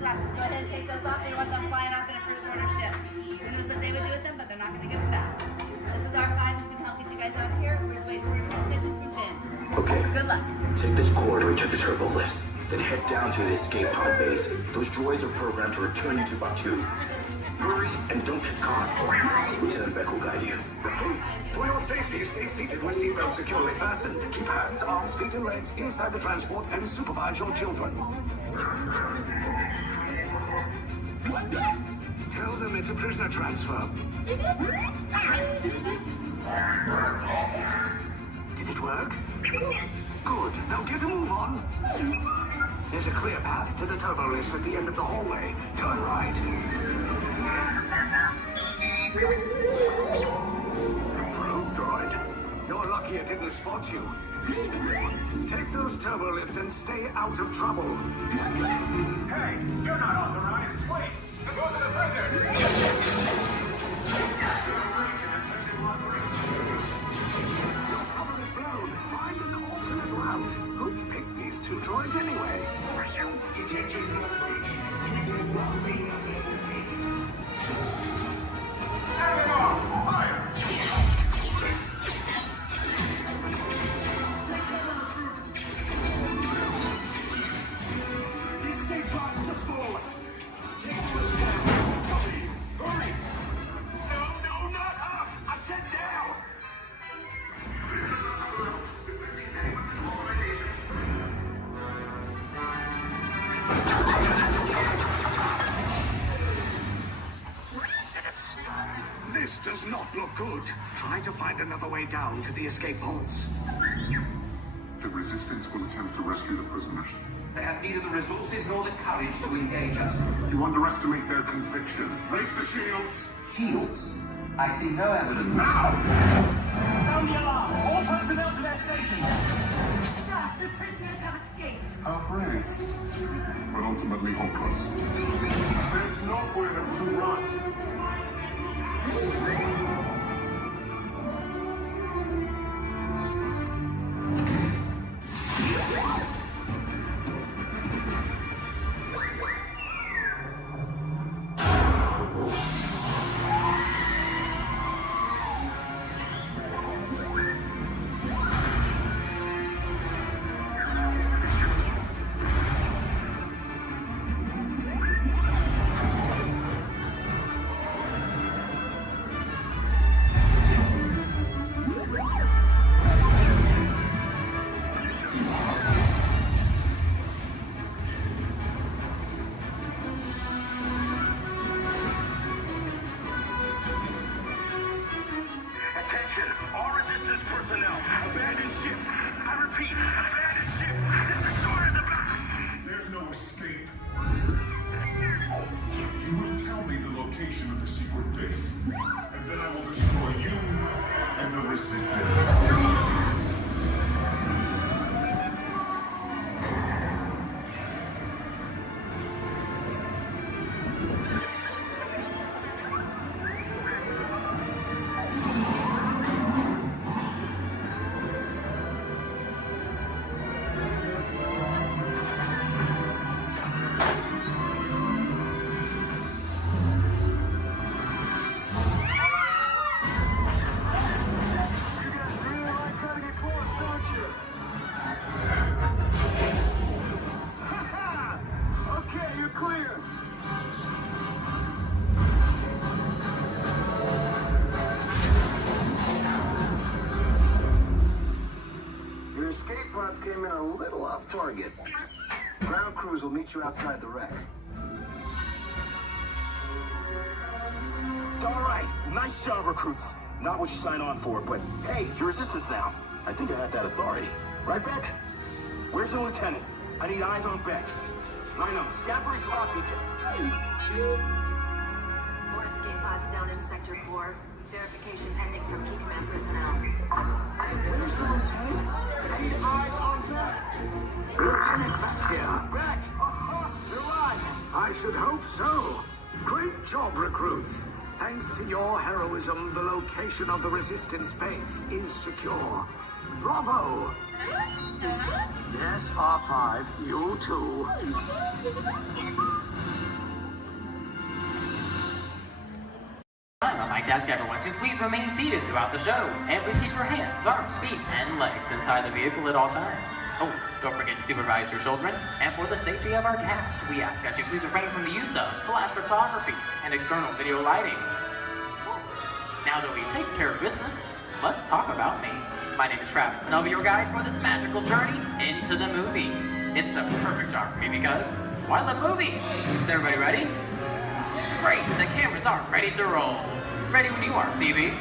sunglasses. Go ahead and take those off. We want them flying off in a first order ship. Who knows what they would do with them, but they're not going to give them back. This is R5. He's going to help get you guys out of here. We're just waiting for a transmission from Finn. Okay. Good luck. Take this corridor to the turbo lift. Then head down to the escape pod base. Those droids are programmed to return you to Batu. Hurry and don't get caught. Lieutenant Beck will guide you. Recruits, for your safety, stay seated with seatbelts securely fastened. Keep hands, arms, feet, and legs inside the transport and supervise your children. Tell them it's a prisoner transfer. Did it work? Good. Now get a move on. There's a clear path to the turbo lifts at the end of the hallway. Turn right. Probe droid. You're lucky it didn't spot you. Take those turbo lifts and stay out of trouble. Hey, you're not authorized. Wait, those are the prisoners. Your cover is blown. Find an alternate route. Who picked these two droids anyway? Detection approach. Prisoners not seen at the Fire! The escape pod just below us. Take this down. Hurry! No, not up! I said down! This does not look good. Try to find another way down to the escape pods. The Resistance will attempt to rescue the prisoners. They have neither the resources nor the courage to engage us. You underestimate their conviction. Raise the shields! Shields? I see no evidence. Sound the alarm! All personnel to their stations! Sir, the prisoners have escaped. How brave, but ultimately hopeless. There's nowhere to run. Personnel, abandoned ship. I repeat, abandoned ship. This destroyer the back. There's no escape. You will tell me the location of the secret base, and then I will destroy you and the Resistance. Escape pods came in a little off target. Ground crews will meet you outside the wreck. All right, nice job, recruits. Not what you signed on for, but hey, you're Resistance now. I think I have that authority. Right, Beck? Where's the lieutenant? I need eyes on Beck. I know, Scaffold's copy. More escape pods down in Sector 4. Verification pending from Key Command personnel. Where's the lieutenant? I need eyes on Beck. Lieutenant back here. Beck! You're alive! I should hope so. Great job, recruits. Thanks to your heroism, the location of the Resistance base is secure. Bravo! Yes, R5, you too. like to ask everyone to please remain seated throughout the show, and please keep your hands, arms, feet, and legs inside the vehicle at all times. Oh, don't forget to supervise your children, and for the safety of our cast, we ask that you please refrain from the use of flash photography and external video lighting. Now that we've taken care of business, let's talk about me. My name is Travis, and I'll be your guide for this magical journey into the movies. It's the perfect job for me because, well, I love movies. Is everybody ready? Great, the cameras are ready to roll. Ready when you are, Stevie.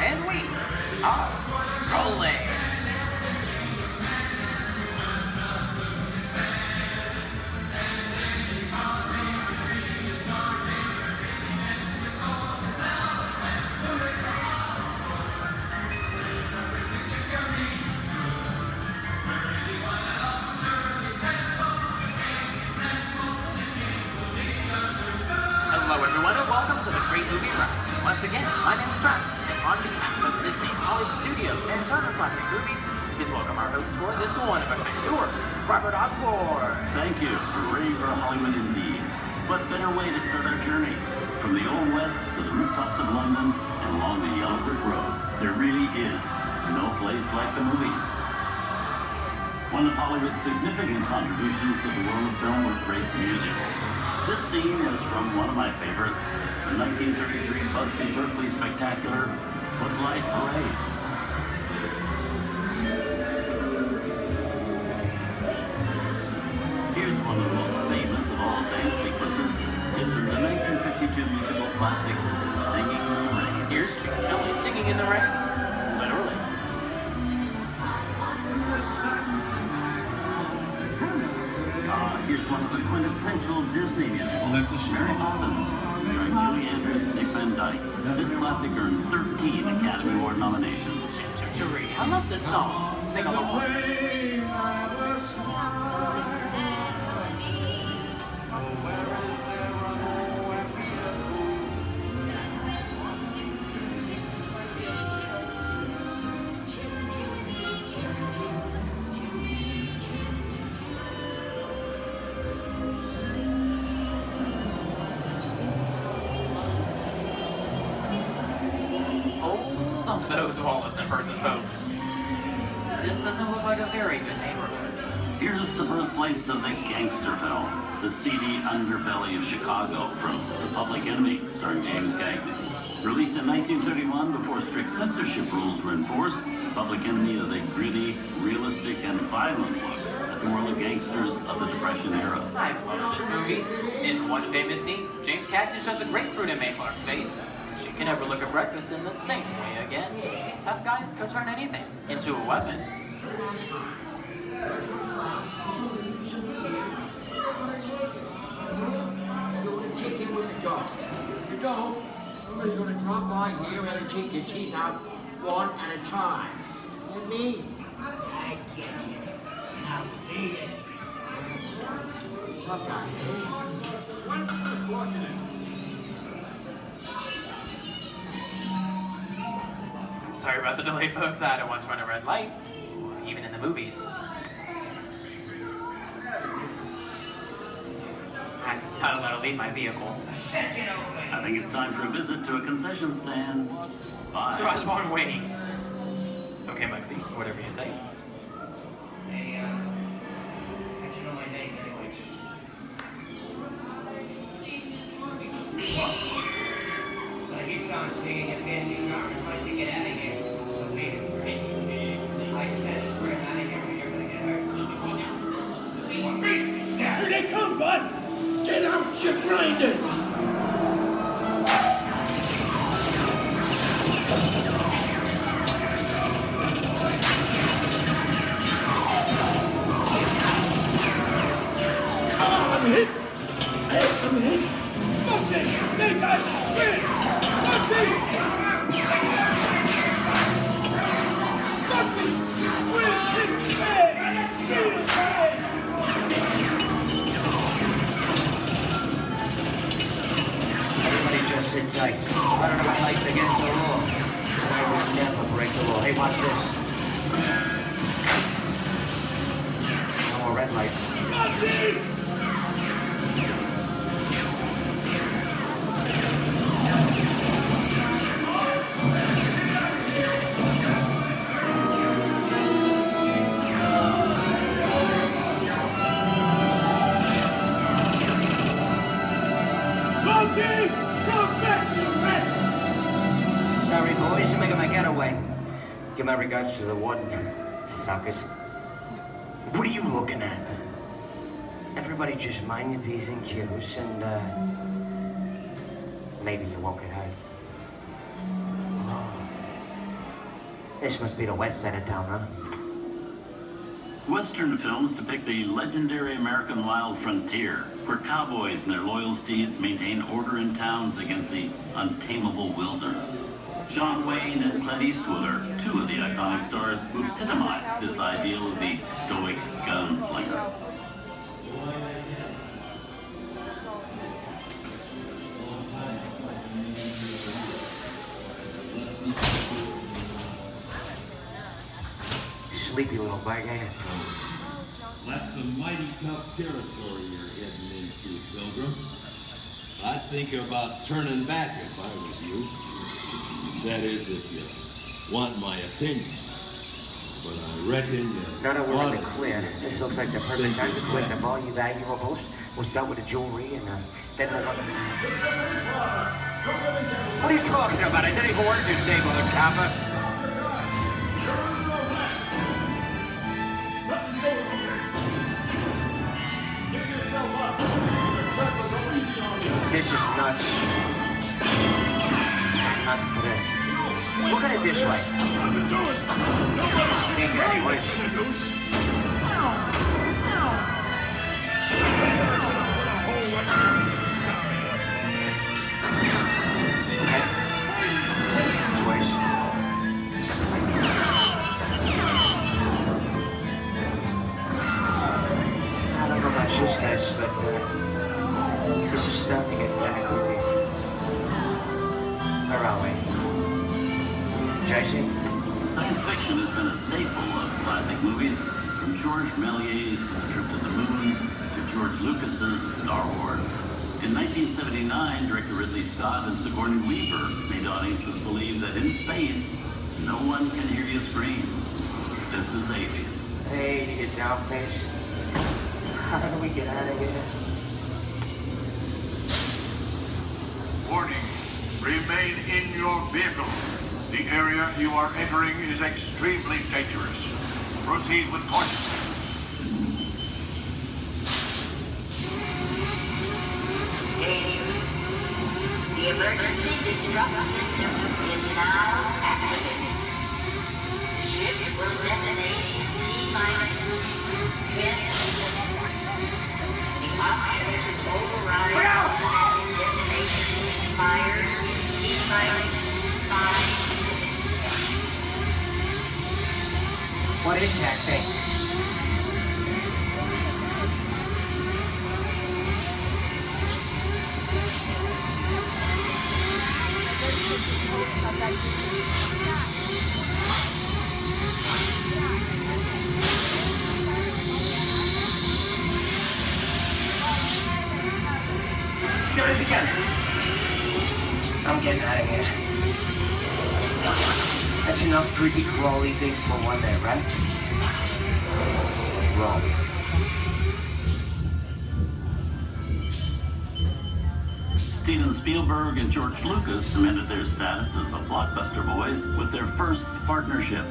And we are rolling. Hello everyone and welcome to the Great Movie Ride. Once again, my name is Travis, and on behalf of Disney's Hollywood Studios and Turner Classic Movies, please welcome our host for this one of a tour, Robert Osborne. Thank you. We're ready for Hollywood indeed. What better way to start our journey? From the Old West to the rooftops of London and along the yellow brick road, there really is no place like the movies. One of Hollywood's significant contributions to the world of film were great musicals. This scene is from one of my favorites, the 1933 Busby Berkeley spectacular, Footlight Parade. Here's one of the most famous of all dance sequences. It's from the 1952 musical classic, Singing in the Rain. Here's Jim Kelly singing in the rain. Literally. Here's one of the quintessential Disney musicals, Mary Poppins, starring Julie Andrews and Dick Van Dyke. This classic earned 13 Academy Award nominations. I love this song. Sing along. Hold on to those wallets and purses, folks. This doesn't look like a very good neighborhood. Here's the birthplace of the gangster film, the seedy underbelly of Chicago from The Public Enemy, starring James Cagney. Released in 1931 before strict censorship rules were enforced, Public Enemy is a gritty, realistic, and violent look at the world of gangsters of the Depression era. I love this movie. In one famous scene, James Cagney shoves a grapefruit in May Clark's face. She can never look at breakfast in the same way again. These tough guys could turn anything into a weapon. You're going to kick in with the dog. If you don't, somebody's going to drop by here and take your teeth out one at a time. You me? I get you. Now beat it. Tough guy, Sorry about the delay, folks. I don't want to run a red light, even in the movies. I gotta let her leave my vehicle. I think it's time for a visit to a concession stand. Bye. So I was born waiting. Okay, Mugsy, whatever you say. Hey, how'd you know my name anyways? I hear someone singing your fancy cars. Why don't you get out of here? So beat it. I said spread out of here or you're gonna get hurt. What makes you shout? Here they come, Bus! Get out, your grinders! I'm hit! I'm hit! Moxie! They got win! Moxie! Moxie! Wins in May! Feels May! Everybody just sit tight. I don't know my life against the law. I will never break the law. Hey, watch this. No more red light. Sorry, boys, I'm making my getaway. Give my regards to the warden. Suckers. What are you looking at? Everybody just mind your P's and Q's and, maybe you won't get hurt. Oh. This must be the west side of town, huh? Western films depict the legendary American wild frontier, where cowboys and their loyal steeds maintain order in towns against the untamable wilderness. John Wayne and Clint Eastwood are two of the iconic stars who epitomize this ideal of the stoic gunslinger. Sleepy little bug, ain't it? That's some mighty tough territory you're heading into, Pilgrim. I'd think about turning back if I was you. That is, if you want my opinion. But I reckon you... No, we're in the clear. This looks like the perfect time to collect the all you valuables. We'll start with the jewelry and then we'll... What are you talking about? I didn't even order this neighborhood, copper. This is nuts. Nuts to this. Look at it this way. Think anyways. I don't know about you guys, but this is starting to get kind of creepy. Where are we? Jason? Science fiction has been a staple of classic movies, from George Méliès's Trip to the Moon to George Lucas's Star Wars. In 1979, director Ridley Scott and Sigourney Weaver made audiences believe that in space, no one can hear you scream. This is Alien. Hey, you down face. How do we get out of here? Warning, remain in your vehicle. The area you are entering is extremely dangerous. Proceed with caution. Danger. The emergency disrupt system is now activated. Ship will detonate in T-minus 10 seconds. The option to override automatic detonation expires T-minus 5. What is that thing? Get it together. I'm getting out of here. That's enough creepy crawly things for one day, right? Wrong. Steven Spielberg and George Lucas cemented their status as the blockbuster boys with their first partnership.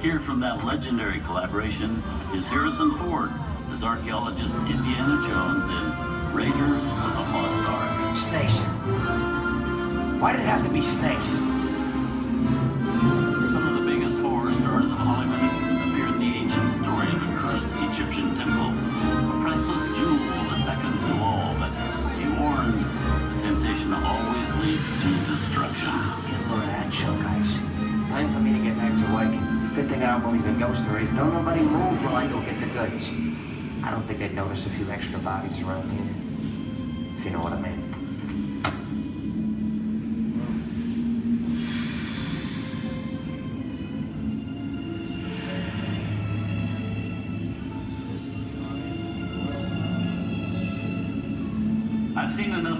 Here from that legendary collaboration is Harrison Ford as archaeologist Indiana Jones in Raiders of the Lost Ark. Snakes. Why did it have to be snakes? Some of the biggest horror stars of Hollywood appear in the ancient story of a cursed Egyptian temple, a priceless jewel that beckons to all, but be warned, temptation always leads to destruction. Get a load of that show, guys. Time for me to get back to work. Good thing I don't believe in ghost stories. Don't nobody move while I go get the goods. I don't think they'd notice a few extra bodies around here. If you know what I mean.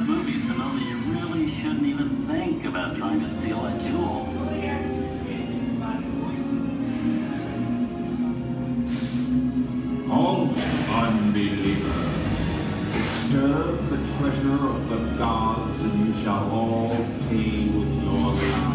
movies to know that you really shouldn't even think about trying to steal a jewel. Halt, unbeliever. Disturb the treasure of the gods, and you shall all pay with your lives.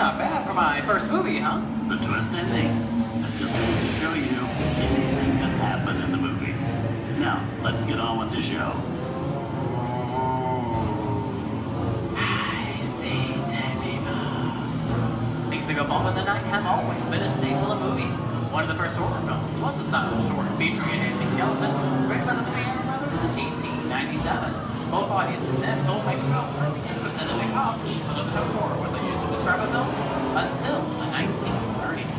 Not bad for my first movie, huh? The twist ending. That just goes to show you anything can happen in the movies. Now, let's get on with the show. I see dead people. Things like a bump in the night have always been a staple of movies. One of the first horror films was a silent short featuring a dancing skeleton, written by the Lumiere brothers in 1897. Both audiences and filmmakers were really interested in the cop, although the term horror was used to describe a film until the 1930s.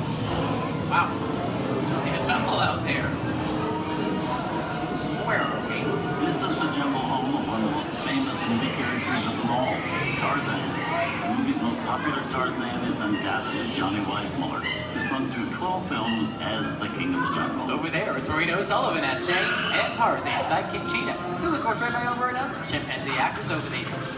Wow, it's really a jungle out there. Where are we? This is the jungle home of one of the most famous movie characters of them all, Tarzan. The movie's most popular Tarzan is undoubtedly Johnny Weissmuller, who's run through 12 films as the King of the Jungle. Over there is Reno Sullivan as Jay, and Tarzan's sidekick Cheetah, who was portrayed by over a dozen chimpanzee actors over the years.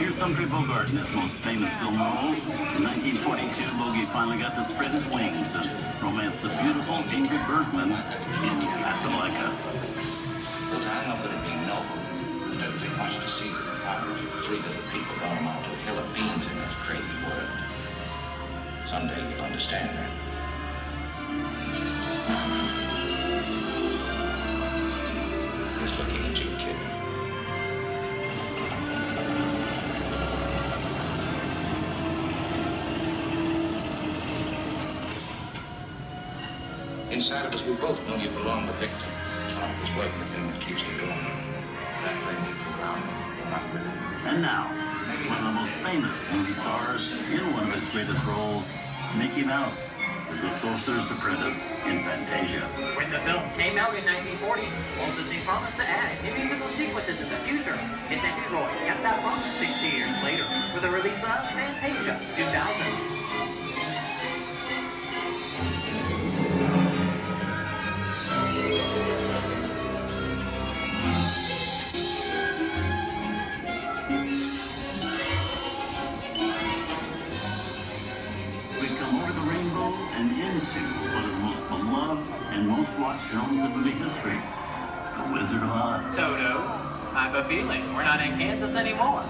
Here's Humphrey Bogart in his most famous film role. In 1942, Bogey finally got to spread his wings and romance the beautiful Ingrid Bergman in Casablanca. Look, I know that it'd be noble. It doesn't take much to see that the powers of three little people don't amount to a hill of beans in this crazy world. Someday you'll understand that. He's looking at you, kid. Inside of us, we both know you belong to Victor. Trying to work the thing that keeps you going. That thing keeps you around. Not with it. And now, one of the most famous movie stars in one of his greatest roles, Mickey Mouse, as the Sorcerer's Apprentice in Fantasia. When the film came out in 1940, Walt Disney promised to add new musical sequences in the future. His nephew Roy kept that promise 60 years later with the release of Fantasia 2000. Most watched films in movie history, The Wizard of Oz. Toto, I have a feeling we're not in Kansas anymore.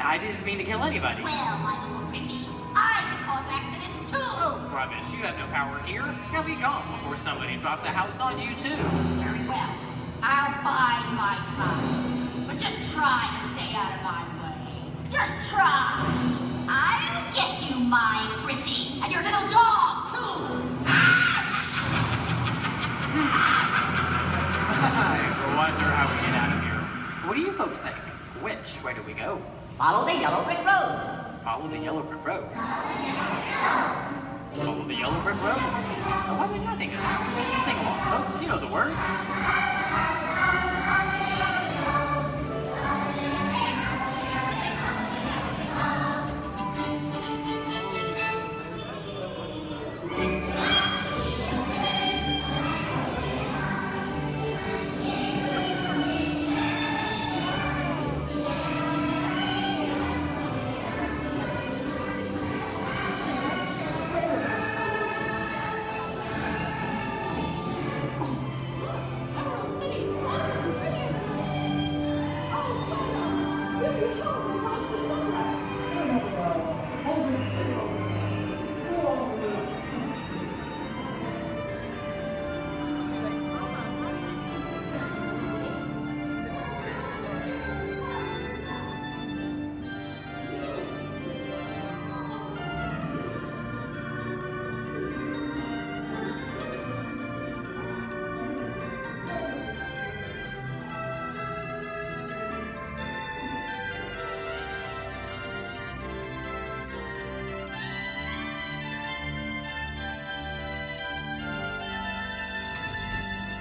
I didn't mean to kill anybody. Well, my little pretty, I can cause accidents too. Oh, rubbish. You have no power here. Now be gone before somebody drops a house on you too. Very well. I'll bide my time. But just try to stay out of my way. Just try. I'll get you, my pretty. And your little dog, too. wonder how we get out of here. What do you folks think? Which way do we go? Follow the yellow brick road. Follow the yellow brick road. Follow the yellow brick road? Why would I think of that? Sing along, folks. You know the words.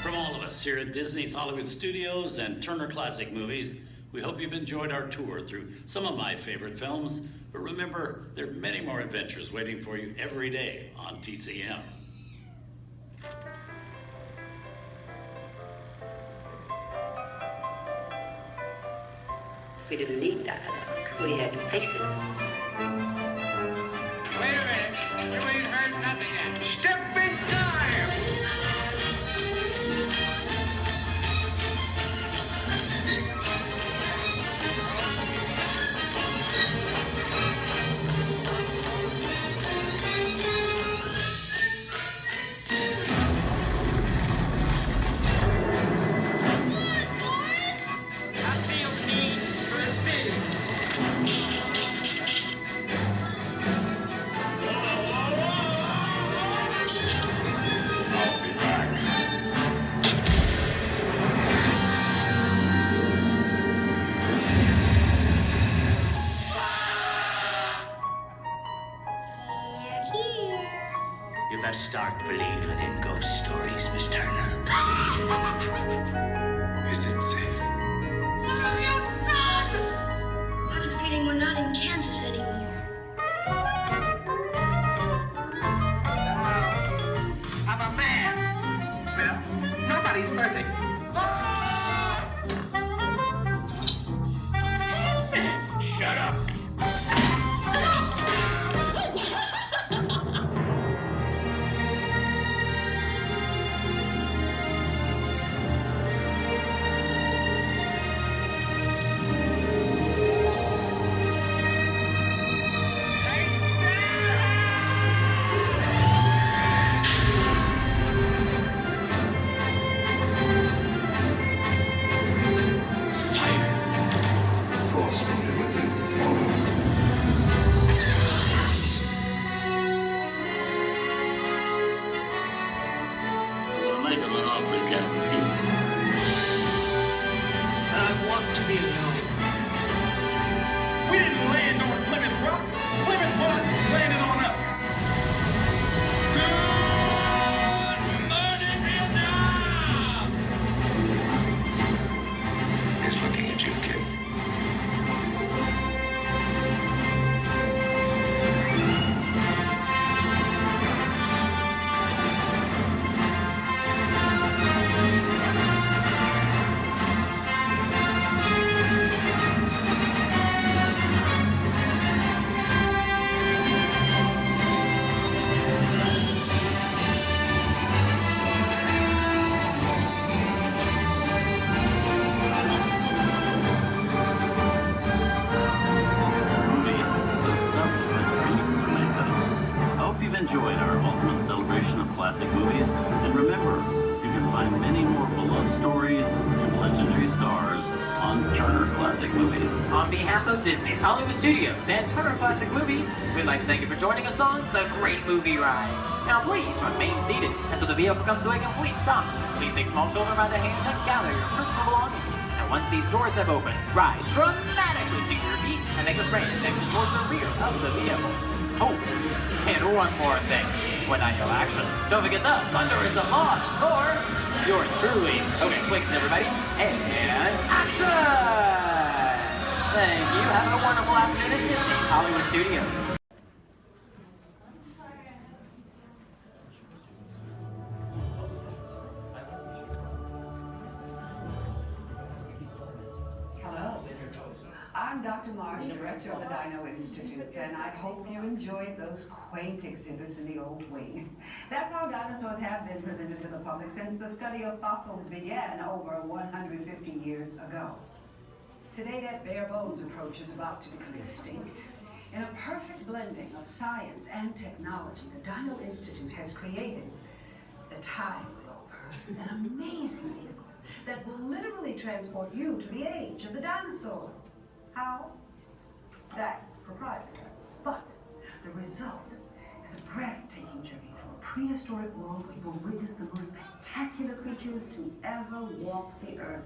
From all of us here at Disney's Hollywood Studios and Turner Classic Movies, we hope you've enjoyed our tour through some of my favorite films. But remember, there are many more adventures waiting for you every day on TCM. We didn't need dialogue. We had to face it. Wait a minute. You ain't heard nothing yet. Step in time! You best start believing in ghost stories, Miss Turner. Is it safe? No, you're not! I have a feeling we're not in Kansas anymore. I'm a man. Well, nobody's perfect. Shut up. Enjoyed our ultimate celebration of classic movies, and remember, you can find many more beloved stories and legendary stars on Turner Classic Movies. On behalf of Disney's Hollywood Studios and Turner Classic Movies, we'd like to thank you for joining us on the Great Movie Ride. Now please remain seated until the vehicle comes to a complete stop. Please take small children by the hand and gather your personal once these doors have opened, rise dramatically to your feet and make a straight extension towards the rear of the vehicle. Oh, and one more thing. When I yell action, don't forget the thunder is on score. Yours truly. Okay, quick, everybody. And action! Thank you. Have a wonderful afternoon at Disney's Hollywood Studios. Hello. I'm Dr. Marsh, director of the Dino Institute, and I hope you enjoyed those quaint exhibits in the old wing. That's how dinosaurs have been presented to the public since the study of fossils began over 150 years ago. Today, that bare bones approach is about to become extinct. In a perfect blending of science and technology, the Dino Institute has created the Time Rover, an amazing vehicle that will literally transport you to the age of the dinosaurs. How? That's proprietary. But the result is a breathtaking journey through a prehistoric world where you will witness the most spectacular creatures to ever walk the earth.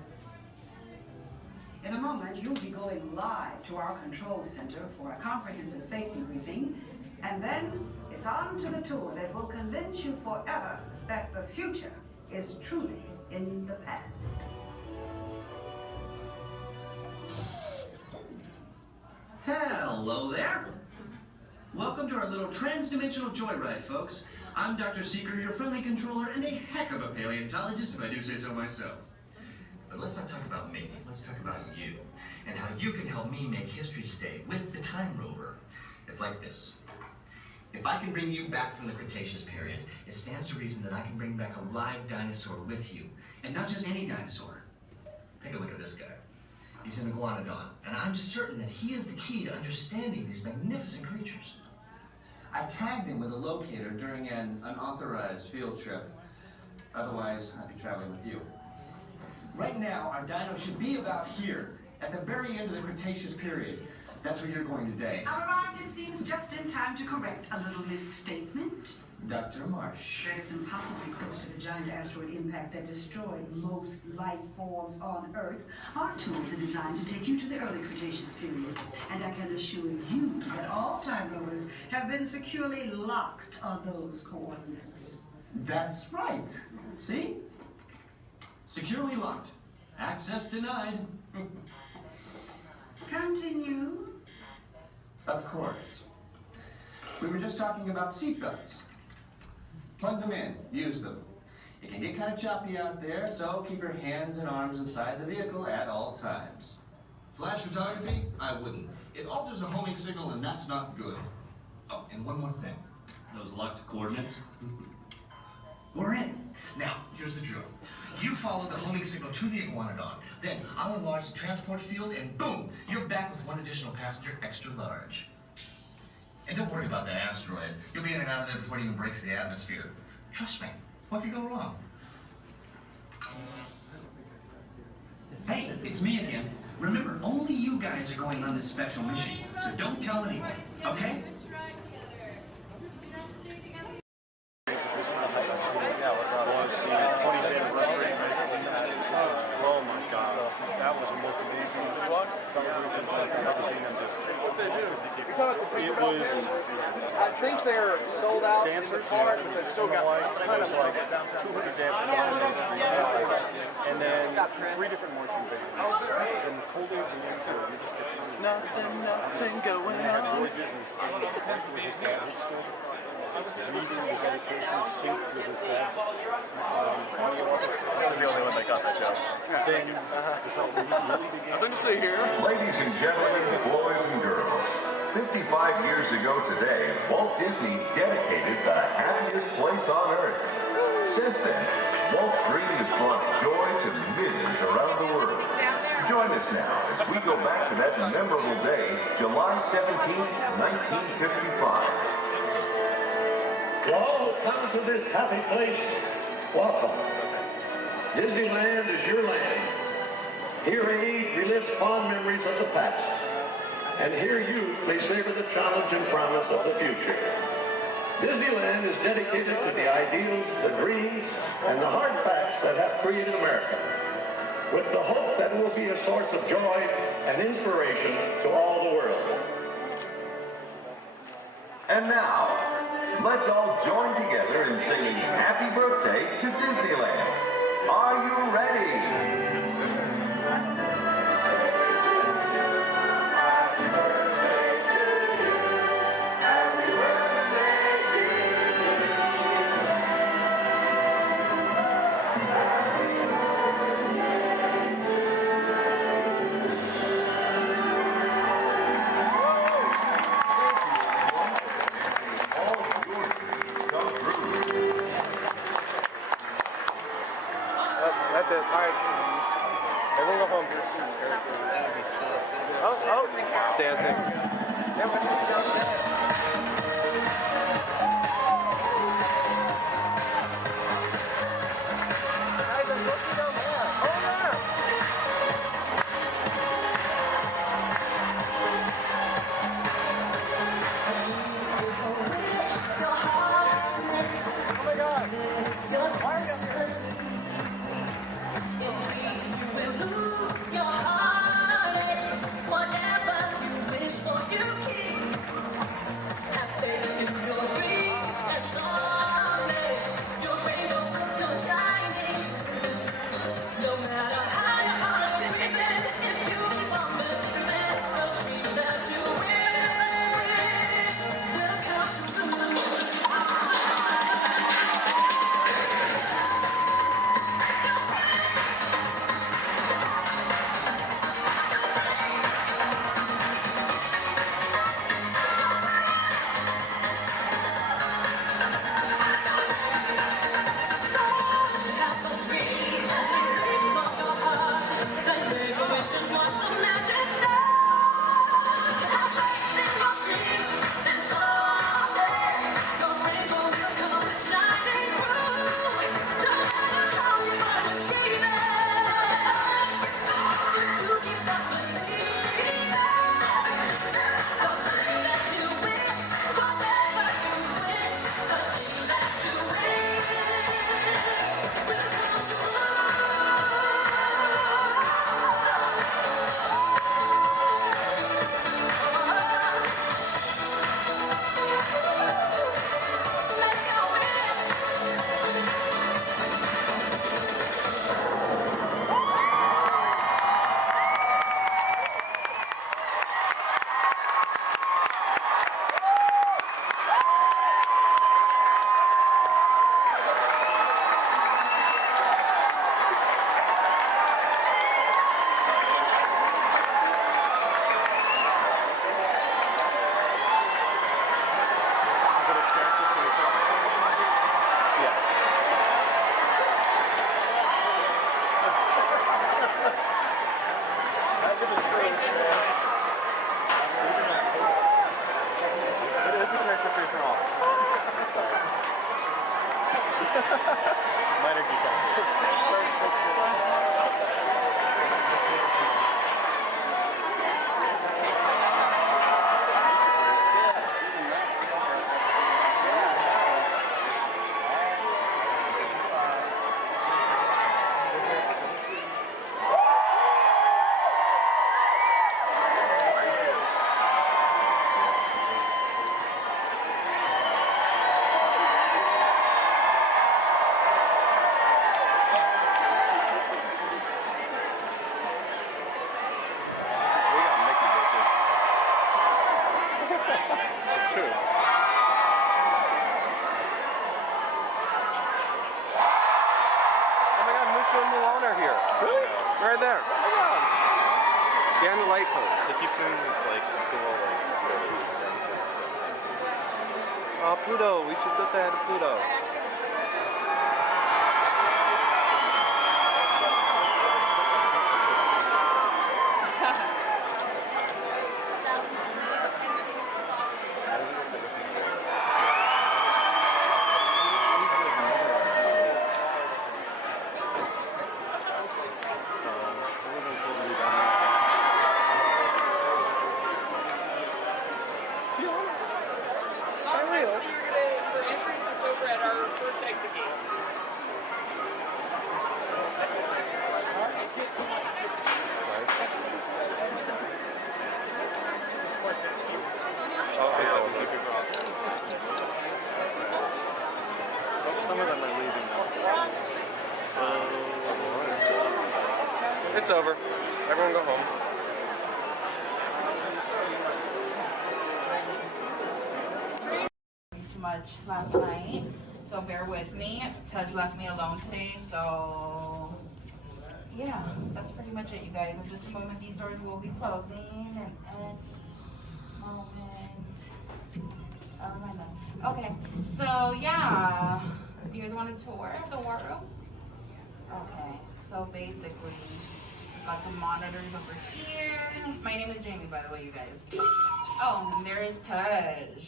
In a moment, you'll be going live to our control center for a comprehensive safety briefing, and then it's on to the tour that will convince you forever that the future is truly in the past. Hello there. Welcome to our little trans-dimensional joyride, folks. I'm Dr. Seeker, your friendly controller, and a heck of a paleontologist, if I do say so myself. But let's not talk about me. Let's talk about you and how you can help me make history today with the Time Rover. It's like this. If I can bring you back from the Cretaceous period, it stands to reason that I can bring back a live dinosaur with you. And not just any dinosaur. Take a look at this guy. He's an iguanodon, and I'm certain that he is the key to understanding these magnificent creatures. I tagged him with a locator during an unauthorized field trip. Otherwise, I'd be traveling with you. Right now, our dino should be about here, at the very end of the Cretaceous period. That's where you're going today. Arrived, it seems, just in time to correct a little misstatement. Dr. Marsh. That is impossibly close to the giant asteroid impact that destroyed most life forms on Earth. Our tools are designed to take you to the early Cretaceous period. And I can assure you that all Time Rovers have been securely locked on those coordinates. That's right. See? Securely locked. Access denied. Continue. Of course. We were just talking about seatbelts. Plug them in. Use them. It can get kind of choppy out there, so keep your hands and arms inside the vehicle at all times. Flash photography? I wouldn't. It alters the homing signal, and that's not good. Oh, and one more thing. Those locked coordinates? We're in. Now, here's the drill. You follow the homing signal to the iguanodon. Then I'll enlarge the transport field, and boom, you're back with one additional passenger extra large. And don't worry about that asteroid. You'll be in and out of there before it even breaks the atmosphere. Trust me, what could go wrong? Hey, it's me again. Remember, only you guys are going on this special mission, so don't tell anyone, okay? Oh my God, that was the most amazing celebration I've ever seen them do. What they do? It was, I think they're sold out dancers, but they still got kind of like 200 dancers and then 3 different marching bands. And the whole day of the answer, you just get nothing going on. Reading the dedication synced with his dad. I was the only one that got that joke. Then, so he really began. Nothing to see here. Ladies and gentlemen, boys and girls, 55 years ago today, Walt Disney dedicated the happiest place on earth. Since then, Walt's dream has brought joy to millions around the world. Join us now as we go back to that memorable day, July 17th, 1955. To all who come to this happy place, welcome. Disneyland is your land. Here age relives fond memories of the past. And here you may savor the challenge and promise of the future. Disneyland is dedicated to the ideals, the dreams, and the hard facts that have created America. with the hope that it will be a source of joy and inspiration to all the world. And now, let's all join together in singing Happy Birthday to Disneyland. Are you ready? That's it. All right. Everyone go home. Oh, dancing. Oh, Pluto. We should go say hi to Pluto. For entries, it's over at our It's over. Everyone go home. Too much last night, so bear with me. Tej left me alone today, so yeah, that's pretty much it, you guys. In just a moment, these doors will be closing, and moment. Oh my God. Okay, so yeah, you guys want a tour of the war room? Okay, so basically, we've got some monitors over here. My name is Jamie, by the way, you guys. Oh, and there is Tej.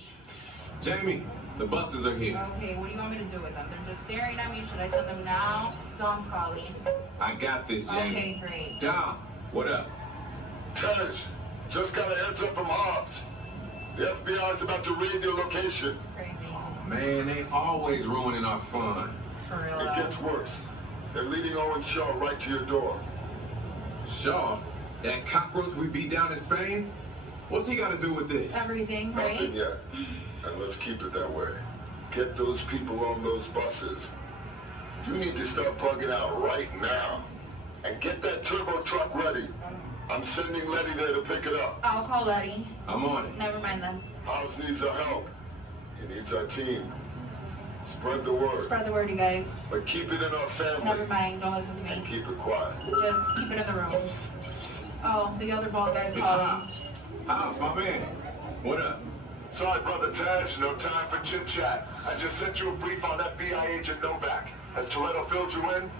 Jamie, the buses are here. Okay, what do you want me to do with them? They're just staring at me. Should I send them now? Dom's calling. I got this, Jamie. Okay, great. Dom, what up? Tej, just got a heads up from Hobbs. The FBI is about to raid your location. Crazy. Man, they always ruining our fun. For real. It gets worse. They're leading Owen Shaw right to your door. Shaw? That cockroach we beat down in Spain? What's he got to do with this? Everything, right? Nothing yet. And let's keep it that way. Get those people on those buses. You need to start plugging out right now. And get that turbo truck ready. I'm sending Letty there to pick it up. I'll call Letty. I'm on it. Never mind then. Hobbs needs our help. He needs our team. Spread the word. Spread the word, you guys. But keep it in our family. Never mind. Don't listen to me. And keep it quiet. Just keep it in the room. Oh, the other bald guy's calling. Hobbs, my man. What up? Sorry, Brother Tej. No time for chit-chat. I just sent you a brief on FBI agent Novak. Has Toretto filled you in?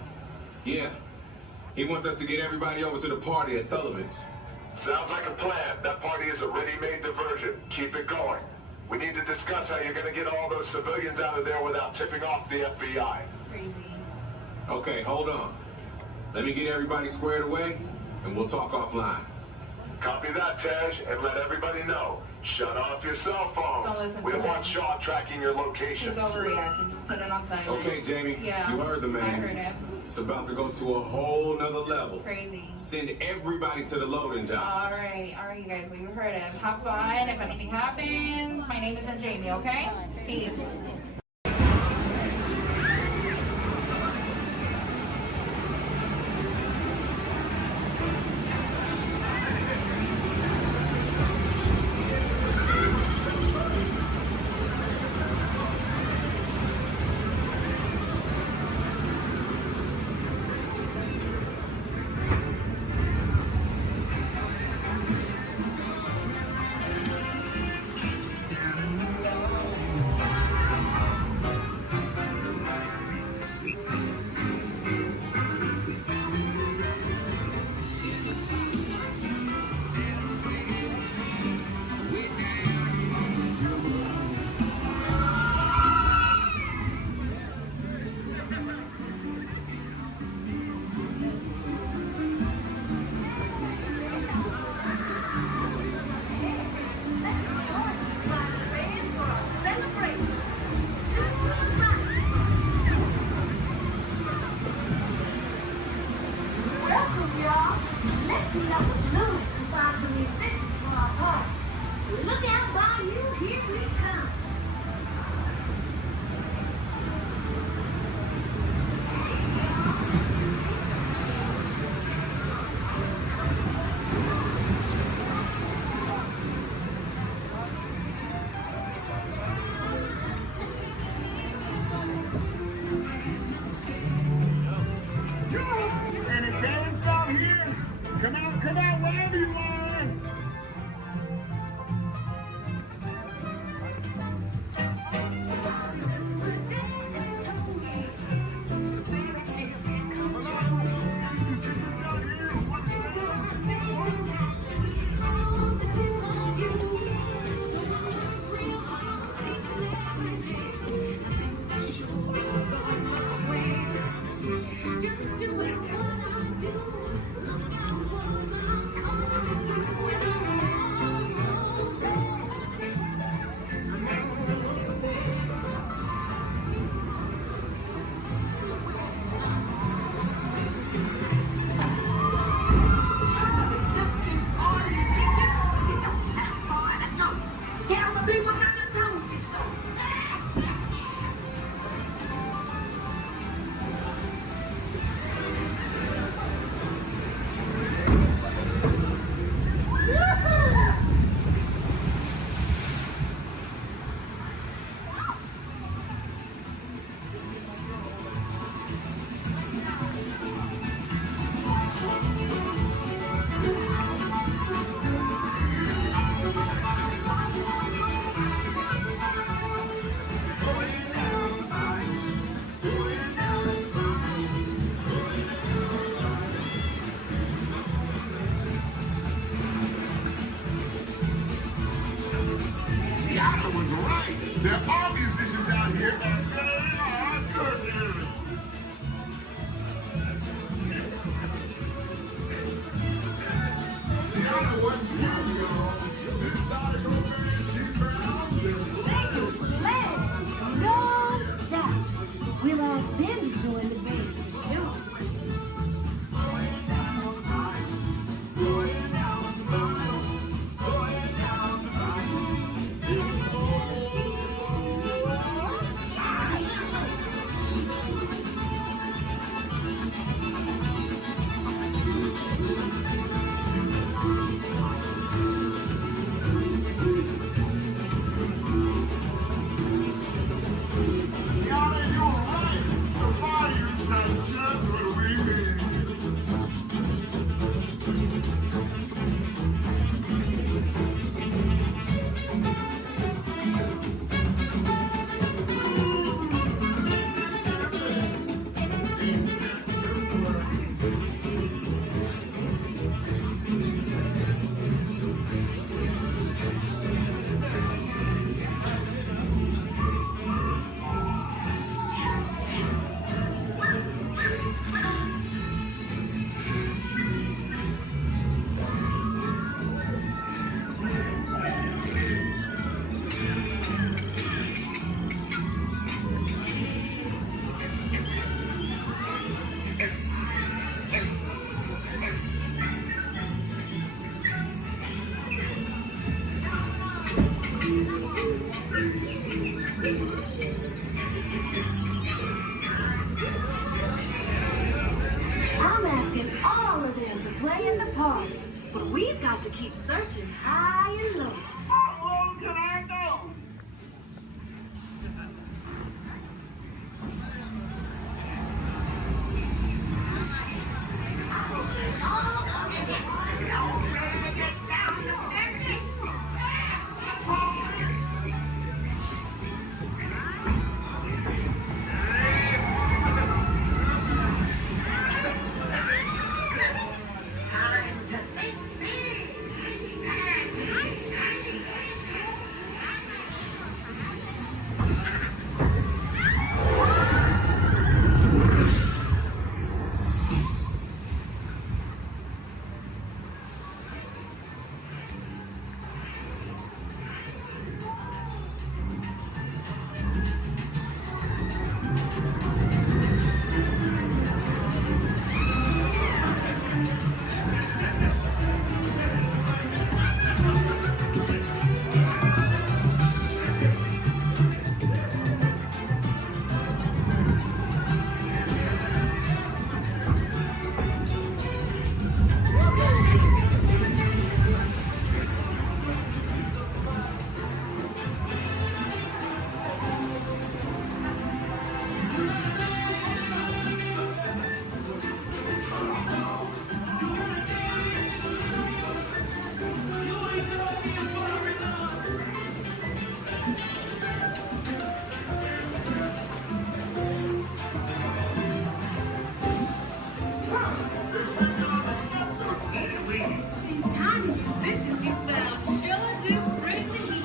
Yeah. He wants us to get everybody over to the party at Sullivan's. Sounds like a plan. That party is a ready-made diversion. Keep it going. We need to discuss how you're going to get all those civilians out of there without tipping off the FBI. Crazy. Okay, hold on. Let me get everybody squared away, and we'll talk offline. Copy that, Tej, and let everybody know. Shut off your cell phones. Don't listen We to don't want him. Shaw tracking your locations. He's overreacting. Just put it on silent. Okay, Jamie. Yeah. You heard the man. I heard him. It's about to go to a whole nother level. Crazy. Send everybody to the loading dock. All right, you guys. Well, you heard him. Have fun. If anything happens, my name isn't Jamie. Okay? Peace. Come out, wherever you are. Just doing what I do. Look out, boys, I'm coming. was right. There are musicians out here and they are cooking. Tiana wasn't here, y'all. This body go man, she proud. No doubt. We'll ask them to join the band for sure. I'm asking all of them to play in the party, but we've got to keep searching high and low. How low can I go? These tiny musicians you found sure do bring the heat.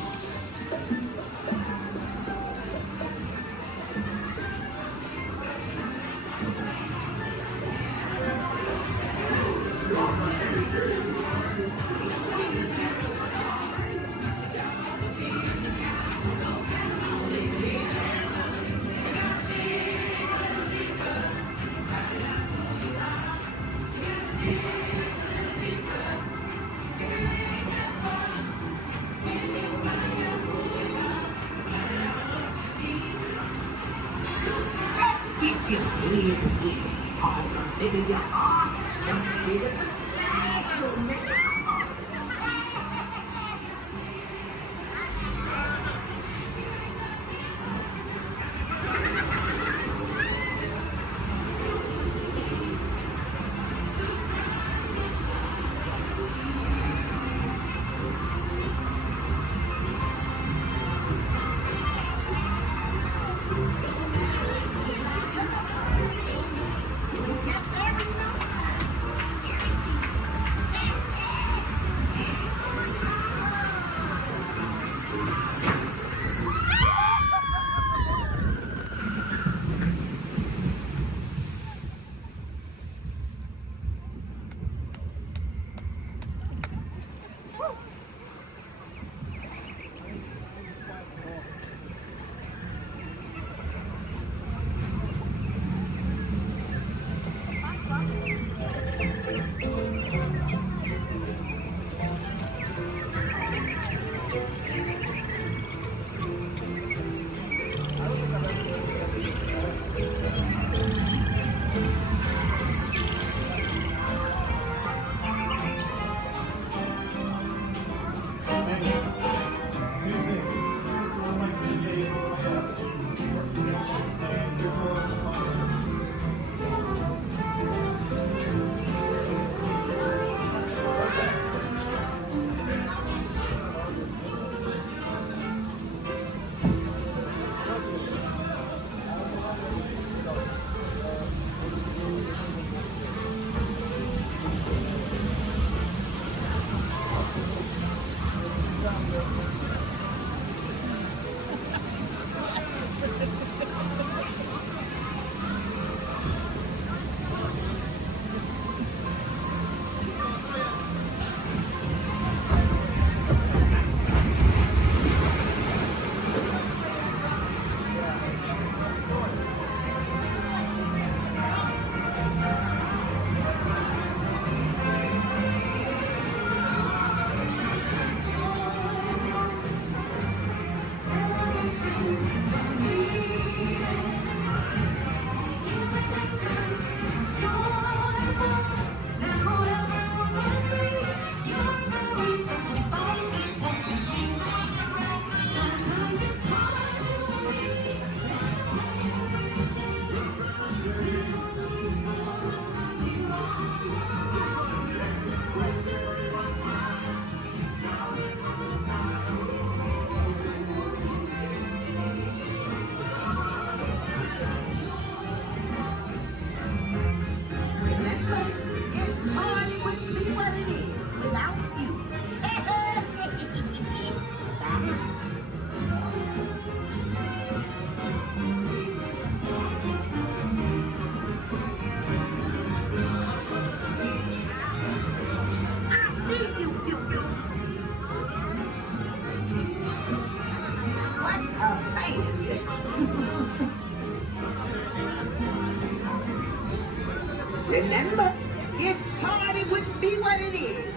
Get your hands in. Cause the bigger you are, the bigger the splash, nigga.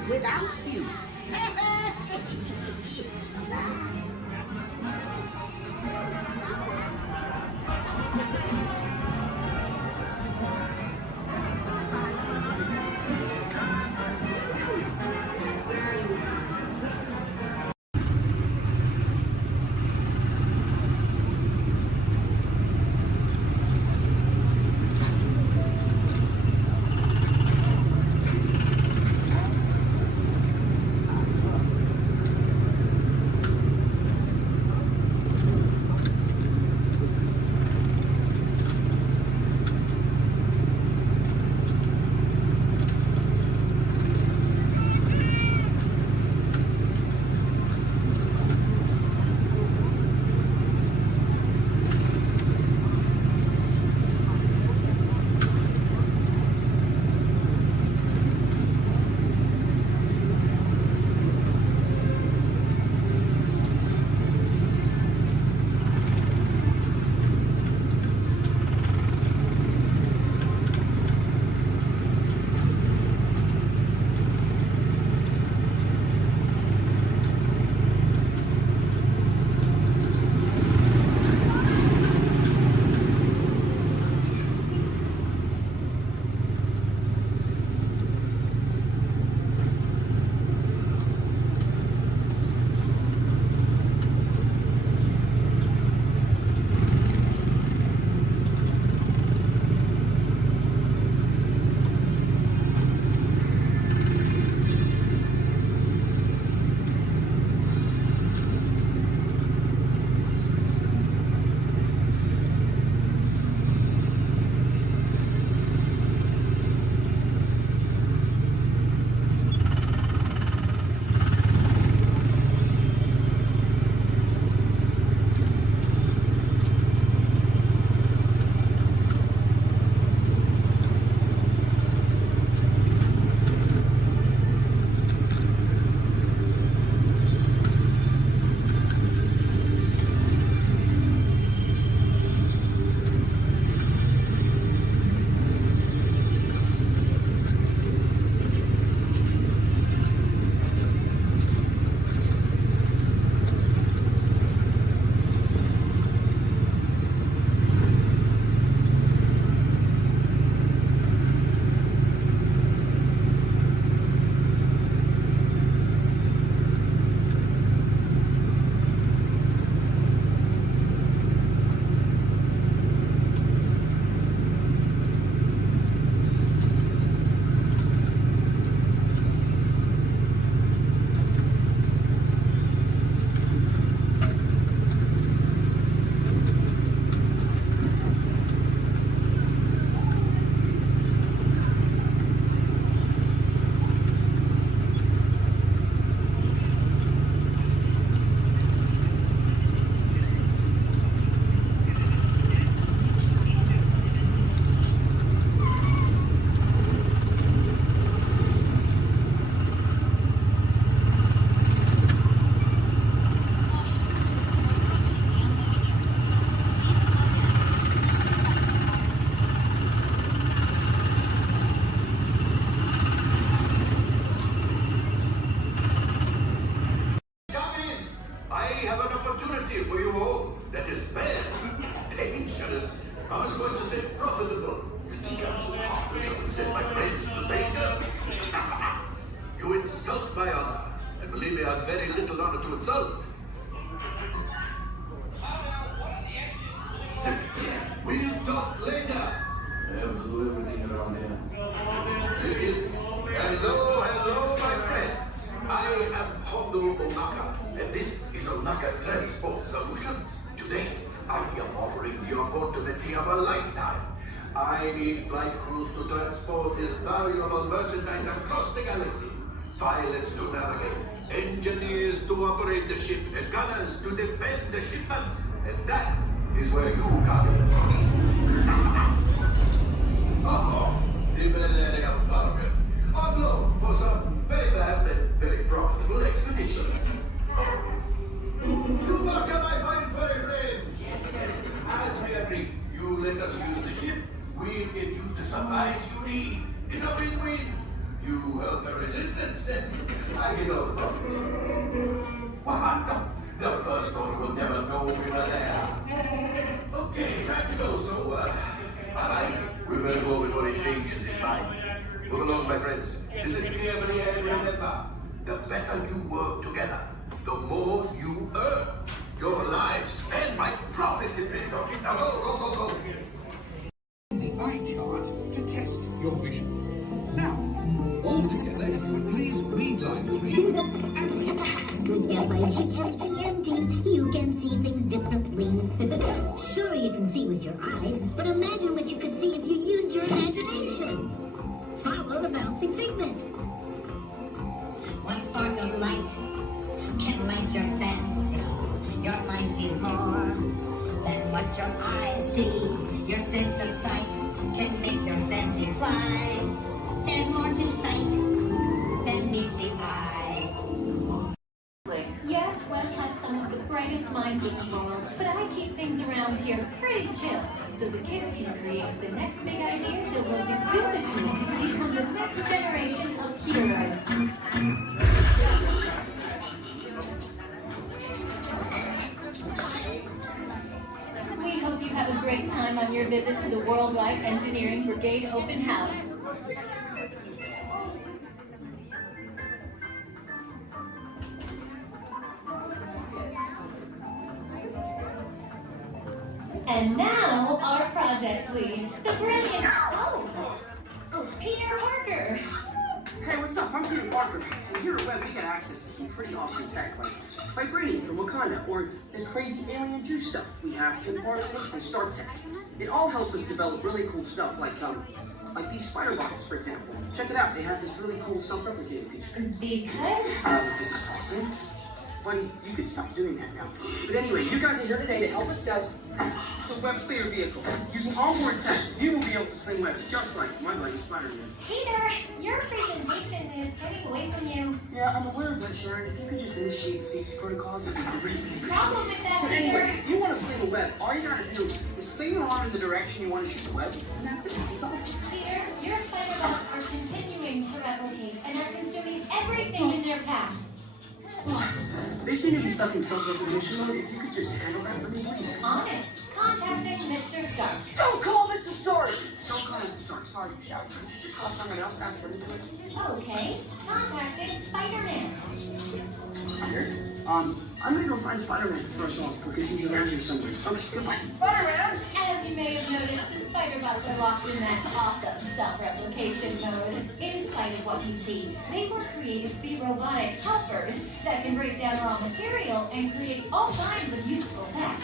without you. I need flight crews to transport this valuable merchandise across the galaxy. Pilots to navigate, engineers to operate the ship, and gunners to defend the shipments. And that is where you come in. Oh, the Millennium Falcon. On loan for some very fast and very profitable expeditions. Chewbacca, my fine furry friend. Yes, as we agreed, you let us use the ship. We'll give you the supplies you need. It's a win-win. You help the resistance, and practical thoughts. What? The first one will never know we were there. Okay, practical, so, alright. We better go before he changes his mind. Move along, my friends. Listen carefully and remember, the better you work together, the more you earn. Your lives and my profit depend on it. Now go. The eye chart to test your vision. Now, all together, if you would please read line for me. With F-I-G-M-E-N-T, you can see things differently. Sure, you can see with your eyes, but imagine what you could see if you used your imagination. Follow the bouncing figment. One spark of light can light your fancy. Your mind sees more than what your eyes see. Your sense of sight can make your fancy fly. There's more to sight than meets the eye. Yes, Walt has some of the brightest minds in the world, but I keep things around here pretty chill, so the kids can create the next big idea that will give you the tools to become the next generation of heroes. We hope you have a great time on your visit to the Worldwide Engineering Brigade Open House. And now, our project lead, the brilliant, Peter Parker. Hey, what's up? I'm Peter Parker. And here at Web, we get access to some pretty awesome tech, like vibranium from Wakanda, or this crazy alien juice stuff. We have Kim particles and Star Tech. It all helps us develop really cool stuff, like these spider bots, for example. Check it out. They have this really cool self-replicating feature. Because? This is awesome. Buddy, you could stop doing that now. But anyway, you guys are here today to help us test the web slinger vehicle. Using onboard tech, you will be able to sling webs just like my buddy Spider-Man. Peter, your presentation is getting away from you. Yeah, I'm aware of that, Sharon. If you could just initiate the safety protocols, that'd be great. Problem with that, So Peter. anyway, if you want to sling a web, all you gotta do is sling your arm in the direction you want to shoot the web, and that's it. It's awesome. Peter, your spider bots are continuing to replicate and are consuming everything in their path. They seem to be stuck in self-recognition mode. If you could just handle that for me, please. On it. Contacting Mr. Stark. Don't call Mr. Stark! Don't call Mr. Stark. Sorry for shouting. Just call someone else. Ask them to do it. Okay. Contacting Spider-Man. Here. I'm gonna go find Spider-Man for us all, because he's around here somewhere. Okay, goodbye. Spider-Man! As you may have noticed, the spider bots are locked in that awesome self-replication mode. In spite of what you see, they were created to be robotic helpers that can break down raw material and create all kinds of useful tech.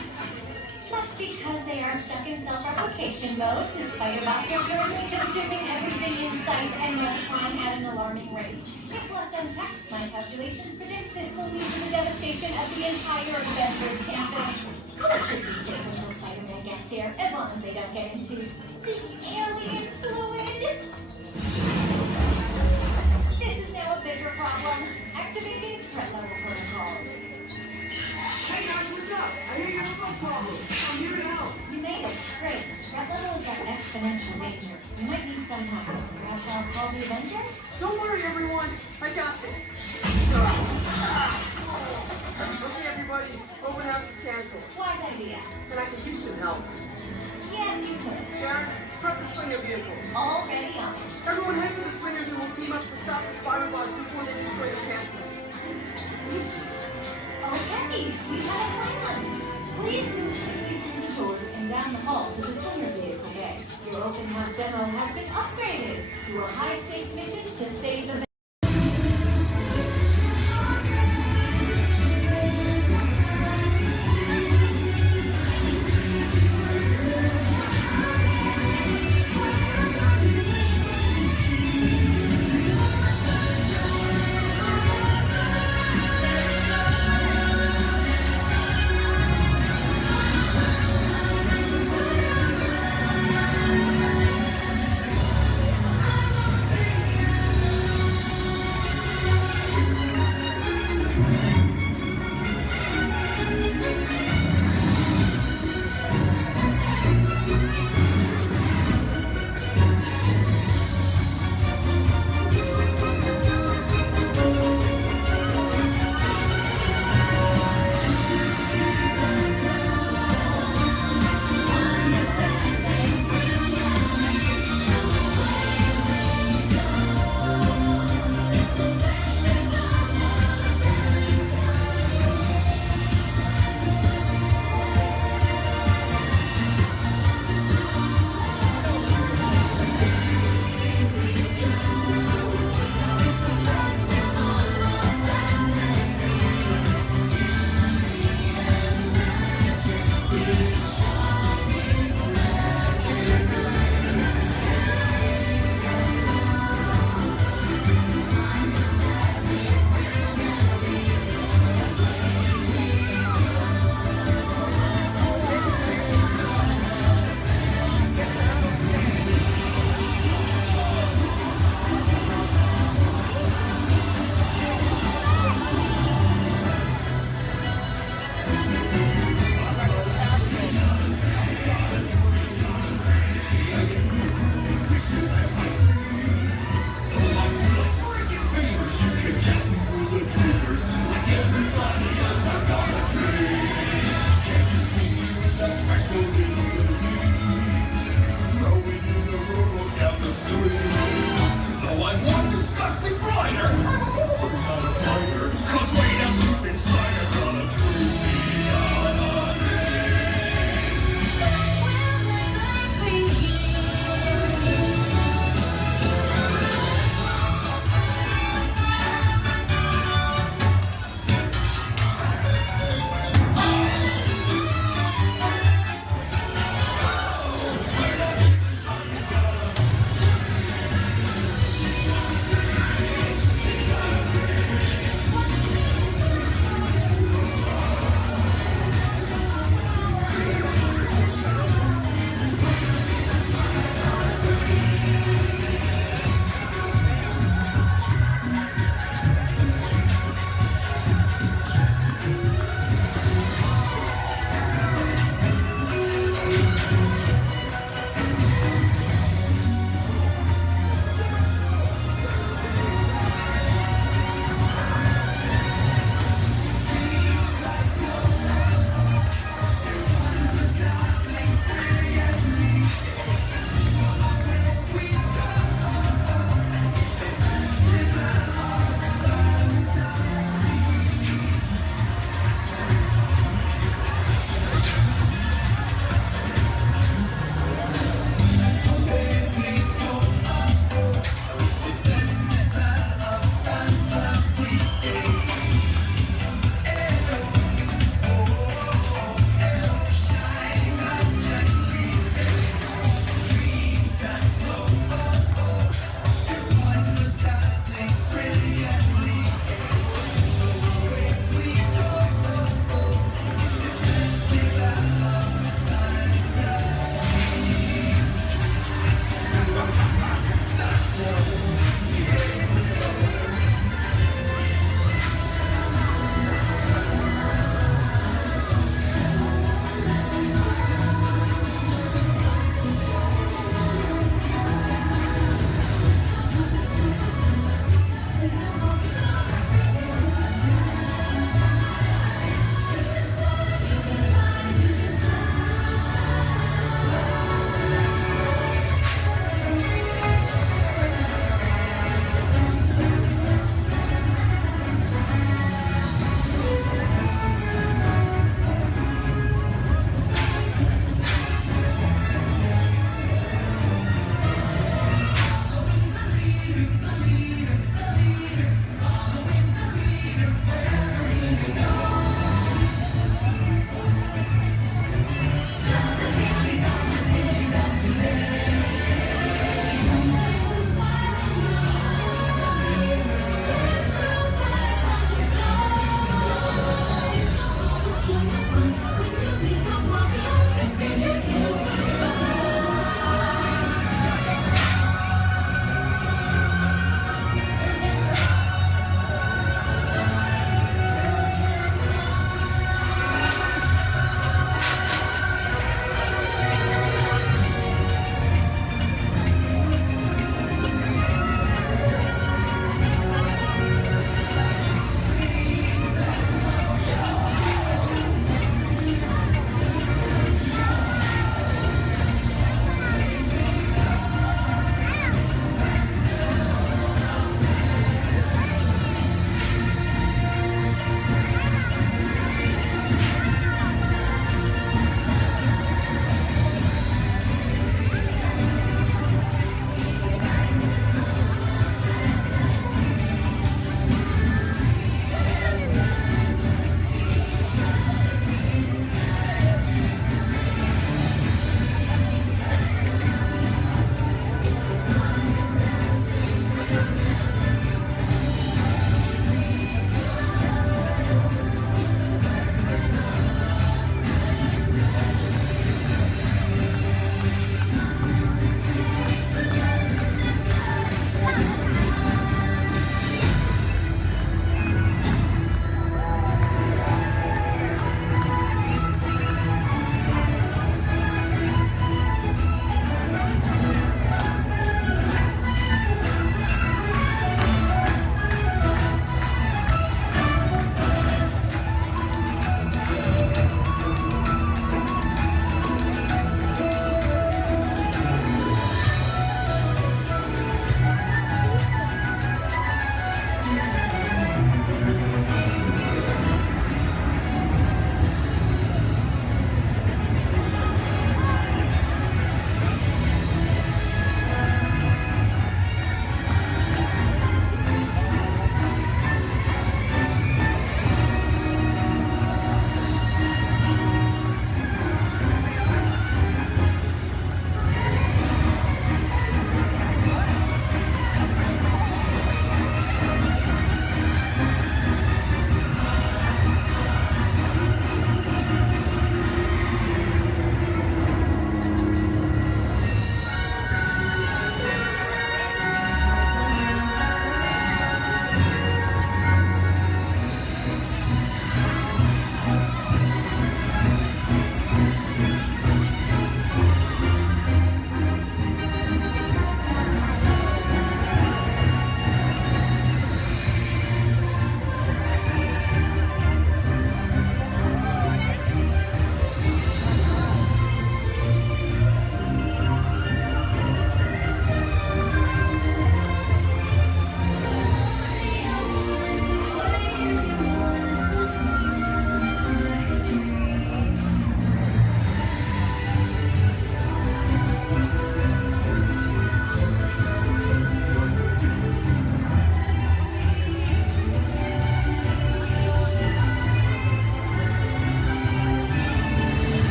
But because they are stuck in self-replication mode, the spider bots are currently consuming everything in sight and multiplying at an alarming rate. If left unchecked, my calculations predict this will lead to the devastation of the entire Avengers campus. This should be safe until Spider-Man gets here, as long as they don't get into the alien fluid. This is now a bigger problem. Activating threat level protocols. Hey guys, what's up? I hear you have a problem. I'm here to help. You made it. Great. Threat level is at exponential danger. You might need some help. Perhaps I'll call the Avengers? Don't worry, everyone. I got this. Okay, everybody. Open house is canceled. Wise idea. And I could use some help. Yes, you could. Sharon, prep the slinger vehicle. Already on. Everyone head to the slingers and we'll team up to stop the spider bots before they destroy the campus. It's easy. Okay, we have a plan. Please move quickly through the doors and down the hall to the slinger vehicle bay. Your open house demo has been upgraded to a high-stakes mission to save the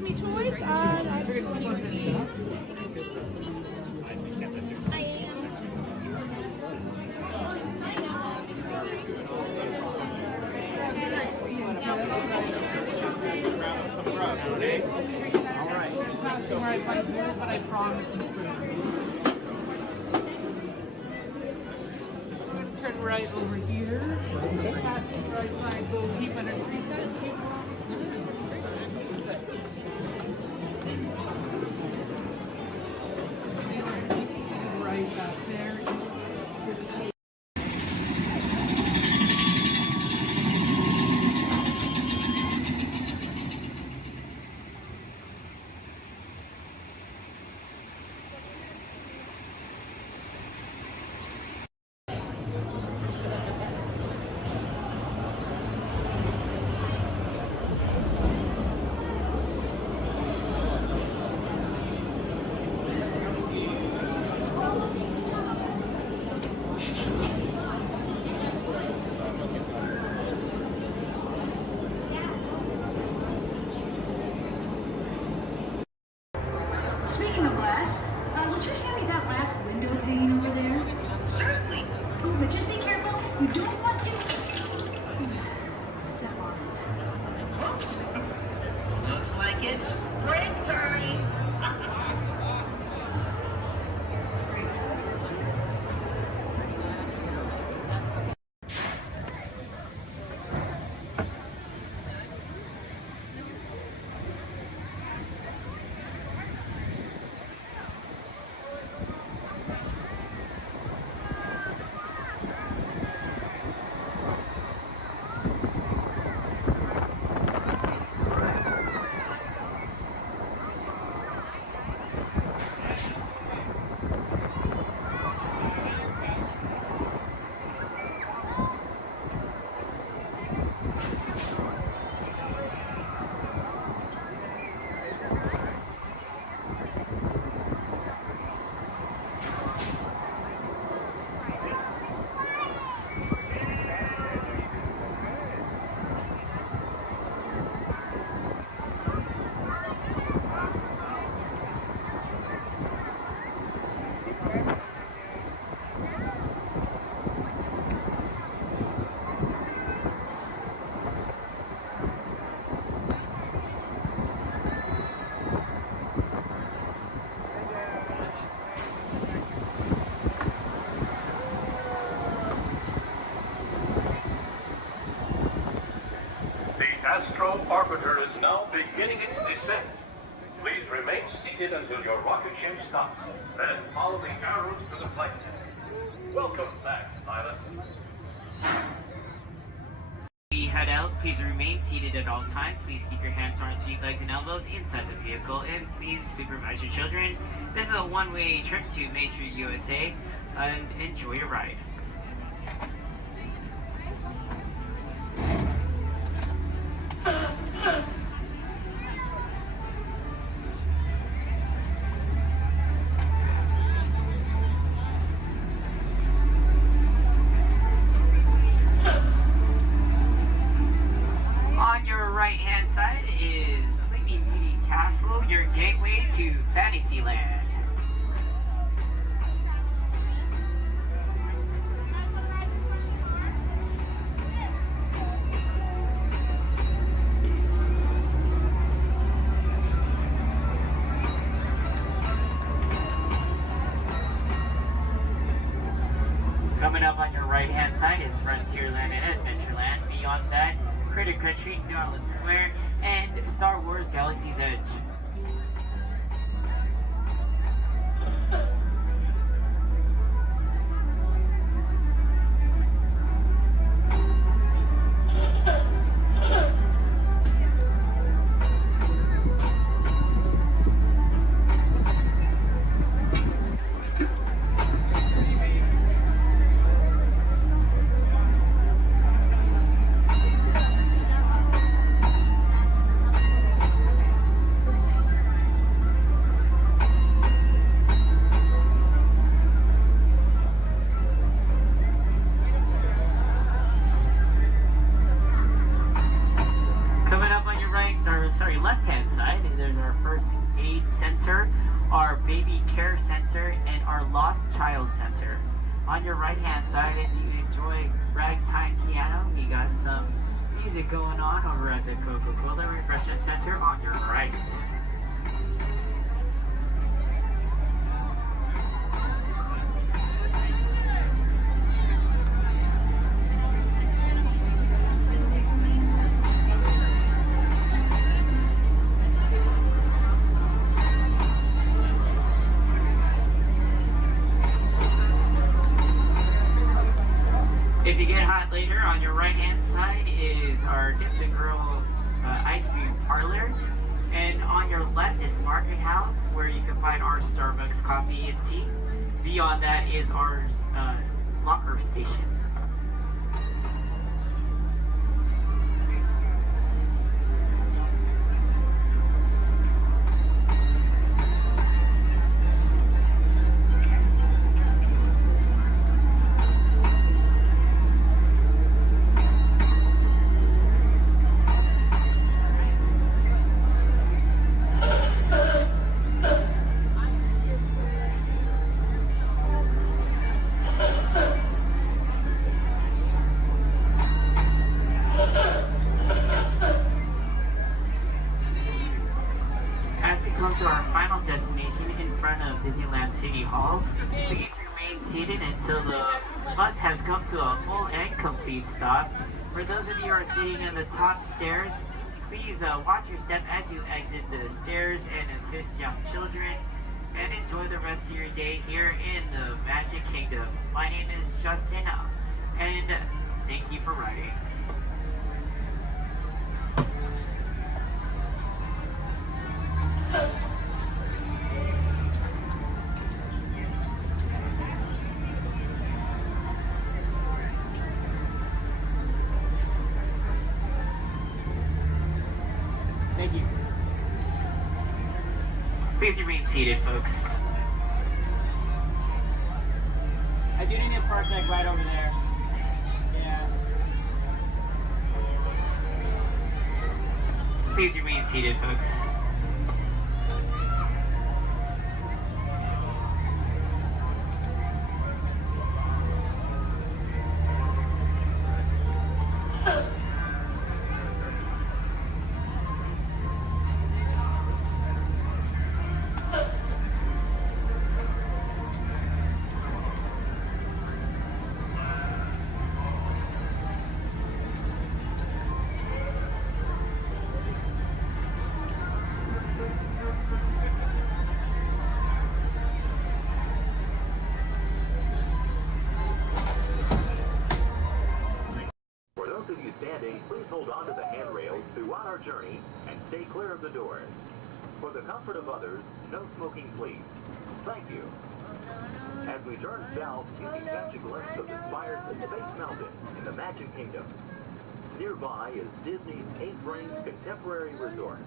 me choice. Alright, but I promise turn right over here. Pass right side, go keep under 3 cents. Right back there. Speaking of glass, would you hand me that last window pane over there? Certainly. Oh, but just be careful. You don't want to step on it. Oops. Looks like it's break time. Astro Orbiter is now beginning its descent. Please remain seated until your rocket ship stops. Then follow the arrows to the flight. Welcome back, pilot. We head out. Please remain seated at all times. Please keep your hands, arms, feet, legs, and elbows inside the vehicle. And please supervise your children. This is a one-way trip to Main Street, USA. And enjoy your ride. On your right-hand side is Sleeping Beauty Castle, your gateway to Fantasyland. Coming up on your right-hand side is Frontierland and Adventureland. Beyond that, Critter Country, Darling Square, and Star Wars Galaxy's Edge. your left-hand side, there's our first aid center, our baby care center, and our lost child center. On your right-hand side, if you enjoy ragtime piano, we got some music going on over at the Coca-Cola Refreshment Center on your right. If you get hot later, on your right-hand side is our Dips and Girl ice cream parlor. And on your left is Market House, where you can find our Starbucks coffee and tea. Beyond that is our locker station. To our final destination in front of Disneyland City Hall. Please remain seated until the bus has come to a full and complete stop. For those of you who are sitting in the top stairs, please watch your step as you exit the stairs and assist young children, and enjoy the rest of your day here in the Magic Kingdom. My name is Justin, and thank you for riding. Thank you. Please remain seated, folks. I do need a park deck right over there. Yeah. Please remain seated, folks. For those of you standing, please hold on to the handrails throughout our journey and stay clear of the doors. For the comfort of others, no smoking, please. Thank you. As we turn south, you can catch a glimpse of the spires of Space Mountain in the Magic Kingdom. Nearby is Disney's 8th-ranked contemporary resort.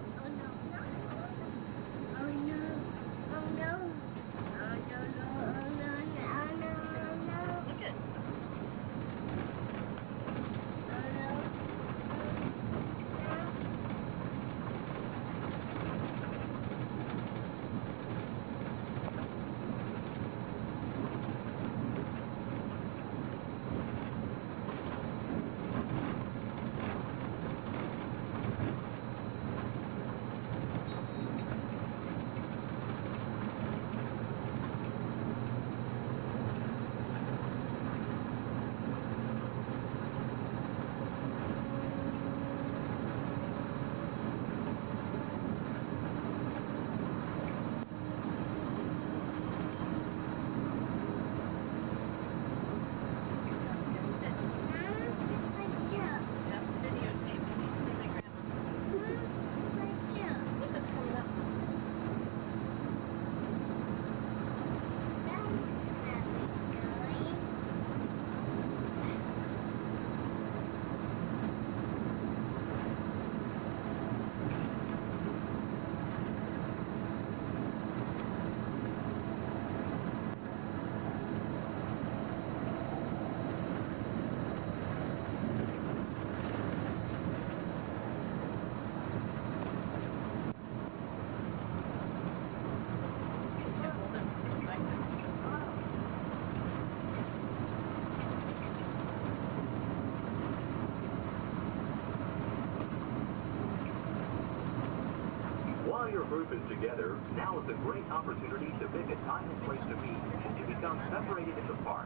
While your group is together, now is a great opportunity to pick a time and place to meet should you become separated in the park.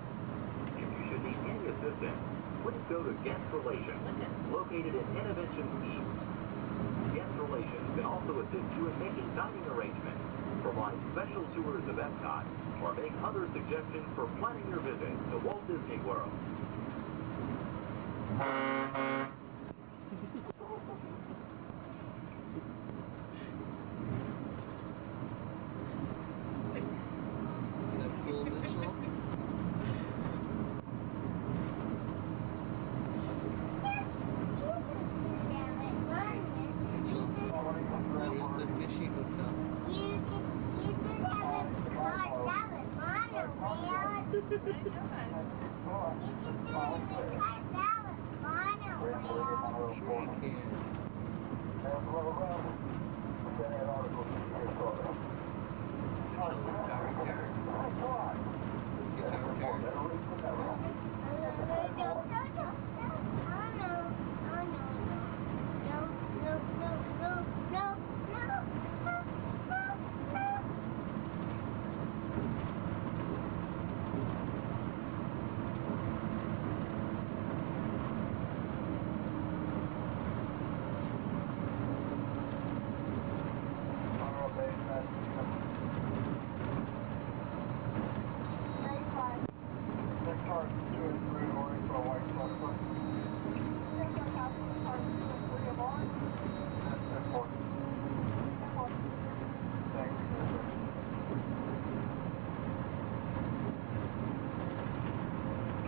If you should need any assistance, please go to Guest Relations, located in Interventions East. Guest Relations can also assist you in making dining arrangements, provide special tours of Epcot, or make other suggestions for planning your visit to Walt Disney World. Where's the fishing hotel? You could have a car that was monorail. You could do it in a car that was monorail. Sure you can. Show us Tower Terror. See Tower Terror?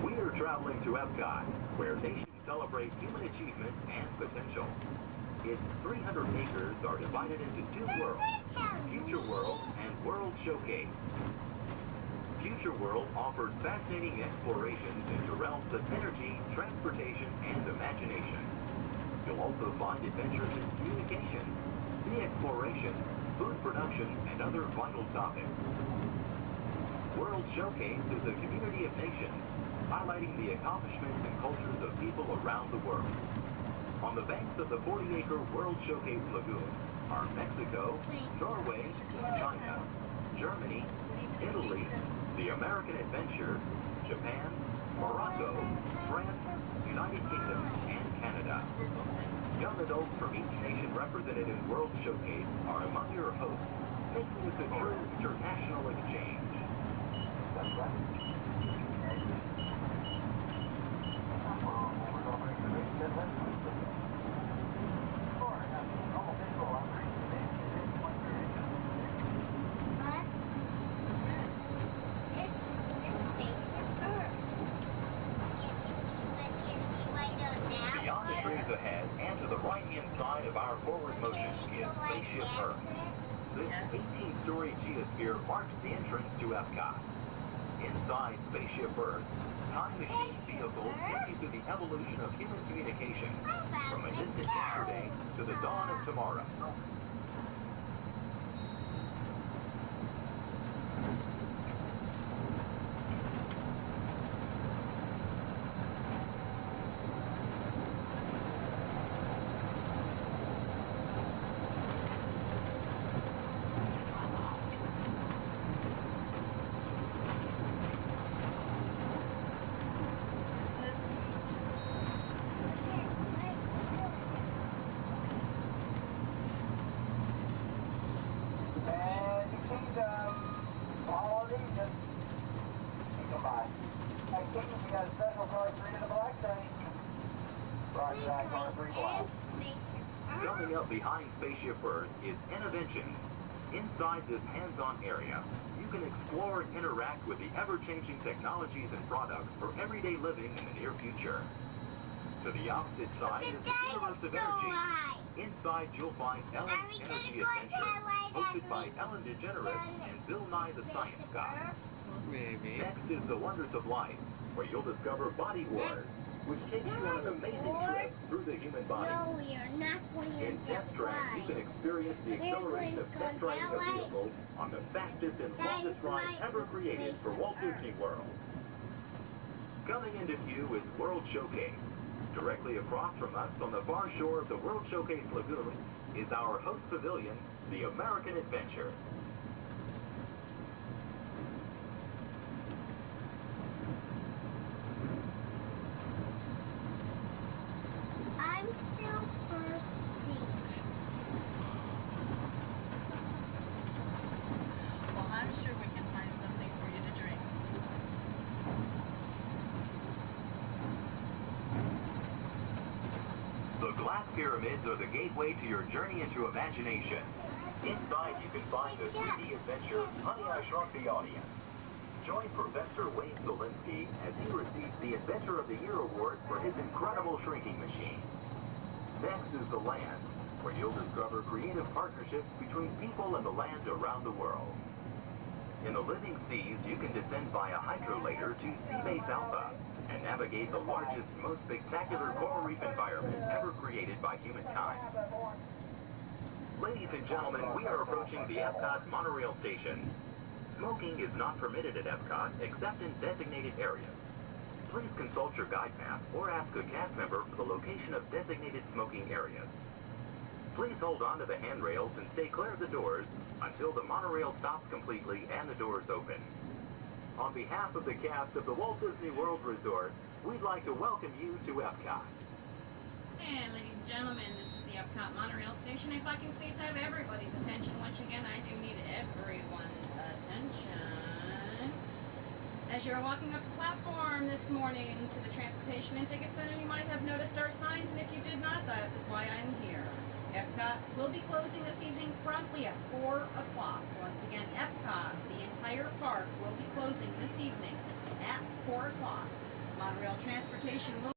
We are traveling to Epcot, where nations celebrate human achievement and potential. Its 300 acres are divided into two worlds, Future World and World Showcase. Future World offers fascinating explorations into realms of energy, transportation, and imagination. You'll also find adventures in communications, sea exploration, food production, and other vital topics. World Showcase is a community of nations, highlighting the accomplishments and cultures of people around the world. On the banks of the 40-acre World Showcase Lagoon are Mexico, Norway, China, Germany, Italy, the American Adventure, Japan, Morocco, France, United Kingdom, and Canada. Young adults from each nation represented in World Showcase are among your hosts, making this a true international exchange. Beyond the trees ahead and to the right-hand side of our forward motion is Spaceship Earth. This 18-story geosphere marks the entrance to Epcot. Inside Spaceship Earth, time machine vehicles take you through the evolution of human communication, from a distant yesterday to the dawn of tomorrow. Coming up behind Spaceship Earth is Interventions. Inside this hands-on area, you can explore and interact with the ever-changing technologies and products for everyday living in the near future. To the opposite side is the Universe of Energy. Inside you'll find Ellen's Energy Adventure, hosted by Ellen DeGeneres and Bill Nye the Science Guy. Maybe. Next is The Wonders of Life, where you'll discover Body Wars, which takes you on an amazing trip through the human body. No, we are not going In to Test Track, you can experience the acceleration of test driving a vehicle on the fastest and longest ride ever created for Walt Disney World. Coming into view is World Showcase. Directly across from us on the far shore of the World Showcase Lagoon is our host pavilion, the American Adventure. I'm still thirsty. Well, I'm sure we can find something for you to drink. The glass pyramids are the gateway to your journey into imagination. Inside you can find the 3D adventure, Honey, I Shrunk the Audience. Join Professor Wayne Solinsky as he receives the Adventure of the Year award for his incredible shrinking machine. Next is the land, where you'll discover creative partnerships between people and the land around the world. In the living seas, you can descend via hydrolator to Seabase Alpha and navigate the largest, most spectacular coral reef environment ever created by humankind. Ladies and gentlemen, we are approaching the Epcot monorail station. Smoking is not permitted at Epcot except in designated areas. Please consult your guide map or ask a cast member for the location of designated smoking areas. Please hold on to the handrails and stay clear of the doors until the monorail stops completely and the doors open. On behalf of the cast of the Walt Disney World Resort, we'd like to welcome you to Epcot. And ladies and gentlemen, this is the Epcot monorail station. If I can please have everybody's attention. Once again, I do need everyone's attention. As you're walking up the platform this morning to the Transportation and Ticket Center, you might have noticed our signs, and if you did not, that is why I'm here. Epcot will be closing this evening promptly at 4 o'clock. Once again, Epcot, the entire park, will be closing this evening at 4 o'clock. Monorail transportation will...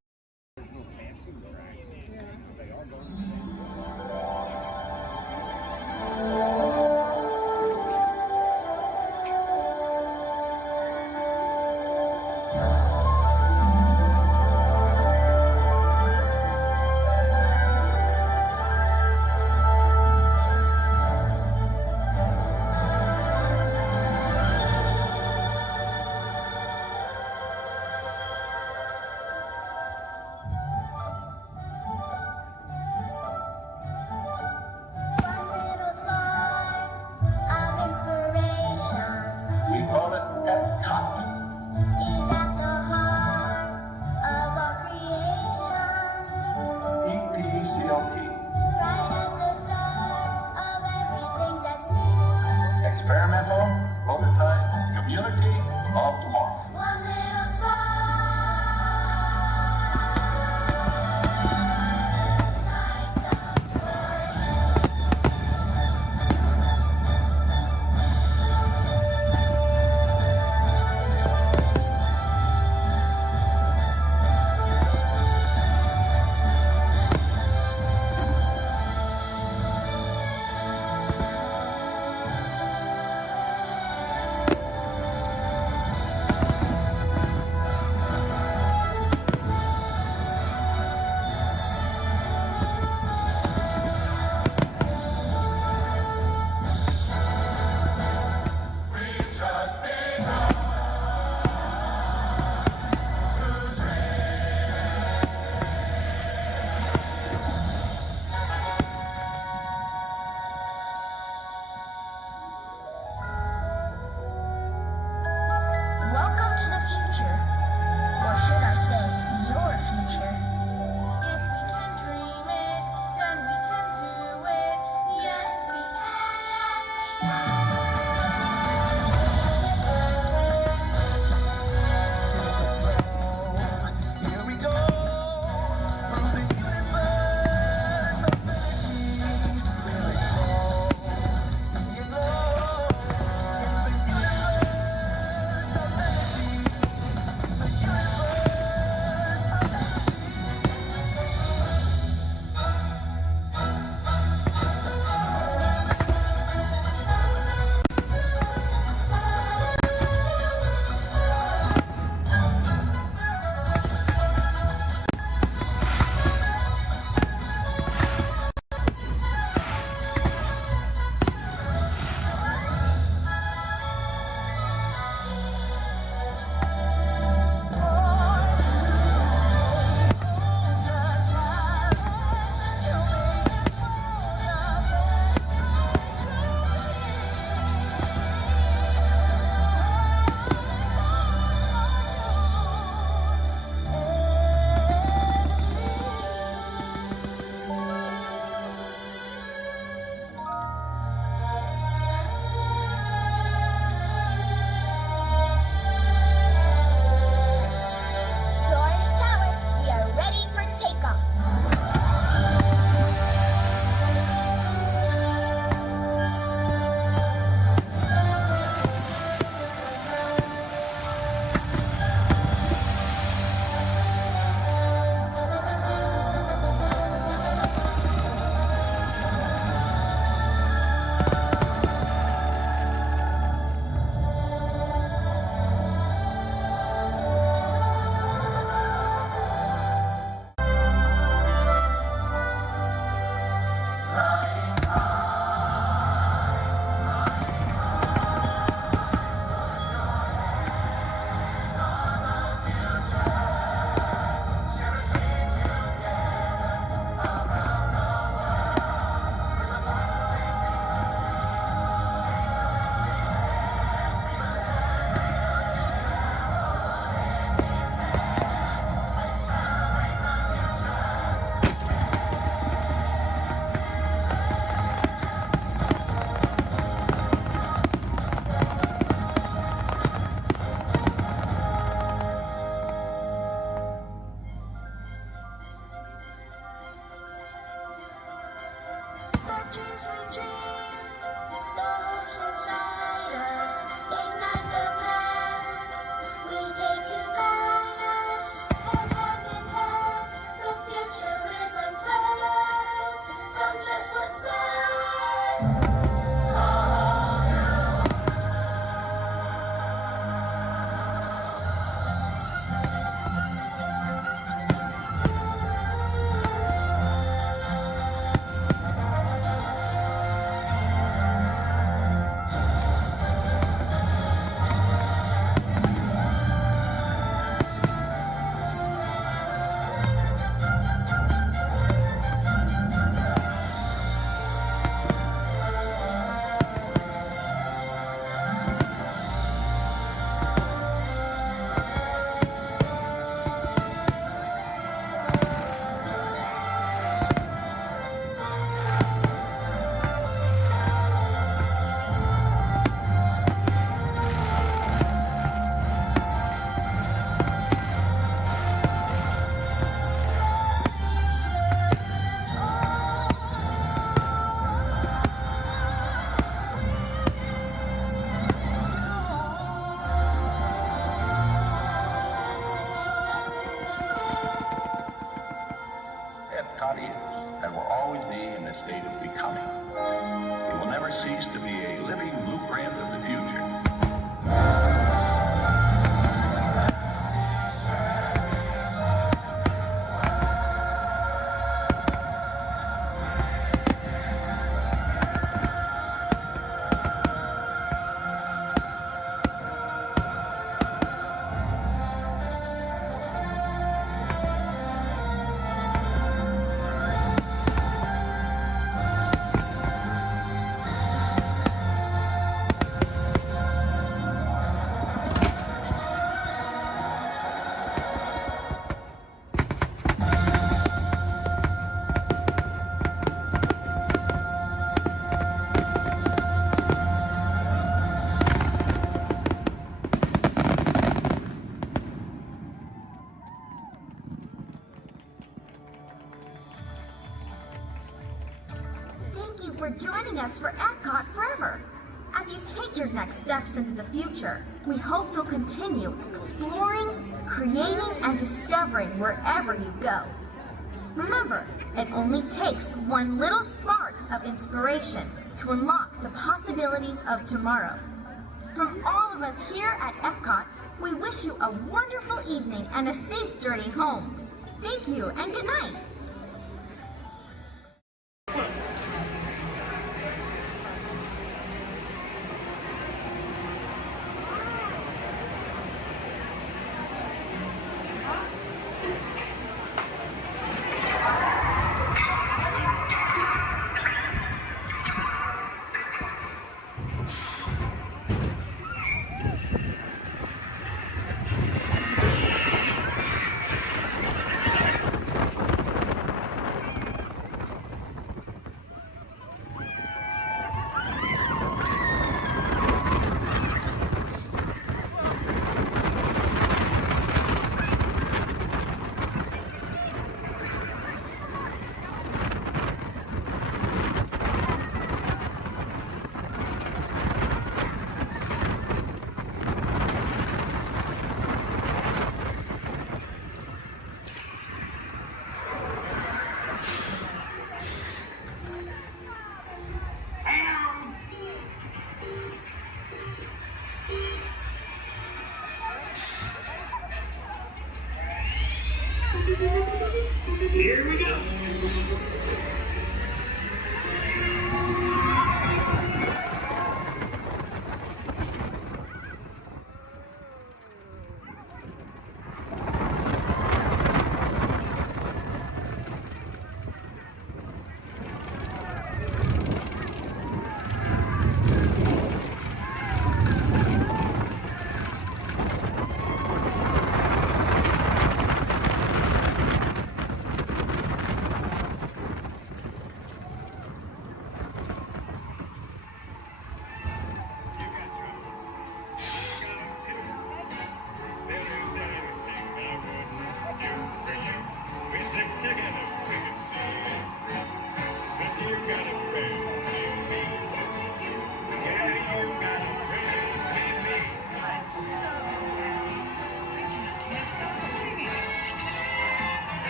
dream, sweet dream. The hopes inside us ignite the path we take to guide us. And hand in hand, the future is unfurled from just what's left. Epcot is, and will always be in a state of becoming. It will never cease to be a living blueprint of the future. Thank you for joining us for Epcot Forever. As you take your next steps into the future, we hope you'll continue exploring, creating, and discovering wherever you go. Remember, it only takes one little spark of inspiration to unlock the possibilities of tomorrow. From all of us here at Epcot, we wish you a wonderful evening and a safe journey home. Thank you and good night.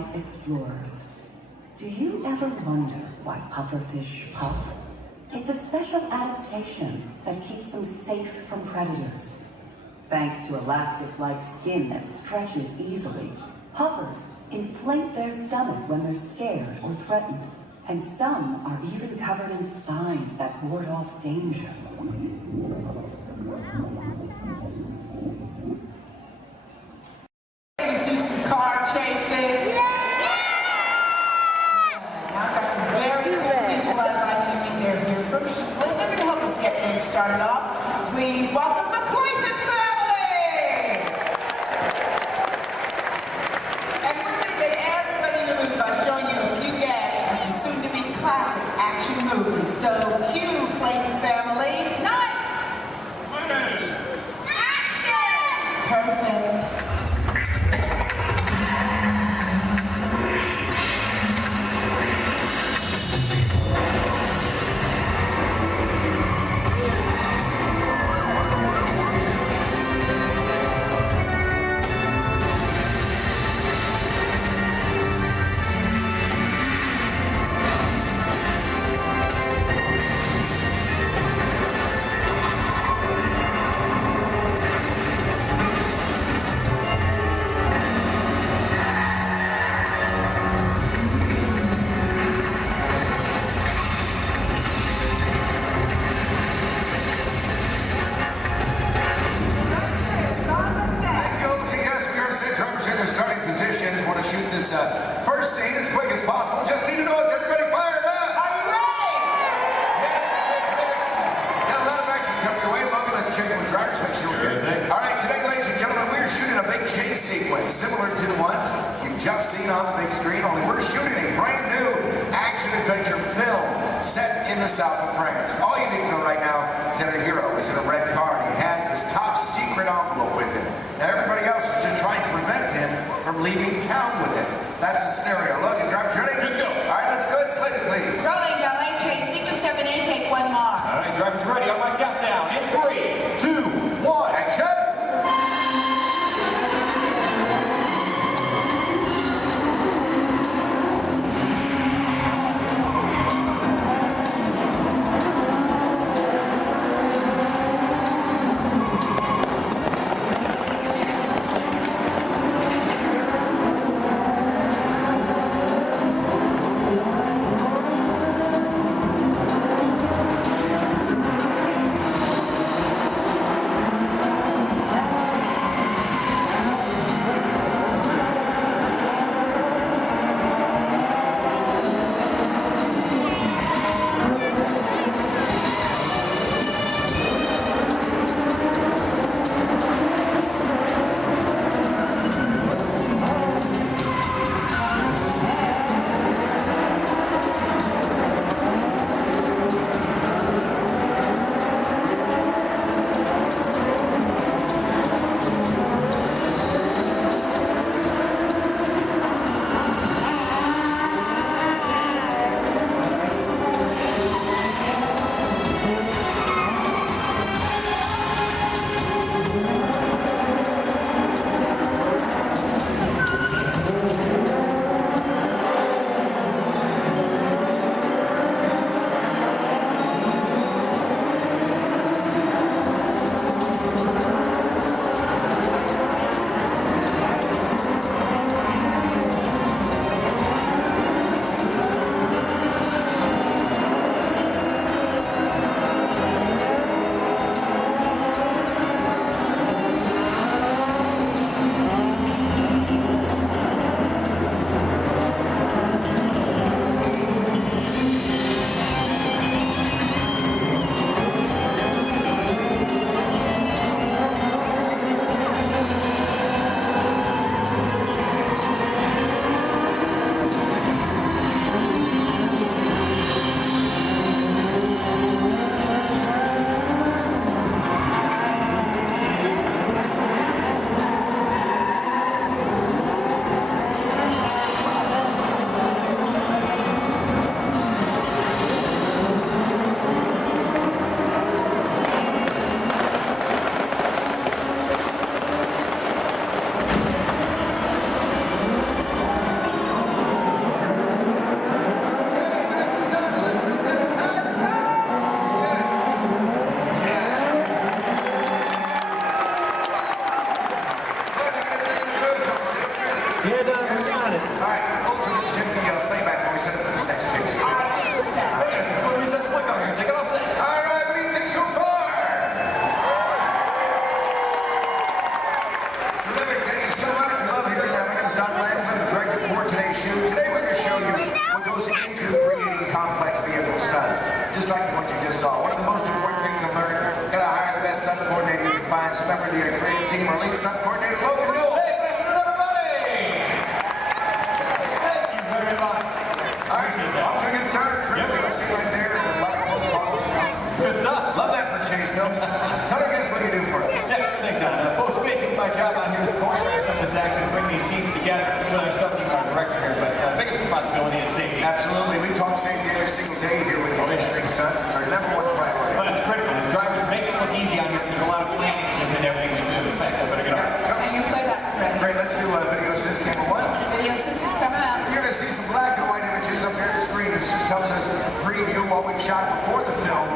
life explorers. Do you ever wonder why pufferfish puff? It's a special adaptation that keeps them safe from predators. Thanks to elastic-like skin that stretches easily, puffers inflate their stomach when they're scared or threatened, and some are even covered in spines that ward off danger. You see some car chases? I've got some very cool people I'd like you to meet. They're here for me. They're going to help us get things started off. Please welcome the Clayton family! And we're going to get everybody in the mood by showing you a few gags from some soon-to-be classic action movies. So, cue, Clayton family. Nice! Action! Perfect. First scene as quick as possible. Just need to know, is everybody fired up? Are you ready? Yes, got a lot of action coming your way. Logan, let's check with drivers, make sure we're good. All right, today, ladies and gentlemen, we're shooting a big chase sequence similar to the one you've just seen on the big screen, only we're shooting a brand new action-adventure film set in the south of France. All you need to know right now is that our hero is in a red car and he has this top secret envelope with him. Now, everybody else is just trying to prevent him from leaving town with it. That's the scenario. Logan, drivers ready? Good to go. All right, let's go ahead and slate it, please. Rolling, darling. Train sequence 7A, take one more. All right, drivers ready on my countdown. In 3, 2, 1, action! these scenes together with our stunt team and our director here, but biggest responsibility is safety. Absolutely. We talk safety every single day here with these extreme stunts. It's our number one priority. But it's critical. As drivers make it look easy on here. There's a lot of planning that goes into everything we do. In fact, I better get on. And your playback's ready. Great, let's do video assist camera 1. Video assist is coming up. You're going to see some black and white images up there on the screen. This just tells us a preview of what we've shot before the film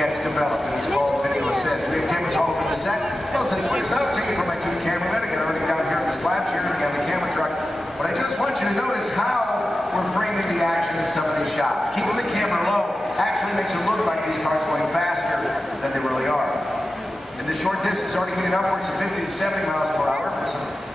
gets developed. And it's called video assist. We have cameras all over the set. Most of this footage not taken from my 2 cameramen. I got everything down here in the slab chair. We got the camera truck. But I just want you to notice how we're framing the action in some of these shots. Keeping the camera low actually makes it look like these cars going faster than they really are. And the short distance already getting upwards of 50 to 70 miles per hour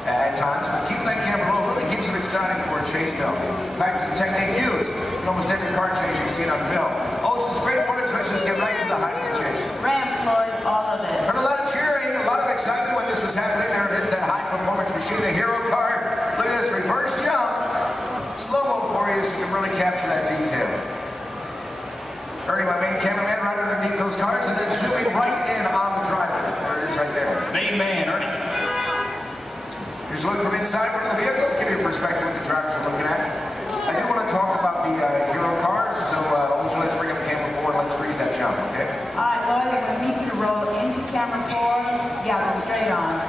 at times, but keeping that camera low really keeps it exciting for a chase film. In fact, it's a technique used in almost every car chase you've seen on film. Oh, this is great footage. Let's just get right to the height of the chase. Rams, Lloyd, all of it. Heard a lot of cheering, a lot of excitement when this was happening. There it is, that high-performance machine, the hero car. Look at this reverse jump. Slow-mo for you so you can really capture that detail. Ernie, my main cameraman, right underneath those cars, and then zooming right in on the driver. There it is right there. Main man, Ernie. Here's a look from inside one of the vehicles, give you a perspective what the drivers are looking at. I do want to talk about the hero cars, so let's bring up camera 4 and let's freeze that jump, okay? All right, Lloyd, I'm going to need you to roll into camera 4. Yeah, they're straight on.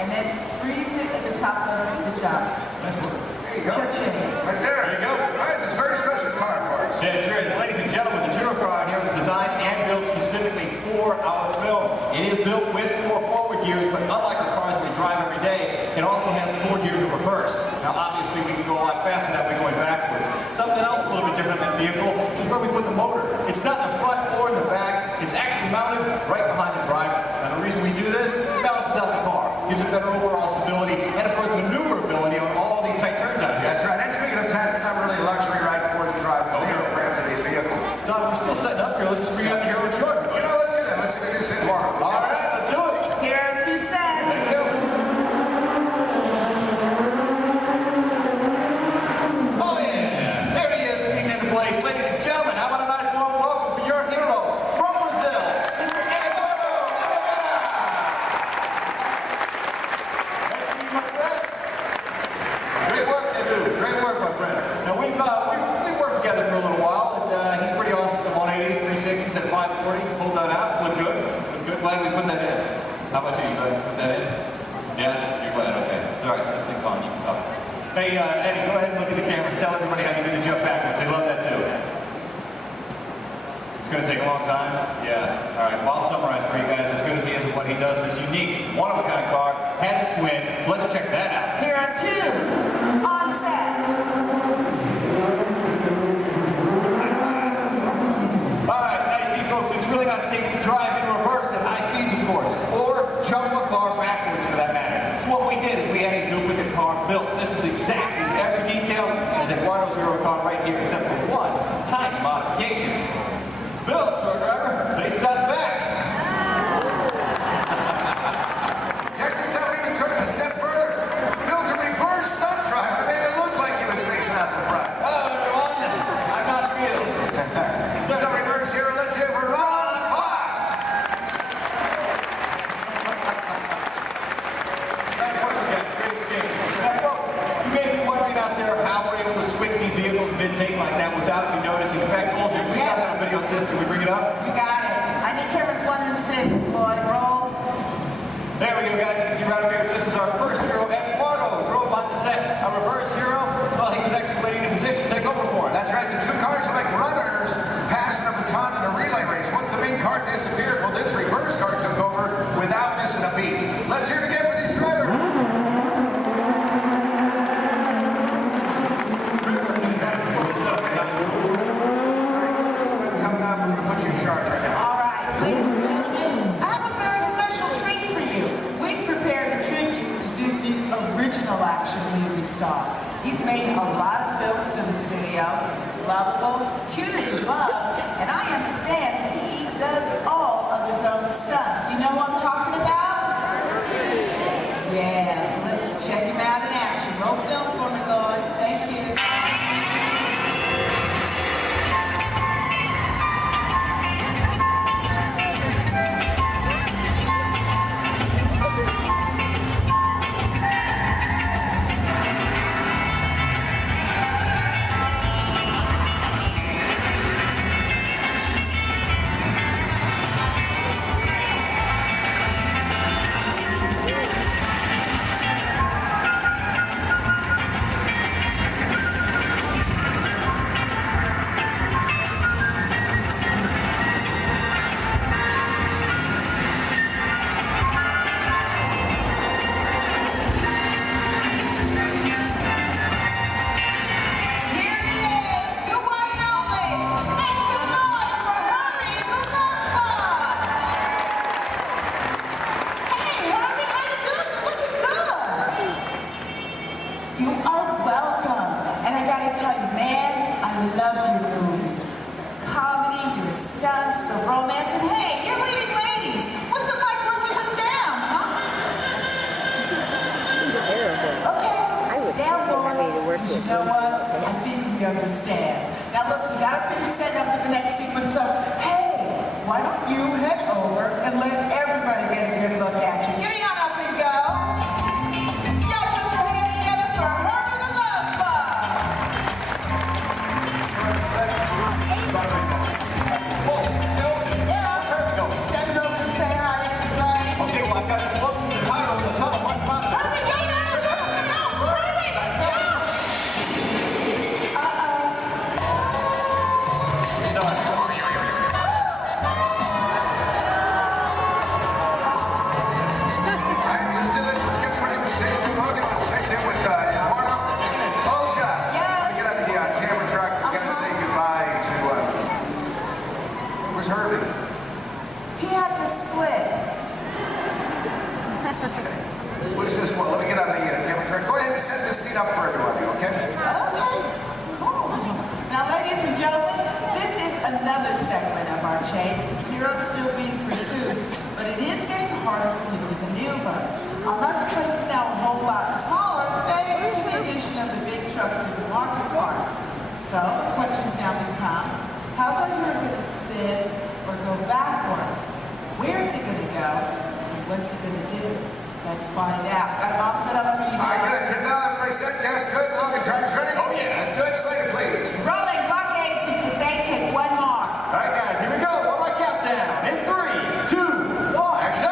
And then freeze it at the top of the jump. There you go. Right there. There you go. All right, this is a very special car for us. Yeah, sure is. Ladies and gentlemen, this hero car out here was designed and built specifically for our film. It is built with 4 forward gears, but unlike the cars we drive every day, it also has 4 gears in reverse. Now, obviously, we can go a lot faster that way going backwards. Something else a little bit different than the vehicle is where we put the motor. It's not in the front or in the back. It's actually mounted right behind the driver. Now, the reason we do this, it balances out the car, gives it better overall stability, and of course, maneuverability on all these tight turns out here. That's right. And speaking of time, it's not really a luxury ride for the drivers. They are around today's vehicle. Don, we're still setting up here. Let's just bring out the hero truck. You know, let's do that. Let's introduce it tomorrow. All right, let's do it. Here to set. Thank you. Oh, yeah. There he is, leading into place. Ladies and gentlemen, how about a nice warm welcome for your hero from Brazil, Mr. Eduardo. Great work, Edu. Great work, my friend. Now, we've worked together for a little while, and he's pretty awesome with the 180s, 360s at 540. Hold that out. Look good. Look good. Glad we put that in. How about you? You glad we put that in? Yeah? You're glad. Okay. It's all right. This thing's on. You can talk. Hey, Eddie, go ahead and look at the camera and tell everybody how you do the jump backwards. They love that, too. It's going to take a long time? Yeah. All right. Well, I'll summarize for you guys. As good as he is at what he does, this unique, one-of-a-kind car has its win. Let's check that out. Here are 2 on set. All right, now you see, folks, it's really not safe to drive in reverse at high speeds, of course, or jump a car backwards for that matter. So what we did is we had a duplicate car built. This is exactly every detail as Eduardo's hero car right here, except for one tiny modification. It's built, so our driver faces out the back. Check this out. We even took it a step further. Built a reverse stunt driver. Made it look like he was facing out the front. Hello, everyone. I'm not real. So reverse hero. Let's hear for Ron Fox. Nice work, guys. Great shape. Now, folks, you may be wondering out there how we're able to switch these vehicles mid-take like that without you noticing. In fact, Paul, we got that on video system. We bring it up. You got it. I need cameras 1 and 6, Lloyd. Roll. There we go, guys. You can see right up here. This is our first hero, Eduardo. Drove on the set. Our reverse hero, well, he was actually waiting in position to take over for him. That's right. The 2 cars are like runners passing a baton in a relay race. Once the main car disappeared, well, this reverse car took over without missing a beat. Let's hear it again for these drivers. Coming up, we're going to put you in charge right now. All right, ladies and gentlemen, I have a very special treat for you. We've prepared a tribute to Disney's original action movie star. He's made a lot of films for the studio. He's lovable, cute as a bug, and I understand he does all of his own stunts. Do you know what I'm talking about? Yeah, so let's check him out in action. Roll film for me, Lloyd. Thank you. love your movies. The comedy, your stunts, the romance, and hey, you're leading ladies. What's it like working with them, huh? Okay, down boy. You know what? I think we understand. Now look, we gotta finish setting up for the next sequence, so hey, why don't you head over and let everybody get a good look at you. Get on up and go. Y'all put your hands together for Herbie the Love Bug. Send it over and say hi to everybody. Okay, well, I've got to close to the tire on the top. Herbie, go now! Go! Herbie! Herbie? He had to split. What's this one? Let me get on the camera track. Go ahead and set this scene up for everybody, okay? Okay. Cool. Now, ladies and gentlemen, this is another segment of our chase. The hero's still being pursued, but it is getting harder for him to maneuver. Our marketplace is now a whole lot smaller thanks to the addition of the big trucks and the market parts. So the questions now become, how's our hero going to spin or go backwards? Where's he going to go? And what's he going to do? Let's find out. Got them all set up for you. All right, good. 10 everybody set? Yes, good. Logan, drivers ready? Oh, yeah. That's good. Slater, please. Rolling blockade sequence 8, take one more. All right, guys, here we go. One more countdown. In 3, 2, 1. Action!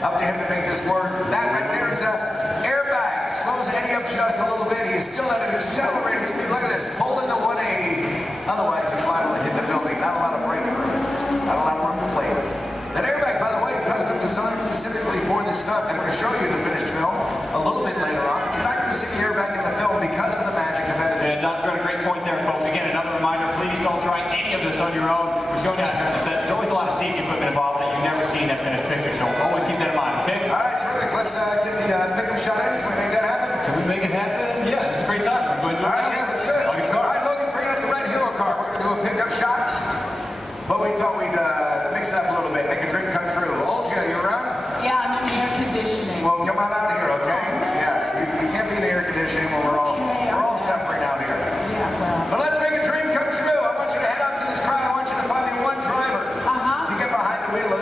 Up to him to make this work. That right there is an airbag. Slows Eddie up just a little bit. He is still at an accelerated speed. Look at this, pulling the 180. Otherwise, he's liable to hit the building. Not a lot of braking room. Not a lot of room to play with. That airbag, by the way, custom designed specifically for this stunt. I'm going to show you the finished film a little bit later on. You're not going to see the airbag in the film because of the magic of editing. Yeah, Don's got a great point there, folks. Again, another reminder, please don't try any of this on your own. We're showing you out here on the set. There's always a lot of safety equipment involved that you've never seen that finished picture, so always keep that in mind, okay? All right, terrific. Let's get the pickup shot in. Can we make that happen? Can we make it happen? Yeah, this is a great time. We're going to do it. All right, yeah, let's do it. All right, Logan's bringing out the red hero car. We're going to do a pickup shot, but we thought we'd mix it up a little bit, make a dream come true. Olja, you around? Yeah, I'm in the air conditioning. Well, come on out here, okay? Yeah, you can't be in the air conditioning when we're all suffering out here. Yeah, well. But let's make a dream come true. I want you to head out to this crowd. I want you to find me one driver to get behind the wheel of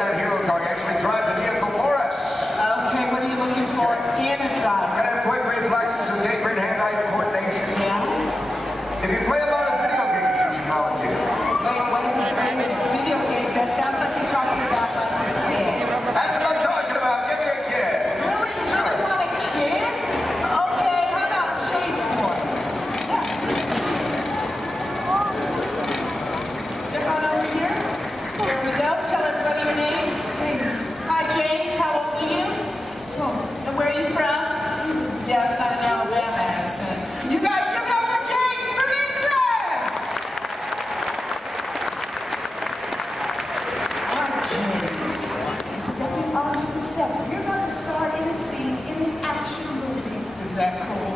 that cool?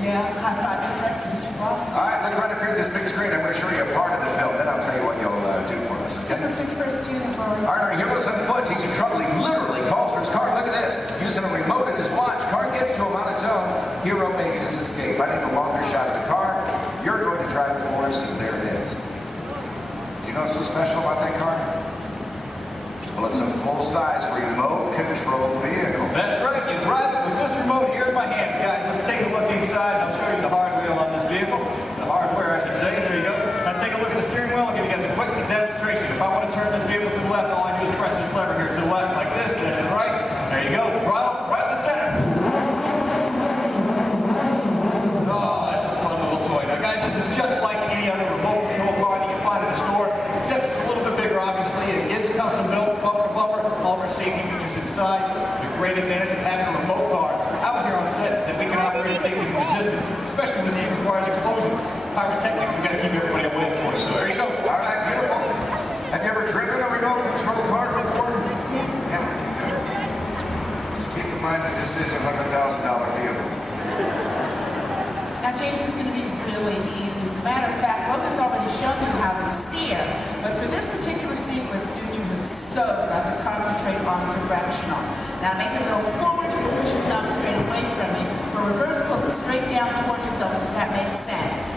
Yeah, high five your recognition, boss. All right, look right up here at this big screen. I'm going to show you a part of the film. Then I'll tell you what you'll do for us. Okay? 6 first student, Lori. All right, our hero's on foot. He's in trouble. He literally calls for his car. Look at this. Using a remote in his watch. Car gets to him on its own. Hero makes his escape. I need a longer shot of the car. You're going to drive it for us, and there it is. Do you know what's so special about that car? Well, it's a full-size remote-controlled vehicle. That's right. You drive it with this remote here in my hands, guys. Let's take a look inside. I'll show you the hardware on this vehicle. The hardware, I should say. There you go. Now take a look at the steering wheel. I'll give you guys a quick demonstration. If I want to turn this vehicle to the left, all I do is press this lever here to the left like this, and then to the right. There you go. Right in the center. Oh, that's a fun little toy. Now, guys, this is just like any other remote control car that you find in the store, except it's a little bit bigger, obviously. It is custom built, bumper to bumper, all of our safety features inside. The great advantage of having a remote car out here on set is that we can operate safely from a distance, especially when the scene requires explosion. Pyrotechnics, we've got to keep everybody away, of course. So there you go. All right, beautiful. Have you ever driven a remote control car before? Yeah. Just keep in mind that this is a $100,000 vehicle. Now, James, this is going to be really easy. As a matter of fact, Logan's already shown you how to steer. But for this particular sequence, dude, you have so got to concentrate on directional. Now, make it go forward. You can push this knob straight away from you. For reverse, pull it straight down towards yourself. Does that make sense?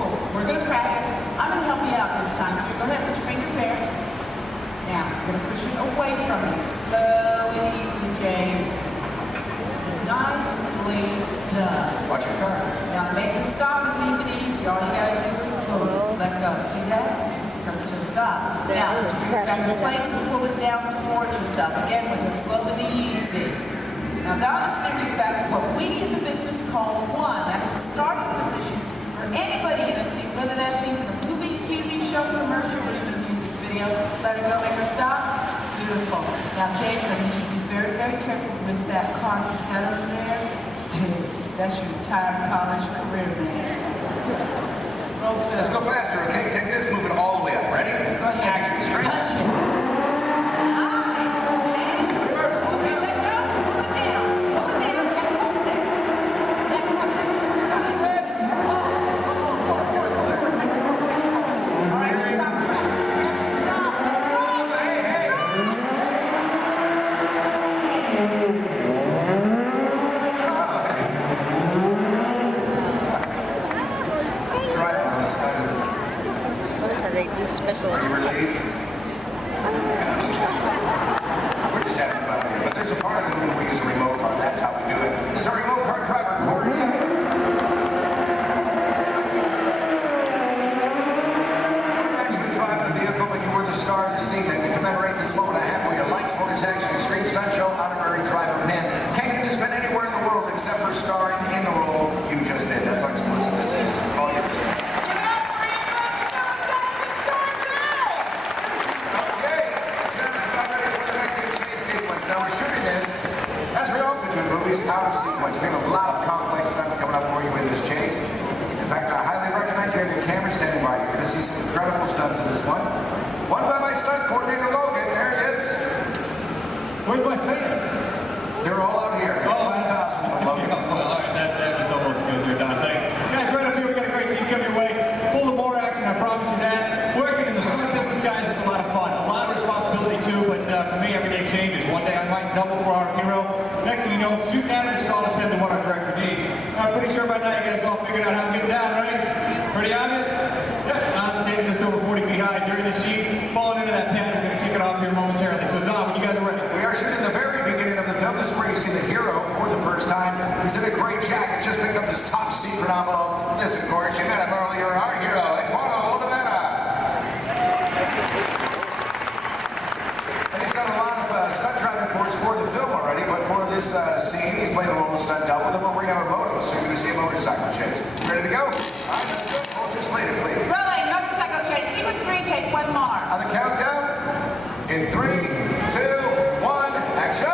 Cool. We're going to practice. I'm going to help you out this time. You go ahead, put your fingers there. Now, I'm going to push it away from you. Slow and easy, James. Nicely done. Watch your car. Now, to make it stop is even easier. All you got to do is pull it. Let go. See that? Comes to a stop. Now, put your fingers back in place and pull it down towards yourself. Again, with the slow and the easy. Now, down the steering is back to what we in the business call one. That's the starting position for anybody in a scene, whether that's in a movie, TV show, commercial, or even a music video. Let it go, make her stop. Beautiful. Now, James, I need you to be very, very careful with that car. Is that over there? Dude, that's your entire college career, man. Roll fast. Let's go faster, okay? Take this, move it all the way up. Ready? Go ahead. Action, straight. Punch it. They do special. Are you released? We're just having fun here, but there's a part of the movie we use a remote car. That's how we do it. This is our remote car driver, Corey. We're actually driving the vehicle, but you were the star of the scene. And to commemorate this moment, I have for you lights, motors, action, extreme stunt show, honorary driver pin. Can't get this pin anywhere in the world except for starring in the role you just did. That's how exclusive this is. All yours. Now we're shooting this, as we often do in movies, out of sequence. We have a lot of complex stunts coming up for you in this chase. In fact, I highly recommend you have your camera standing by. You're going to see some incredible stunts in this one. One by my stunt coordinator, Logan. There he is. Where's my fan? They're all out here. 5,000 from Logan. Well, all right, that was almost good there, Don. Thanks. Guys, right up here, we got a great team coming your way. Full of more action, I promise you that. Working in the stunt business, guys, it's a lot of fun. A lot of responsibility, too, but for me, every day changes. One day I might double for our hero. Next thing you know, shooting at it just all depends on what our director needs. I'm pretty sure by now you guys all figured out how to get down, right? Pretty obvious? Yes, I'm standing just over 40 feet high during the sheet. Falling into that pen, we're going to kick it off here momentarily. So, Don, when you guys are ready. We are shooting the very beginning of the film. This is where you see the hero for the first time. He's in a gray jacket, just picked up this top secret envelope. This, of course, you met him earlier, our hero, Eduardo Olivera. And he's done a lot of stunt driving for us for the film already, but for this scene, he's playing the role of stunt double. Then we'll bring out our moto, so you're going to see a motorcycle chase. Ready to go? All right, let's go. Hold your slater, please. Rolling, motorcycle chase. Sequence 3, take one more. On the countdown, in 3, 2, 1, action!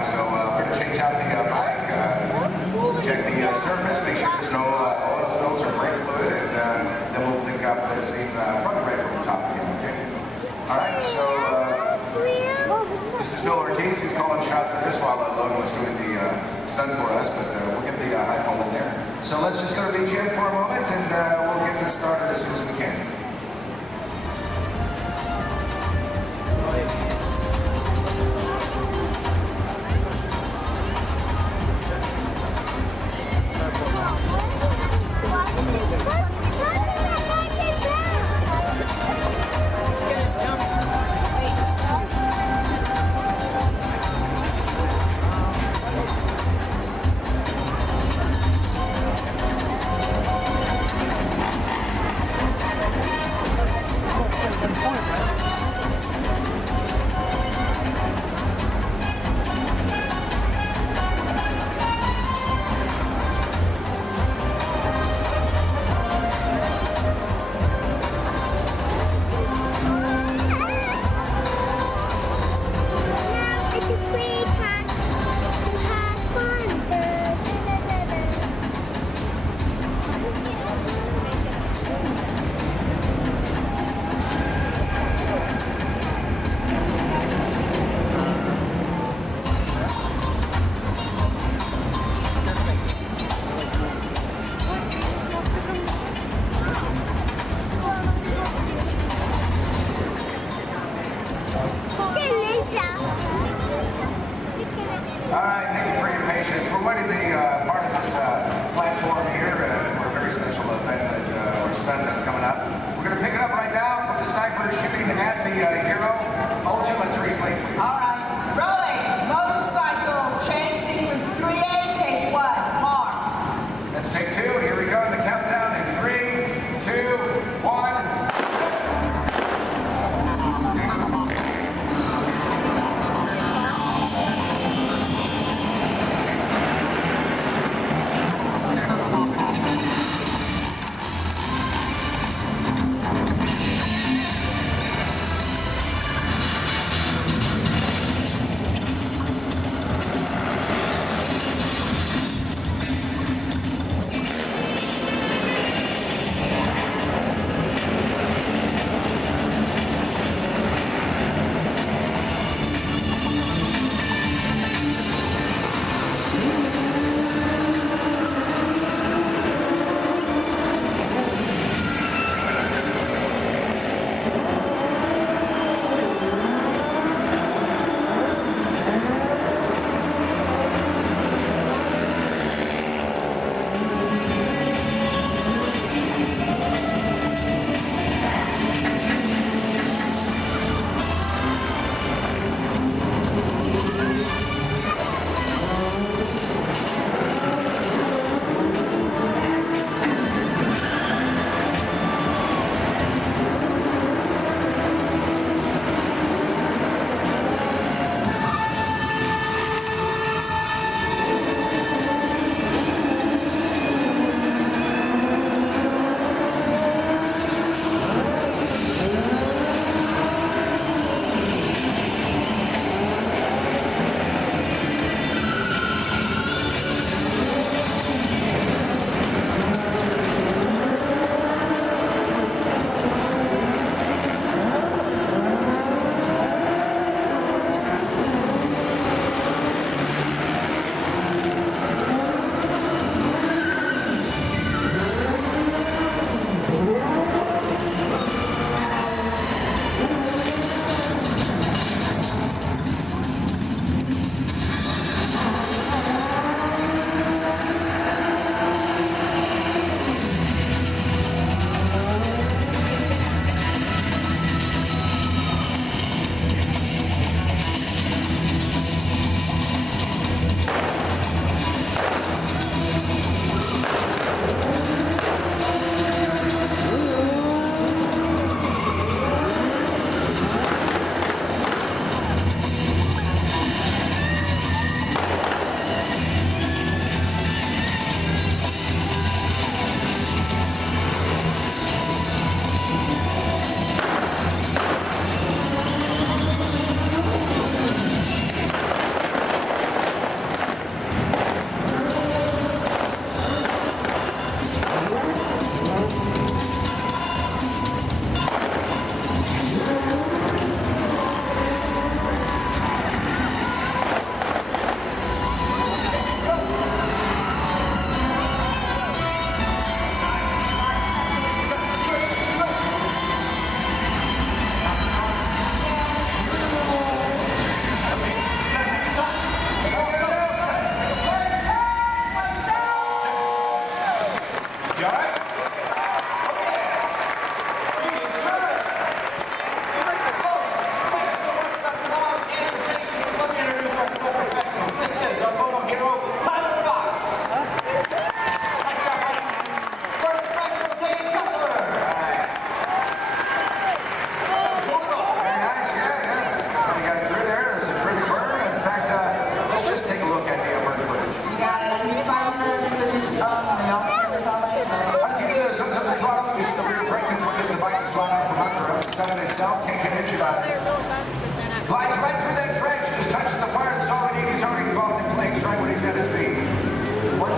bike. So we're going to change out the bike, check the surface, make sure there's no oil spills or brake fluid, and then we'll pick up the scene probably right from the top again, okay? All right, so this is Bill Ortiz. He's calling shots for this while Logan was doing the stunt for us, but we'll get the high fall in there. So let's just go to BGM for a moment, and we'll get this started as soon as we can.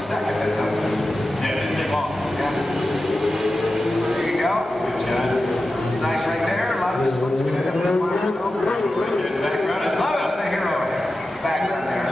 second that took. Yeah, it didn't take long. Yeah. There you go. Good job. It's nice right there. A lot of this one's going to end up in the bottom. Right there in the background. That's Love it, the hero. Background there.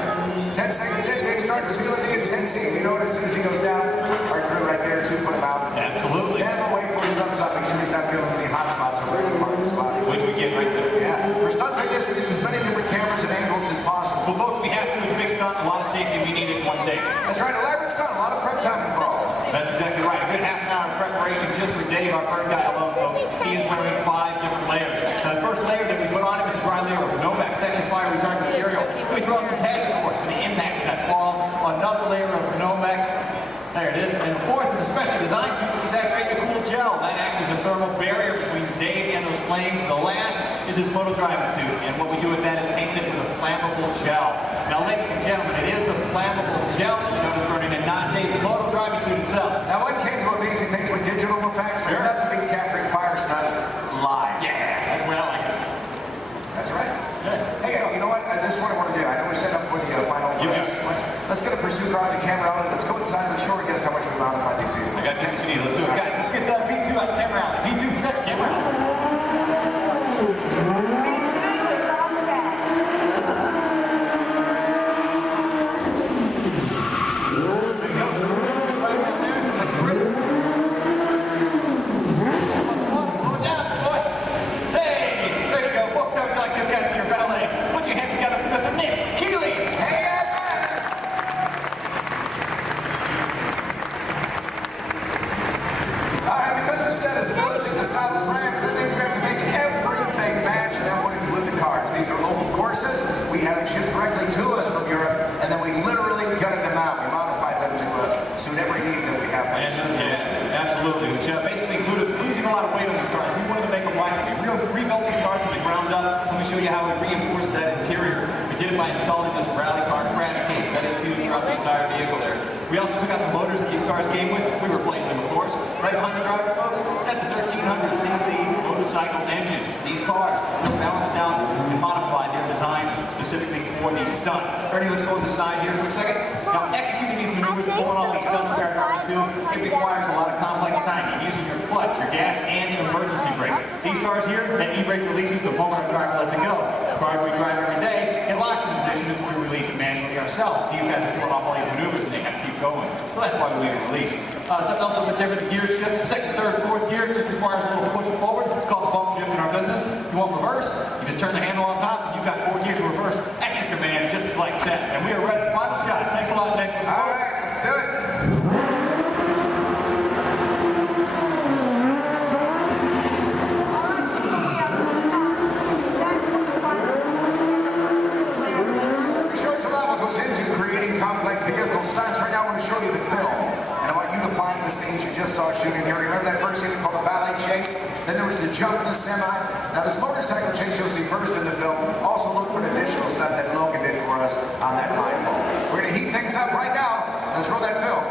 10 seconds in, Dave starts feeling the intensity. You know what, as soon as he goes down, our crew right there to put him out. Absolutely. Then we'll wait for his thumbs up, make sure he's not feeling any hot spots over any part of his body. Which we get right there. Yeah. For stunts like this, we use as many different cameras and angles as possible. Well, folks, we have to. It's a big stunt, a lot of safety. We need it in one take. That's right, elaborate stunt, a lot of prep time involved. That's exactly right. A good half an hour of preparation just for Dave, our bird guy alone, folks. He is wearing 5 different layers. Now, the first layer that we put on him is a dry layer of Nomex, extra fire retardant material. Then we throw on some pads, of course, for the impact of that fall. Another layer of Nomex. There it is. And the fourth is a specially designed suit that we saturate in cool gel. That acts as a thermal barrier between Dave and those flames. The last is his moto driving suit. And what we do with that is paint it with a flammable gel. Now, ladies and gentlemen, it is the flammable gel that you notice burning and not Dave's moto driving suit itself. Now, one can do amazing things with digital effects, but nothing beats capturing fire stunts live. Yeah, that's where I like it. That's right. Good. Hey, you know what? This is what I want to do. I know we're set up for the final race. Let's get a pursuit car to camera out. Let's go inside and show our guests how much we modify these vehicles. I got you what you need. Let's do it, guys. Let's get V2 out to camera out. V2 set camera out. By installing this rally car crash cage that is fused throughout the entire vehicle there. We also took out the motors that these cars came with. We replaced them, of course. Right behind the driver, folks, that's a 1300cc motorcycle engine. These cars were balanced down and modified their design specifically for these stunts. Ernie, let's go on the side here a quick second. Now, executing these maneuvers, pulling off these stunts that our drivers do, it requires a lot of complex timing, using your clutch, your gas, and your emergency brake. These cars here, that e-brake releases the moment our driver lets it go. The cars we drive every day, it locks in position until we release it manually ourselves. These guys are pulling off all these maneuvers and they have to keep going. So that's why we leave it released. Something else a bit different, the gear shift. Second, third, fourth gear just requires a little push forward. It's called the bump shift in our business. You want reverse, you just turn the handle on top and you've got 4 gears of reverse at your command just like that. And we are ready for final shot. Thanks a lot, Nick. All right, let's do it. Complex vehicle stunts. Right now I want to show you the film, and I want you to find the scenes you just saw shooting here. Remember that first scene called the ballet chase? Then there was the jump in the semi. Now this motorcycle chase you'll see first in the film. Also look for an additional stunt that Logan did for us on that iPhone. We're going to heat things up right now. Let's roll that film.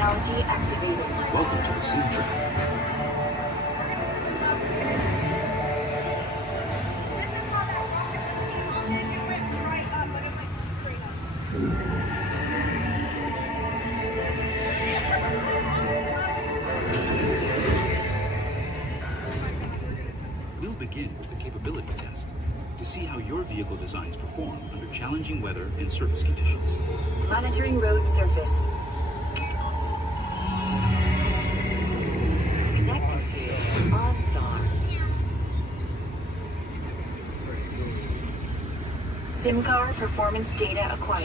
technology activated. Welcome to the sim track. We'll begin with the capability test to see how your vehicle designs perform under challenging weather and surface conditions. Monitoring road surface. SIM car performance data acquired.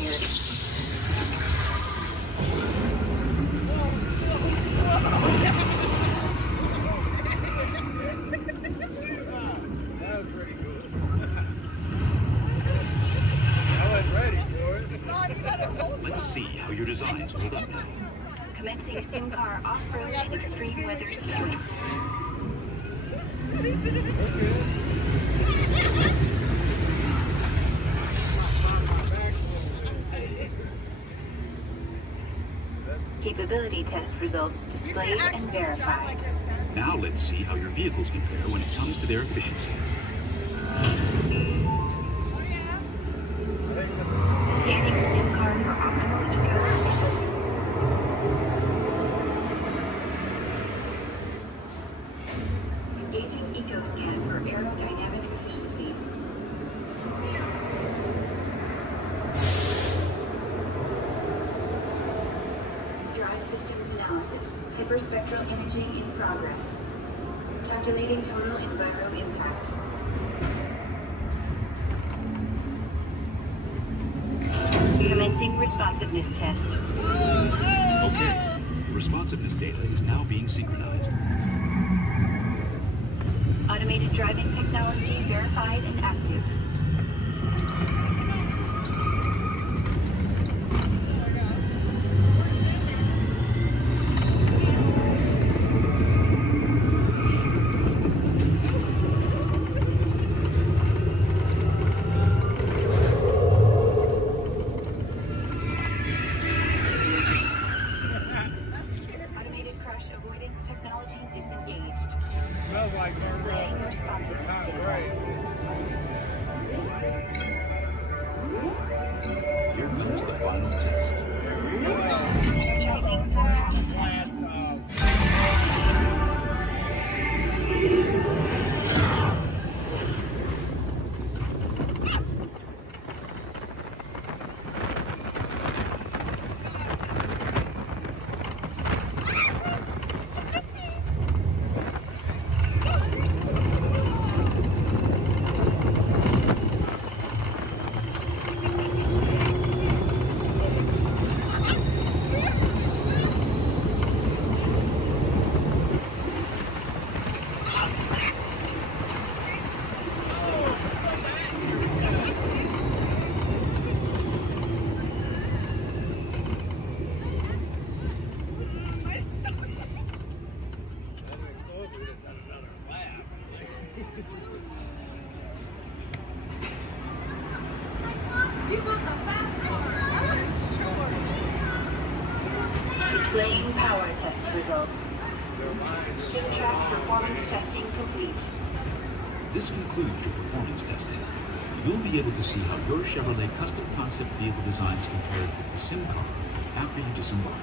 Let's see how your designs hold up now. Commencing SIM car off-road and extreme weather stunts. Capability test results displayed and verified. Now let's see how your vehicles compare when it comes to their efficiency. Scanning SIM card for optimal eco efficiency. Engaging eco scan for aerodynamic efficiency. Drive systems analysis. Hyperspectral imaging in progress. Calculating total enviro impact. Commencing responsiveness test. Okay, the responsiveness data is now being synchronized. Automated driving technology verified and active. Automated crash avoidance technology disengaged. Displaying responsiveness data. Here comes the final test. Energizing the power test. Displaying power test results. SIM track performance testing complete. This concludes your performance testing. You'll be able to see how your Chevrolet custom concept vehicle designs compared with the sim car after you disembark.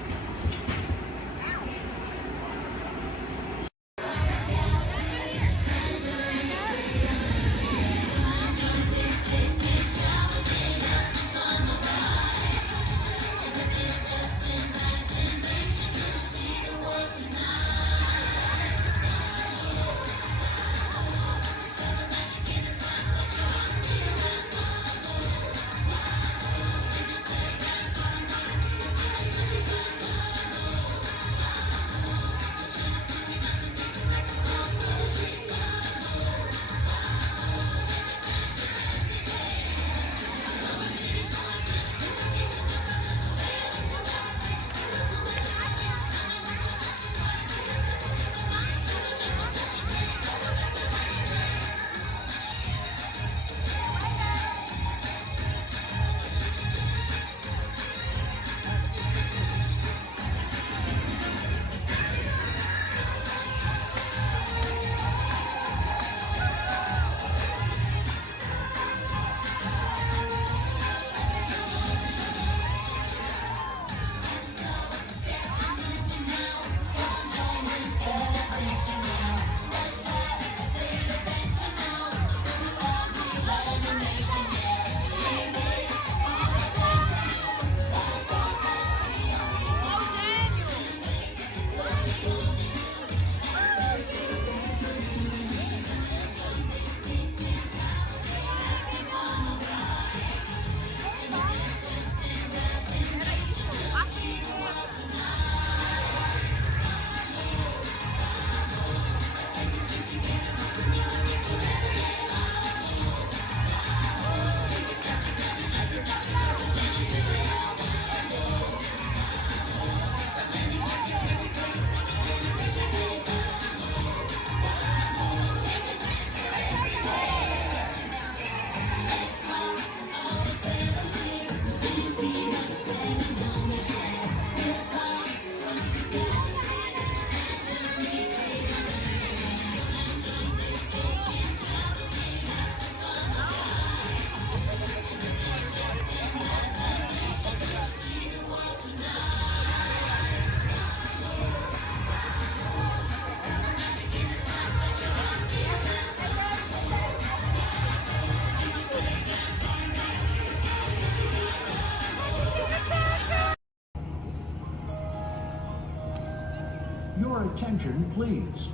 Attention, please.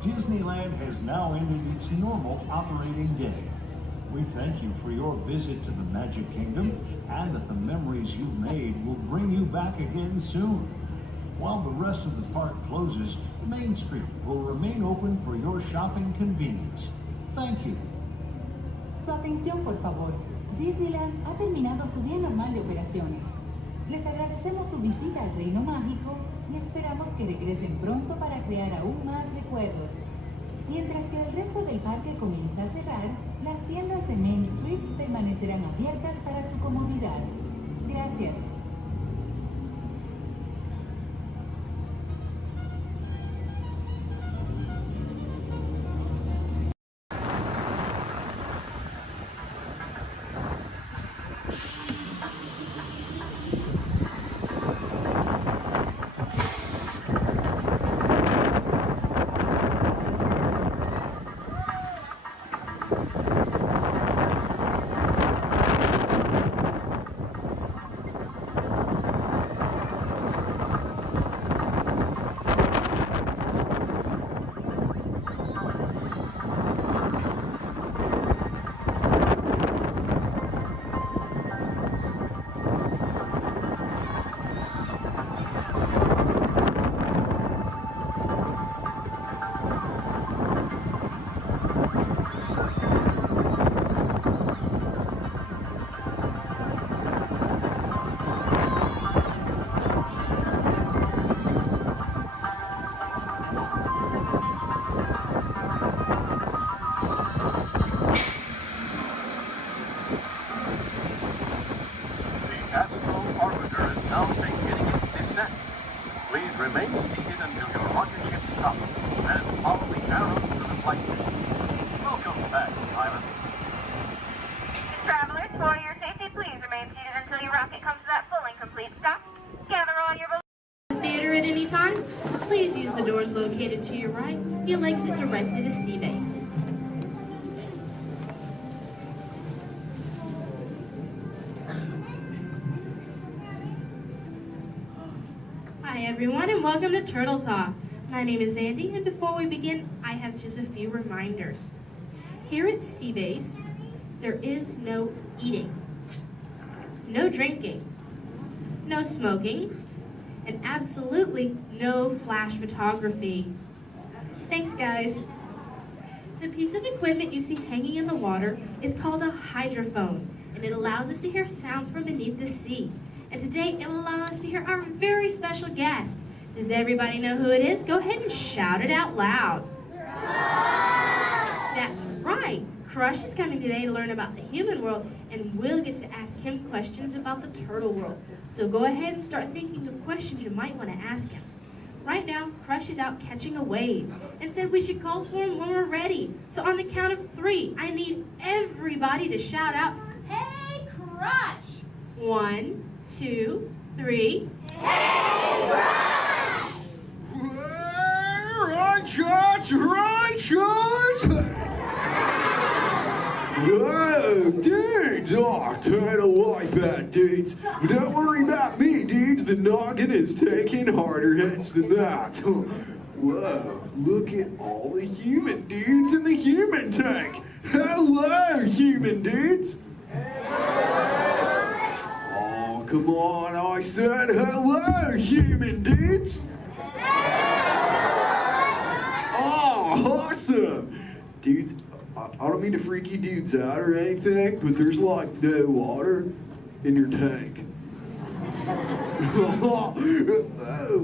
Disneyland has now ended its normal operating day. We thank you for your visit to the Magic Kingdom and that the memories you've made will bring you back again soon. While the rest of the park closes, Main Street will remain open for your shopping convenience. Thank you. Su atención, por favor. Disneyland ha terminado su día normal de operaciones. Les agradecemos su visita al Reino Mágico y esperamos que regresen pronto para crear aún más recuerdos. Mientras que el resto del parque comienza a cerrar, las tiendas de Main Street permanecerán abiertas para su comodidad. Gracias. Remain seated until your rocket ship stops and follow the arrows to the flight. Welcome back, pilots. Travelers, for your safety, please remain seated until your rocket comes to that full and complete stop. Gather all your belongings. Theater at any time, please use the doors located to your right. You'll exit directly to Sea Base. Hi everyone and welcome to Turtle Talk. My name is Andy and before we begin, I have just a few reminders. Here at Sea Base, there is no eating, no drinking, no smoking, and absolutely no flash photography. Thanks guys. The piece of equipment you see hanging in the water is called a hydrophone and it allows us to hear sounds from beneath the sea. And today, it will allow us to hear our very special guest. Does everybody know who it is? Go ahead and shout it out loud. That's right. Crush is coming today to learn about the human world, and we'll get to ask him questions about the turtle world. So go ahead and start thinking of questions you might want to ask him. Right now, Crush is out catching a wave and said we should call for him when we're ready. So on the count of 3, I need everybody to shout out, "Hey, Crush!" 1, 2, 3. Hey, Crush! Righteous, righteous! Whoa, dudes! Oh, total like that, dudes. But don't worry about me, dudes. The noggin is taking harder hits than that. Whoa, look at all the human dudes in the human tank. Hello, human dudes. Come on, I said hello, human dudes! Oh, awesome! Dudes, I don't mean to freak you dudes out or anything, but there's like no water in your tank. Oh,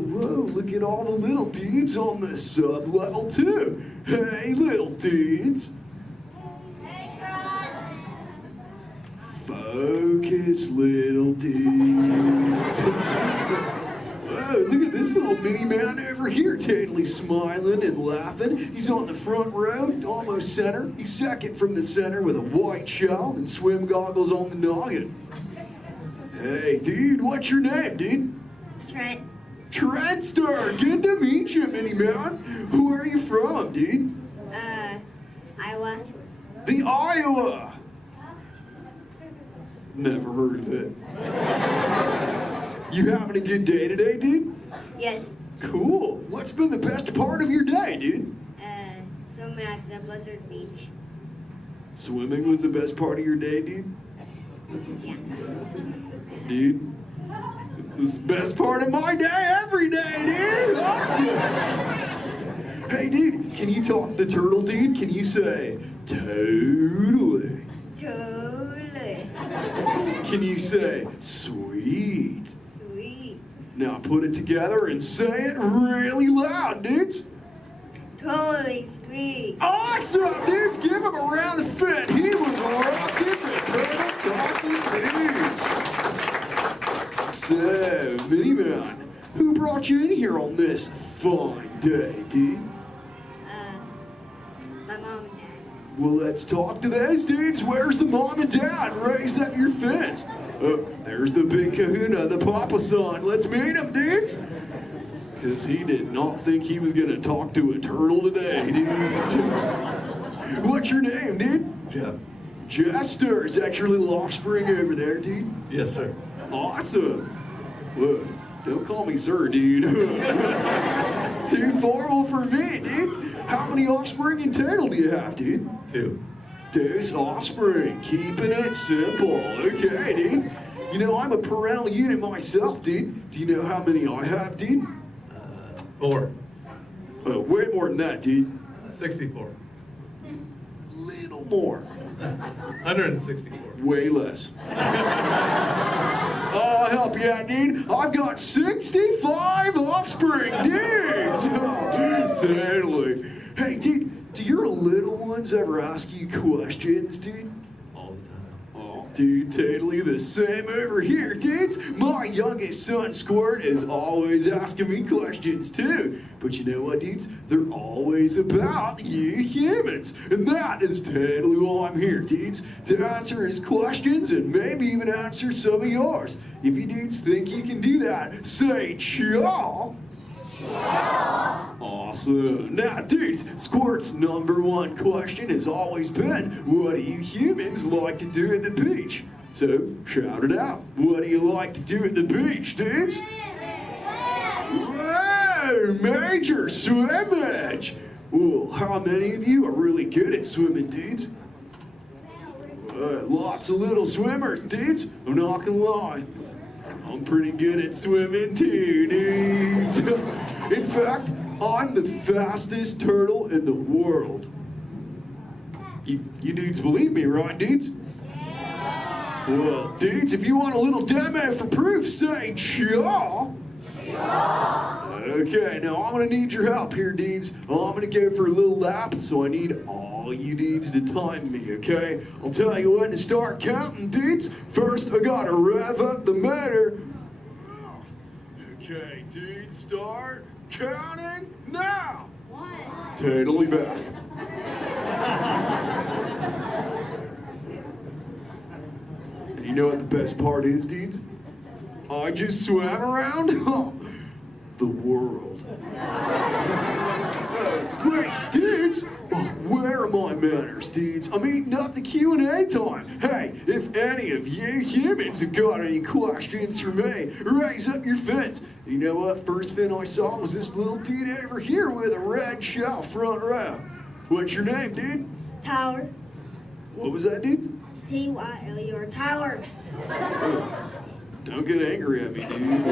whoa, look at all the little dudes on this sub-level too. Hey, little dudes. Focus, little dudes. Whoa, look at this little mini man over here, totally smiling and laughing. He's on the front row, almost center. He's second from the center with a white shell and swim goggles on the noggin. Hey, dude, what's your name, dude? Trent. Trent Star, good to meet you, mini man. Who are you from, dude? Iowa. The Iowa. Never heard of it. You having a good day today, dude? Yes. Cool. What's been the best part of your day, dude? Swimming at the Blizzard Beach. Swimming was the best part of your day, dude? Yeah. Dude, this is the best part of my day every day, dude! Awesome! Hey, dude, can you talk the turtle, dude? Can you say, totally? Totally. Can you say, sweet? Sweet. Now put it together and say it really loud, dudes. Totally sweet. Awesome, dudes! Give him a round of fit. He was rocking the turtle talking dudes. So, Mini-Man, who brought you in here on this fine day, dude? My mom and dad. Well, let's talk to those dudes. Where's the mom and dad? Raise up your fence. Oh, there's the big kahuna, the papa son. Let's meet him, dudes. Because he did not think he was going to talk to a turtle today, dudes. What's your name, dude? Jeff. Jester. Is that your little offspring over there, dude? Yes, sir. Awesome. Whoa, don't call me sir, dude. Too formal for me, dude. How many offspring in total do you have, dude? 2. This offspring, keeping it simple. Okay, dude. You know, I'm a parental unit myself, dude. Do you know how many I have, dude? 4. Way more than that, dude. 64. Little more. 164. Way less. I'll help you out, dude. I've got 65 offspring, dudes. Totally. Hey, dude, do your little ones ever ask you questions, dude? All the time. Oh, dude, totally the same over here, dudes. My youngest son, Squirt, is always asking me questions, too. But you know what, dudes? They're always about you humans. And that is totally why I'm here, dudes. To answer his questions and maybe even answer some of yours. If you dudes think you can do that, say chaw. Awesome. Now, dudes, Squirt's #1 question has always been, what do you humans like to do at the beach? So, shout it out. What do you like to do at the beach, dudes? Whoa, major swimmage! Well, how many of you are really good at swimming, dudes? Lots of little swimmers, dudes. I'm not gonna lie. I'm pretty good at swimming too, dudes. In fact, I'm the fastest turtle in the world. You dudes believe me, right, dudes? Well, dudes, if you want a little demo for proof, say chaw. Okay, now I'm gonna need your help here, dudes. I'm gonna go for a little lap, so I need all you dudes to time me, okay? I'll tell you when to start counting, dudes. First, I gotta rev up the motor. Okay, dudes, start counting now. 1. Totally back. And you know what the best part is, dudes? I just swam around the world. Great, dudes! Where are my manners, dudes? I'm eating up the Q&A time. Hey, if any of you humans have got any questions for me, raise up your fins. You know what? First fin I saw was this little dude over here with a red shell front row. What's your name, dude? Tyler. What was that, dude? Tyler. Tyler. Don't get angry at me, dude.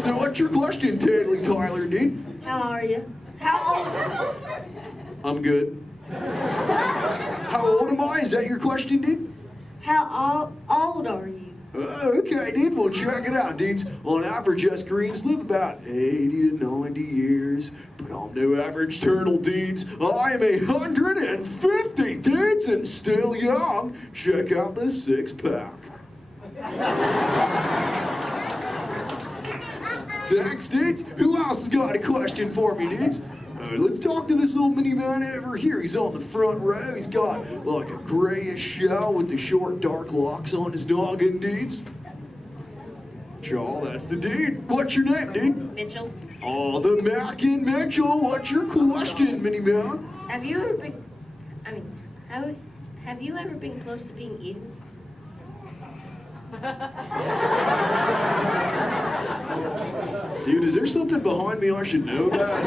So what's your question, Tyler, dude? How are you? How old are you? I'm good. How old am I? Is that your question, dude? How old are you? Okay, dude. Well, check it out, dudes. On average, us Koreans live about 80 to 90 years. But I'm no average turtle, dudes. I am 150, dudes, and still young. Check out this 6-pack. Thanks, dudes. Who else has got a question for me, dudes? Let's talk to this little mini man over here. He's on the front row. He's got like a grayish shell with the short, dark locks on his noggin, dudes. Chaw, that's the dude. What's your name, dude? Mitchell. Oh, the Mackin Mitchell. What's your question, mini man? Have you ever been? Have you ever been close to being eaten? Dude, is there something behind me I should know about?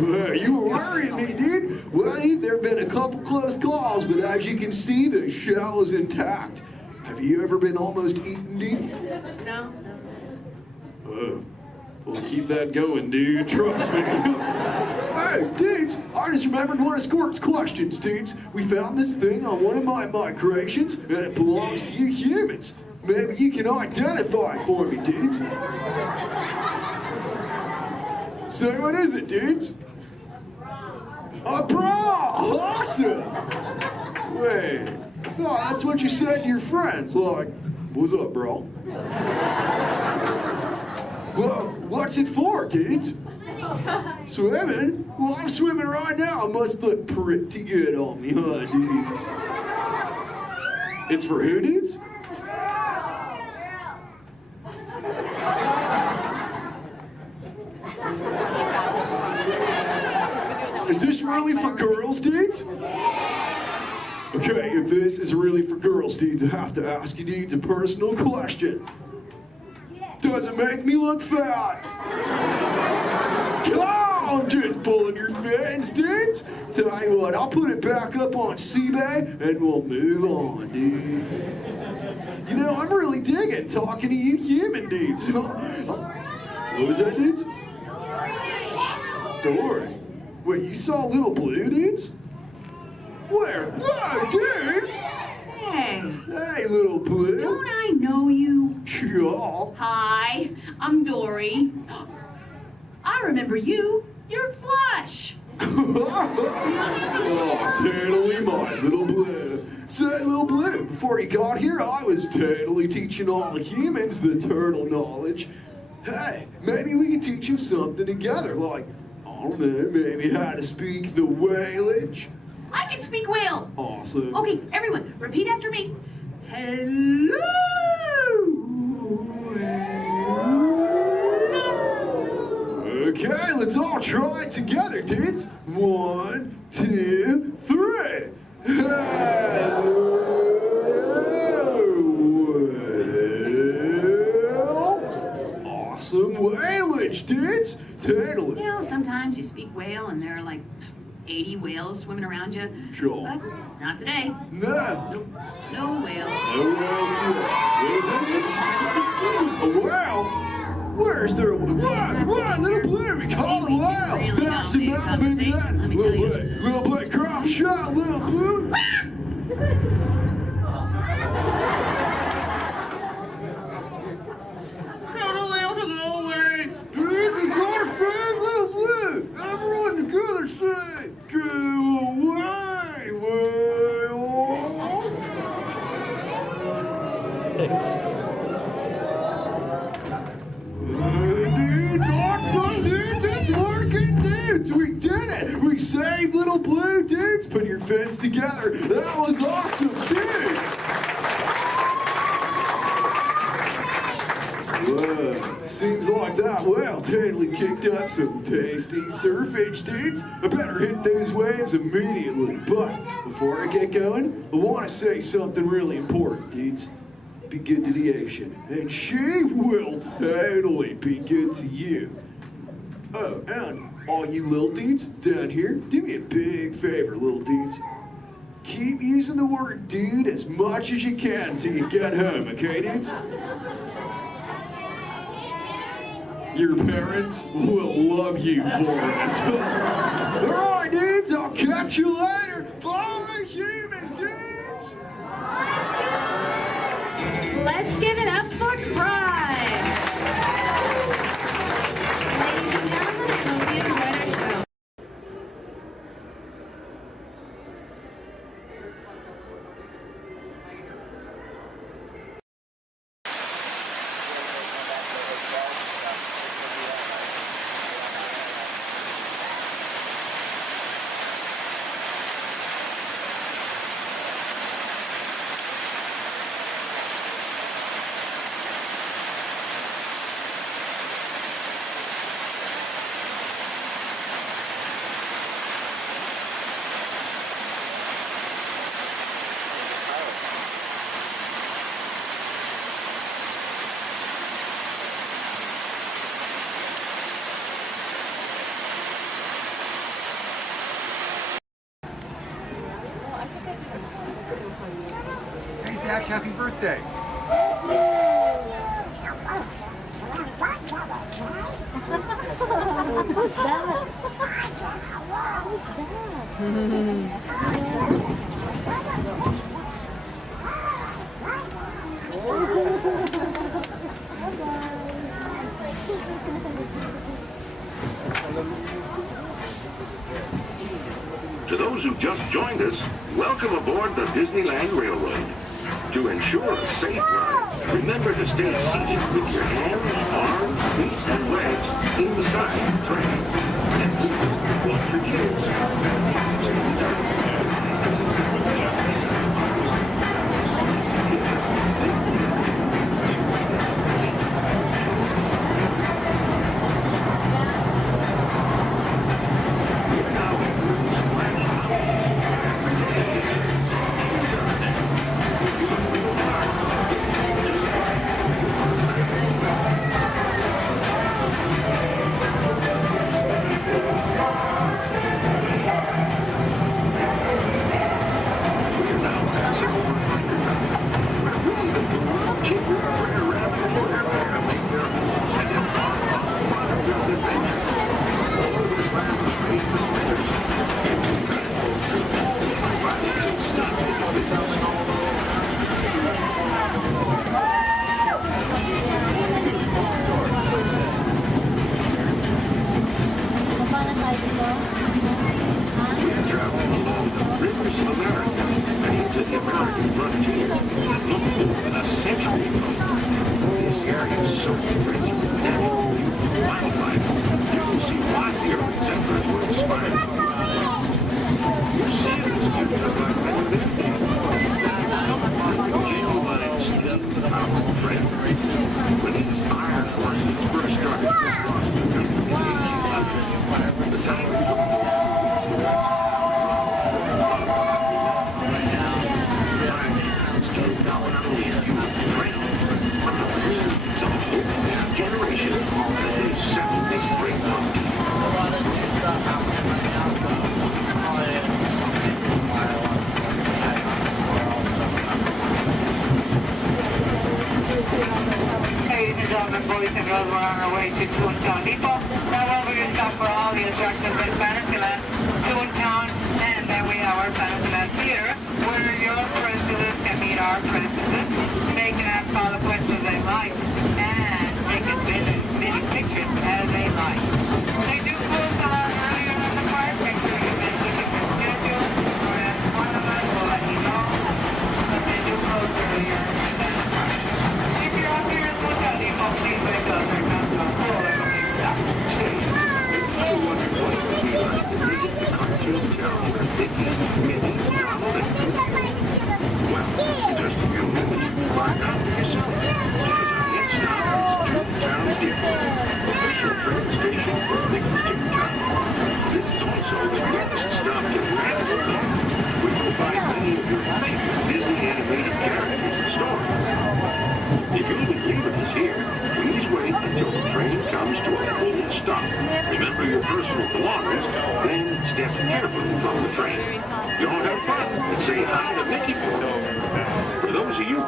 Well, you were worrying me, dude. Well, there have been a couple close calls, but as you can see, the shell is intact. Have you ever been almost eaten, dude? No. Well, keep that going, dude. Trust me. Hey, dudes, I just remembered one of Squirt's questions, dudes. We found this thing on one of my migrations, and it belongs to you humans. Maybe you can identify it for me, dudes. So what is it, dudes? A bra! Awesome! Wait, I thought that's what you said to your friends, like, what's up, bro? Well, what's it for, dudes? Swimming? Well, I'm swimming right now. I must look pretty good on me, huh, dudes? It's for who, dudes? Is this really for girls, dudes? Okay, if this is really for girls, dudes, I have to ask you, dudes, a personal question. Does it make me look fat? I'm just pulling your fins, dudes. Tell you what, I'll put it back up on CBay and we'll move on, dudes. You know, I'm really digging talking to you human dudes. What was that, dudes? Dory. Wait, you saw Little Blue, dudes? Where? Whoa, dudes! Hey. Hey, Little Blue. Don't I know you? Yeah. Hi, I'm Dory. I remember you. You're Flush. Oh, totally my Little Blue. Say, Little Blue, before you got here, I was totally teaching all the humans the turtle knowledge. Hey, maybe we can teach you something together, like, I don't know, maybe how to speak the whalage. I can speak whale. Awesome. Okay, everyone, repeat after me. Hello. Okay, let's all try it together, dudes. 1, 2, 3. Awesome whalage, dudes. Totally. You know, sometimes you speak whale and there are like 80 whales swimming around you. Sure. But not today. No. Nope. No whales. No whales today. What is that? Try to speak sea. A whale? Where's there a whale? What? Little Blue, we call it whale. Really That's the conversation. Let me tell you. Little Blue, crop shot, Little Blue. Dude, we got a fan, Little Blue. Everyone together say, go away, whale. Thanks. Dudes, awesome, dudes, it's working, dudes. We did it. We saved Little Blue, dudes. Put your fins together. That was awesome, dudes. Whoa, seems like that whale totally kicked up some tasty surfage, dudes. I better hit those waves immediately. But before I get going, I want to say something really important, dudes. Be good to the ocean, and she will totally be good to you. Oh, and all you little dudes down here, do me a big favor, little dudes. Keep using the word dude as much as you can till you get home, okay, dudes? Your parents will love you for it. All right, dudes, I'll catch you later. Bye, human dudes. Let's give it up for Crime. Ladies and gentlemen, I hope you enjoyed our show. Jack happy birthday. Who's that? To those who just joined us, welcome aboard the Disneyland Railroad. To ensure a safe ride, remember to stay seated with your hands, arms, feet, and legs inside the train. And please, watch your kids.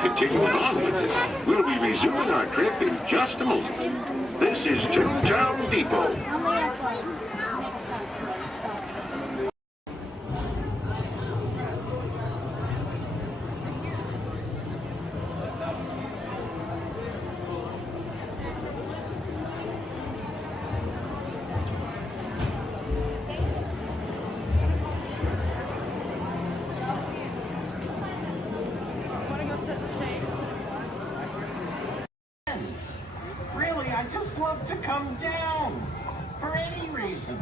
Continuing on with us, we'll be resuming our trip in just a moment. This is Toontown Depot. Really, I just love to come down for any reason.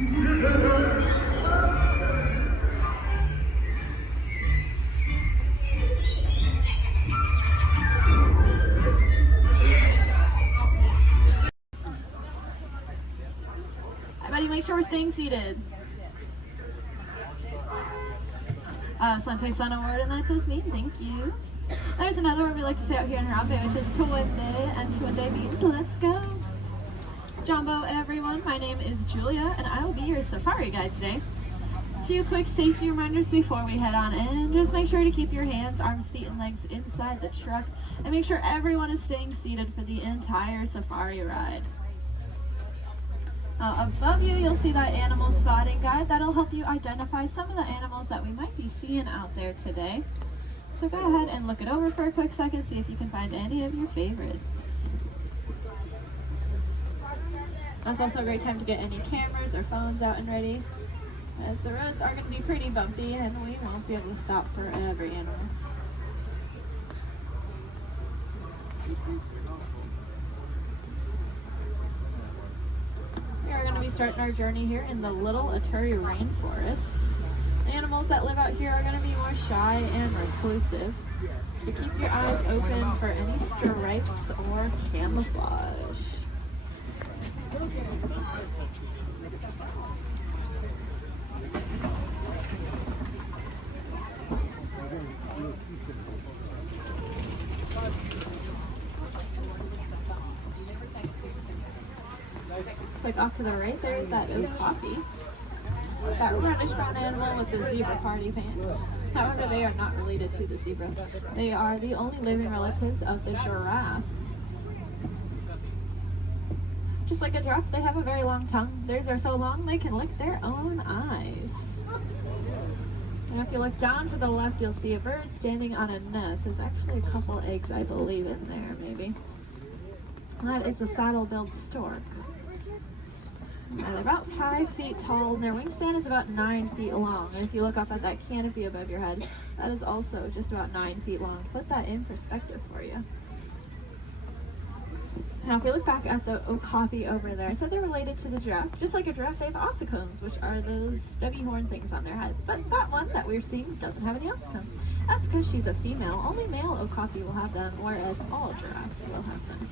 Everybody make sure we're staying seated. Sante Sana word, and that does mean thank you. There's another word we like to say out here in Harambe, which is Tuwende, and Tuwende means let's go. Jumbo everyone, my name is Julia, and I will be your safari guide today. A few quick safety reminders before we head on in. Just make sure to keep your hands, arms, feet, and legs inside the truck, and make sure everyone is staying seated for the entire safari ride. Above you, you'll see that animal spotting guide. That'll help you identify some of the animals that we might be seeing out there today. So go ahead and look it over for a quick second, see if you can find any of your favorites. That's also a great time to get any cameras or phones out and ready, as the roads are going to be pretty bumpy and we won't be able to stop for every animal. We are going to be starting our journey here in the Little Aturi Rainforest. Animals that live out here are going to be more shy and reclusive, so keep your eyes open for any stripes or camouflage. Like off to the right, there's that okapi. That reddish brown animal with the zebra party pants. However, they are not related to the zebra. They are the only living relatives of the giraffe. Just like a giraffe, they have a very long tongue. Theirs are so long they can lick their own eyes. And if you look down to the left, you'll see a bird standing on a nest. There's actually a couple eggs, I believe, in there, maybe. And that is a saddle-billed stork. They're about 5 feet tall, and their wingspan is about 9 feet long. And if you look up at that canopy above your head, that is also just about 9 feet long. Put that in perspective for you. Now, if we look back at the okapi over there, I said they're related to the giraffe. Just like a giraffe, they have ossicones, which are those stubby horn things on their heads. But that one that we're seeing doesn't have any ossicones. That's because she's a female. Only male okapi will have them, whereas all giraffes will have them.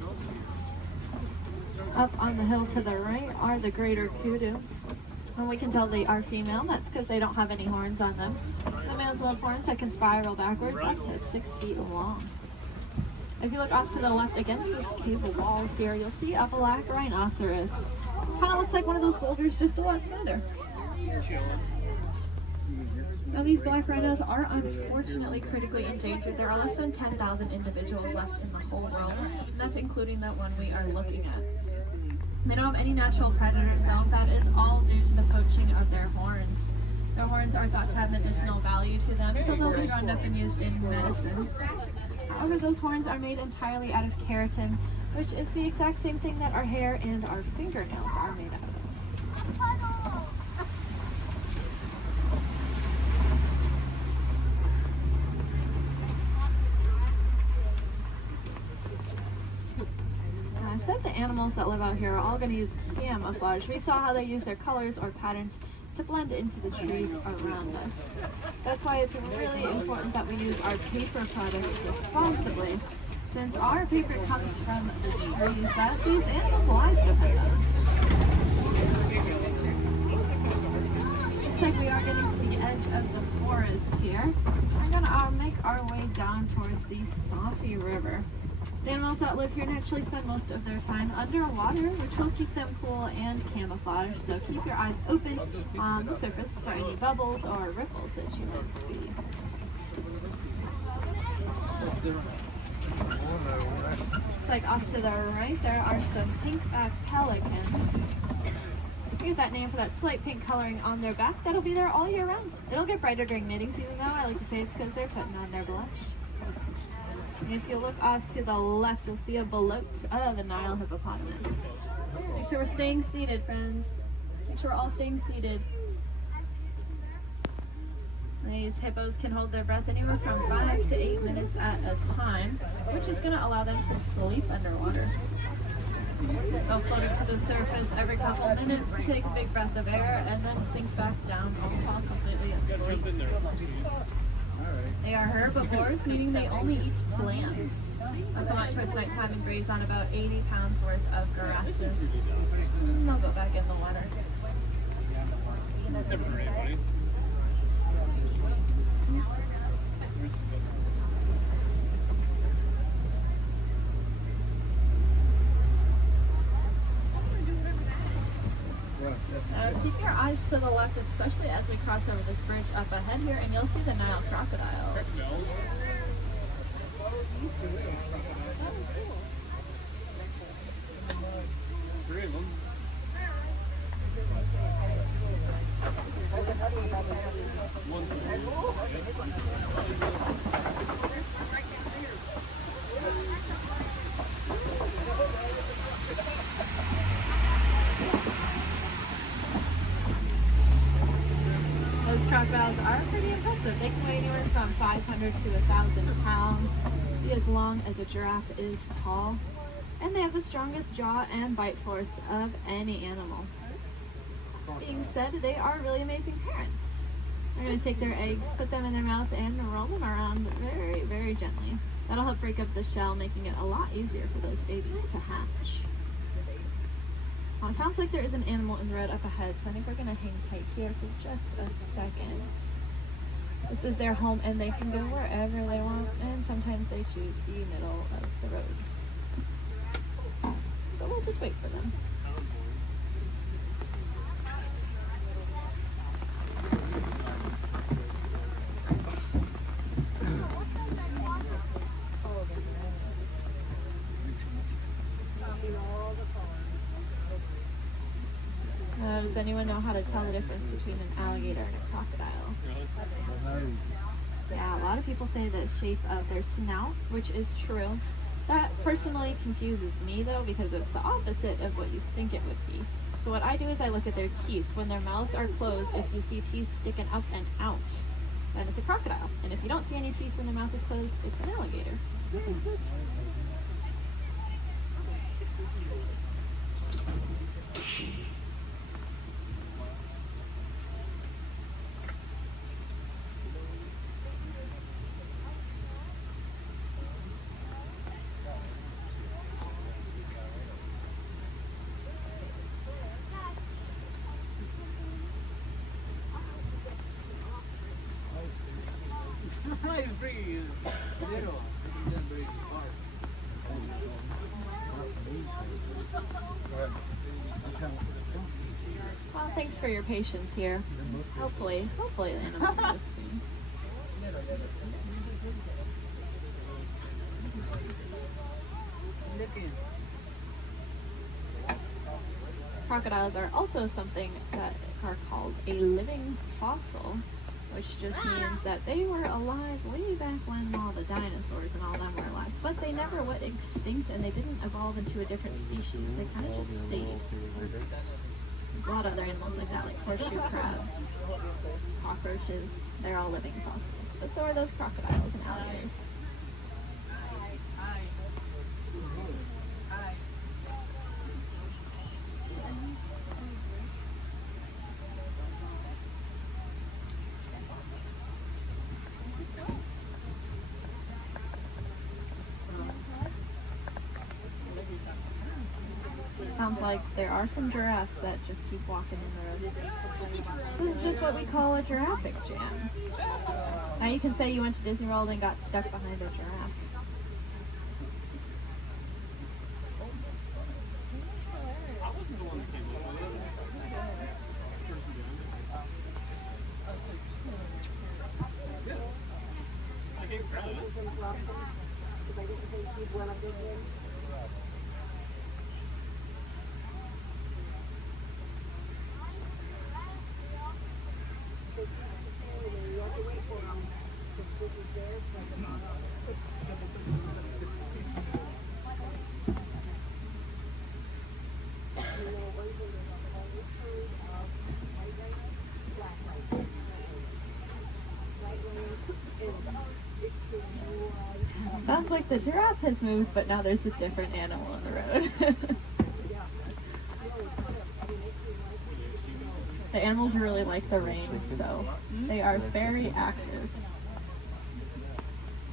Up on the hill to the right are the greater kudu. And we can tell they are female. That's because they don't have any horns on them. The males will have horns that can spiral backwards up to 6 feet long. If you look off to the left against this cable wall here, you'll see a black rhinoceros. Kind of looks like one of those boulders, just a lot smoother. Now these black rhinos are unfortunately critically endangered. There are less than 10,000 individuals left in the whole world, and that's including the one we are looking at. They don't have any natural predators though. That is all due to the poaching of their horns. Their horns are thought to have medicinal value to them, so they'll be rounded up and used in medicines. However, those horns are made entirely out of keratin, which is the exact same thing that our hair and our fingernails are made out of. I said the animals that live out here are all going to use camouflage. We saw how they use their colors or patterns to blend into the trees around us. That's why it's really important that we use our paper products responsibly, since our paper comes from the trees that these animals' lives depend on. Looks like we are getting to the edge of the forest here. We're going to make our way down towards the Swampy River. The animals that live here naturally spend most of their time underwater, which will keep them cool and camouflaged, so keep your eyes open on the surface for any bubbles or ripples that you might see. Looks like off to the right there are some pink-backed pelicans. We get that name for that slight pink coloring on their back. That'll be there all year round. It'll get brighter during mating season though. I like to say it's because they're putting on their blush. And if you look off to the left, you'll see a belote of the Nile hippopotamus. Make sure we're staying seated, friends. Make sure we're all staying seated. These hippos can hold their breath anywhere from 5 to 8 minutes at a time, which is going to allow them to sleep underwater. They'll float to the surface every couple minutes to take a big breath of air and then sink back down and fall completely asleep. They are herbivores, meaning they only eat plants. They'll come out towards nighttime and graze on about 80 pounds worth of grasses. And they'll go back in the water. Keep your eyes to the left, especially as we cross over this bridge up ahead here, and you'll see the Nile crocodile. Three of them. Those crocodiles are pretty impressive. They can weigh anywhere from 500 to 1,000 pounds, be as long as a giraffe is tall, and they have the strongest jaw and bite force of any animal. Being said, they are really amazing parents. They're going to take their eggs, put them in their mouth, and roll them around very, very gently. That'll help break up the shell, making it a lot easier for those babies to hatch. Well, it sounds like there is an animal in the road up ahead, so I think we're going to hang tight here for just a second. This is their home, and they can go wherever they want, and sometimes they choose the middle of the road. But we'll just wait for them. Does anyone know how to tell the difference between an alligator and a crocodile? Yeah, a lot of people say the shape of their snout, which is true. That personally confuses me though, because it's the opposite of what you think it would be. So what I do is I look at their teeth. When their mouths are closed, if you see teeth sticking up and out, then it's a crocodile. And if you don't see any teeth when their mouth is closed, it's an alligator. Well, thanks for your patience here. Hopefully the animal will live soon. Crocodiles are also something that are called a living fossil, which just means that they were alive way back when all the dinosaurs and all them were alive. But they never went extinct, and they didn't evolve into a different species. They kind of just stayed. A lot of other animals like that, like horseshoe crabs, cockroaches, they're all living fossils. But so are those crocodiles and alligators. Sounds like there are some giraffes that just keep walking in the road. This is just what we call a giraffic jam. Now you can say you went to Disney World and got stuck behind a giraffe. Sounds like the giraffe has moved, but now there's a different animal on the road. The animals really like the rain, so they are very active.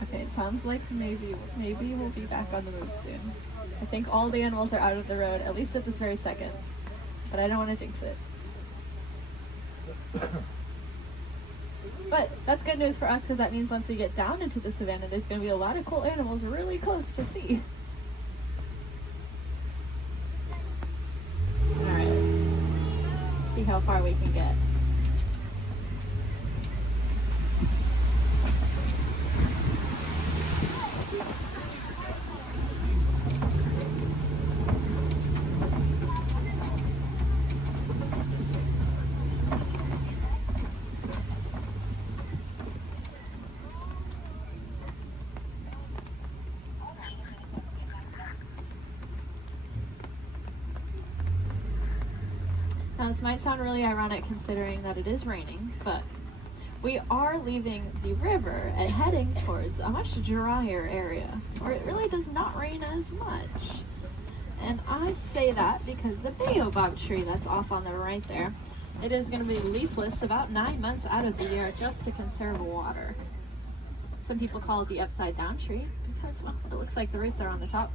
Okay, it sounds like maybe we'll be back on the road soon. I think all the animals are out of the road, at least at this very second. But I don't want to jinx it. But that's good news for us, because that means once we get down into the savannah, there's going to be a lot of cool animals really close to see. Alright. See how far we can get. Now this might sound really ironic considering that it is raining, but we are leaving the river and heading towards a much drier area where it really does not rain as much. And I say that because the baobab tree that's off on the right there, it is going to be leafless about 9 months out of the year just to conserve water. Some people call it the upside down tree because, well, it looks like the roots are on the top.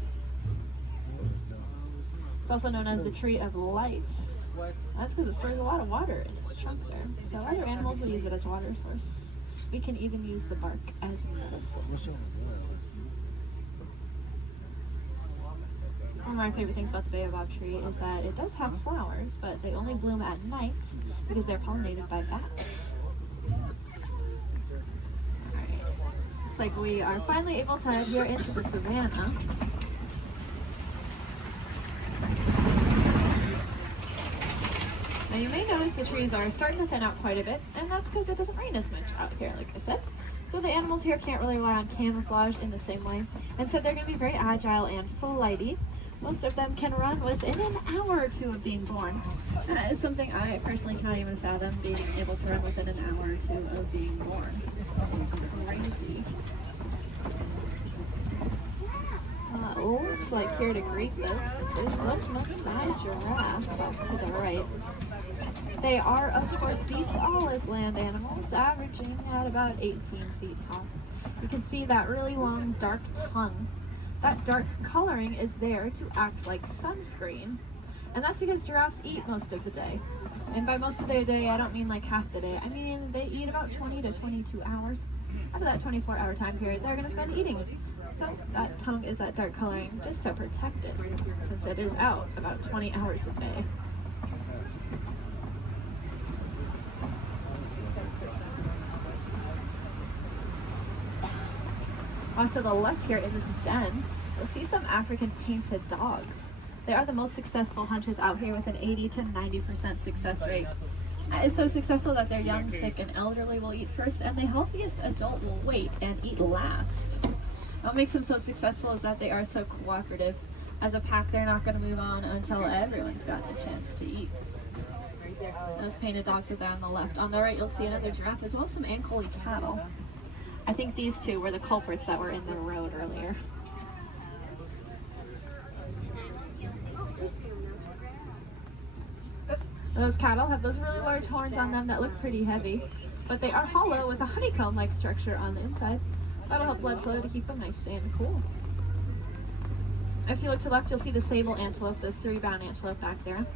It's also known as the tree of life. That's because it stores a lot of water in its trunk there. So other animals will use it as water source. We can even use the bark as medicine. One of my favorite things about the baobab tree is that it does have flowers, but they only bloom at night because they're pollinated by bats. Alright, looks like we are finally able to head here into the savannah. Now you may notice the trees are starting to thin out quite a bit, and that's because it doesn't rain as much out here, like I said. So the animals here can't really rely on camouflage in the same way, and so they're going to be very agile and flighty. Most of them can run within an hour or two of being born. That is something I personally can't even fathom, being able to run within an hour or two of being born. Crazy. Looks like here to greet this is the Maasai giraffe off to the right. They are, of course, the tallest land animals, averaging at about 18 feet tall. You can see that really long, dark tongue. That dark coloring is there to act like sunscreen. And that's because giraffes eat most of the day. And by most of their day, I don't mean like half the day. I mean they eat about 20 to 22 hours. Out of that 24-hour time period, they're going to spend eating. So that tongue is that dark coloring just to protect it, since it is out about 20 hours a day. Off to the left here in this den, you'll see some African painted dogs. They are the most successful hunters out here with an 80 to 90% success rate. That is so successful that their young, sick, and elderly will eat first, and the healthiest adult will wait and eat last. What makes them so successful is that they are so cooperative. As a pack, they're not going to move on until everyone's got the chance to eat. Those painted dogs are there on the left. On the right, you'll see another giraffe, as well as some Ankole cattle. I think these two were the culprits that were in the road earlier. Those cattle have those really large horns on them that look pretty heavy, but they are hollow with a honeycomb-like structure on the inside. That'll help blood flow to keep them nice and cool. If you look to the left, you'll see the sable antelope, those 3-bound antelope back there.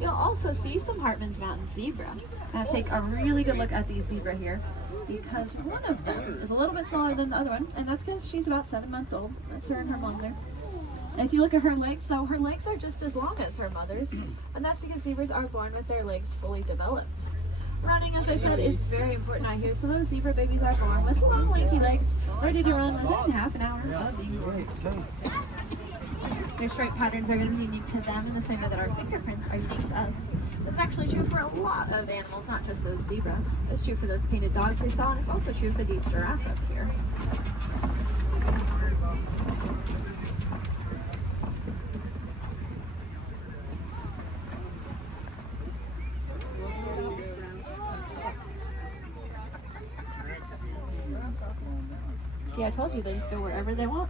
You'll also see some Hartman's Mountain zebra. Now take a really good look at the zebra here, because one of them is a little bit smaller than the other one, and that's because she's about 7 months old. That's her and her mother. And if you look at her legs, though, her legs are just as long as her mother's, and that's because zebras are born with their legs fully developed. Running, as I said, is very important out here, so those zebra babies are born with long, lanky legs, ready to run within half an hour of being born. Their stripe patterns are going to be unique to them in the same way that our fingerprints are unique to us. That's actually true for a lot of animals, not just those zebra. It's true for those painted dogs we saw, and it's also true for these giraffes up here. See, I told you, they just go wherever they want.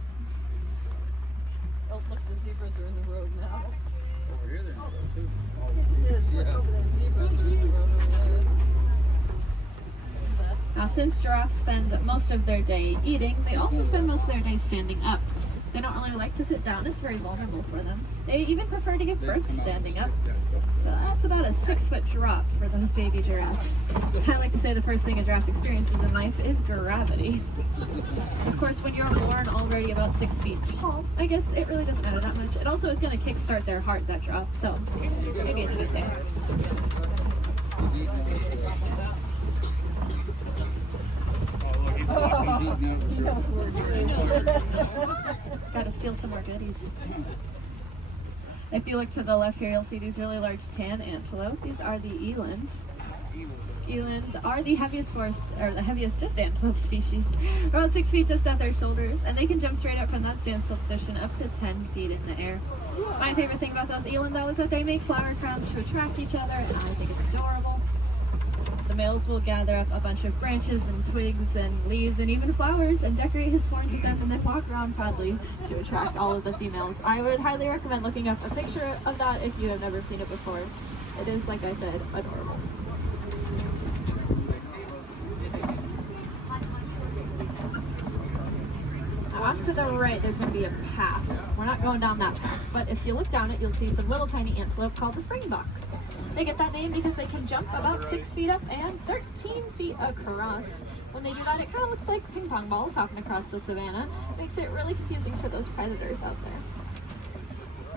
Oh, look, the zebras are in the road now. Over here they're in the road too. Yes, look over there. Zebras are in the road. since giraffes spend most of their day eating, they also spend most of their day standing up. They don't really like to sit down, it's very vulnerable for them. They even prefer to give birth standing up. So that's about a 6-foot drop for those baby giraffes. I like to say the first thing a giraffe experiences in life is gravity. Of course, when you're born already about 6 feet tall, I guess it really doesn't matter that much. It also is going to kickstart their heart, that drop, so maybe it's a good thing. Just gotta steal some more goodies. If you look to the left here, you'll see these really large tan antelope. These are the elands. Elands are the heaviest just antelope species. About 6 feet just at their shoulders, and they can jump straight up from that standstill position up to 10 feet in the air. My favorite thing about those eland though is that they make flower crowns to attract each other, and I think it's adorable. The males will gather up a bunch of branches and twigs and leaves and even flowers and decorate his horns with them and then walk around proudly to attract all of the females. I would highly recommend looking up a picture of that if you have never seen it before. It is, like I said, adorable. Now off to the right, there's going to be a path. We're not going down that path, but if you look down it, you'll see some little tiny antelope called the springbok. They get that name because they can jump about 6 feet up and 13 feet across. When they do that, it kind of looks like ping pong balls hopping across the savannah. It makes it really confusing for those predators out there.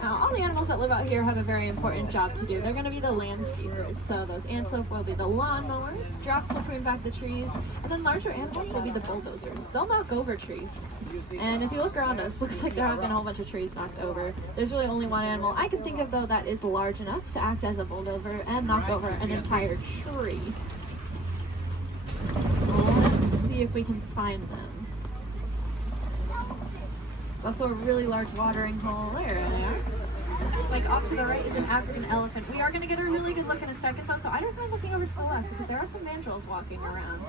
Now, all the animals that live out here have a very important job to do. They're going to be the landscapers. So those antelope will be the lawnmowers, giraffes will prune back the trees, and then larger animals will be the bulldozers. They'll knock over trees. And if you look around us, looks like there have been a whole bunch of trees knocked over. There's really only one animal I can think of, though, that is large enough to act as a bulldozer and knock over an entire tree. Let's see if we can find them. There's also a really large watering hole. There they are. Like off to the right is an African elephant. We are going to get a really good look in a second, though, so I don't mind looking over to the left because there are some mandrills walking around.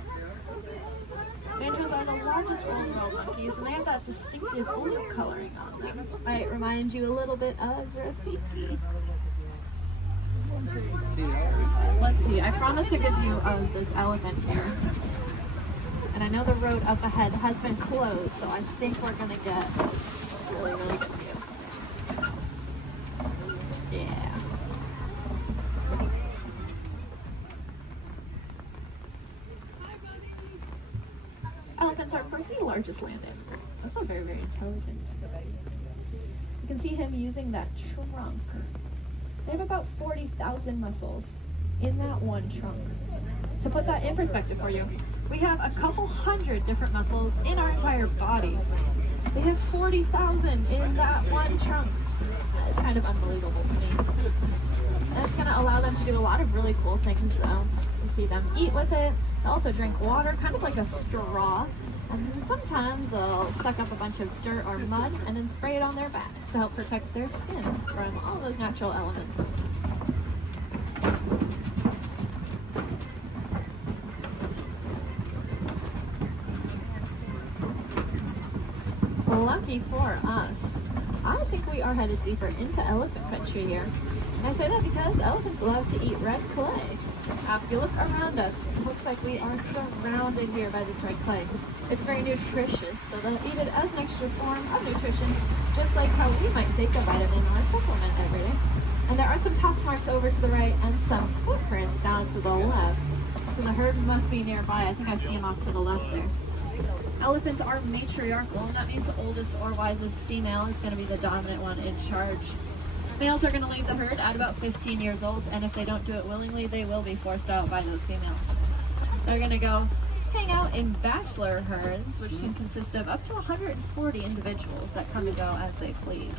Mandrills are the largest world monkeys, and they have that distinctive blue coloring on them. Might remind you a little bit of Rafiki. Let's see, I promised a good view of this elephant here. And I know the road up ahead has been closed, so I think we're going to get a really, really good view. Yeah. Elephants are, of course, the largest land animals. Also very, very intelligent. You can see him using that trunk. They have about 40,000 muscles in that one trunk. To put that in perspective for you, we have a couple hundred different muscles in our entire bodies. They have 40,000 in that one trunk. That is kind of unbelievable to me. And it's going to allow them to do a lot of really cool things, though. You see them eat with it. They also drink water, kind of like a straw. And then sometimes they'll suck up a bunch of dirt or mud and then spray it on their backs to help protect their skin from all those natural elements. Lucky for us, I think we are headed deeper into elephant country here. And I say that because elephants love to eat red clay. If you look around us, it looks like we are surrounded here by this red clay. It's very nutritious, so they'll eat it as an extra form of nutrition, just like how we might take a vitamin or a supplement every day. And there are some tusk marks over to the right and some footprints down to the left. So the herd must be nearby. I think I see them off to the left there. Elephants are matriarchal, and that means the oldest or wisest female is going to be the dominant one in charge. Males are going to leave the herd at about 15 years old, and if they don't do it willingly, they will be forced out by those females. They're going to go hang out in bachelor herds, which can consist of up to 140 individuals that come and go as they please.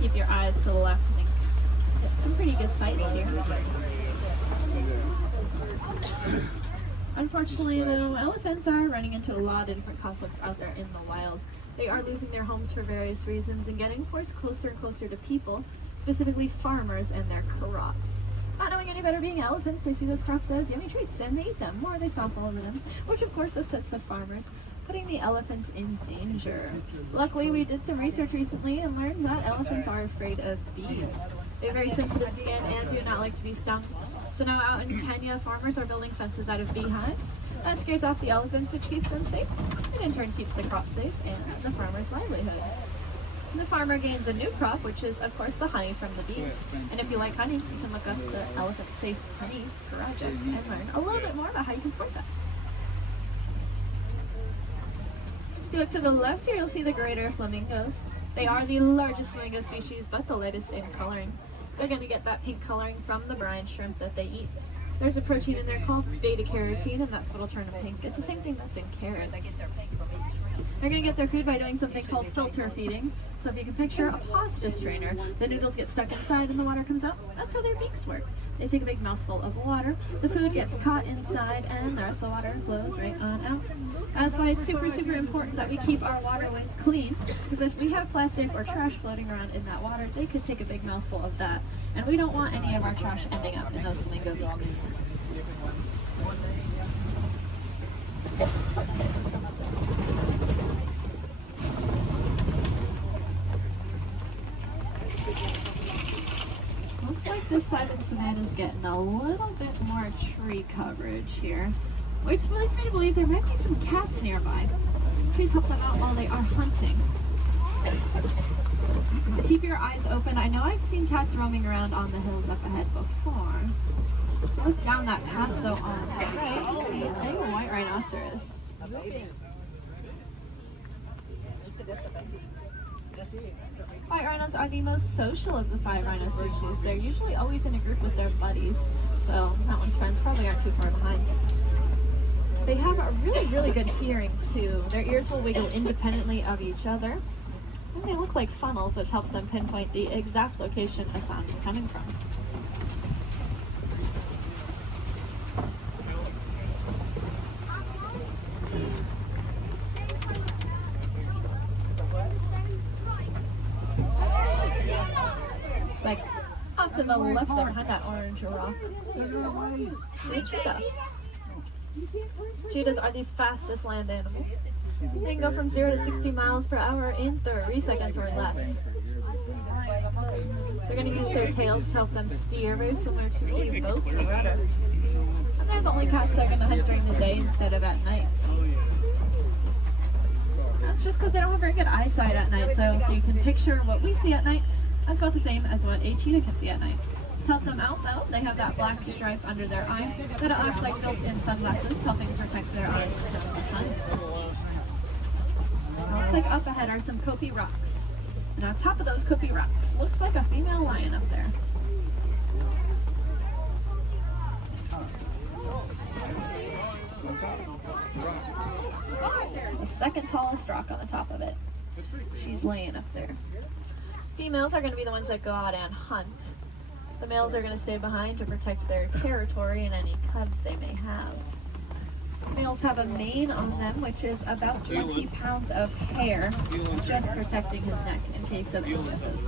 Keep your eyes to the left and get some pretty good sights here. Unfortunately, though, elephants are running into a lot of different conflicts out there in the wild. They are losing their homes for various reasons and getting forced closer and closer to people, specifically farmers and their crops. Not knowing any better being elephants, they see those crops as yummy treats and they eat them, or they stomp all over them, which of course upsets the farmers. putting the elephants in danger. Luckily, we did some research recently and learned that elephants are afraid of bees. They're very sensitive skin and do not like to be stung. So now out in Kenya, farmers are building fences out of beehives. That scares off the elephants, which keeps them safe, and in turn keeps the crop safe and the farmer's livelihood. The farmer gains a new crop, which is, of course, the honey from the bees. And if you like honey, you can look up the Elephant Safe Honey Project and learn a little bit more about how you can support that. If you look to the left here, you'll see the greater flamingos. They are the largest flamingo species, but the lightest in coloring. They're going to get that pink coloring from the brine shrimp that they eat. There's a protein in there called beta-carotene, and that's what'll turn them pink. It's the same thing that's in carrots. They're going to get their food by doing something called filter feeding. So if you can picture a pasta strainer, the noodles get stuck inside and the water comes out. That's how their beaks work. They take a big mouthful of water, the food gets caught inside, and the rest of the water flows right on out. That's why it's super, super important that we keep our waterways clean, because if we have plastic or trash floating around in that water, they could take a big mouthful of that. And we don't want any of our trash ending up in those flamingo beaks. Looks like this side of the savannah's getting a little bit more tree coverage here, which leads me to believe there might be some cats nearby. Please help them out while they are hunting. So keep your eyes open. I know I've seen cats roaming around on the hills up ahead before. Look down that path though on the right, you see a white rhinoceros. White rhinos are the most social of the 5 rhino species. They're usually always in a group with their buddies, so that one's friends probably aren't too far behind. They have a really, really good hearing too. Their ears will wiggle independently of each other, and they look like funnels, which helps them pinpoint the exact location a sound is coming from. It's like off to the left there behind that orange rock. See cheetah. Cheetahs are the fastest land animals. They can go from 0 to 60 miles per hour in 30 seconds or less. They're going to use their tails to help them steer, very similar to a boat or rudder. And they're the only cats that are going to hunt during the day instead of at night. That's just because they don't have very good eyesight at night, so if you can picture what we see at night, that's about the same as what a cheetah can see at night. To help them out though, they have that black stripe under their eye that acts like built-in sunglasses, helping protect their eyes from the sun. Looks like up ahead are some Kopi rocks. And on top of those Kopi rocks, looks like a female lion up there. The second tallest rock on the top of it. She's laying up there. Females are going to be the ones that go out and hunt. The males are going to stay behind to protect their territory and any cubs they may have. Males have a mane on them, which is about 20 pounds of hair, just protecting his neck in case of illnesses.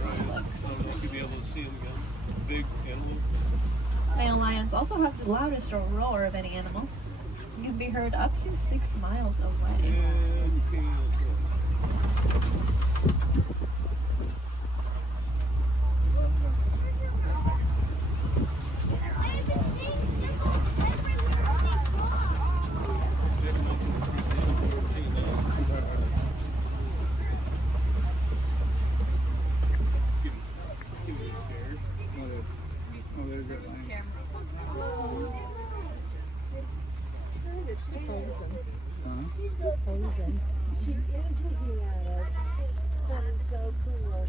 Male lions also have the loudest roar of any animal. You can be heard up to 6 miles away. She is looking at us. That is so cool.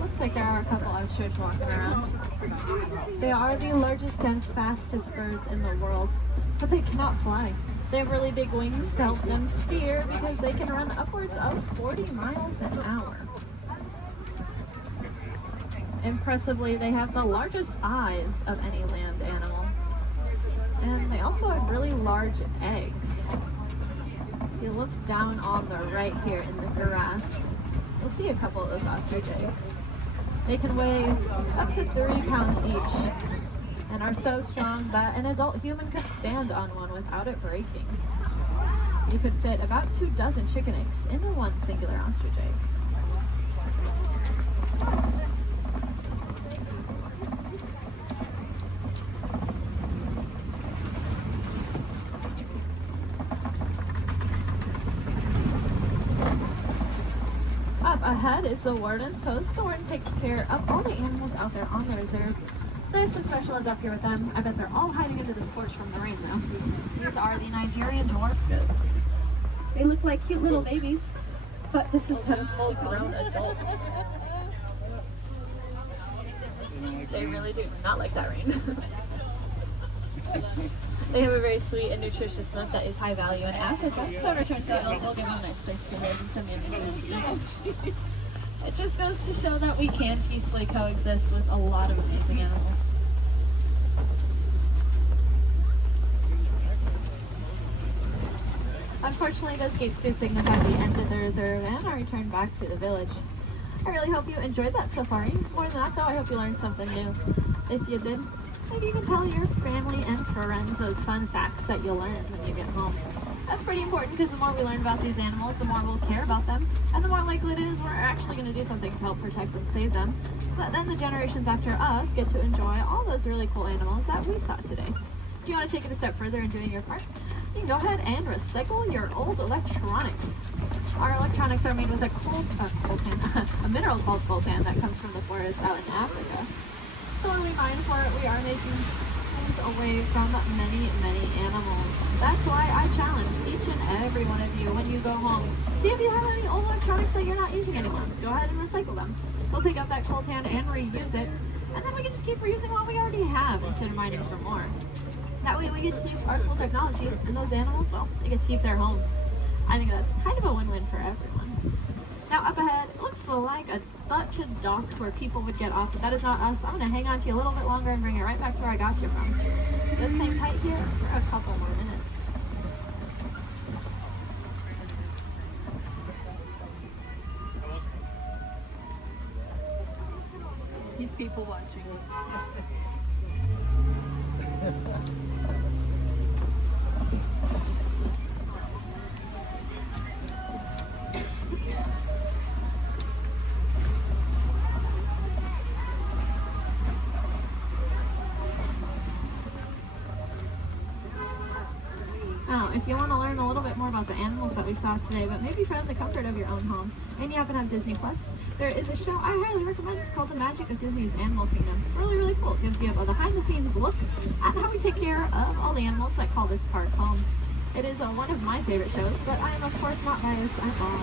Looks like there are a couple ostriches walking around. They are the largest and fastest birds in the world, but they cannot fly. They have really big wings to help them steer because they can run upwards of 40 miles an hour. Impressively, they have the largest eyes of any land animal. And they also have really large eggs. If you look down on the right here in the grass, you'll see a couple of those ostrich eggs. They can weigh up to 3 pounds each and are so strong that an adult human could stand on one without it breaking. You could fit about 2 dozen chicken eggs into one singular ostrich egg. Up ahead is the warden's post. The warden takes care of all the animals out there on the reserve. There's some specialists up here with them. I bet they're all hiding under this porch from the rain now. These are the Nigerian dwarf goats. They look like cute little babies, but this is them full-grown adults. They really do not like that rain. They have a very sweet and nutritious milk that is high value in Africa, so in return for that milk, we'll give them a nice place to live and some yummy. It just goes to show that we can peacefully coexist with a lot of amazing animals. Unfortunately, those gates do signify the end of the reserve and our return back to the village. I really hope you enjoyed that safari. More than that, though, I hope you learned something new. If you did, maybe you can tell your family and friends those fun facts that you'll learn when you get home. That's pretty important because the more we learn about these animals, the more we'll care about them, and the more likely it is we're actually going to do something to help protect and save them, so that then the generations after us get to enjoy all those really cool animals that we saw today. If you want to take it a step further in doing your part, you can go ahead and recycle your old electronics. Our electronics are made with a a mineral called coltan that comes from the forest out in Africa. So when we mine for it, we are making things away from many, many animals. That's why I challenge each and every one of you when you go home. See if you have any old electronics that you're not using anymore. Go ahead and recycle them. We'll take out that coltan and reuse it, and then we can just keep reusing what we already have instead of mining for more. That way we get to use our cool technology, and those animals, well, they get to keep their homes. I think that's kind of a win-win for everyone. Now up ahead, it looks like a bunch of docks where people would get off, but that is not us. I'm going to hang on to you a little bit longer and bring it right back to where I got you from. Just hang tight here for a couple more minutes. These people watching. If you want to learn a little bit more about the animals that we saw today, but maybe from the comfort of your own home, and you happen to have Disney Plus, there is a show I highly recommend. It's called The Magic of Disney's Animal Kingdom. It's really, really cool. It gives you a behind-the-scenes look at how we take care of all the animals that call this park home. It is one of my favorite shows, but I am, of course, not biased at all.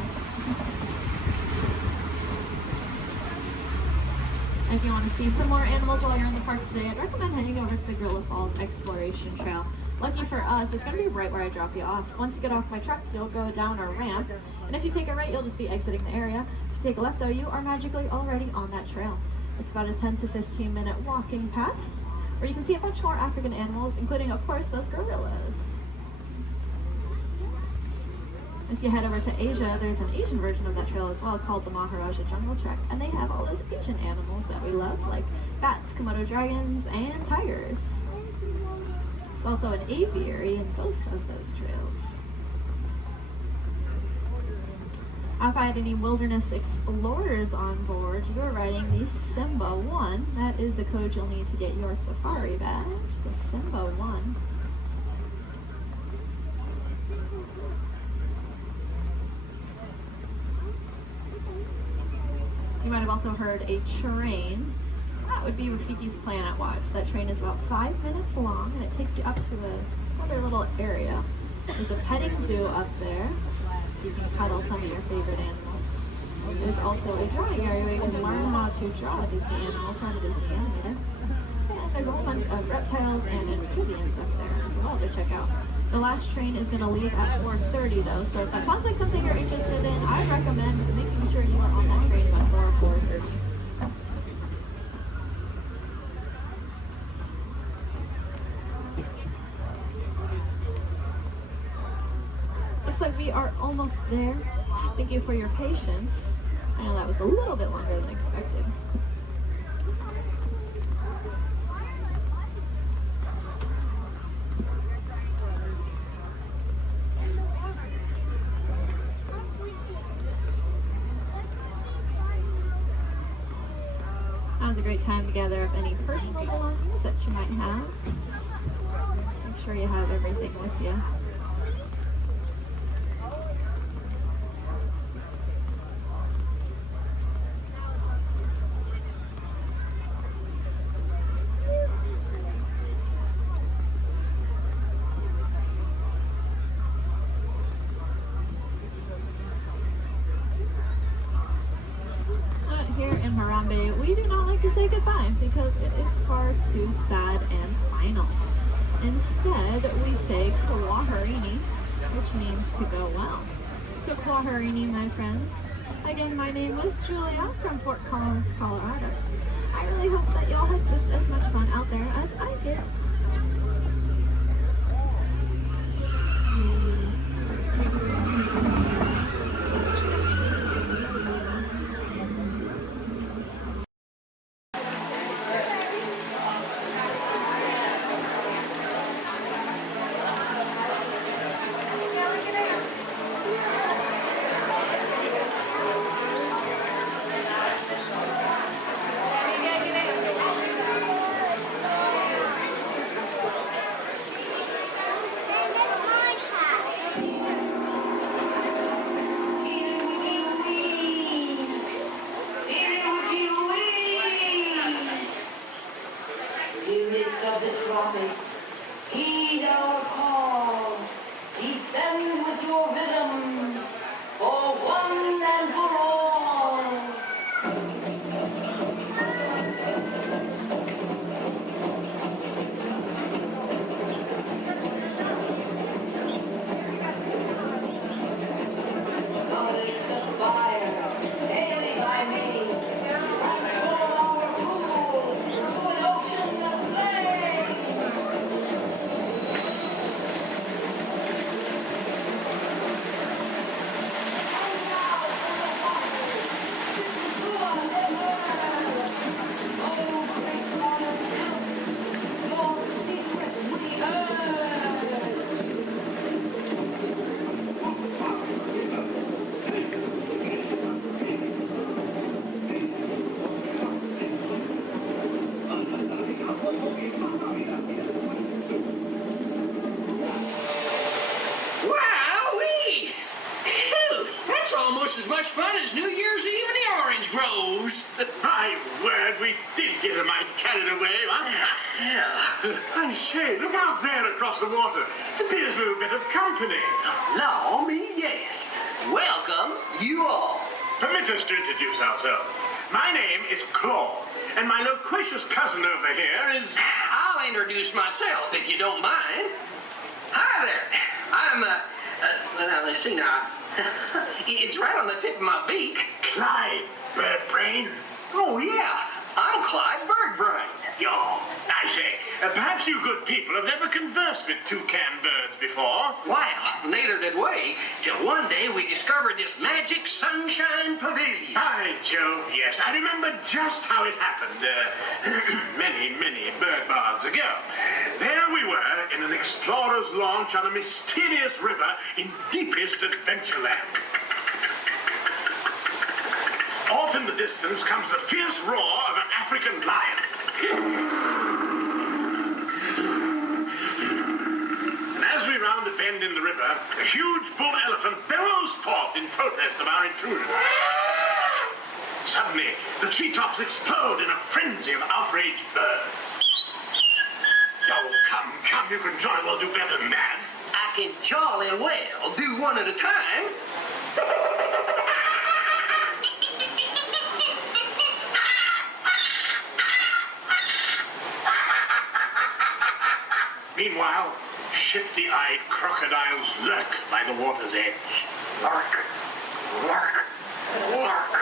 If you want to see some more animals while you're in the park today, I'd recommend heading over to the Gorilla Falls Exploration Trail. Lucky for us, it's going to be right where I drop you off. Once you get off my truck, you'll go down a ramp, and if you take a right, you'll just be exiting the area. If you take a left, though, you are magically already on that trail. It's about a 10 to 15 minute walking path, where you can see a bunch more African animals, including, of course, those gorillas. If you head over to Asia, there's an Asian version of that trail as well called the Maharaja Jungle Trek, and they have all those Asian animals that we love, like bats, Komodo dragons, and tigers. There's also an aviary in both of those trails. If I had any wilderness explorers on board, you're riding the Simba 1. That is the code you'll need to get your safari badge, the Simba 1. You might have also heard a train. That would be Rafiki's Planet Watch. That train is about 5 minutes long, and it takes you up to another little area. There's a petting zoo up there, so you can cuddle some of your favorite animals. There's also a drawing area where you can learn how to draw a Disney animal from a Disney animator. And there's a whole bunch of reptiles and amphibians up there as well to check out. The last train is going to leave at 4:30 though, so if that sounds like something you're interested in, I recommend making sure you are on that train before 4:30. We are almost there. Thank you for your patience. I know that was a little bit longer than expected. That was a great time to gather up any personal belongings that you might have. Make sure you have everything with you. Here in Harambe, we do not like to say goodbye because it is far too sad and final. Instead, we say Kwaherini, which means to go well. So Kwaherini, my friends. Again, my name was Julia from Fort Collins, Colorado. I really hope that y'all had just as much fun out there as I did. Spirits of the tropics, heed our call. Descend with your rhythms for one and for all. Goddess of fire, daily by me, transform our pool to an ocean of flame. Wowee! Phew, that's almost as much fun as New Year's Eve in the orange groves. My word, we did get a mite carried away, huh? Yeah. I say, look out there across the water. It appears we're a bit of company. Law me, yes. Welcome, you all. Permit us to introduce ourselves. My name is Claude, and my loquacious cousin over here is... I'll introduce myself, if you don't mind. Hi there. I'm, well, now, let's see now. It's right on the tip of my beak. Clyde Birdbrain. Oh, yeah. I'm Clyde Birdbrain. Oh, I say, perhaps you good people have never conversed with toucan birds before. Well, neither did we, till one day we discovered this magic sunshine pavilion. By Jove, yes, I remember just how it happened, many, many bird baths ago. There we were in an explorer's launch on a mysterious river in deepest Adventureland. Off in the distance comes the fierce roar of an African lion. And as we round a bend in the river, a huge bull elephant bellows forth in protest of our intrusion. Suddenly, the treetops explode in a frenzy of outraged birds. Oh, come, you can jolly well do better than that. I can jolly well do one at a time. Meanwhile, shifty-eyed crocodiles lurk by the water's edge. Lurk, lurk, lurk.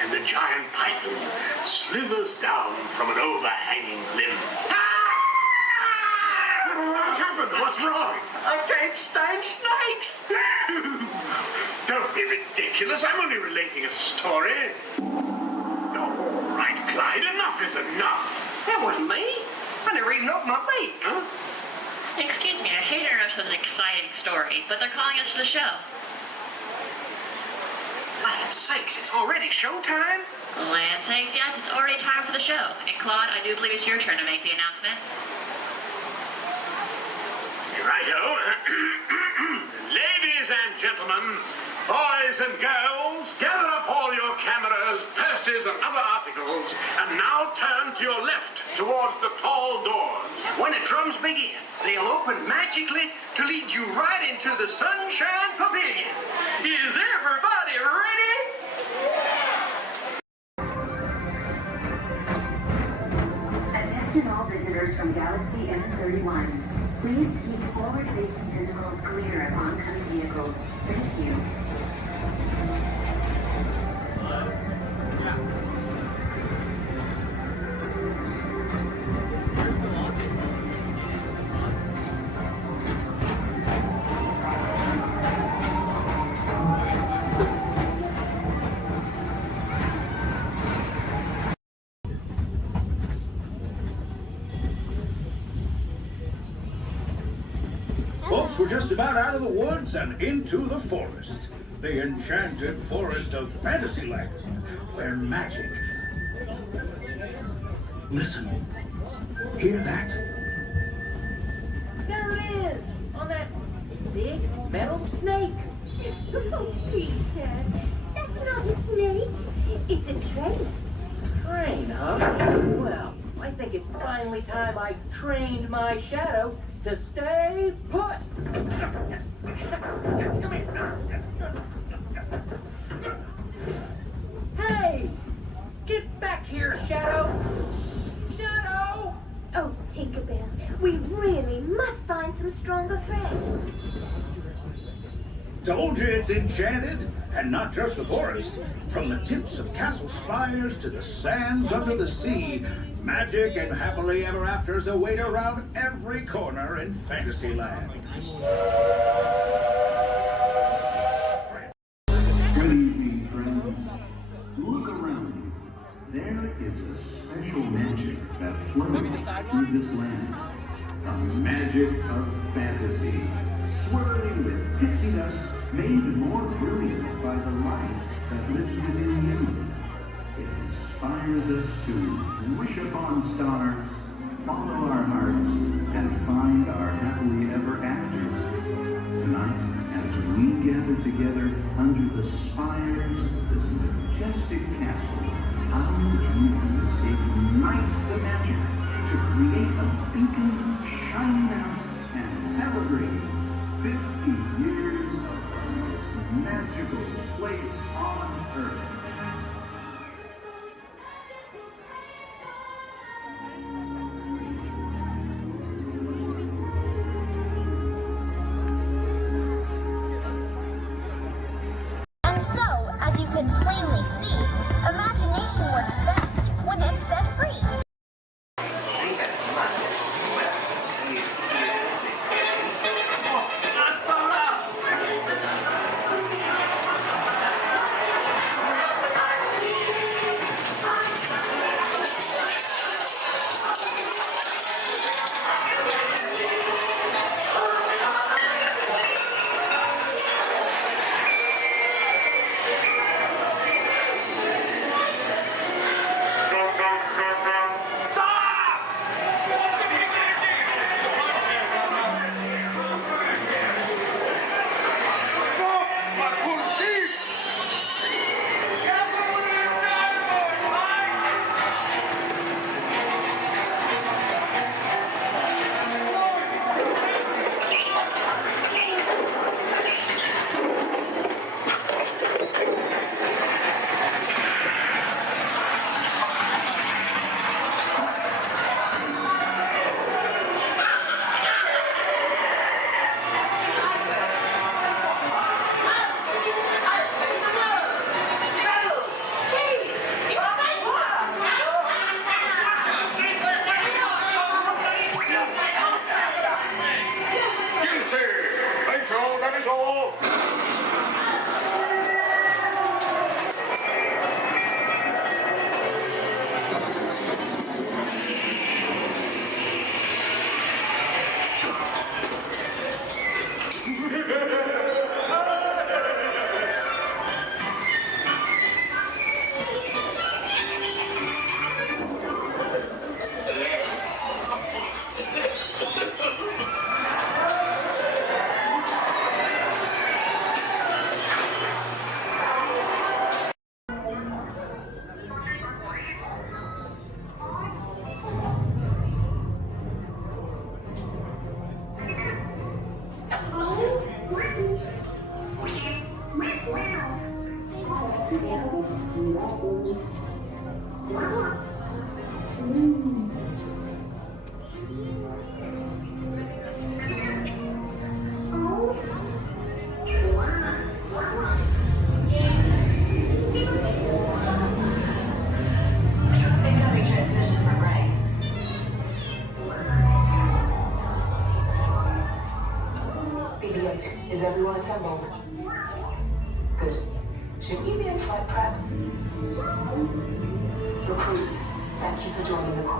And the giant python slithers down from an overhanging limb. Watch happened? What's wrong? I can't stand snakes. Don't be ridiculous. I'm only relating a story. Oh, all right, Clyde. Enough is enough. That wasn't me. I never even opened my beak. Huh? Excuse me, I hate to interrupt with an exciting story, but they're calling us to the show. Land's sakes, it's already showtime? Land sakes, yes, it's already time for the show. And Claude, I do believe it's your turn to make the announcement. Righto. Ladies and gentlemen, boys and girls, gather up all your cameras, purses, and other articles, and now turn to your left towards the tall doors. When the drums begin, they'll open magically to lead you right into the Sunshine Pavilion. Is everybody ready? Attention all visitors from Galaxy M31. Please keep forward-facing tentacles clear of oncoming vehicles. Thank you. Folks, we're just about out of the woods and into the forest. The enchanted forest of Fantasyland, where magic... Listen. Hear that? There it is, on that big metal snake. Oh, Peter, that's not a snake. It's a train. Train, huh? Well, I think it's finally time I trained my shadow to stay put. Come here. Hey! Get back here, Shadow! Shadow! Oh, Tinkerbell, we really must find some stronger thread. Told you it's enchanted, and not just the forest. From the tips of castle spires to the sands under the sea, magic and happily ever afters await around every corner in Fantasyland. Good evening, friends. Look around you. There is a special magic that flows through this land. A magic of fantasy, swirling with pixie dust, made more brilliant by the light that lives within you. It inspires us to wish upon stars, follow our hearts, and find our happily ever afters. Tonight, as we gather together under the spires of this majestic castle, our dreams ignite the magic to create a beacon shining out and celebrate 50 years of the most magical place on earth. And so, as you can plainly see, imagination works best when it's set free.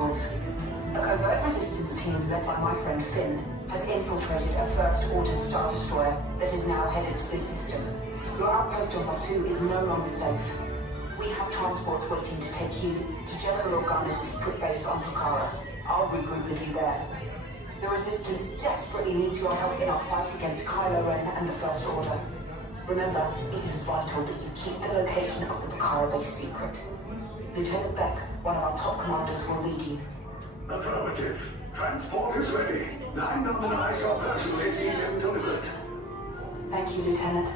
protocols. A covert resistance team led by my friend Finn has infiltrated a First Order Star Destroyer that is now headed to this system. Your outpost on Batu is no longer safe. We have transports waiting to take you to General Organa's secret base on Pucara. I'll regroup with you there. The Resistance desperately needs your help in our fight against Kylo Ren and the First Order. Remember, it is vital that you keep the location of the Pucara base secret. Lieutenant Beck, one of our top commanders, will lead you. Affirmative. Transport is ready. 9 on and I shall personally see them delivered. Thank you, Lieutenant.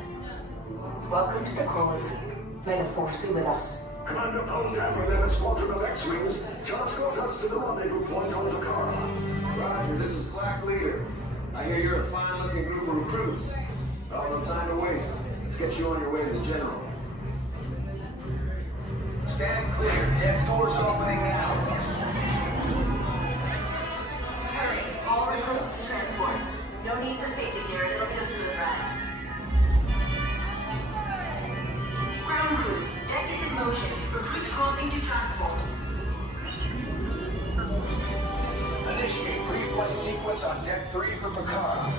Welcome to the Crawlers. May the Force be with us. Commander Poltam and a squadron of X-Wings shall escort us to the rendezvous point on Pucara. Roger, this is Black Leader. I hear you're a fine-looking group of recruits. Well, no time to waste. Let's get you on your way to the General. Stand clear. Deck doors opening now. Hurry, all recruits to transport. No need for safety gear, it'll be a smooth ride. Ground crews, deck is in motion. Recruits crossing to transport. Initiate pre-flight sequence on Deck 3 for Pucara.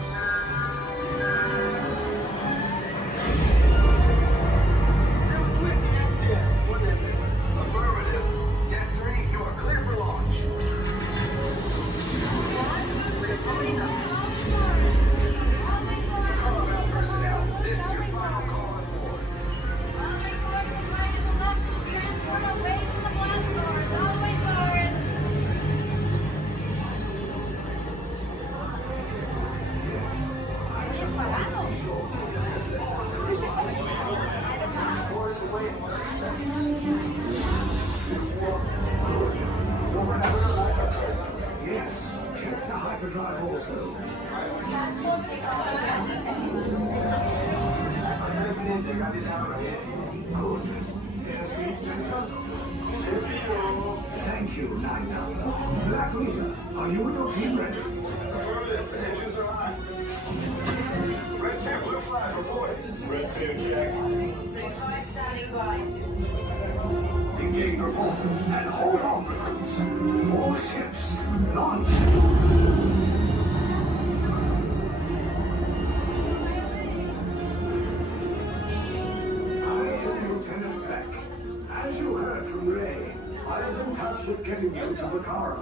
Affirmative. Deck 3, you are clear for launch. Pucara personnel, this is your final call on board. Transport away from the blast doors, all the way forward. Transport is away in 30 seconds. Yes, check the hyperdrive also. Transport take off in 20 seconds. Good. Airspeed sensor? Thank you, 9 Black Leader, are you and your team ready? Affirmative. Engines are hot. Red 2, blue 5, reporting. Red 2, check. Blue 5 standing by. Engage propulsors and hold on, recruits. More ships. Launch. Lieutenant Beck. As you heard from Ray, I have been tasked with getting you to Pucara.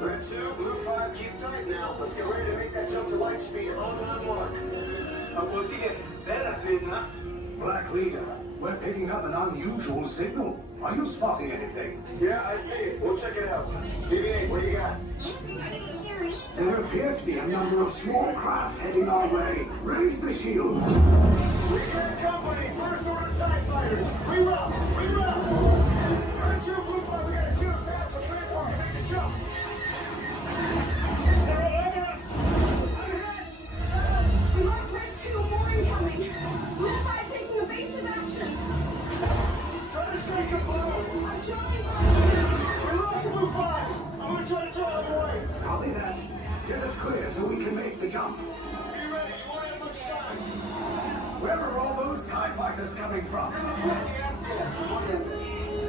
Red 2, blue 5, keep tight now. Let's get ready to make that jump to light speed on mark. Black Leader, we're picking up an unusual signal. Are you spotting anything? Yeah, I see it. We'll check it out. BB-8, what do you got? There appear to be a number of small craft heading our way. Raise the shields. We got company. First Order TIE fighters. Reroute. Red 2, blue 5, we got a clear path for transport to make the jump. They're all over us. We lost Red 2, more incoming. Blue 5 taking evasive action. Try to shake it, Blue. I'm trying. We lost Blue 5. I'm gonna try to draw them away. Copy that. Get us clear so we can make the jump. Be ready. You won't have much time. Where are all those TIE fighters coming from?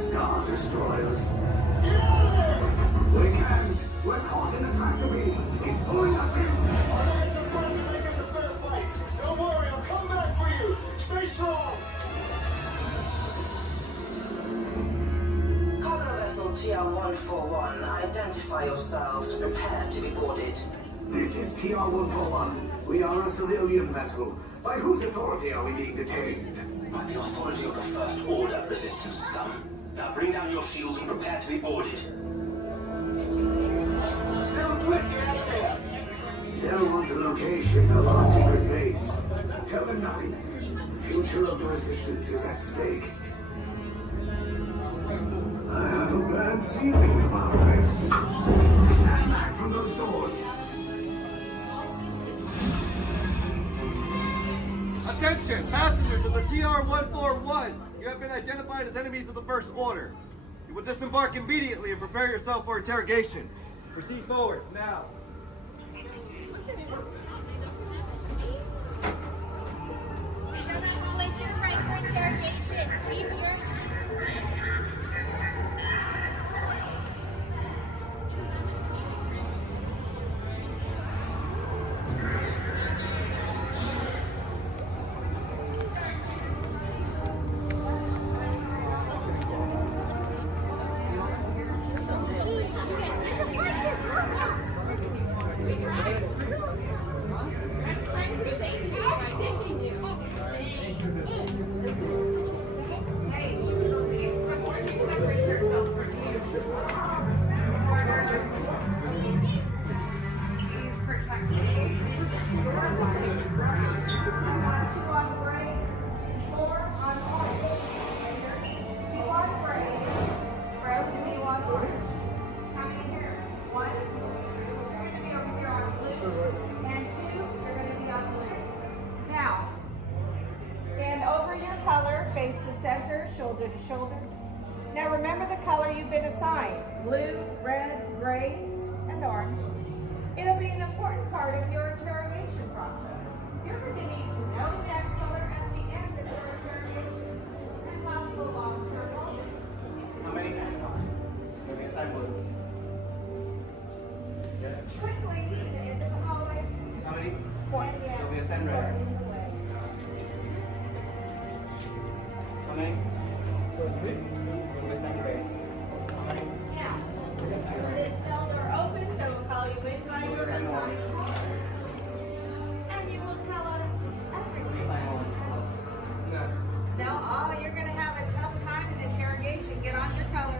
Star Destroyers. Get out of there! We can't. We're caught in a tractor beam. It's pulling us in. Our lines are friends and make this a fair fight. Don't worry, I'll come back for you. Stay strong. Cargo vessel TR-141, identify yourselves and prepare to be boarded. This is TR-141. We are a civilian vessel. By whose authority are we being detained? By the authority of the First Order Resistance scum. Now bring down your shields and prepare to be boarded. They'll want the location of our secret base. Tell them nothing. The future of the Resistance is at stake. I have a bad feeling about this. Stand back from those doors. Attention, passengers of the TR-141. You have been identified as enemies of the First Order. You will disembark immediately and prepare yourself for interrogation. Proceed forward, now. Turn that hallway to your right for interrogation. Keep your... blue, red, gray, and orange. It'll be an important part of your interrogation process. You're going to need to know that color at the end of your interrogation and possible long-term motives. How many? Okay, side blue. Quickly, at the end of the hallway. How many? 4. It'll be a side red. How many? It'll be a side red. How many? Yeah. This cell door opens, so we'll call you in by your assigned color. And you will tell us everything. No, oh, you're going to have a tough time in interrogation. Get on your color.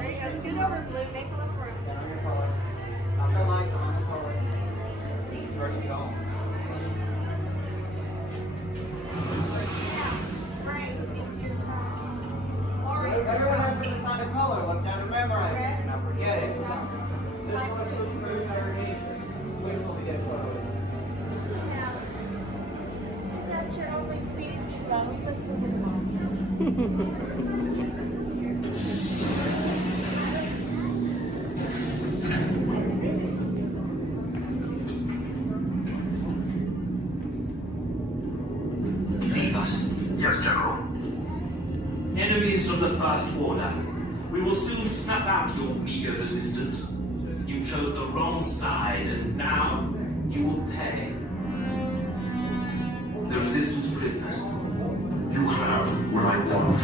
There you go. Scoot over, Blue. Make a look for him. Get on your color. Not the lights, on the color. Start to go. Frank, into your side. Orange. Everyone has been assigned a color. Look down and memorize it. Do not forget it. This was for interrogation. Which will be dead shortly. Yeah. Is that your only speed? Slow. Let's move it along. Yes, General. Enemies of the First Order, we will soon snuff out your meager resistance. You chose the wrong side, and now you will pay. The Resistance prisoners. You have what I want.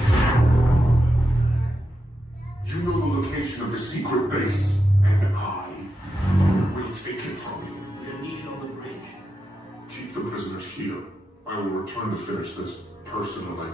You know the location of the secret base, and I will take it from you. You're needed on the bridge. Keep the prisoners here. I will return to finish this personally.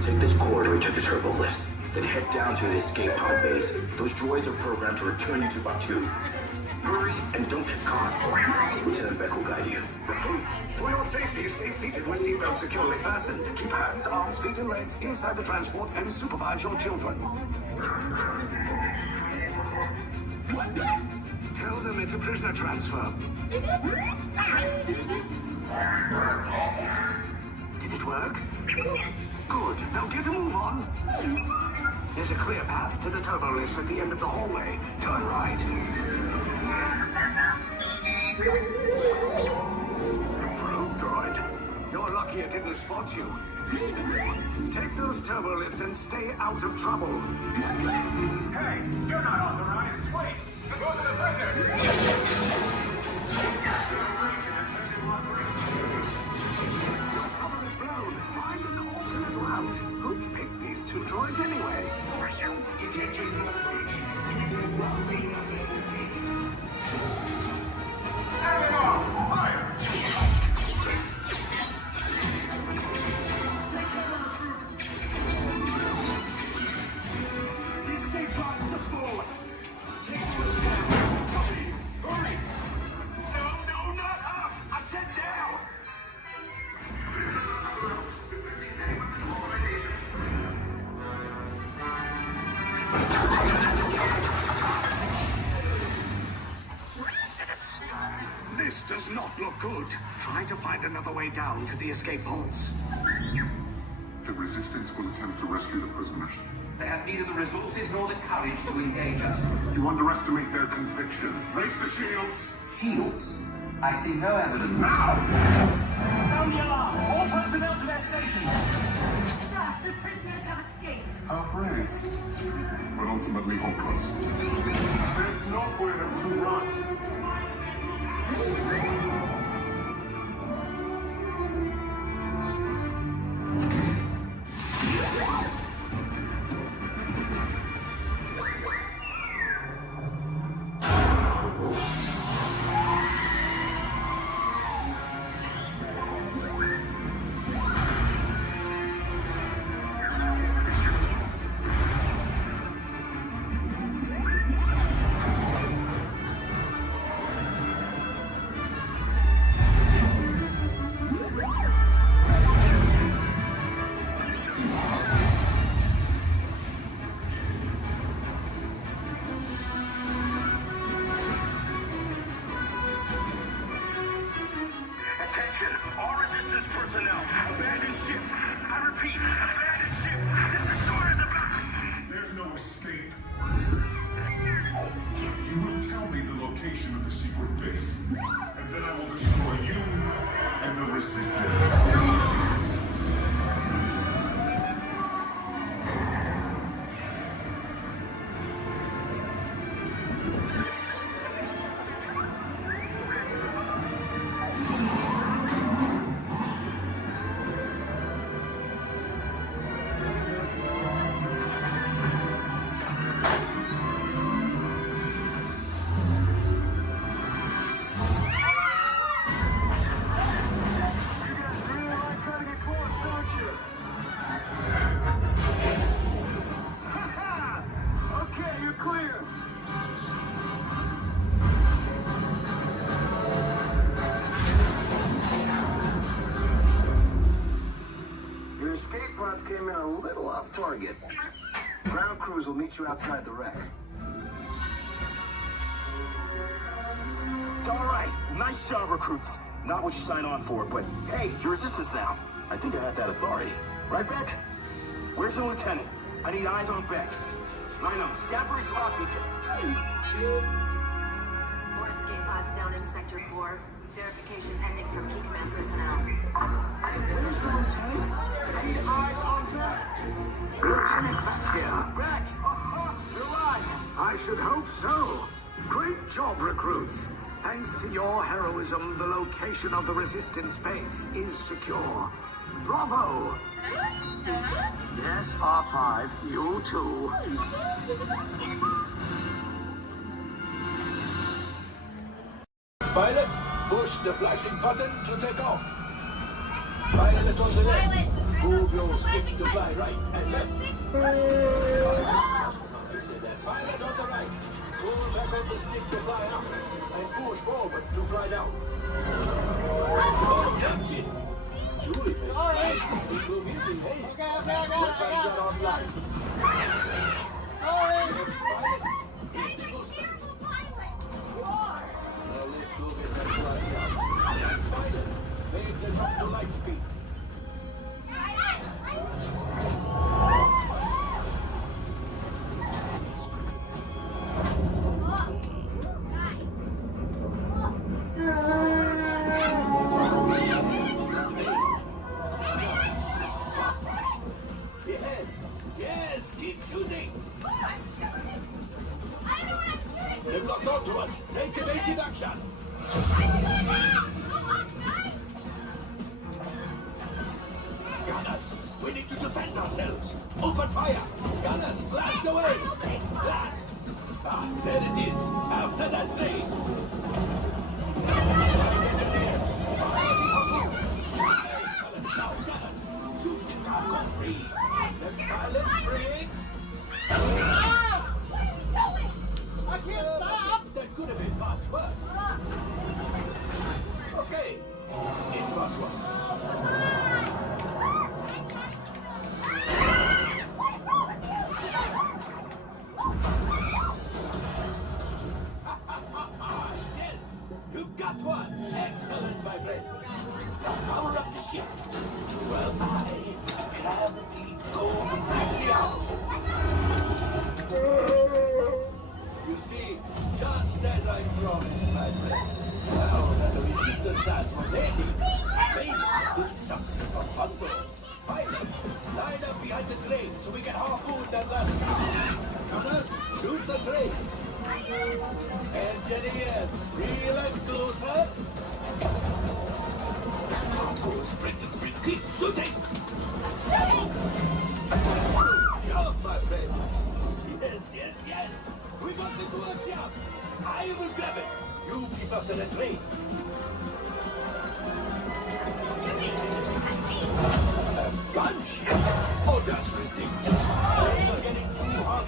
Take this corridor to the turbo lift, then head down to the escape pod base. Those droids are programmed to return you to Batuu. Hurry and don't get caught. Lieutenant Beck will guide you. Recruits, for your safety, stay seated with seatbelts securely fastened. Keep hands, arms, feet, and legs inside the transport and supervise your children. Tell them it's a prisoner transfer. Did it work? Good. Now get a move on. There's a clear path to the turbo lifts at the end of the hallway. Turn right. Probe droid. You're lucky it didn't spot you. Take those turbo lifts and stay out of trouble. Hey, you're not authorized. Wait, go to the prisoner. Cover is blown. Find an alternate route. Who picked these two droids anyway? Detention approach. Prisoners will see nothing. Everyone, fire! The escape pod just below us. Take those down. Copy. Hurry! No, not up! I said down! This does not look good. Try to find another way down to the escape pods. The Resistance will attempt to rescue the prisoners. They have neither the resources nor the courage to engage us. You underestimate their conviction. Raise the shields. Shields? I see no evidence. Now! Sound the alarm! All personnel to their stations! Sir, the prisoners have escaped. How brave, but ultimately hopeless. There's nowhere to run. Personnel, abandoned ship. I repeat, abandoned ship. This destroyer's aback. There's no escape. You will tell me the location of the secret base, and then I will destroy you and the Resistance. Came in a little off target. Ground crews will meet you outside the wreck. All right, nice job, recruits. Not what you signed on for, but hey, you're Resistance now. I think I have that authority. Right, Beck? Where's the lieutenant? I need eyes on Beck. I know, scout for his clock beacon. More escape pods down in Sector 4. Verification pending from Key Command personnel. Where's the lieutenant? I need eyes on Beck. Lieutenant back here. Beck! You're alive. I should hope so. Great job, recruits. Thanks to your heroism, the location of the Resistance base is secure. Bravo! Yes, R5, you too. Pilot, push the flashing button to take off. Pilot on the left. Move your stick to fly right and left. Pilot on the right. Pull back on the stick to fly up. And push forward to fly down. Oh, that's it. Julie, sorry. Yes, keep shooting. They've locked onto us. Take evasive action. Gunners, we need to defend ourselves. Open fire. Gunners, blast away. Blast. Ah, there it is. After that lane. Engineers, excellent. Now, gunners, shoot the cargo free. Left pilot, brakes. I can't stop! That could have been much worse. Okay, it's much worse. Engineers, realize closer. Keep shooting! Jump, my friend! Yes! We got the workshop! I will grab it! You keep up to the train! Gunship? Oh, that's ridiculous! Things are getting too hot!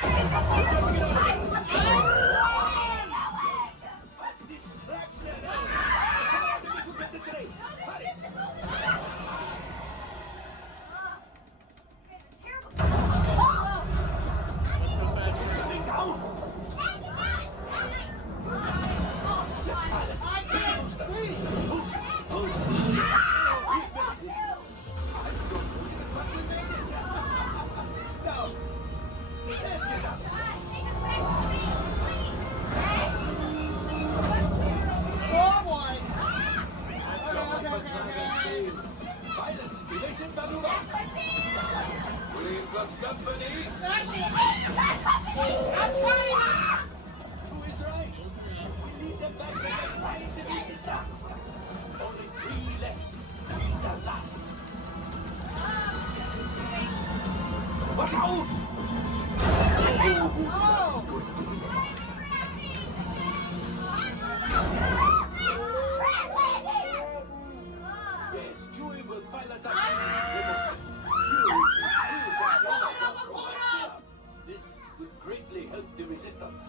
What distraction! Come on, let me get the train! Hurry! We've got company. Who is right? We need them back behind the resistance. Only 3 left. He's the last. Watch out! Yes, Chewie will pilot us. This would greatly help the resistance.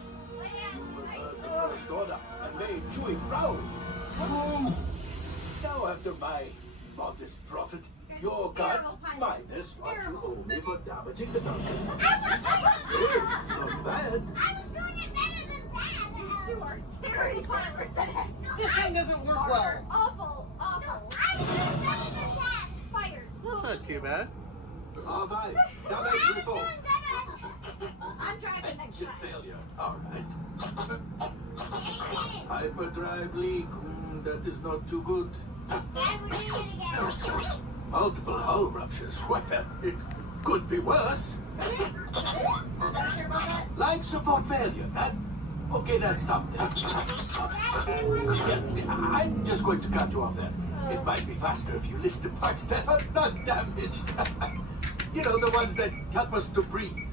You will earn the First Order and made Chewie proud. Now after my modest profit, your cut minus what you owe me for damaging the Falcon. Not bad. You are 35%. This thing doesn't work well. Awful. Fired. That's not too bad. R5, damage report. I'm driving next Engine time. failure. All right. Hyperdrive leak. That is not too good. Multiple hull ruptures. Well, it could be worse. Life support failure. Okay, that's something. Yeah, I'm just going to cut you off there. It might be faster if you list the parts that are not damaged. You know, the ones that help us to breathe.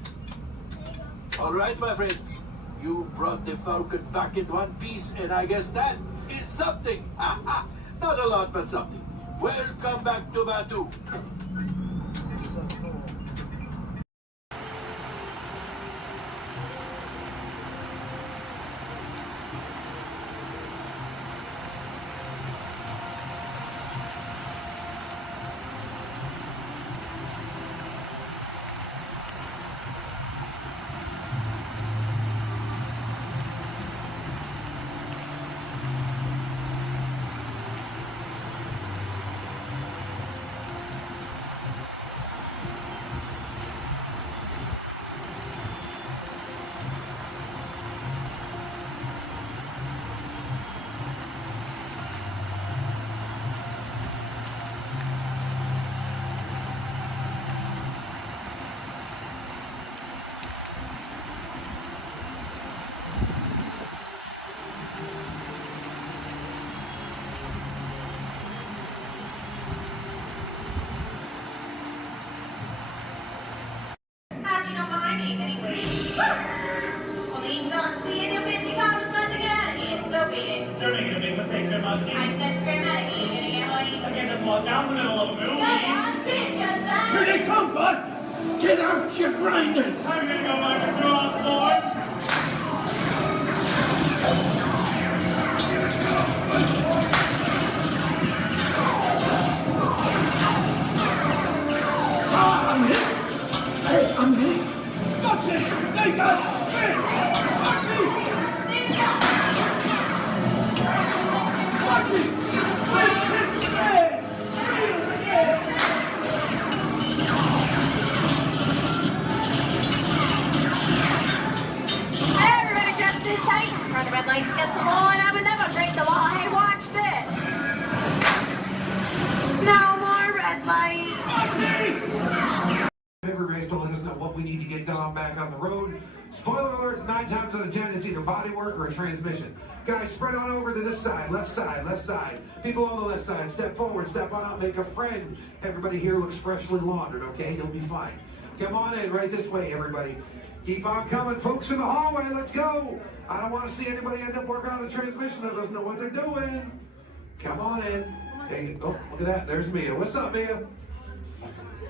All right, my friends. You brought the Falcon back in one piece, and I guess that is something. Not a lot, but something. Welcome back to Batu. How'd you know my name anyways? Well, the ink's on the sea and your fancy cloud is about to get out of here, so beat it. You're making a big mistake, Grandma. I said scram out of here, you're gonna get money. I can't just walk down the middle of a movie. Go on, bitch, son. Here they come, Bust! Get out your grinders! I'm gonna go by Mr. Osborne. I'm hit! Hey, I'm hit! That's it! They got it! Foxy! Foxy! Let's hit the man! Real again! Hey, everybody, just sit tight. Run the red light, skip the law, and I would never break the law. Hey, watch this. No more red light. Everybody's to let us know what we need to get done back on the road. Spoiler alert, 9 9 times out of 10, it's either body work or a transmission. Guys, spread on over to this side, left side, left side. People on the left side, step forward, step on up, make a friend. Everybody here looks freshly laundered, okay? You'll be fine. Come on in, right this way, everybody. Keep on coming, folks in the hallway, let's go. I don't want to see anybody end up working on the transmission that doesn't know what they're doing. Come on in. Hey, oh, look at that, there's Mia. What's up, Mia?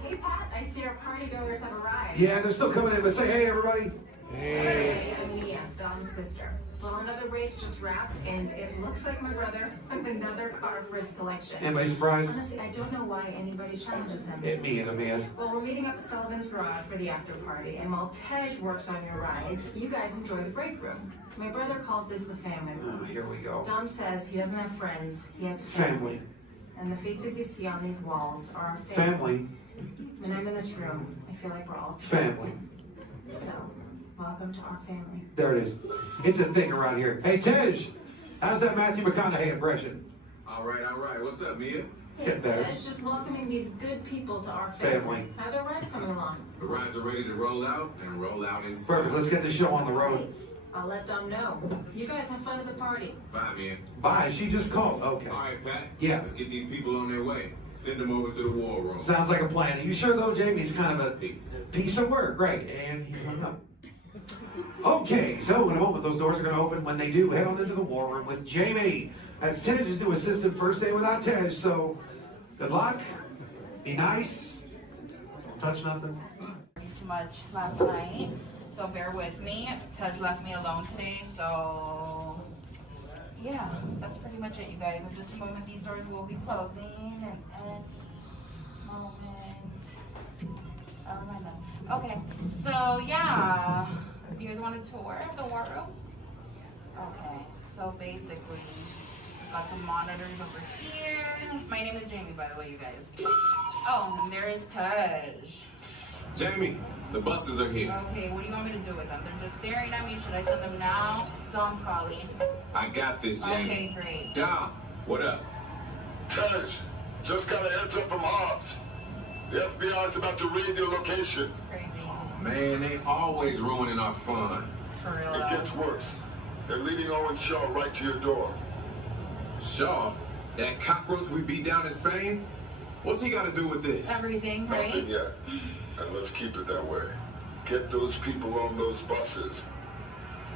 Hey, Pat, I see our party goers have arrived. Yeah, they're still coming in, but say hey, everybody. Hey, I'm Mia, Dom's sister. Well, another race just wrapped, and it looks like my brother with another car for his collection. Anybody surprised? Honestly, I don't know why anybody challenges him. Hit me in the man. Well, we're meeting up at Sullivan's Garage for the after party, and while Tej works on your rides, you guys enjoy the break room. My brother calls this the family room. Oh, here we go. Dom says he doesn't have friends, he has Family. And the faces you see on these walls are our Family. When I'm in this room, I feel like we're all Family. So, welcome to our family. There it is. It's a thing around here. Hey, Tej, how's that Matthew McConaughey impression? All right, all right. What's up, Mia? Get better. Tej, just welcoming these good people to our family. How are their rides coming along? The rides are ready to roll out and roll out in style. Perfect. Let's get the show on the road. I'll let Dom know. You guys have fun at the party. Bye, Mia. Bye. She just called. Okay. All right, Pat. Yeah. Let's get these people on their way. Send them over to the war room. Sounds like a plan. Are you sure, though, Jamie's kind of a piece of work? Right. And he hung up. Okay, so in a moment, those doors are going to open. When they do, head on into the war room with Jamie. That's Tej's new assistant, first day without Tej, so good luck. Be nice. Don't touch nothing. Too much last night, so bear with me. Tej left me alone today, so yeah, that's pretty much it, you guys. In just a moment, these doors will be closing, and moment. Oh my God. Okay, so yeah, you guys want a tour of the war room? Okay, so basically, we've got some monitors over here. My name is Jamie, by the way, you guys. Oh, and there is Tej. Jamie, the buses are here. Okay, what do you want me to do with them? They're just staring at me. Should I send them now? Dom's calling. I got this, Jamie. Okay, great. Dom, what up? Tej, just got a heads up from Hobbs. The FBI's about to raid your location. Crazy. Man, they always ruining our fun. For real. It gets worse. They're leading Owen Shaw right to your door. Shaw? That cockroach we beat down in Spain? What's he got to do with this? Everything, right? Nothing yet. And let's keep it that way. Get those people on those buses.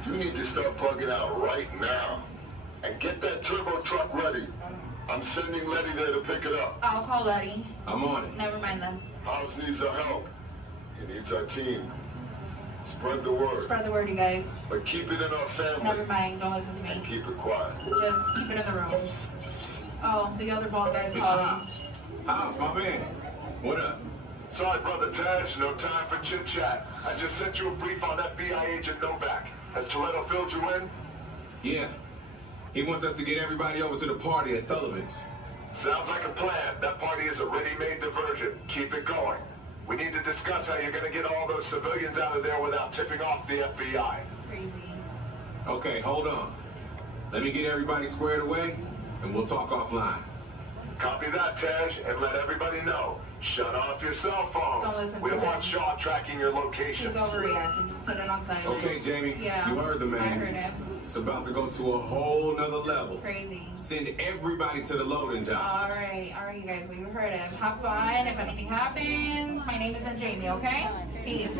You need to start plugging out right now. And get that turbo truck ready. I'm sending Letty there to pick it up. I'll call Letty. I'm on it. Never mind then. Hobbs needs our help. He needs our team. Spread the word. Spread the word, you guys. But keep it in our family. Never mind. Don't listen to me. And keep it quiet. Just keep it in the room. Oh, the other bald guy's It's calling. Hobbs, my man. What up? Sorry, Brother Tej, no time for chit-chat. I just sent you a brief on FBI agent Novak. Has Toretto filled you in? Yeah. He wants us to get everybody over to the party at Sullivan's. Sounds like a plan. That party is a ready-made diversion. Keep it going. We need to discuss how you're going to get all those civilians out of there without tipping off the FBI. Crazy. Okay, hold on. Let me get everybody squared away, and we'll talk offline. Copy that, Tej, and let everybody know. Shut off your cell phones. Don't listen We to don't him. want Shaw tracking your He's locations. overreacting. Just put it on silent. Okay, Jamie, Yeah. you heard the man. I heard him. It's about to go to a whole nother level. Crazy. Send everybody to the loading dock. All right, you guys. We heard him. Have fun. If anything happens, my name isn't Jamie. Okay? Peace.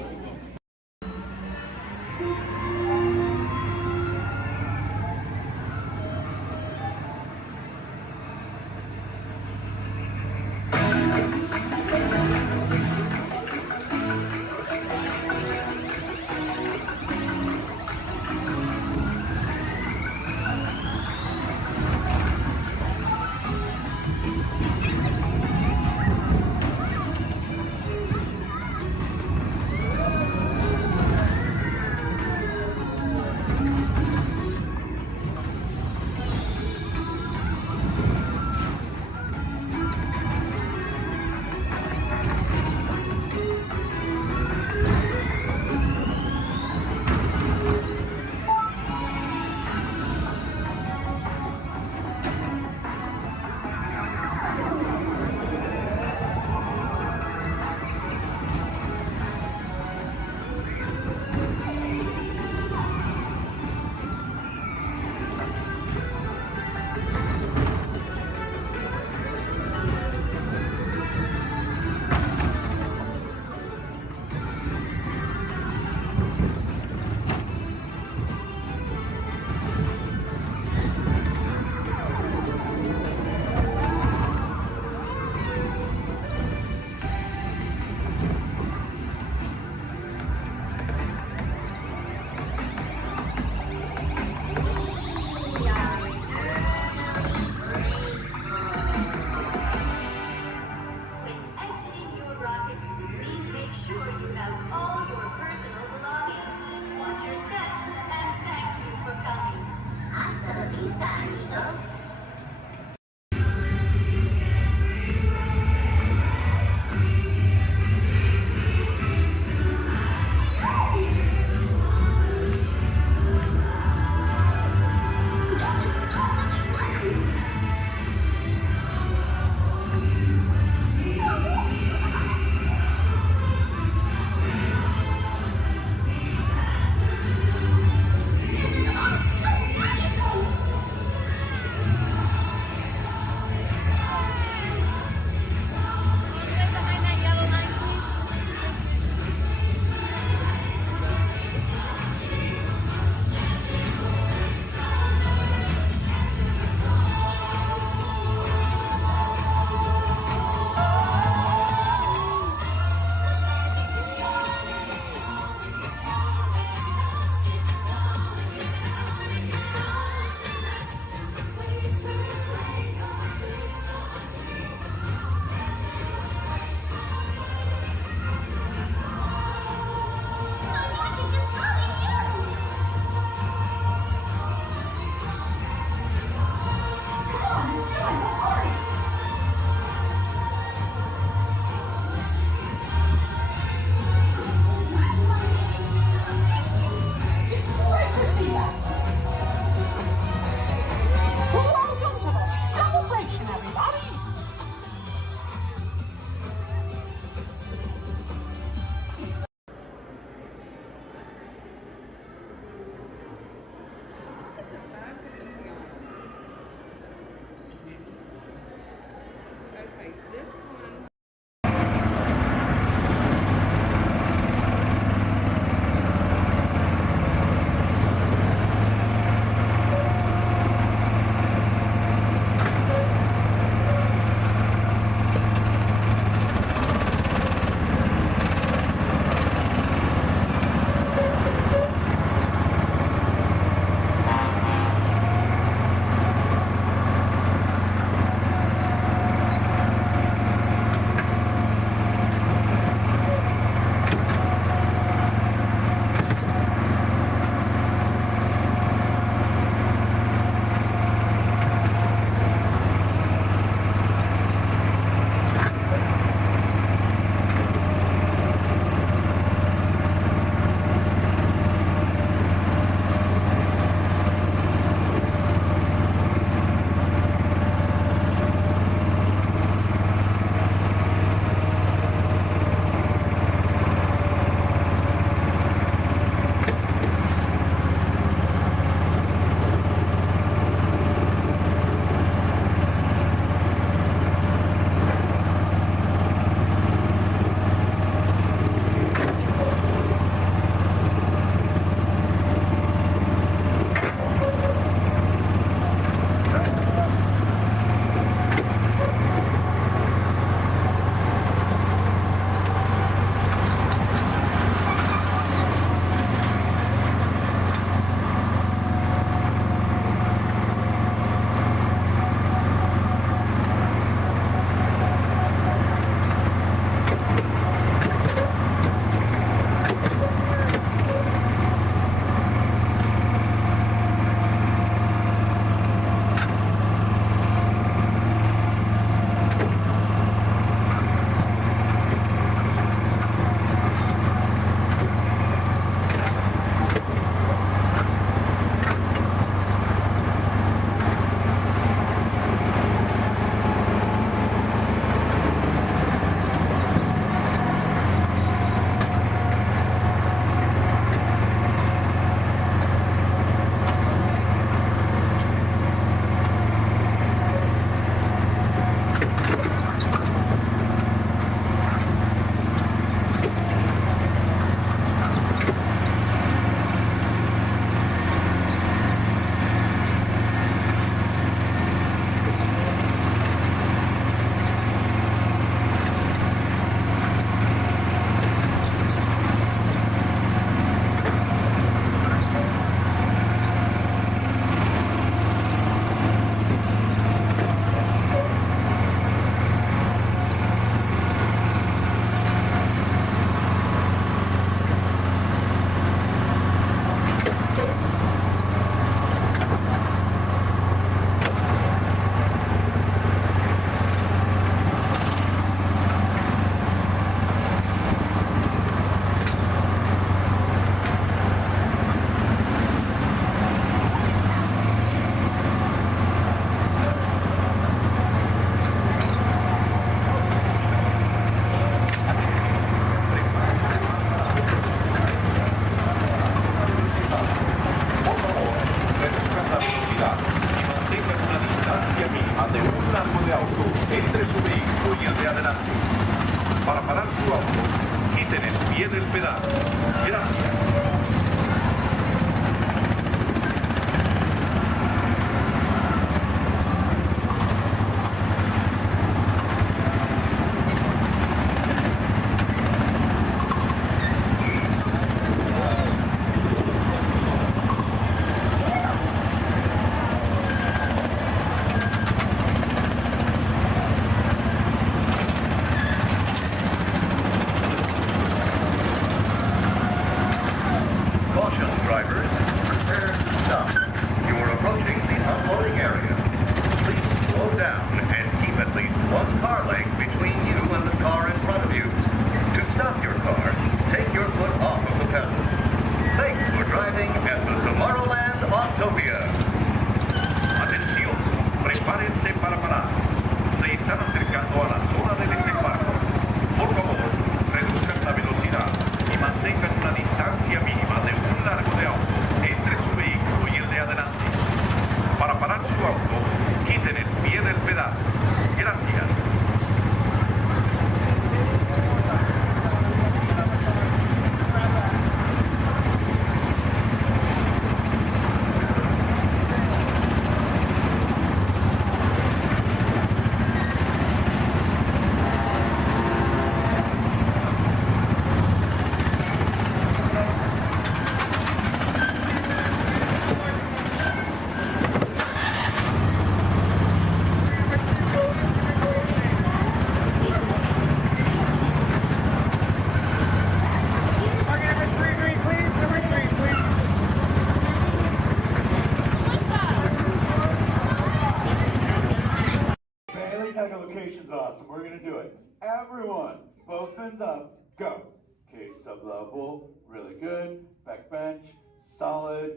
Awesome, we're gonna do it. Everyone, both fins up, go. Okay, sub-level, really good. Back bench, solid.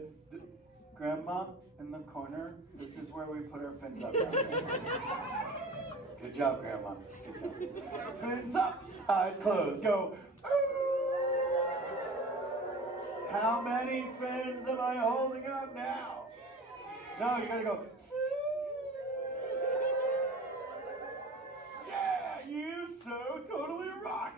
Grandma, in the corner, this is where we put our fins up. Good job, Grandma. Good job. Fins up, eyes closed, go. How many fins am I holding up now? No, you gotta go. Yeah, you so totally rock.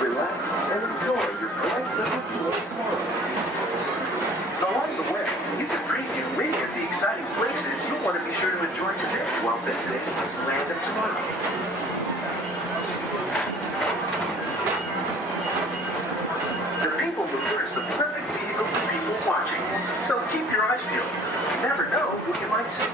Relax and enjoy your along the way, you can preview many of the exciting places you'll want to be sure to enjoy today while visiting Disneyland and tomorrow. The People Mover is the perfect vehicle for people watching, so keep your eyes peeled. You never know who you might see.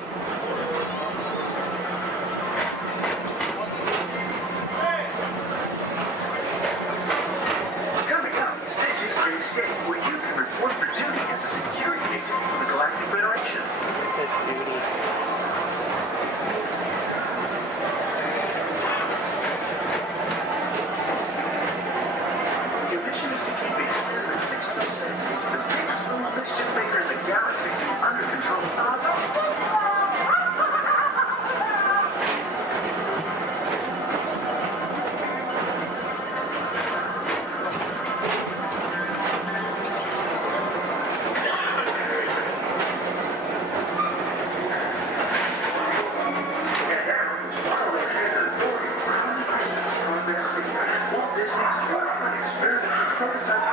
Where you can report for duty as a security agent for the Galactic Federation. Your mission is to keep Experiment 626, the biggest little mischief maker in the galaxy, under control. Walt Disney's Dreamful experimental prototype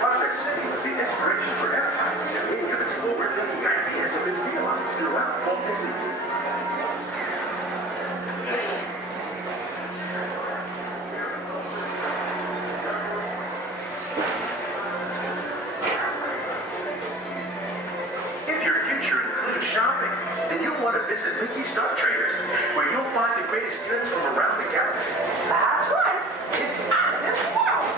Progress City was the inspiration for Epcot, and many of its forward-thinking ideas have been realized throughout Walt Disney. If your future includes shopping, then you'll want to visit Mickey's Star Traders, where you'll find the greatest goods from around the galaxy. That's right. It's out of this world.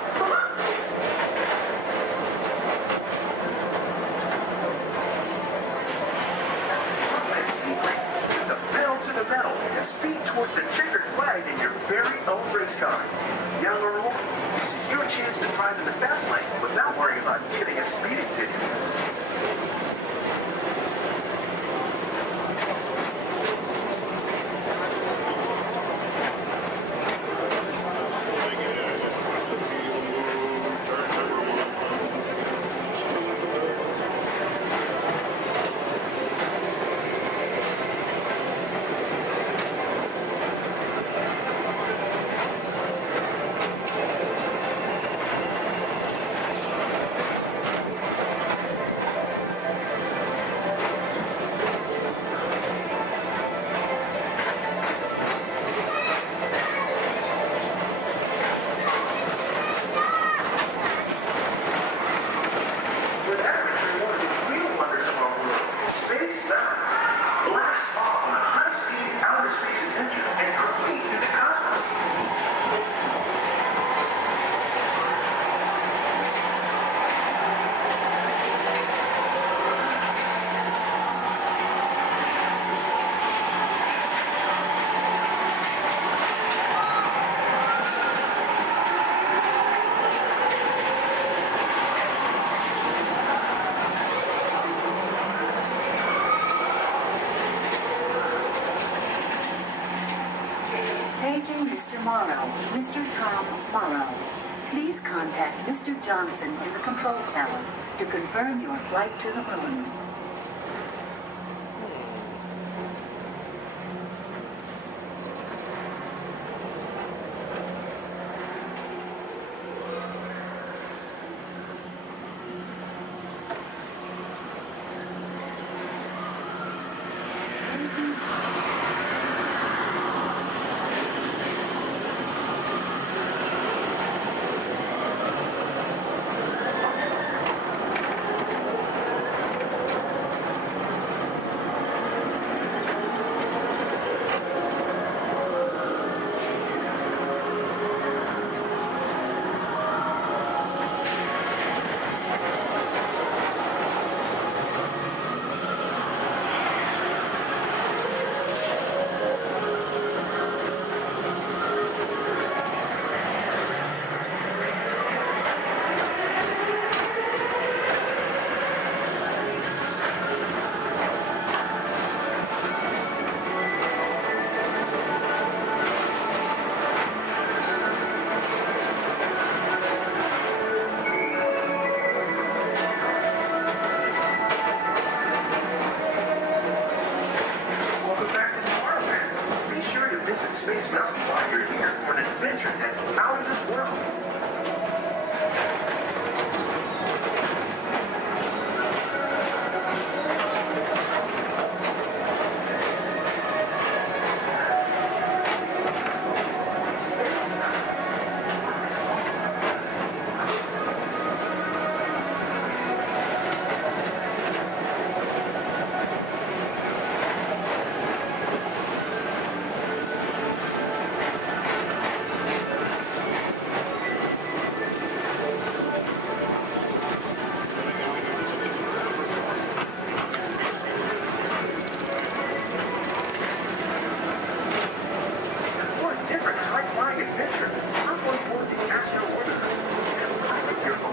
With the pedal to the metal and speed towards the checkered flag in your very own race car. Young or old, this is your chance to drive in the fast lane without worrying about getting a speeding ticket. Mr. Morrow, Mr. Tom Morrow. Please contact Mr. Johnson in the control tower to confirm your flight to the moon.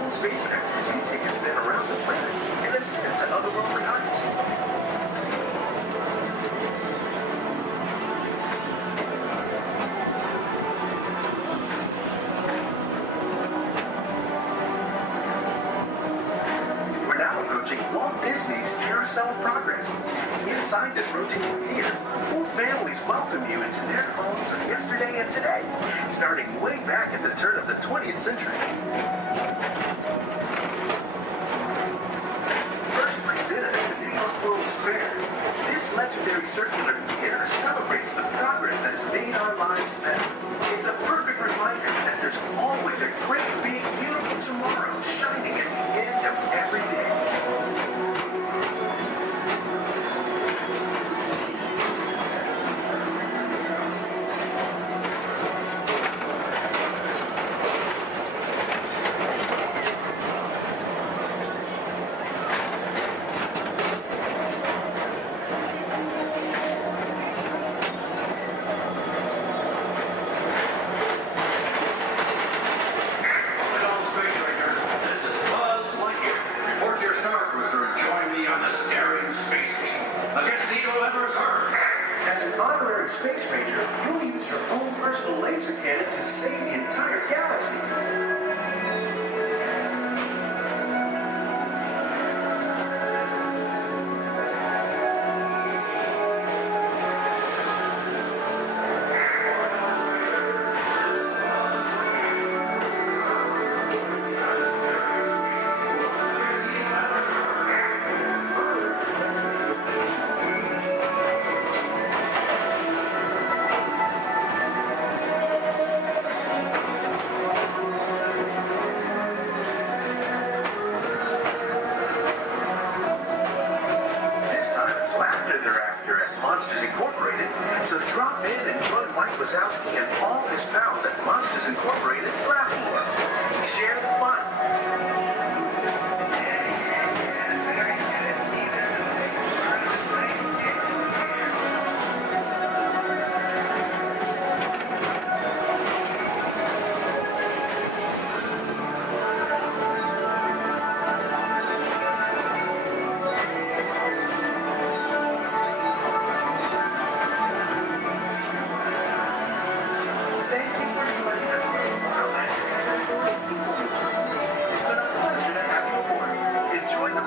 on Spaceman as you take a spin around the planet and ascend to otherworldly heights. We're now approaching Walt Disney's Carousel of Progress. Inside this rotating theater, full families welcome you into their homes of yesterday and today, starting way back at the turn of the 20th century. First presented at the New York World's Fair, this legendary circular theater celebrates the progress that has made our lives better. It's a perfect reminder that there's always a great, big, beautiful tomorrow shining at the end of every day. As an honorary space ranger, you'll use your own personal laser cannon to save the entire galaxy. So drop in and join Mike Wazowski and all his pals at Monsters Incorporated Laugh Floor. Share the fun.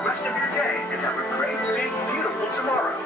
Rest of your day and have a great, big, beautiful tomorrow.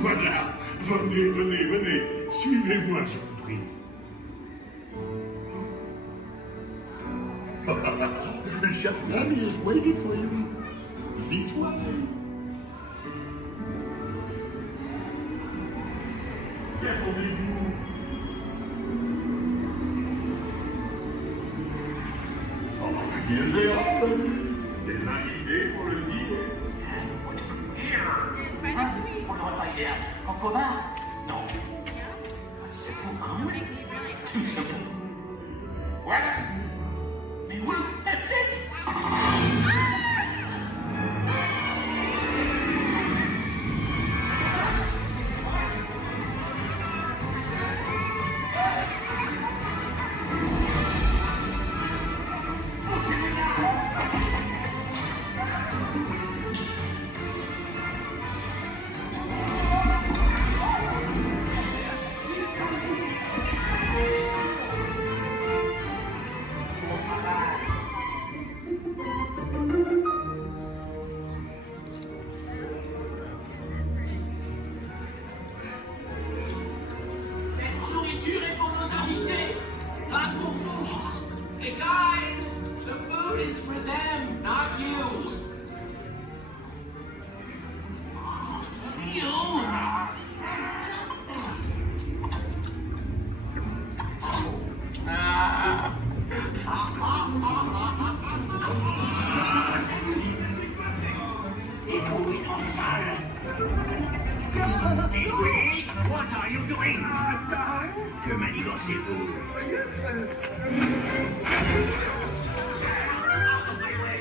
Voilà, venez, suivez-moi, je vous prie. Chef Remy is waiting for you. This way. Déroulez-vous. Bien des invités pour le dîner. On n'aurait pas idéal. Concovin? Non. C'est pour un oui. Tout simplement. Voilà. Mais oui, that's it. Hey guys, the food is for them, not you. What are you doing? Que manigocez-vous? Out of my way!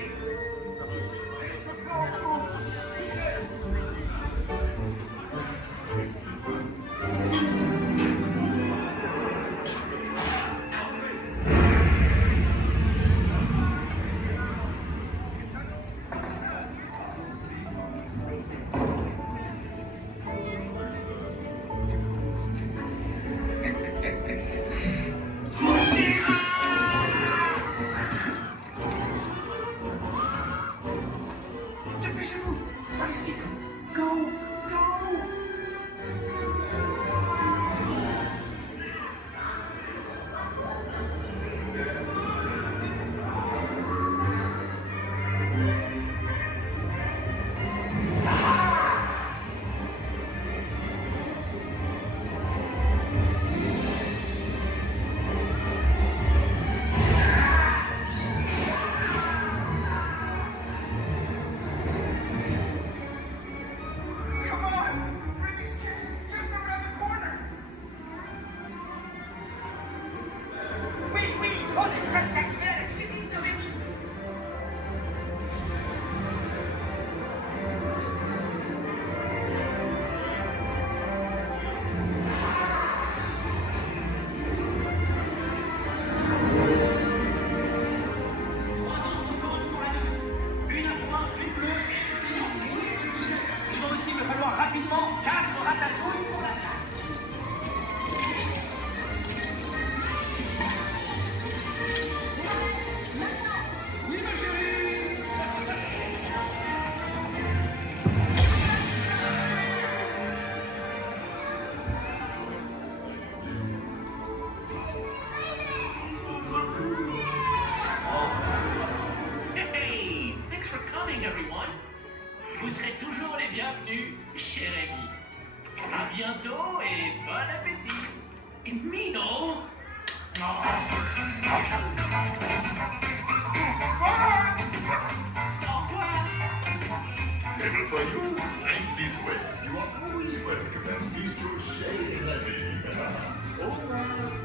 Vous serez toujours les bienvenus, cher ami. À bientôt et bon appétit. Mino. Never for you, right this way. You are always welcome and Bistro Chez Rémi. Au revoir.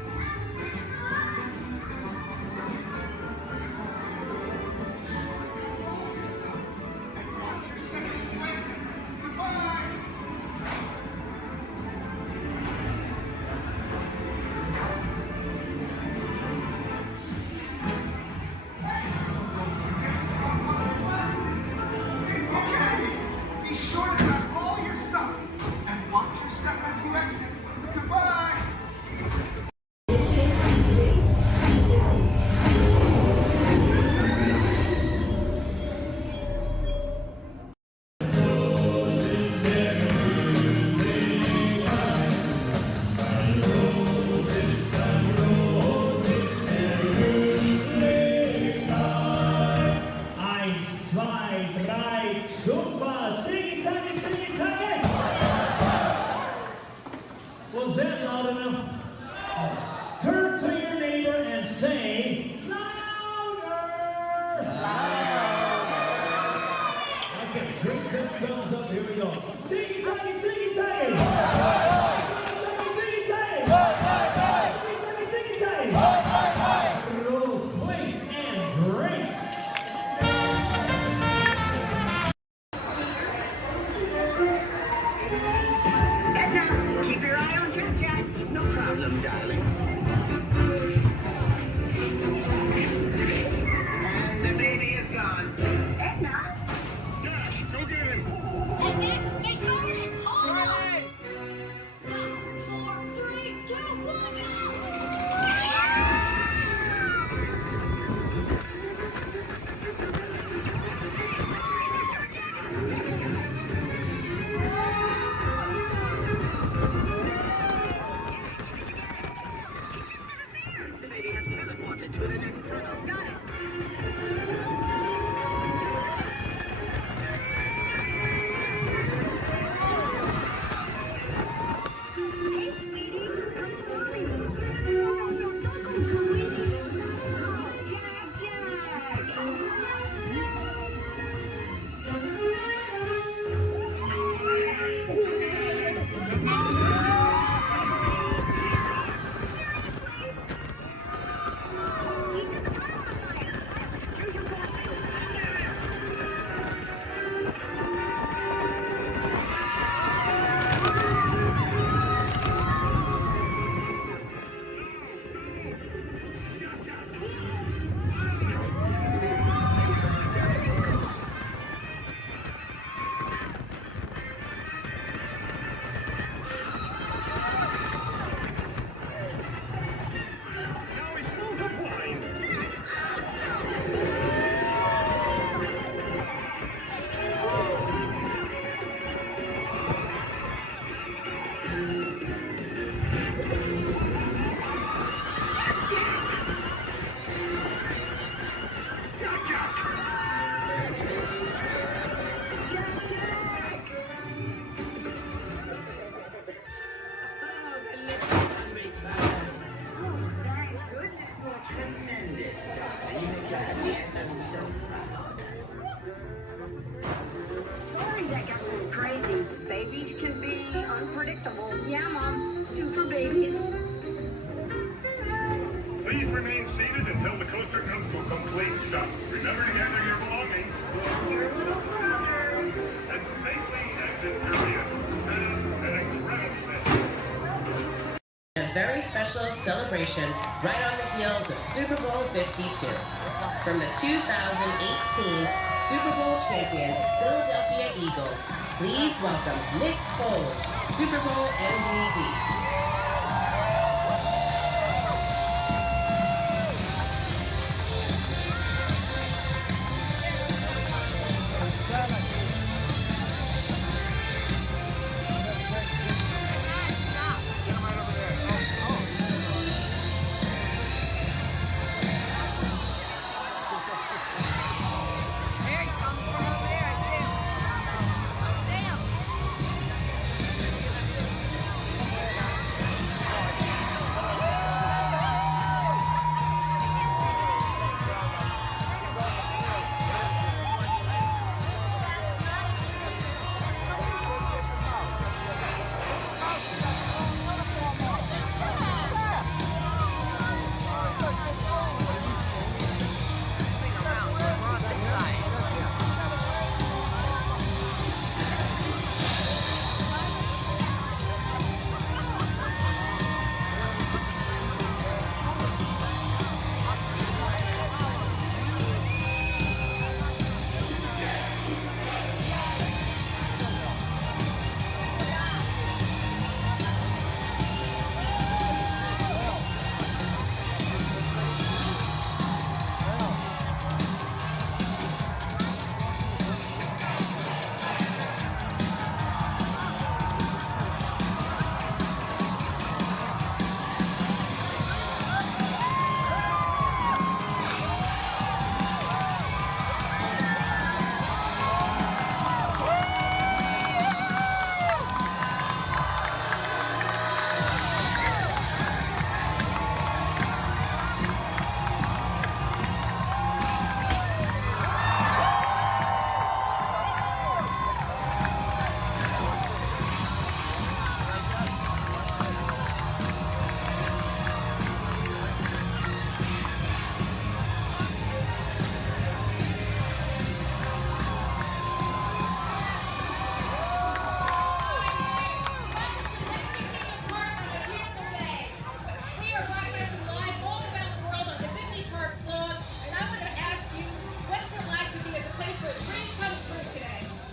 Sorry that got a little crazy. Babies can be unpredictable. Yeah, Mom. Super babies. Please remain seated until the coaster comes to a complete stop. Remember to gather your belongings. Your little brother. And safely exit area. An incredible day. A very special celebration right on the heels of Super Bowl 52. From the 2018 Super Bowl champion Philadelphia Eagles, please welcome Nick Foles, Super Bowl MVP.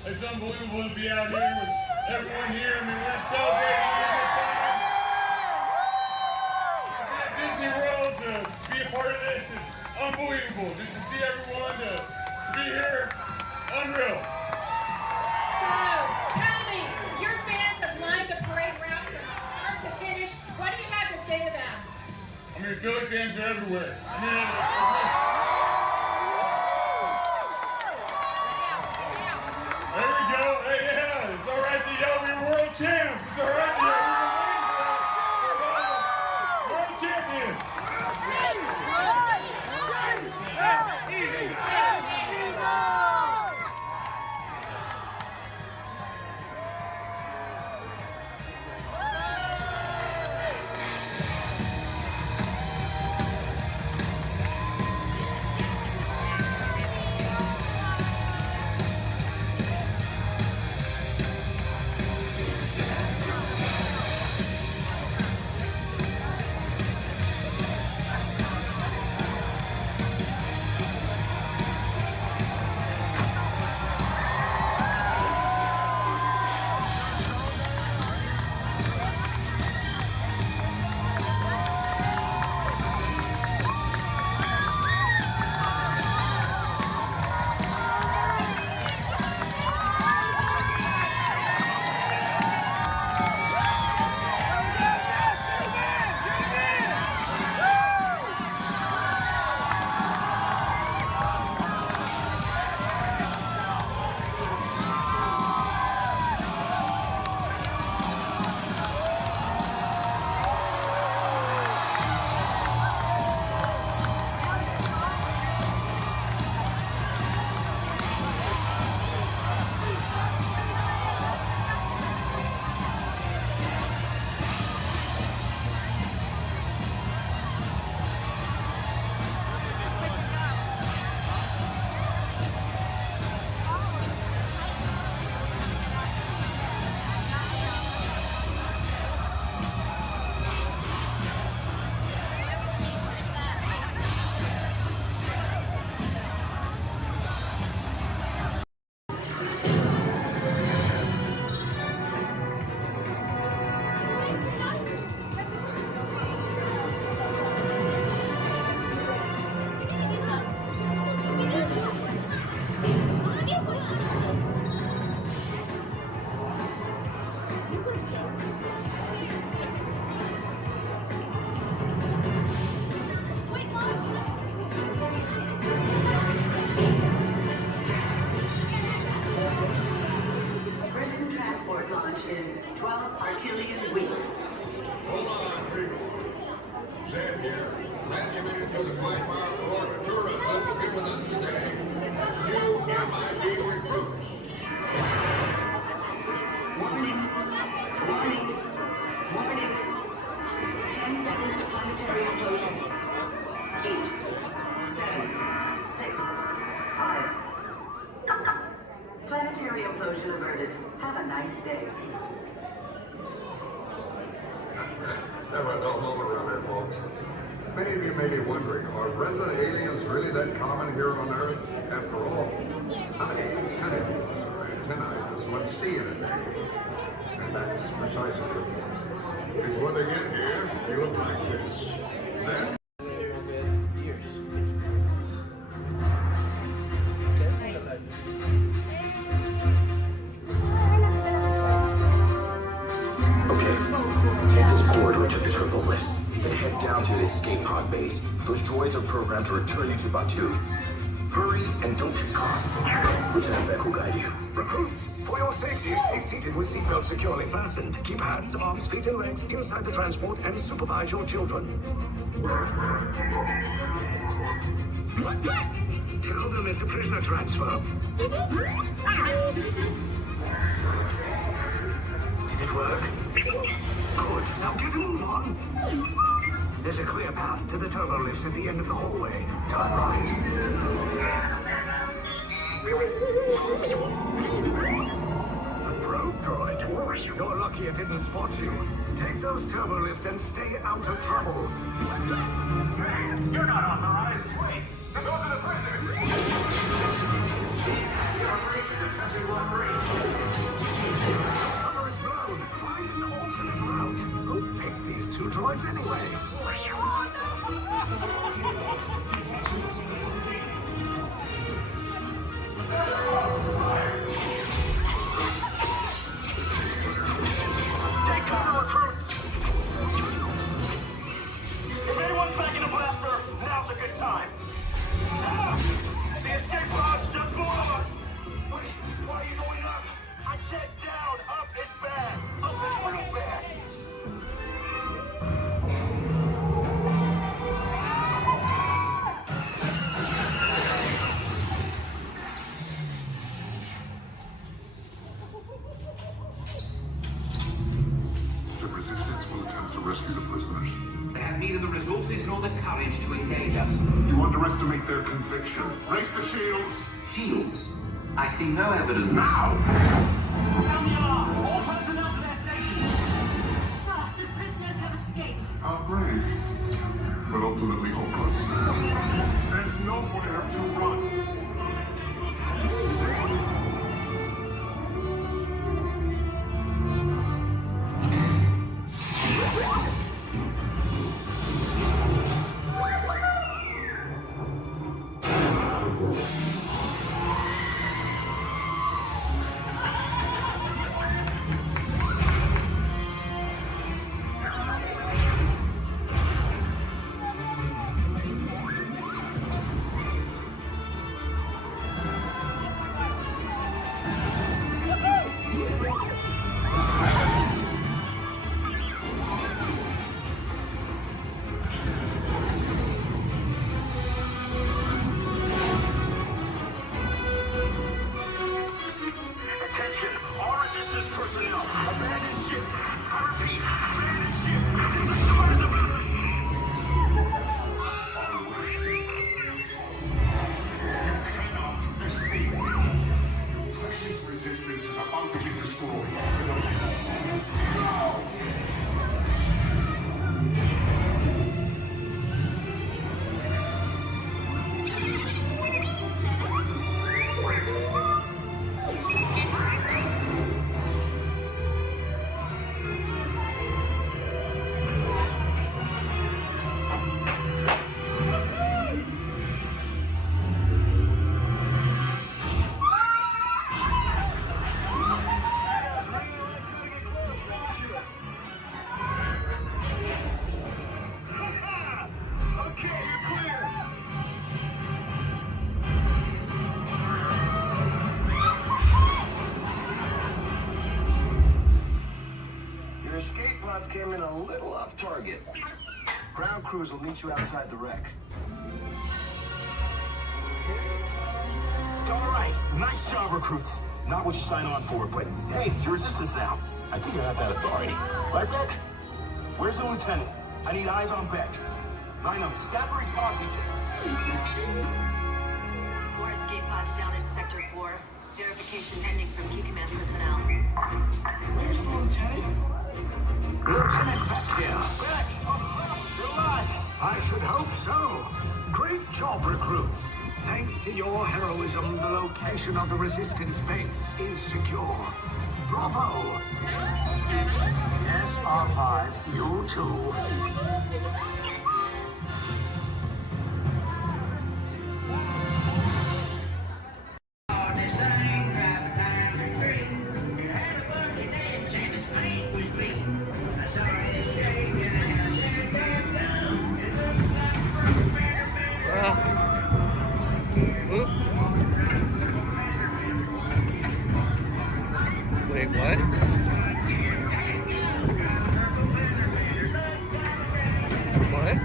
It's unbelievable to be out here with everyone here. I mean, we're celebrating a good time. To be at Disney World, to be a part of this, it's unbelievable. Just to see everyone, to be here, unreal. So, tell me, your fans have lined the parade route from start to finish. What do you have to say to them? I mean, mean, Philly fans are everywhere. I mean, there we go. Hey, yeah, it's all right to yell. We're world champs. It's all right to yell. We're world champions. Prison transport launch in 12 Archelian weeks. Hold on, people. Stand here. Glad you made it to the flight bar for the tourists who will be with us today. You MIB recruits. Warning. Warning. Warning. 10 seconds to planetary implosion. 8, 7, 6, 5. Planetary implosion averted. Have a nice day. Never a dull moment around here, folks. Many of you may be wondering, are resident aliens really that common here on Earth? After all, how many antennae or antennae does one see in a day? And that's precisely the point. Because when they get here, they look like this. Then take this corridor to the turbo lift, then head down to the escape pod base. Those droids are programmed to return you to Batu. Hurry and don't get caught. Lieutenant Beck will guide you. Recruits, for your safety, stay seated with seatbelts securely fastened. Keep hands, arms, feet, and legs inside the transport and supervise your children. Tell them it's a prisoner transfer. Did it work? Good. Now get a move on. There's a clear path to the turbo lifts at the end of the hallway. Turn right. A probe droid. You're lucky it didn't spot you. Take those turbo lifts and stay out of trouble. You're not authorized. Wait, those are the prisoners. Operation attempting block Cover is blown. Find an alternate route. Who picked these two droids anyway? Take cover, recruits. If anyone's back courage to engage us. You underestimate their conviction. Raise the shields. Shields? I see no evidence. Now! Down the alarm! All personnel to their stations! Sir, the prisoners have escaped. How brave, but ultimately hopeless. There's nowhere to run. personnel, abandon ship. I repeat, abandon ship. Destroy the building. You cannot escape. Precious resistance is about to be destroyed. Now! Escape pods came in a little off target. Ground crews will meet you outside the wreck. All right, nice job, recruits. Not what you signed on for, but hey, you're resistance now. I think you have that authority. Right, Beck? Where's the lieutenant? I need eyes on Beck. Line up, staff respawn, DJ. 4 escape pods down in Sector 4. Verification pending from Key Command personnel. Where's the lieutenant? Lieutenant Beck here. Beck! You're alive! I should hope so. Great job, recruits. Thanks to your heroism, the location of the resistance base is secure. Bravo! Yes, R5, you too. Wait, what? What?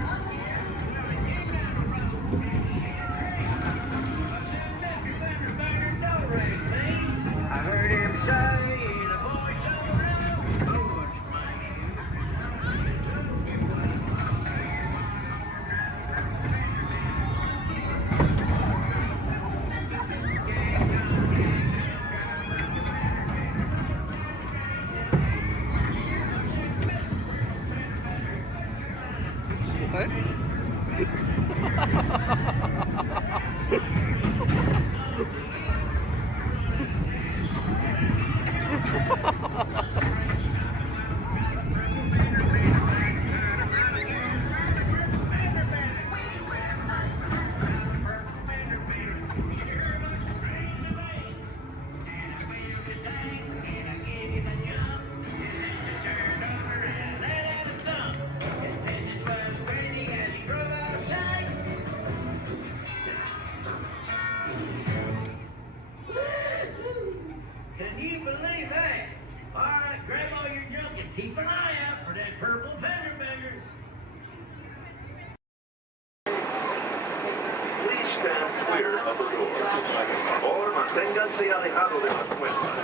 I heard him say the voice of the Lord's What? Can you believe that? All right, grab all your junk and keep an eye out for that purple fender bender. Please stand clear of the door. Or manténganse alejado de las puertas.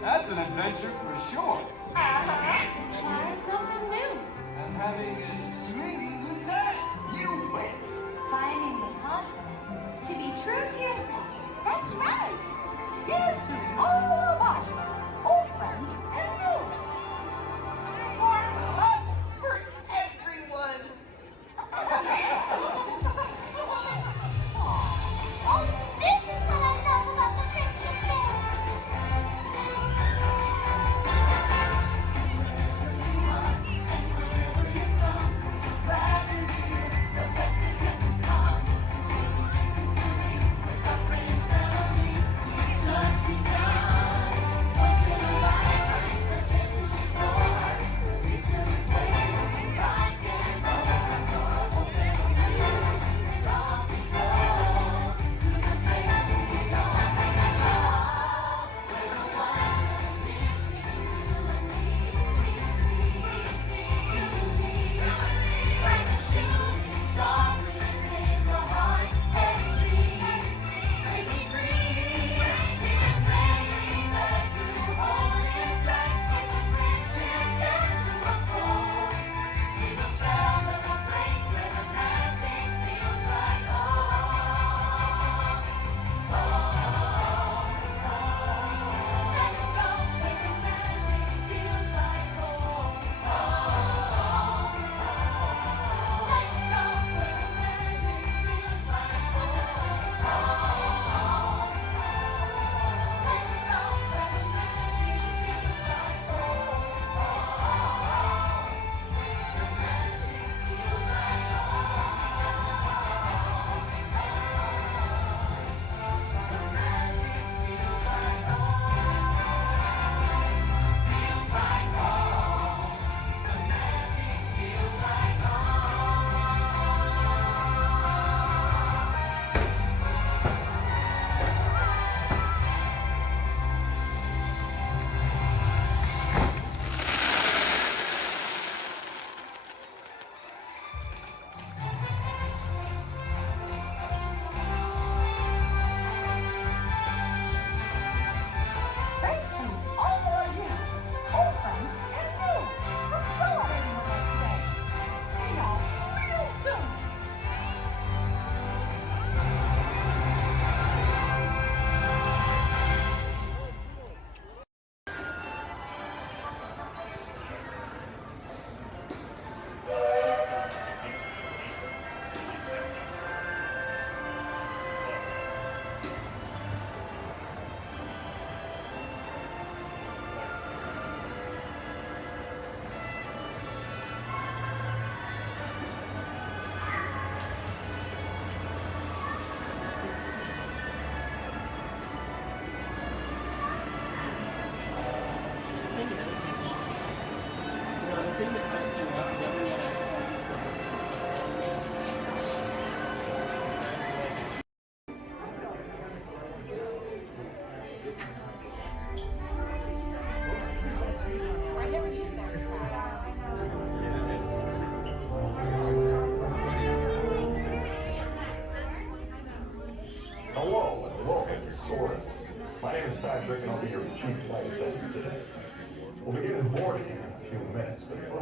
That's an adventure for sure. Trying something new. And having a sweetie good time. You win. Finding the confidence to be true to yourself. That's right. Here's to all of us, old friends and new ones. More hugs for everyone. Oh, this is what I love about the Friendship Fair. Just be down.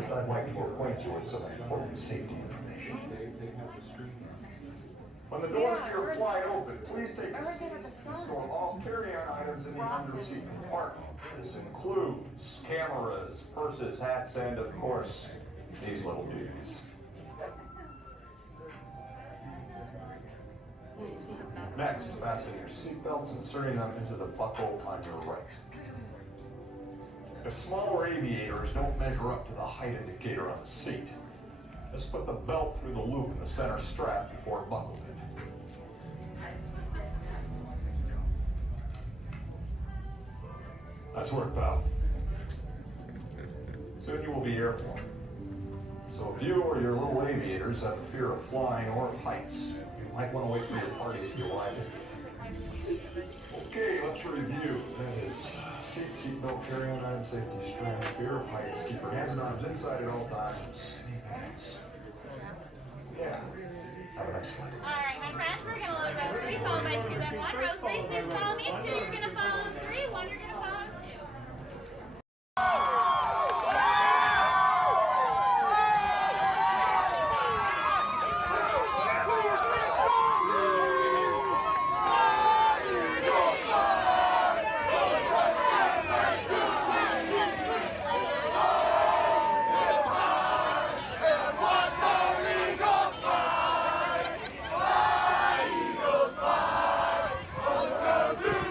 First, I'd like to acquaint you with some important safety information. When the doors to your flight open, please take a seat and store all carry-on items in the under-seat compartment. This includes cameras, purses, hats, and, of course, these little beauties. Next, fasten your seatbelts, inserting them into the buckle on your right. If smaller aviators don't measure up to the height indicator on the seat, just put the belt through the loop in the center strap before buckling it. Nice work, pal. Soon you will be airborne. So if you or your little aviators have a fear of flying or of heights, you might want to wait for your party to be arrived in. Okay, let's review. That is seat belt, carry-on item, safety strap, fear of heights, keep your hands and arms inside at all times. Anything else? Yeah. Have a nice flight. Alright, my friends, we're gonna load row 3, followed by 2, then 1. Row 3, please follow me. 2, you're gonna follow 3. 1, you're gonna follow 2.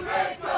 Victory!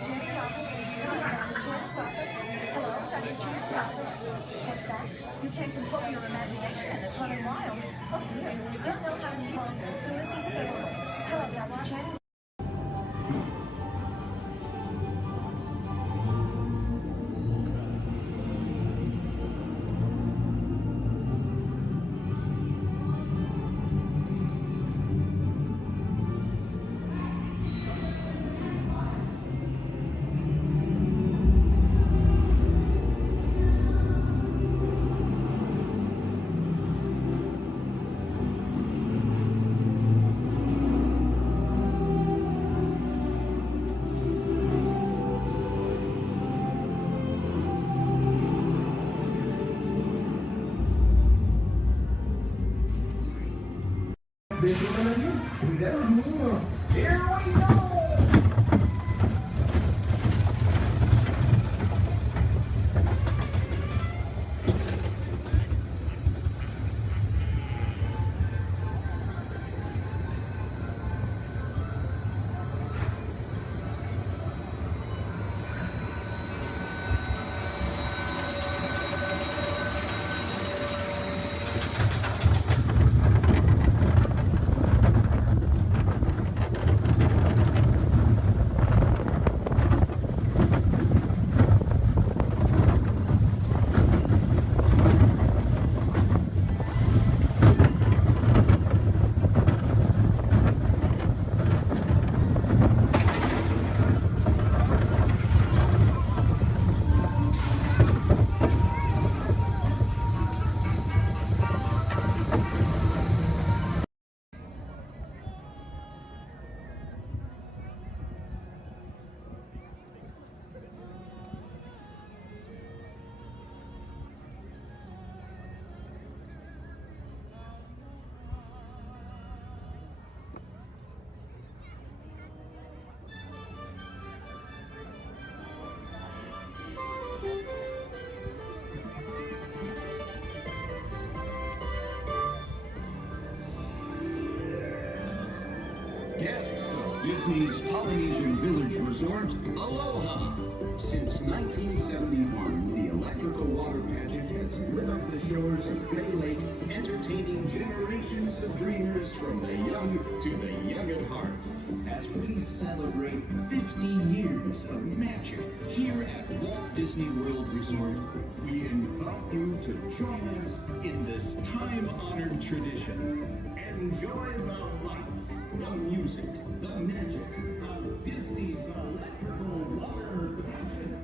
Channing's office. Hello, Dr. Channing's office. Hello, Dr. Channing's office. What's that? You can't control your imagination and it's running wild. Oh dear. Yes, I'll have him call you as soon as he's available. Hello, Dr. Channing's. Here we go! Guests of Disney's Polynesian Village Resort, aloha! Since 1971, the electrical water pageant has lit up the shores of Bay Lake, entertaining generations of dreamers from the young to the young at heart. As we celebrate 50 years of magic here at Walt Disney World Resort, we invite you to join us in this time-honored tradition. Enjoy the lights, the music, the magic of Disney's electrical water pageant.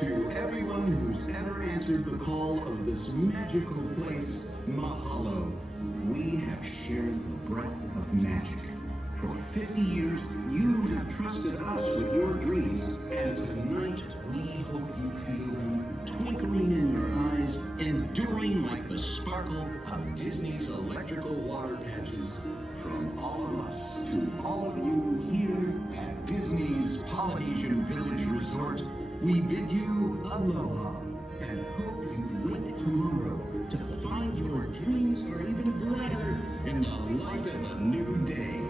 To everyone who's ever answered the call of this magical place, mahalo. We have shared the breath of magic. For 50 years, you have trusted us with your dreams, and tonight we hope you feel them twinkling in your eyes, enduring like the sparkle of Disney's electrical water patches. From all of us to all of you here at Disney's Polynesian Village Resort, we bid you aloha and hope you wake tomorrow to find your dreams are even brighter in the light of a new day.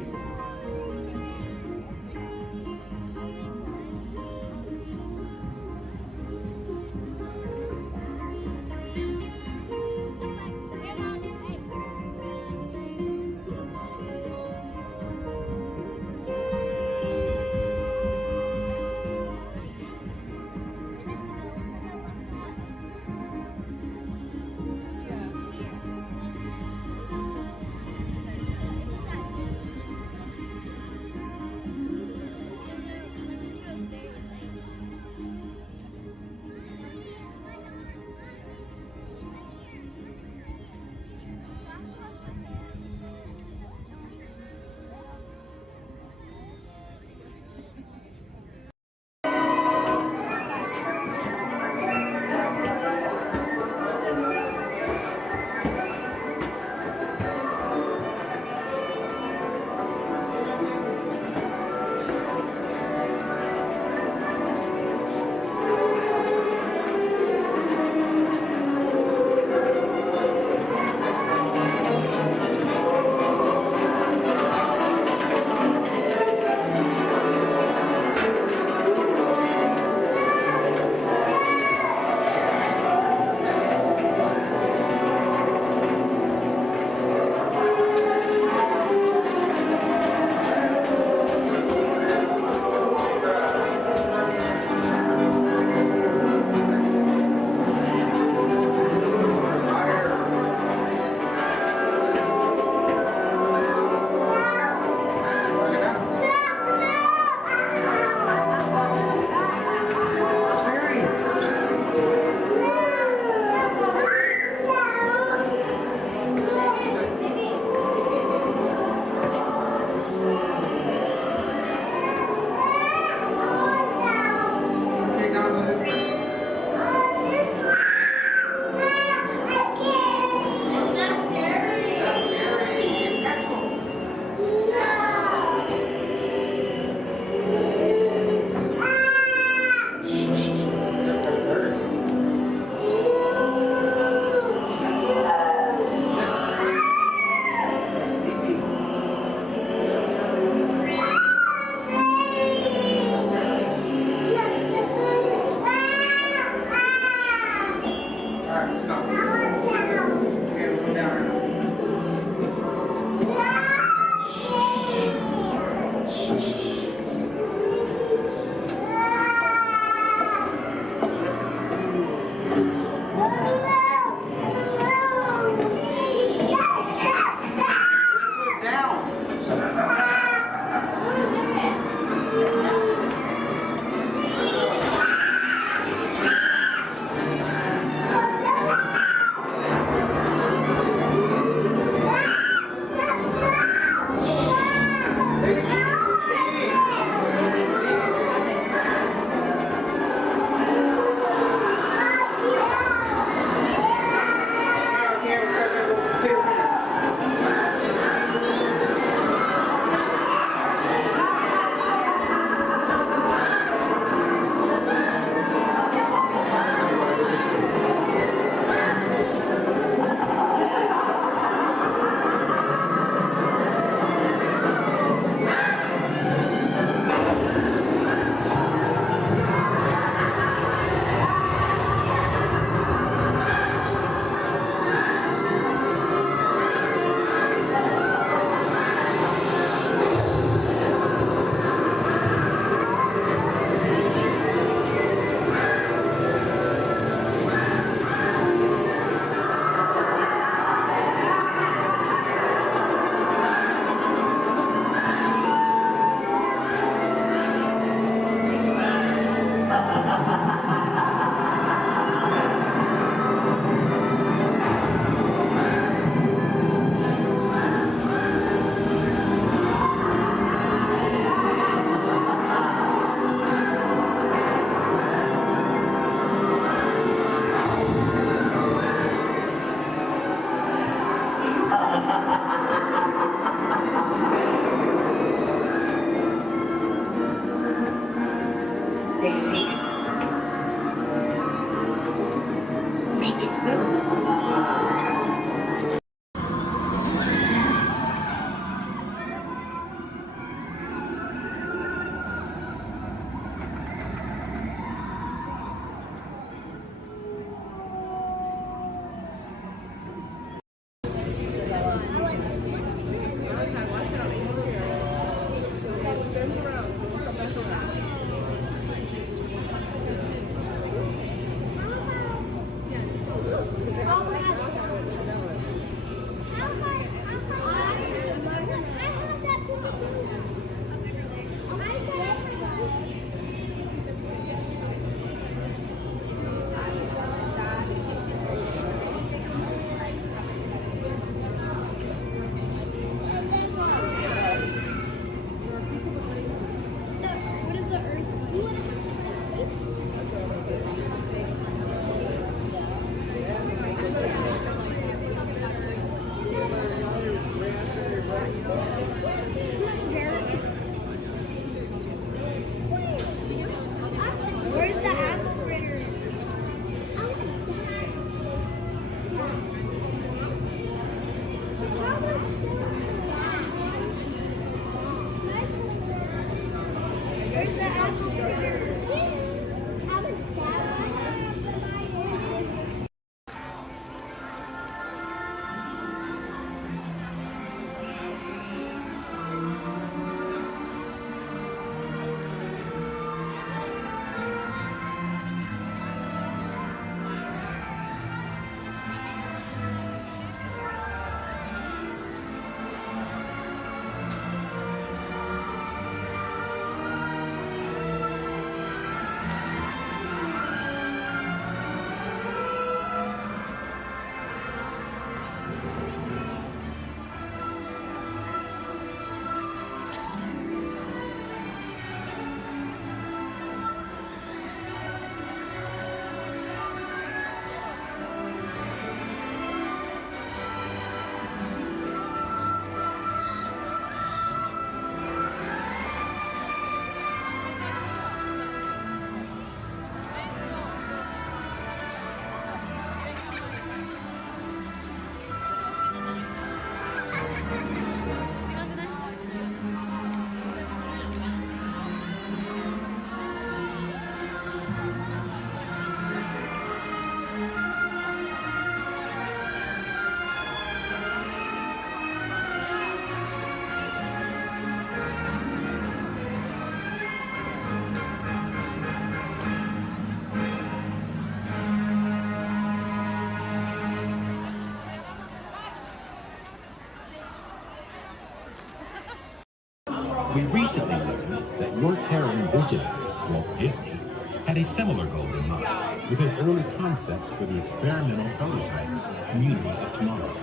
We recently learned that your Terran visionary, Walt Disney, had a similar goal in mind with his early concepts for the experimental prototype Community of Tomorrow.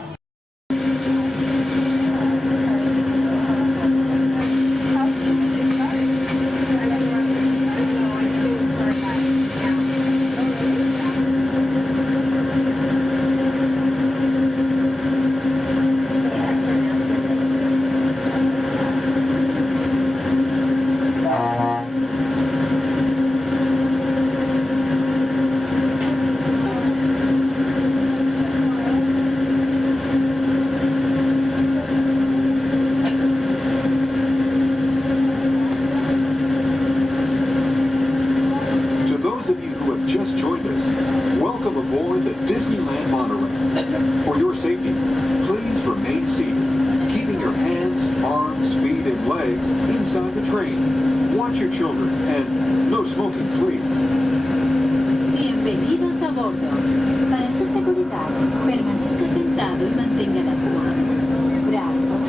Disneyland monorail. For your safety, please remain seated, keeping your hands, arms, feet, and legs inside the train. Watch your children, and no smoking, please. Bienvenidos a bordo. Para su seguridad, permanezca sentado y mantenga las manos, brazos,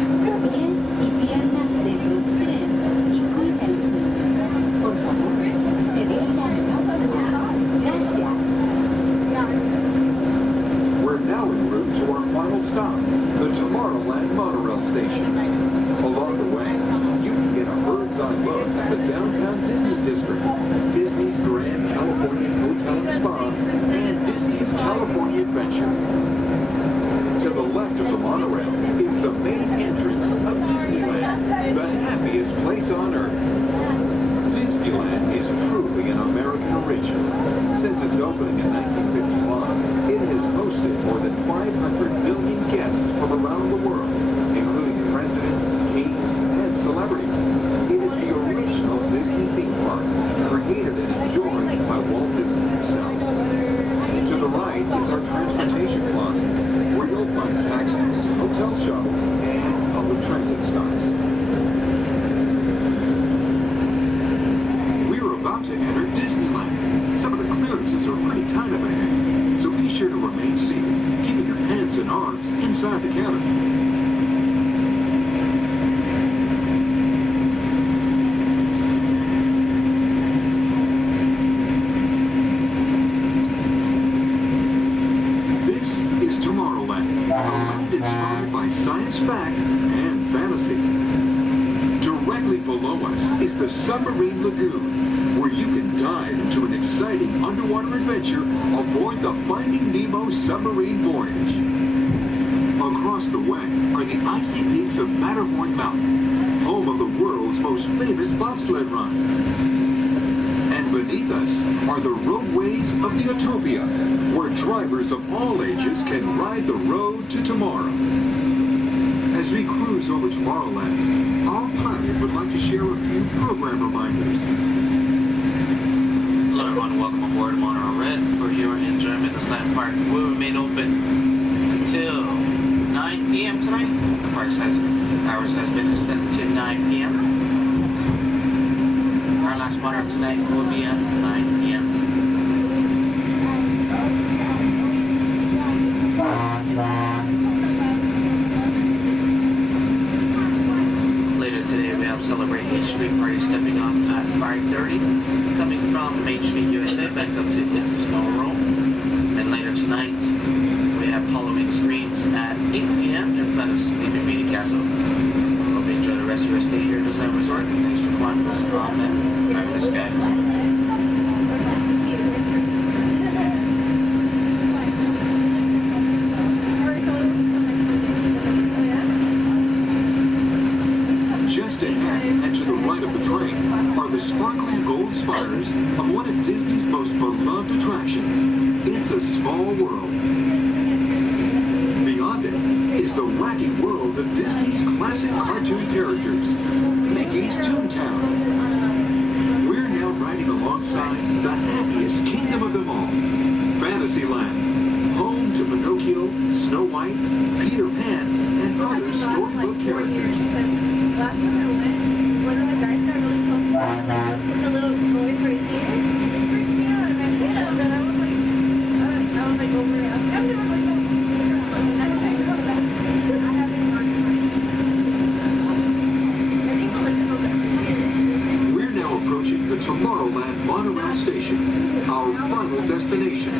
pies y piernas dentro del tren y cuida a los niños. Por favor, se dirija a la puerta. Gracias. We're now en route to our final stop, the Tomorrowland monorail station. Along the way, you can get a bird's-eye look at the downtown Disney district, Disney's Grand California Hotel and Spa, and Disney's California Adventure. To the left of the monorail is the main entrance of Disneyland, the happiest place on Earth. Disneyland is truly an American original. Since its opening in 1955, it has hosted more than 500 million guests from around the world, including presidents, kings, and celebrities. It is the original Disney theme park, created and enjoyed by Walt Disney himself. To the right is our transportation closet, where you'll find taxis, hotel shuttles, and public transit stops. We're about to enter Disneyland. Some of the clearances are pretty tight up ahead, so be sure to remain seated, keeping your hands and arms inside the cabin. Inspired by science fact and fantasy. Directly below us is the Submarine Lagoon, where you can dive into an exciting underwater adventure aboard the Finding Nemo submarine voyage. Across the way are the icy peaks of Matterhorn Mountain, home of the world's most famous bobsled run. And beneath us are the roadways of the Utopia, where drivers of all ages can ride the road to tomorrow. As we cruise over Tomorrowland, our pilot would like to share a few program reminders. Hello everyone, welcome aboard Monorail Red. For your enjoyment, this land park will remain open until 9 p.m. tonight. The park's hours has been extended to 9 p.m. Our last monorail tonight will be at 9 p.m. Later today we have Celebrate H Street Party stepping off at 5:30, coming from Main Street, USA, back up to It's a Small World. And later tonight we have Halloween Screams at 8 p.m. in front of Sleeping Beauty Castle. Hope you enjoy the rest of your stay here at Disneyland Resort. Thanks for flying with us on that fabulous sky. Just ahead and to the right of the train are the sparkling gold spires of one of Disney's most beloved attractions, It's a Small World. Beyond it is the wacky world of Disney's classic cartoon characters, Mickey's Toontown. We're now riding alongside the happiest kingdom of them all, Fantasyland, home to Pinocchio, Snow White, Peter Pan, and other storybook characters. Last time I went, one of the guys got really close to the little boys right here. It freaked me out, and I hit him, and I was like over it. I'm never like, We're now approaching the Tomorrowland Monorail Station, our final destination.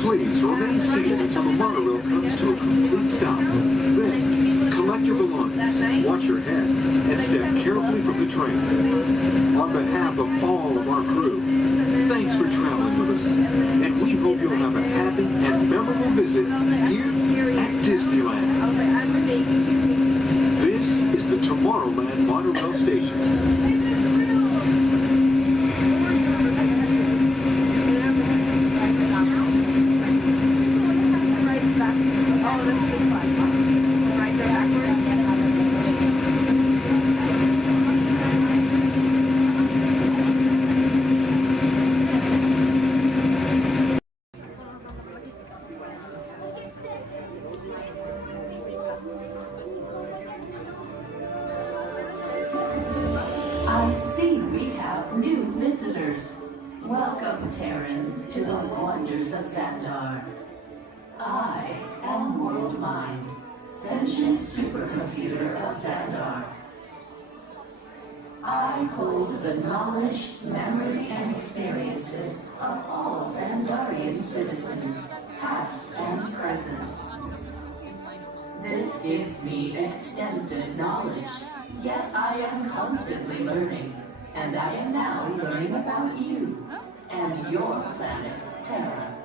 Please remain seated until the monorail comes to a complete stop. Then, collect your belongings, watch your head, and step carefully from the train. On behalf of all of our crew, thanks for traveling with us, and we hope you'll have a happy and memorable visit here at Disneyland. This is the Tomorrowland Monorail Station. I see we have new visitors. Welcome, Terrans, to the wonders of Xandar. I am World Mind, sentient supercomputer of Xandar. I hold the knowledge, memory, and experiences of all Xandarian citizens, past and present. This gives me extensive knowledge, yet I am constantly learning, and I am now learning about you and your planet, Terra.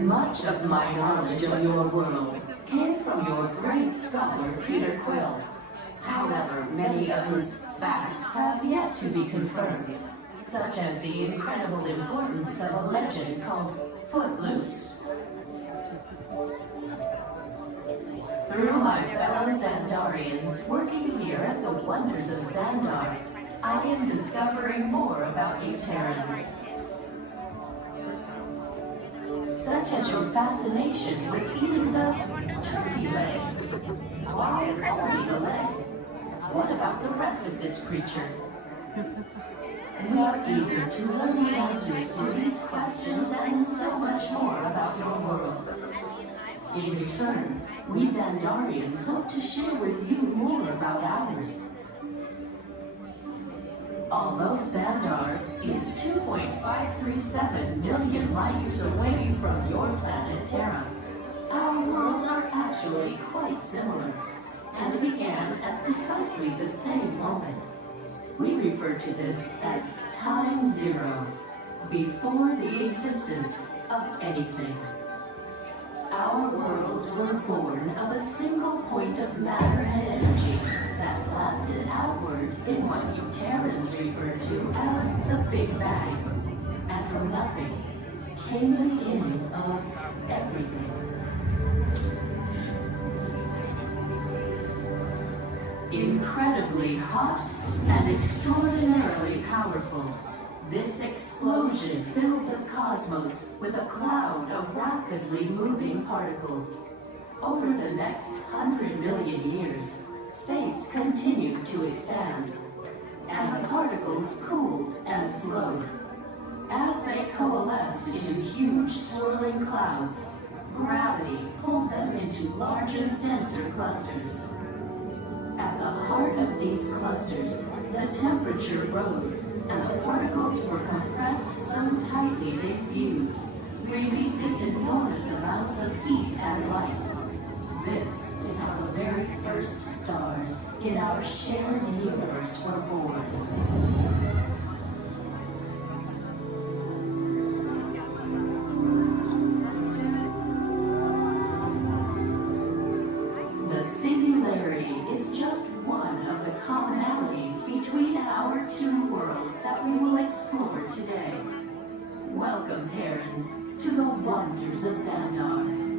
Much of my knowledge of your world came from your great scholar, Peter Quill. However, many of his facts have yet to be confirmed, such as the incredible importance of a legend called Footloose. Through my fellow Xandarians working here at the wonders of Xandar, I am discovering more about you Terrans. Such as your fascination with eating the turkey leg. Why only the leg? What about the rest of this creature? We are eager to learn the answers to these questions and so much more about your world. In return, we Xandarians hope to share with you more about ours. Although Xandar is 2.537 million light years away from your planet Terra, our worlds are actually quite similar and began at precisely the same moment. We refer to this as time zero, before the existence of anything. Our worlds were born of a single point of matter and energy that blasted outward in what you Terrans refer to as the Big Bang. And from nothing came the beginning of everything. Incredibly hot and extraordinarily powerful, this explosion filled the cosmos with a cloud of rapidly moving particles. Over the next 100 million years, space continued to expand, and the particles cooled and slowed. As they coalesced into huge swirling clouds, gravity pulled them into larger, denser clusters. At the heart of these clusters, the temperature rose, and the particles were compressed so tightly they fused, releasing enormous amounts of heat and light. This is how the very first stars in our shared universe were born. The singularity is just one of the commonalities between our two worlds that we will explore today. Welcome, Terrans, to the wonders of Xandar.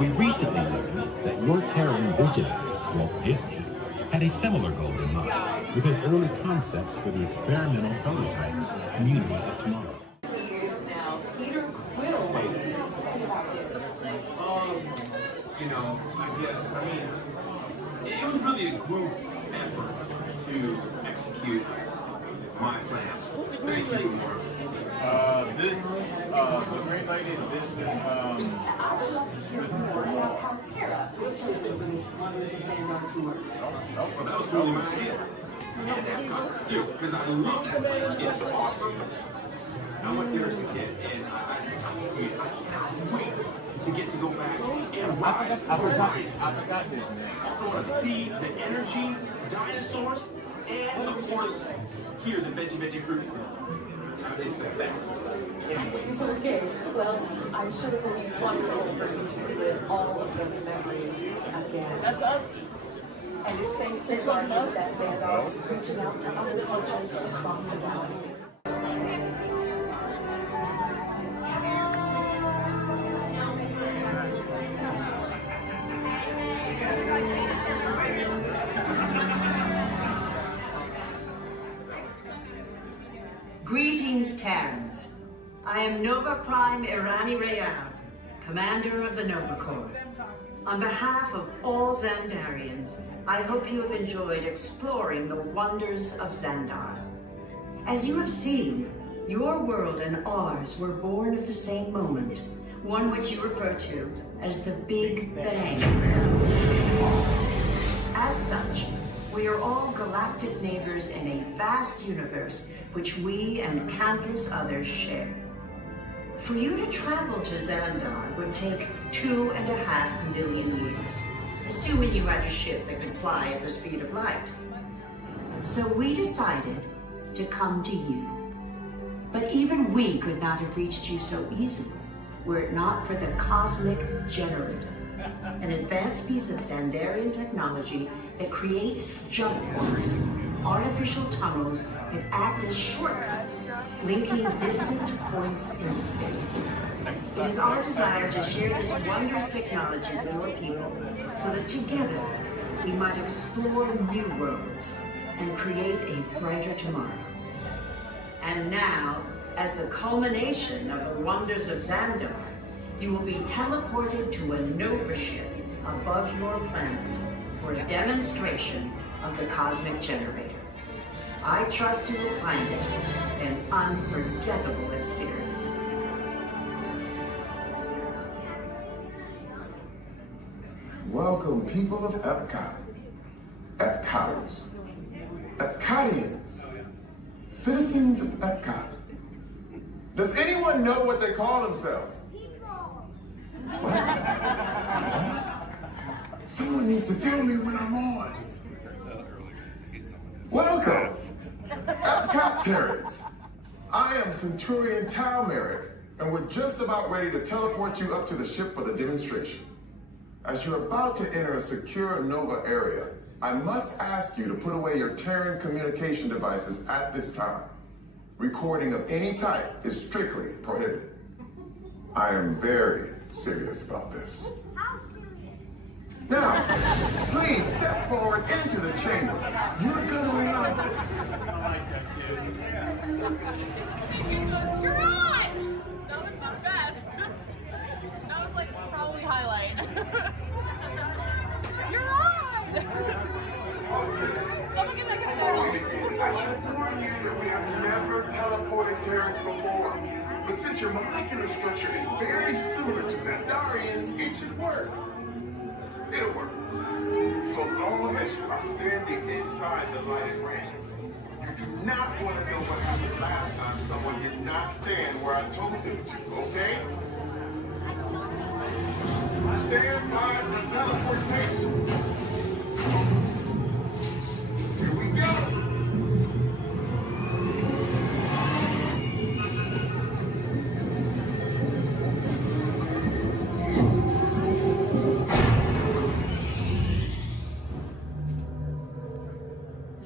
We recently learned that your Terran visionary, Walt Disney, had a similar goal in mind with his early concepts for the experimental prototype Community of Tomorrow. Years now, Peter Quill, what do you have to say about this? You know, I mean, it was really a group effort to execute my plan. What's the Great Lake? The Great Lake is this, I would love to hear more about how Terra was chosen for this Wonders of Xandar tour. Well, that was totally my idea. And Epcot, too, because I love that place. It's awesome. I went there as a kid, and I cannot wait to get to go back and ride the rides. I want to see the energy, dinosaurs, and of course, hear the veggie fruit. It's the best. Can't wait. Okay, well, I'm sure it will be wonderful for you to relive all of those memories again. That's us. And it's thanks to Guardians that Xandar is reaching out to other cultures across the galaxy. Greetings, Terrans. I am Nova Prime Irani Rayab, Commander of the Nova Corps. On behalf of all Xandarians, I hope you have enjoyed exploring the wonders of Xandar. As you have seen, your world and ours were born of the same moment, one which you refer to as the Big Bang. As such, we are all galactic neighbors in a vast universe which we and countless others share. For you to travel to Xandar would take 2.5 million years, assuming you had a ship that could fly at the speed of light. So we decided to come to you. But even we could not have reached you so easily were it not for the Cosmic Generator, an advanced piece of Xandarian technology that creates jump points, artificial tunnels that act as shortcuts, linking distant points in space. It is our desire to share this wondrous technology with your people so that together we might explore new worlds and create a brighter tomorrow. And now, as the culmination of the wonders of Xandar, you will be teleported to a Nova ship above your planet for a demonstration of the Cosmic Generator. I trust you will find it an unforgettable experience. Welcome, people of Epcot, Epcoters, Epcotians, citizens of Epcot. Does anyone know what they call themselves? What? Someone needs to tell me when I'm on. Welcome, Epcot Terrans. I am Centurion Tal Merrick, and we're just about ready to teleport you up to the ship for the demonstration. As you're about to enter a secure Nova area, I must ask you to put away your Terran communication devices at this time. Recording of any type is strictly prohibited. I am very serious about this. Now, please step forward into the chamber. You're gonna love this. You're on! That was the best. That was like probably highlight. You're on! Someone get that guy back. I should warn you that we have never teleported Terrans before. But since your molecular structure is very similar to Xandarian's, it should work. It'll work. So long as you are standing inside the lighted ring. You do not want to know what happened last time someone did not stand where I told them to, okay? Stand by the teleportation. Here we go.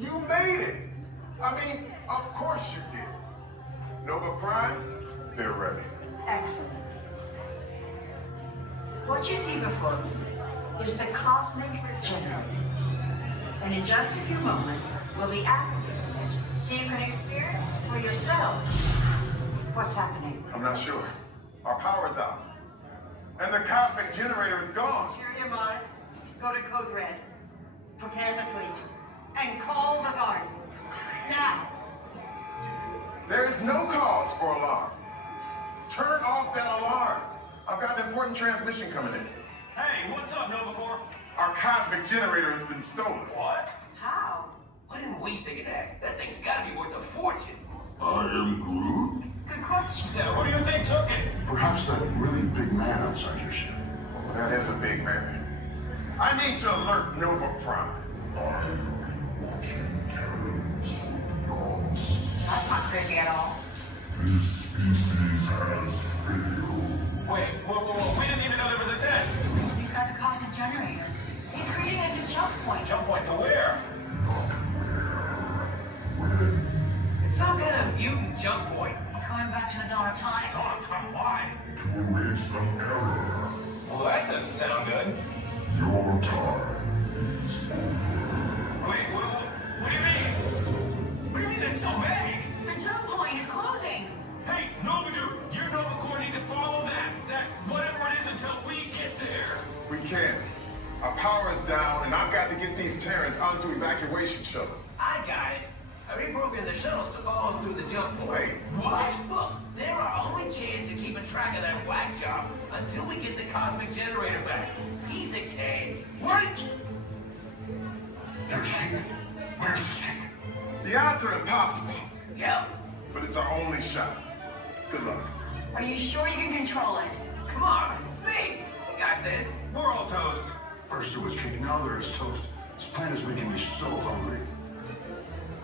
You made it. I mean, of course you did. Nova Prime, they're ready. Excellent. What you see before you is the cosmic generator. And in just a few moments, we'll be activating it so you can experience for yourself what's happening. I'm not sure. Our power's out. And the cosmic generator is gone. Interior mod, go to Code Red, prepare the fleet, and call the Guardians. Now! There is no cause for alarm. Turn off that alarm. I've got an important transmission coming in. Hey, what's up, Nova Corps? Our cosmic generator has been stolen. What? How? Why didn't we think of that? That thing's gotta be worth a fortune. I am Groot. Good question. Yeah, who do you think took it? Perhaps that really big man outside your ship. Oh, that is a big man. I need to alert Nova Prime. I'm watching Terrans from beyond. That's not creepy at all. This species has failed. Wait, whoa, we didn't even know there was a test. He's got the cosmic generator. He's creating a new jump point. Jump point to where? It's some kind of mutant jump point. He's going back to the dawn of time. Dawn of time, why? To erase an error. Well, that doesn't sound good. Your time is over. Wait, what do you mean? What do you mean that's so vague? The jump point is closing. Hey, Nova Dude, you Nova Corps need to follow that whatever it is until we get there. We can. Our power is down, and I've got to get these Terrans onto evacuation shuttles. I got it. I reprogrammed the shuttles to follow them through the jump point. Wait, What? Look, they're our only chance of keeping track of that whack job until we get the cosmic generator back. Piece of cake. Wait! There's King. Where's this King? the odds are impossible. Yep. But it's our only shot. Good luck. Are you sure you can control it? Come on, it's me. We got this. We're all toast. First there was cake, now there is toast. This plan is making me so hungry.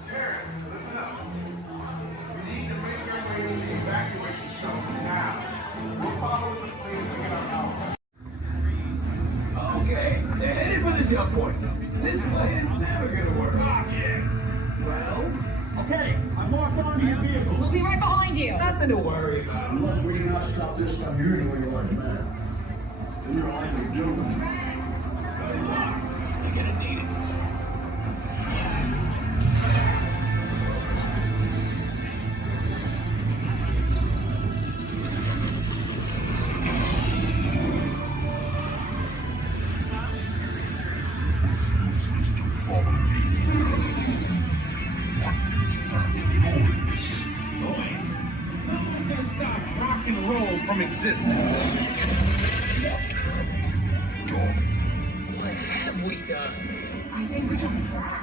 Terrence, listen up. We need to make our way to the evacuation shelters now. We'll follow the fleet and get our power. Okay, they're headed for the jump point. This plan is never gonna work. Not yet. Well, okay, I'm locked onto your vehicle. We'll be right behind you. Nothing to worry about. Unless we cannot stop this unusually large man. We are likely doomed. Good luck. You're gonna need it. Useless to follow me. What is that noise? Noise? No one's gonna stop rock and roll from existing. What have we done? I think we took back.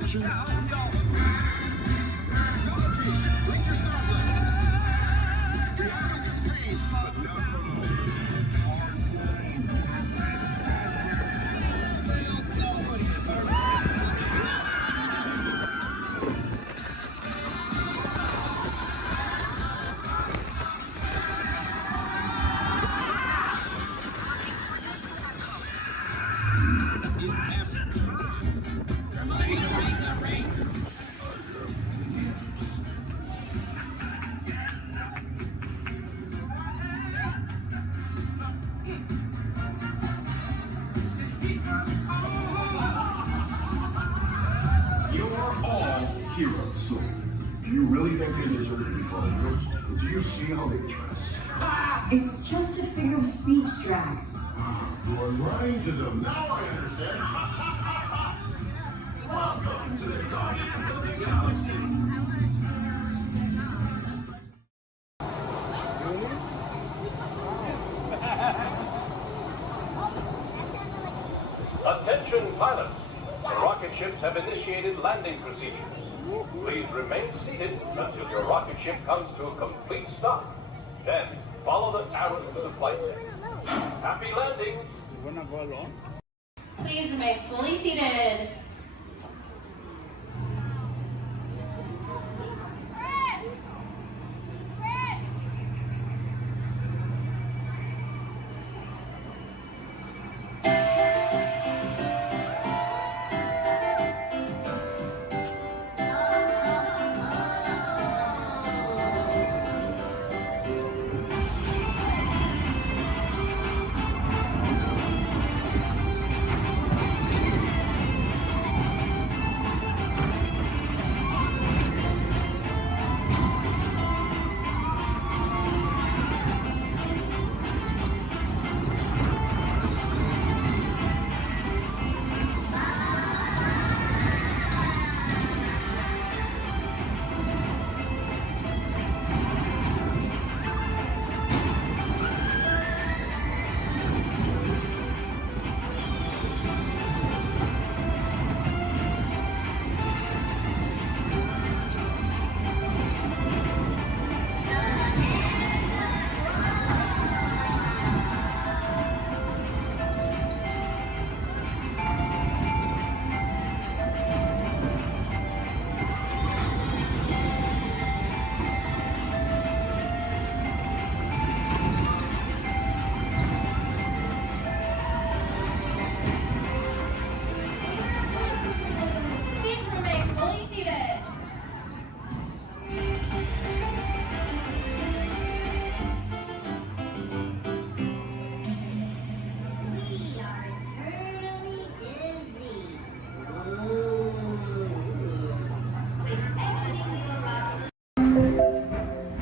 attraction. Technology, blink your star blasters. Reality comes pain, but not heroes. Do you really think they deserve to be called heroes? Do you see how they dress? It's just a figure of speech, Drax. You are lying to them. Now I understand. Welcome to the Guardians of the Galaxy. Attention pilots. The rocket ships have initiated landing procedures. Please remain seated until your rocket ship comes to a complete stop. Then follow the arrows to the flight deck. Happy landings. You wanna go alone? Please remain fully seated.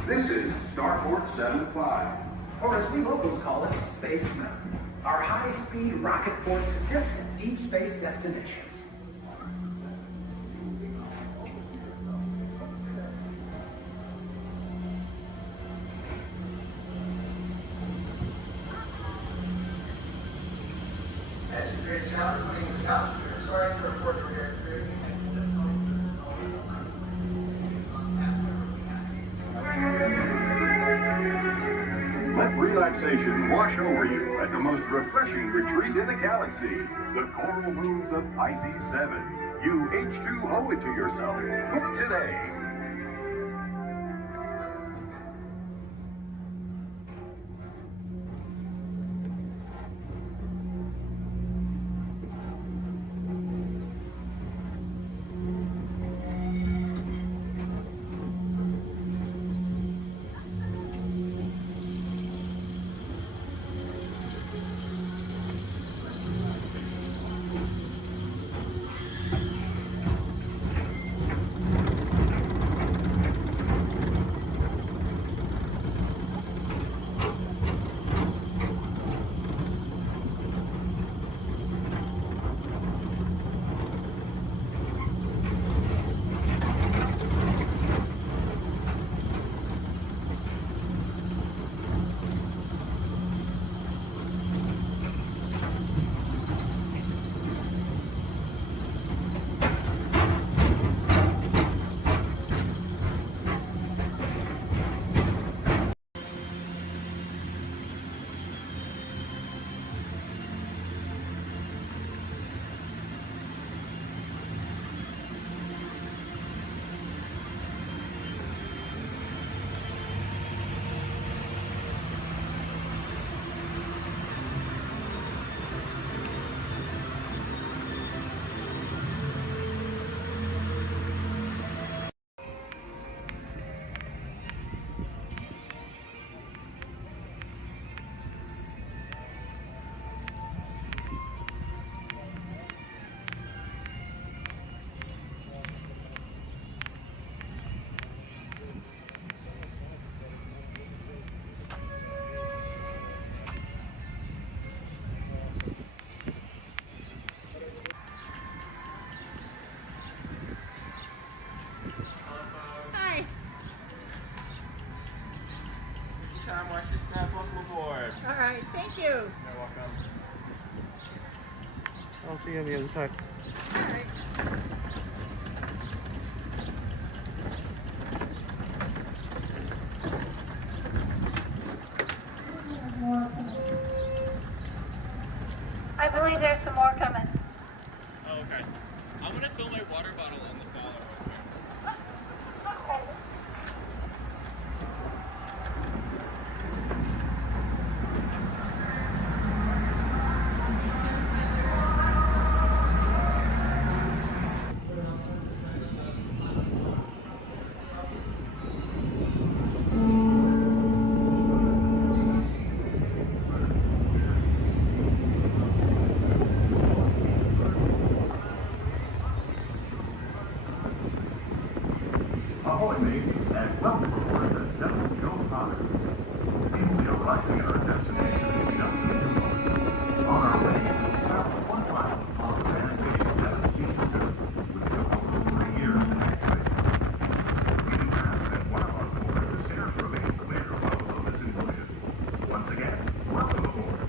This is Starport 75, or as we locals call it, Space Mountain. Our high-speed rocket port to distant deep space destinations. Let relaxation wash over you at the most refreshing retreat in the galaxy, the coral moons of Pisces 7. You H2O it to yourself. Book today. See you on the other side. I believe there's some more coming. Oh, okay. I'm gonna fill my water bottle in the dollar. Ahoy, mate, and welcome aboard the Devil Joe Potter. We will be arriving at our destination in just a few moments. On our way, we'll travel 1 mile on the Van Gogh 17 trip, which took over 3 years to activate. We do ask that one of our board the stairs remain clear while the load is included. Once again, welcome aboard.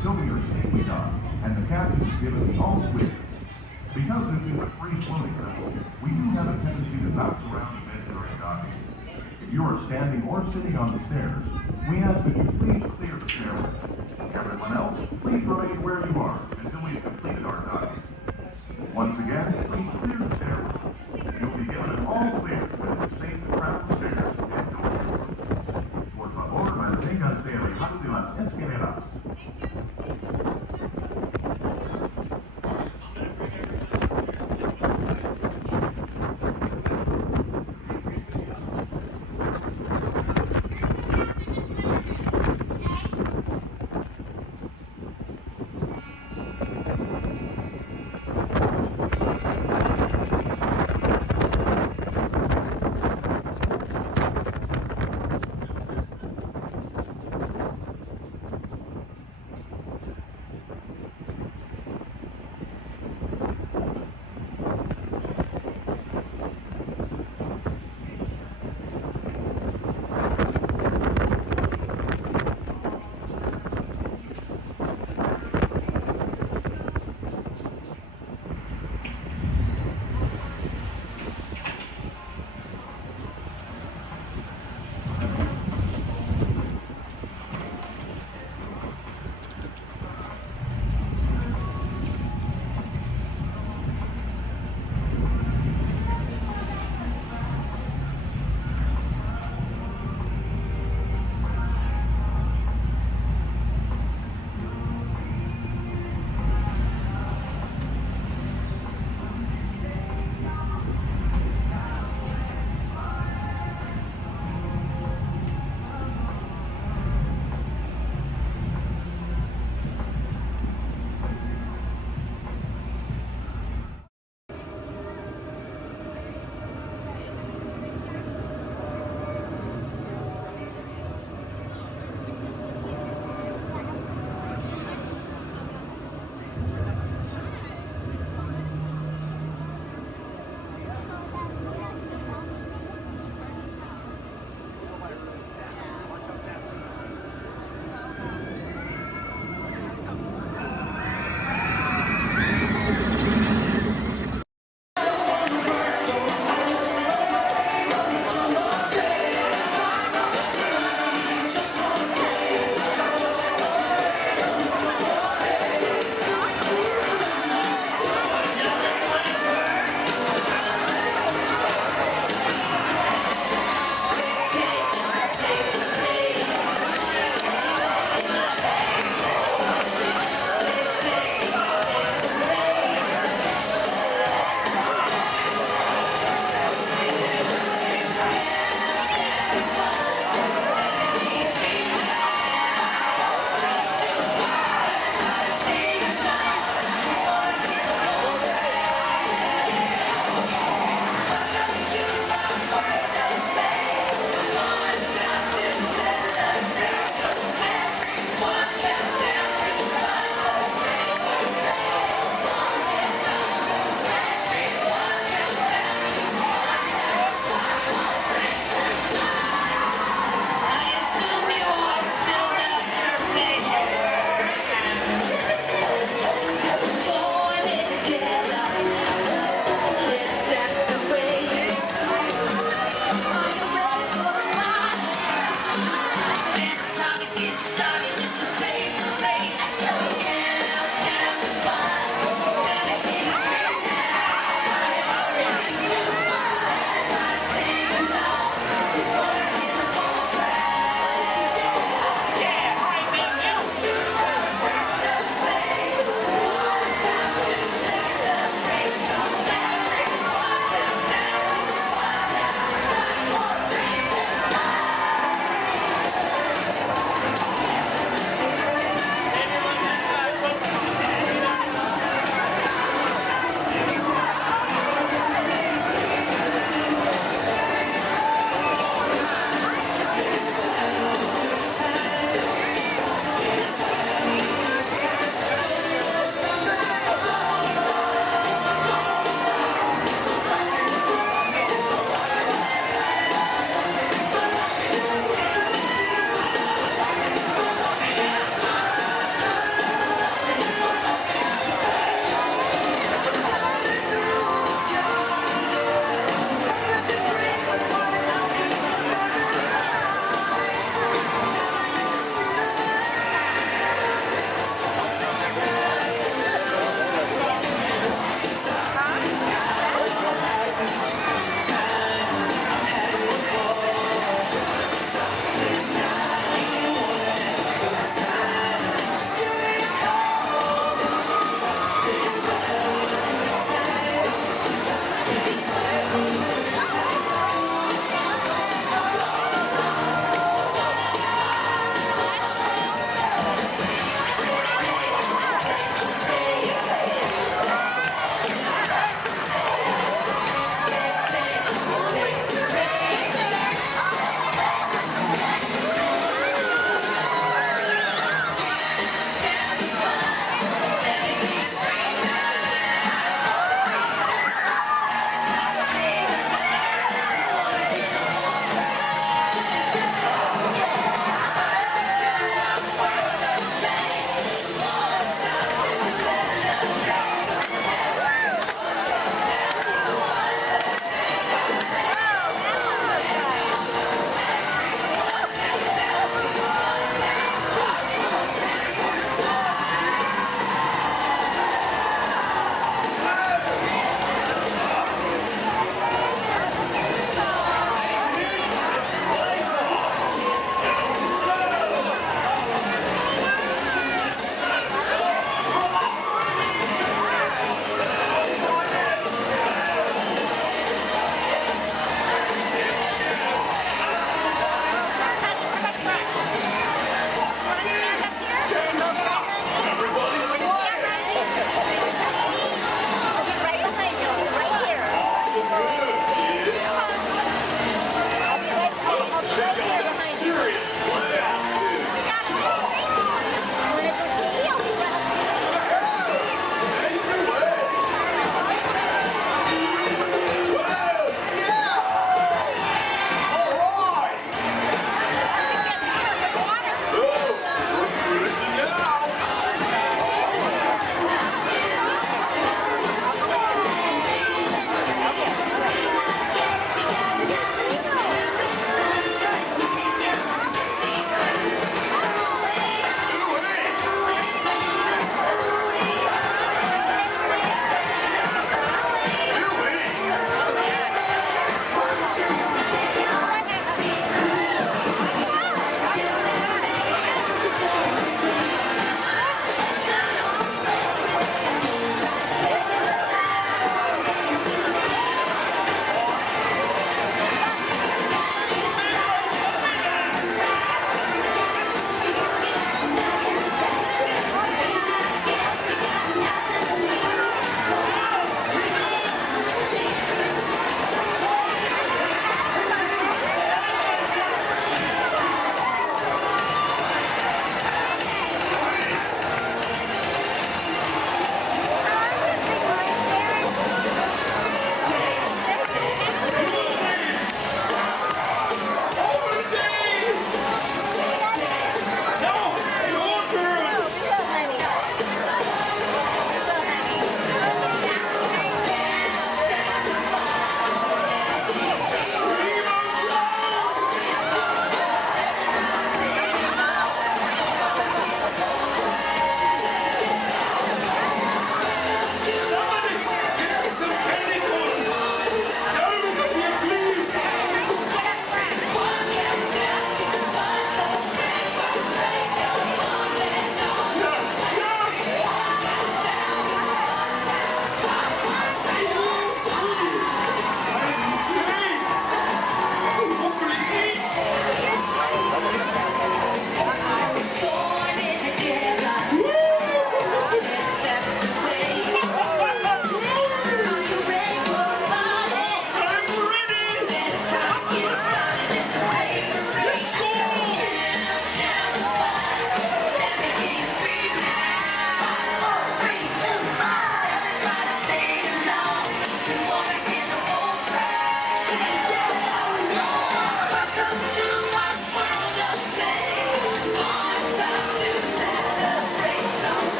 until we are safely done and the captain is given the all clear. Because this is a free floating vessel, we do have a tendency to bounce around a bit during docking. If you are standing or sitting on the stairs, we ask that you please clear the stairway. Everyone else, please remain where you are until we have completed our docking. Once again, please clear the stairway. You'll be given an all clear when it's safe to travel the stairs and doors. Por favor, manténganse alejados de las escaleras.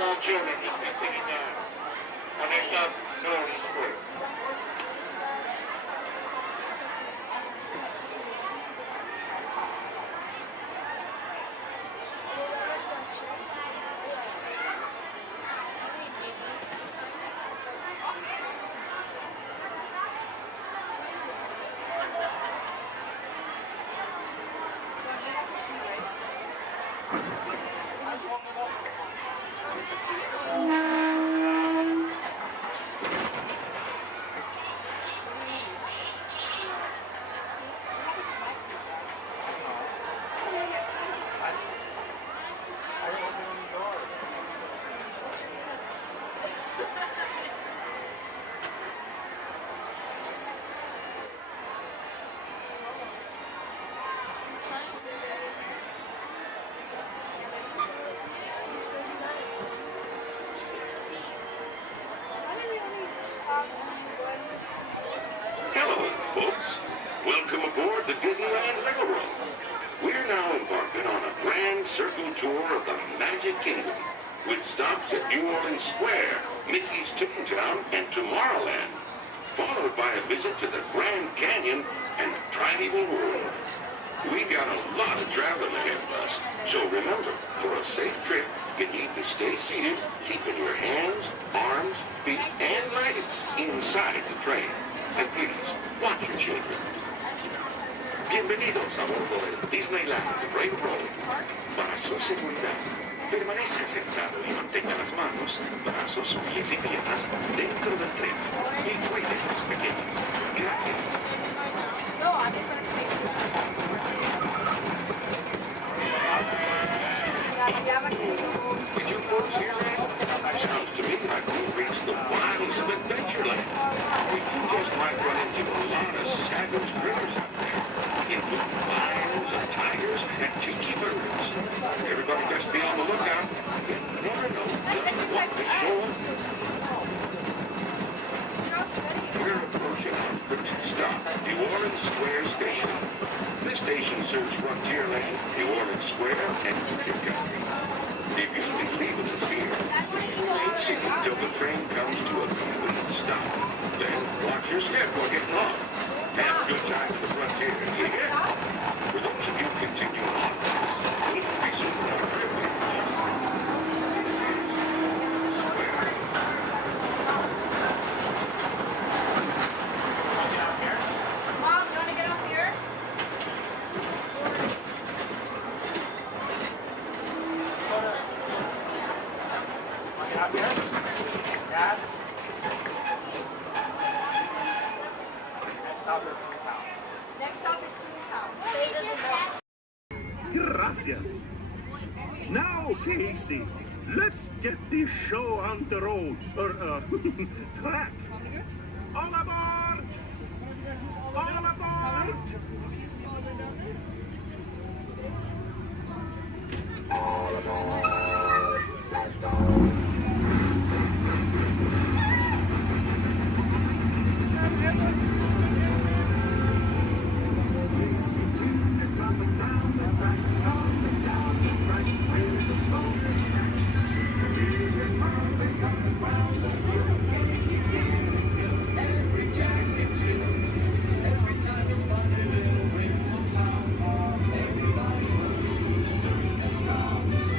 small children just keep sitting down. Our next stop, Hillary Square. Hello, folks. Welcome aboard the Disneyland Railroad. We're now embarking on a grand circle tour of the Magic Kingdom, with stops at New Orleans Square, Mickey's Toontown, and Tomorrowland, followed by a visit to the Grand Canyon and Primeval World. We got a lot of traveling ahead of us, so remember, for a safe trip, you need to stay seated, keeping your hands, arms, feet, and legs inside the train. And please, watch your children. Bienvenidos a bordo del Disneyland Railroad. Para su seguridad, permanezca sentado y mantenga las manos, brazos, pies y piernas dentro del tren. Y cuide a los pequeños. Gracias. No, I just wanted to make sure. Did you folks hear that? Sounds to me like we reached the wilds of Adventureland. We just might run into a lot of savage critters out there, including lions and tigers and tiki birds. Everybody best be on the lookout. You never know just what may show up. We're approaching our first stop, New Orleans Square Station. This station serves Frontierland, New Orleans Square, and Union Country. If you'll be leaving us here, please remain seated until the train comes to a complete stop. Then watch your step while getting off. Have a good time at the frontier, you hear? For those of you continuing on with us, we'll resume our trip in just a moment. Mom, you want to get up here? Out here? Dad? Next stop is Toontown. Stay doesn't know. Gracias. Now, Casey, let's get this show on the road, or, track. All aboard! All aboard! All aboard! Let's go! Casey Jim is coming down the track, where the smoke is stacked. Feeling perfect, coming round the hill. Casey's getting good, every jack and Jill. Every time it's fun, a little whistle sound. Everybody moves to the circus grounds.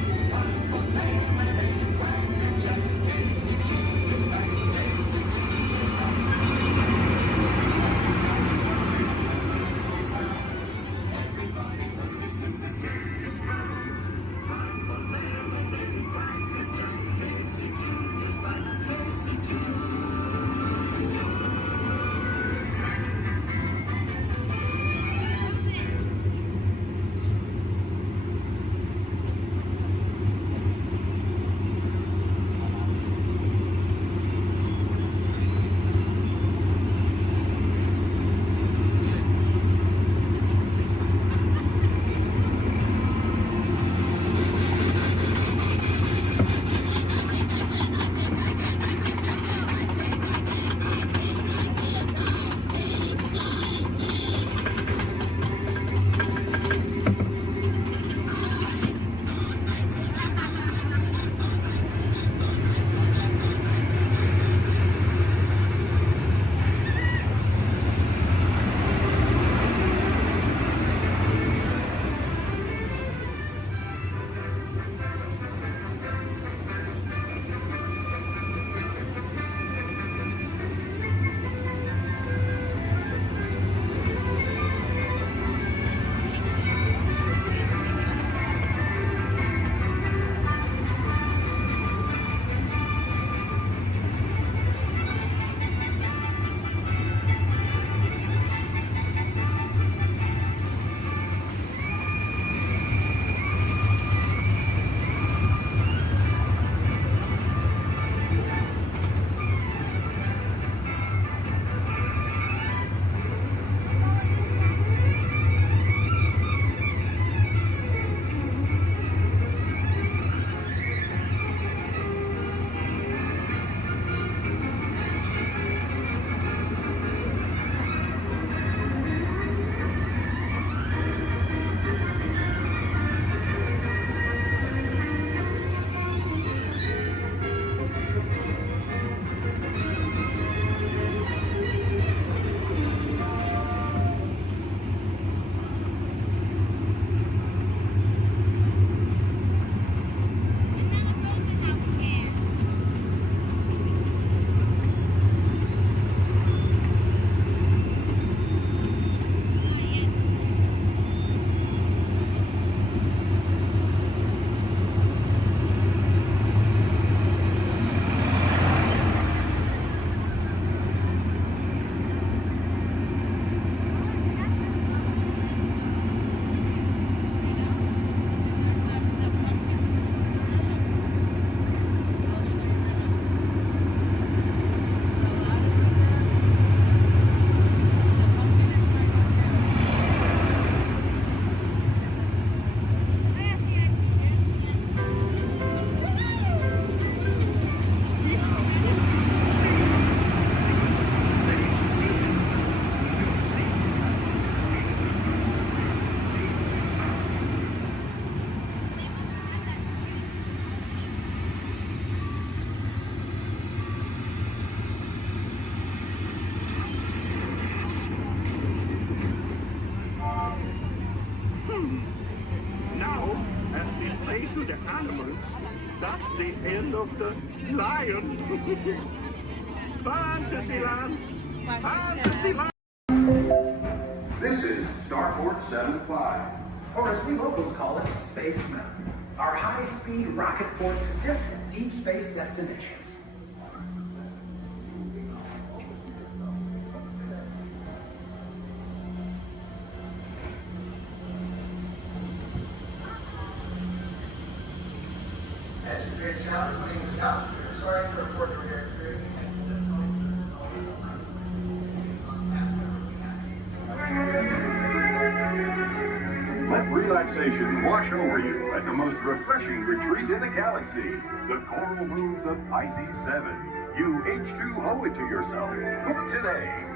animals. That's the end of the lion. Fantasyland! Fantasyland! This is Starport 75. Or as we locals call it, Space Mountain. Our high-speed rocket port to distant deep space destinations. Sorry to report to your Let relaxation wash over you at the most refreshing retreat in the galaxy, the coral rooms of Pisces 7. You H2O it to yourself. Book today.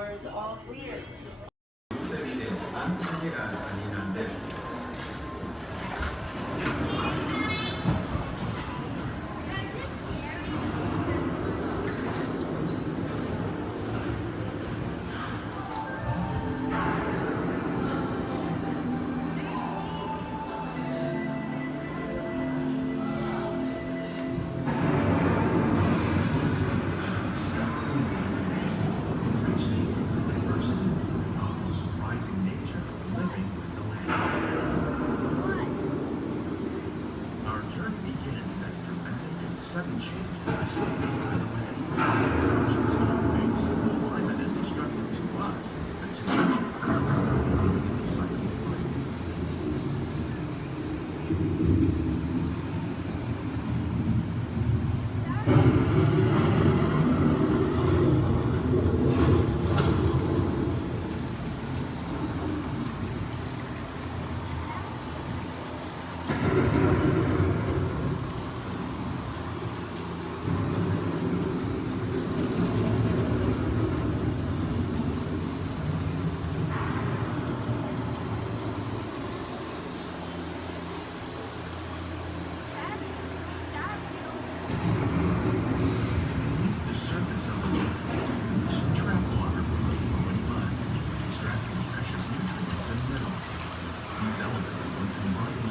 words all clear. Sudden changes are slipping by the way. Oceans may seem climate and destructive to us, but to nature, it's a living in the cycle of life.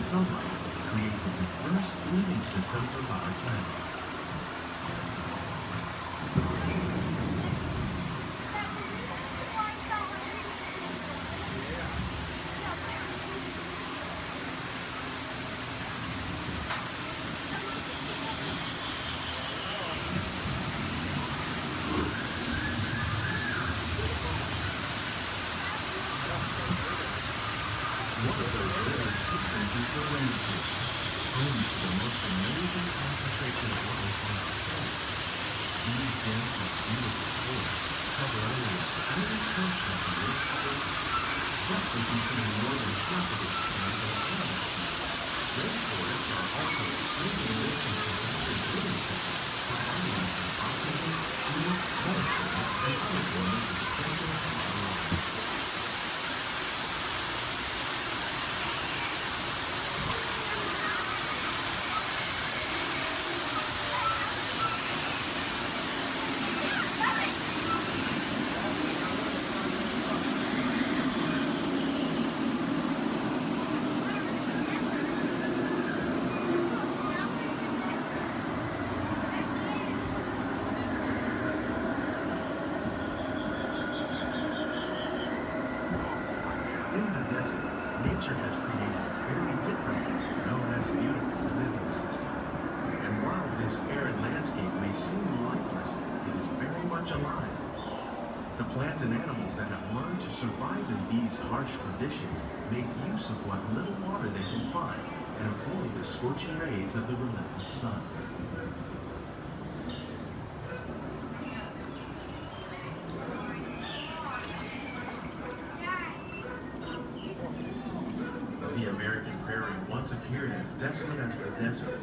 Sunlight created the first living systems of our planet. One of those living systems is the rainforest, home to the most amazing concentration of life on our planet. These dense and beautiful forests cover only a tiny portion of the Earth's surface, roughly between the northern tropical span and the Atlantic Sea. Rainforests are also extremely rich in synthetic living systems, providing us with oxygen, food, medicine, and other forms essential to our lives. nature has created a very different, known as beautiful living system. And while this arid landscape may seem lifeless, it is very much alive. The plants and animals that have learned to survive in these harsh conditions make use of what little water they can find and avoid the scorching rays of the relentless sun. The American prairie once appeared as desolate as the desert,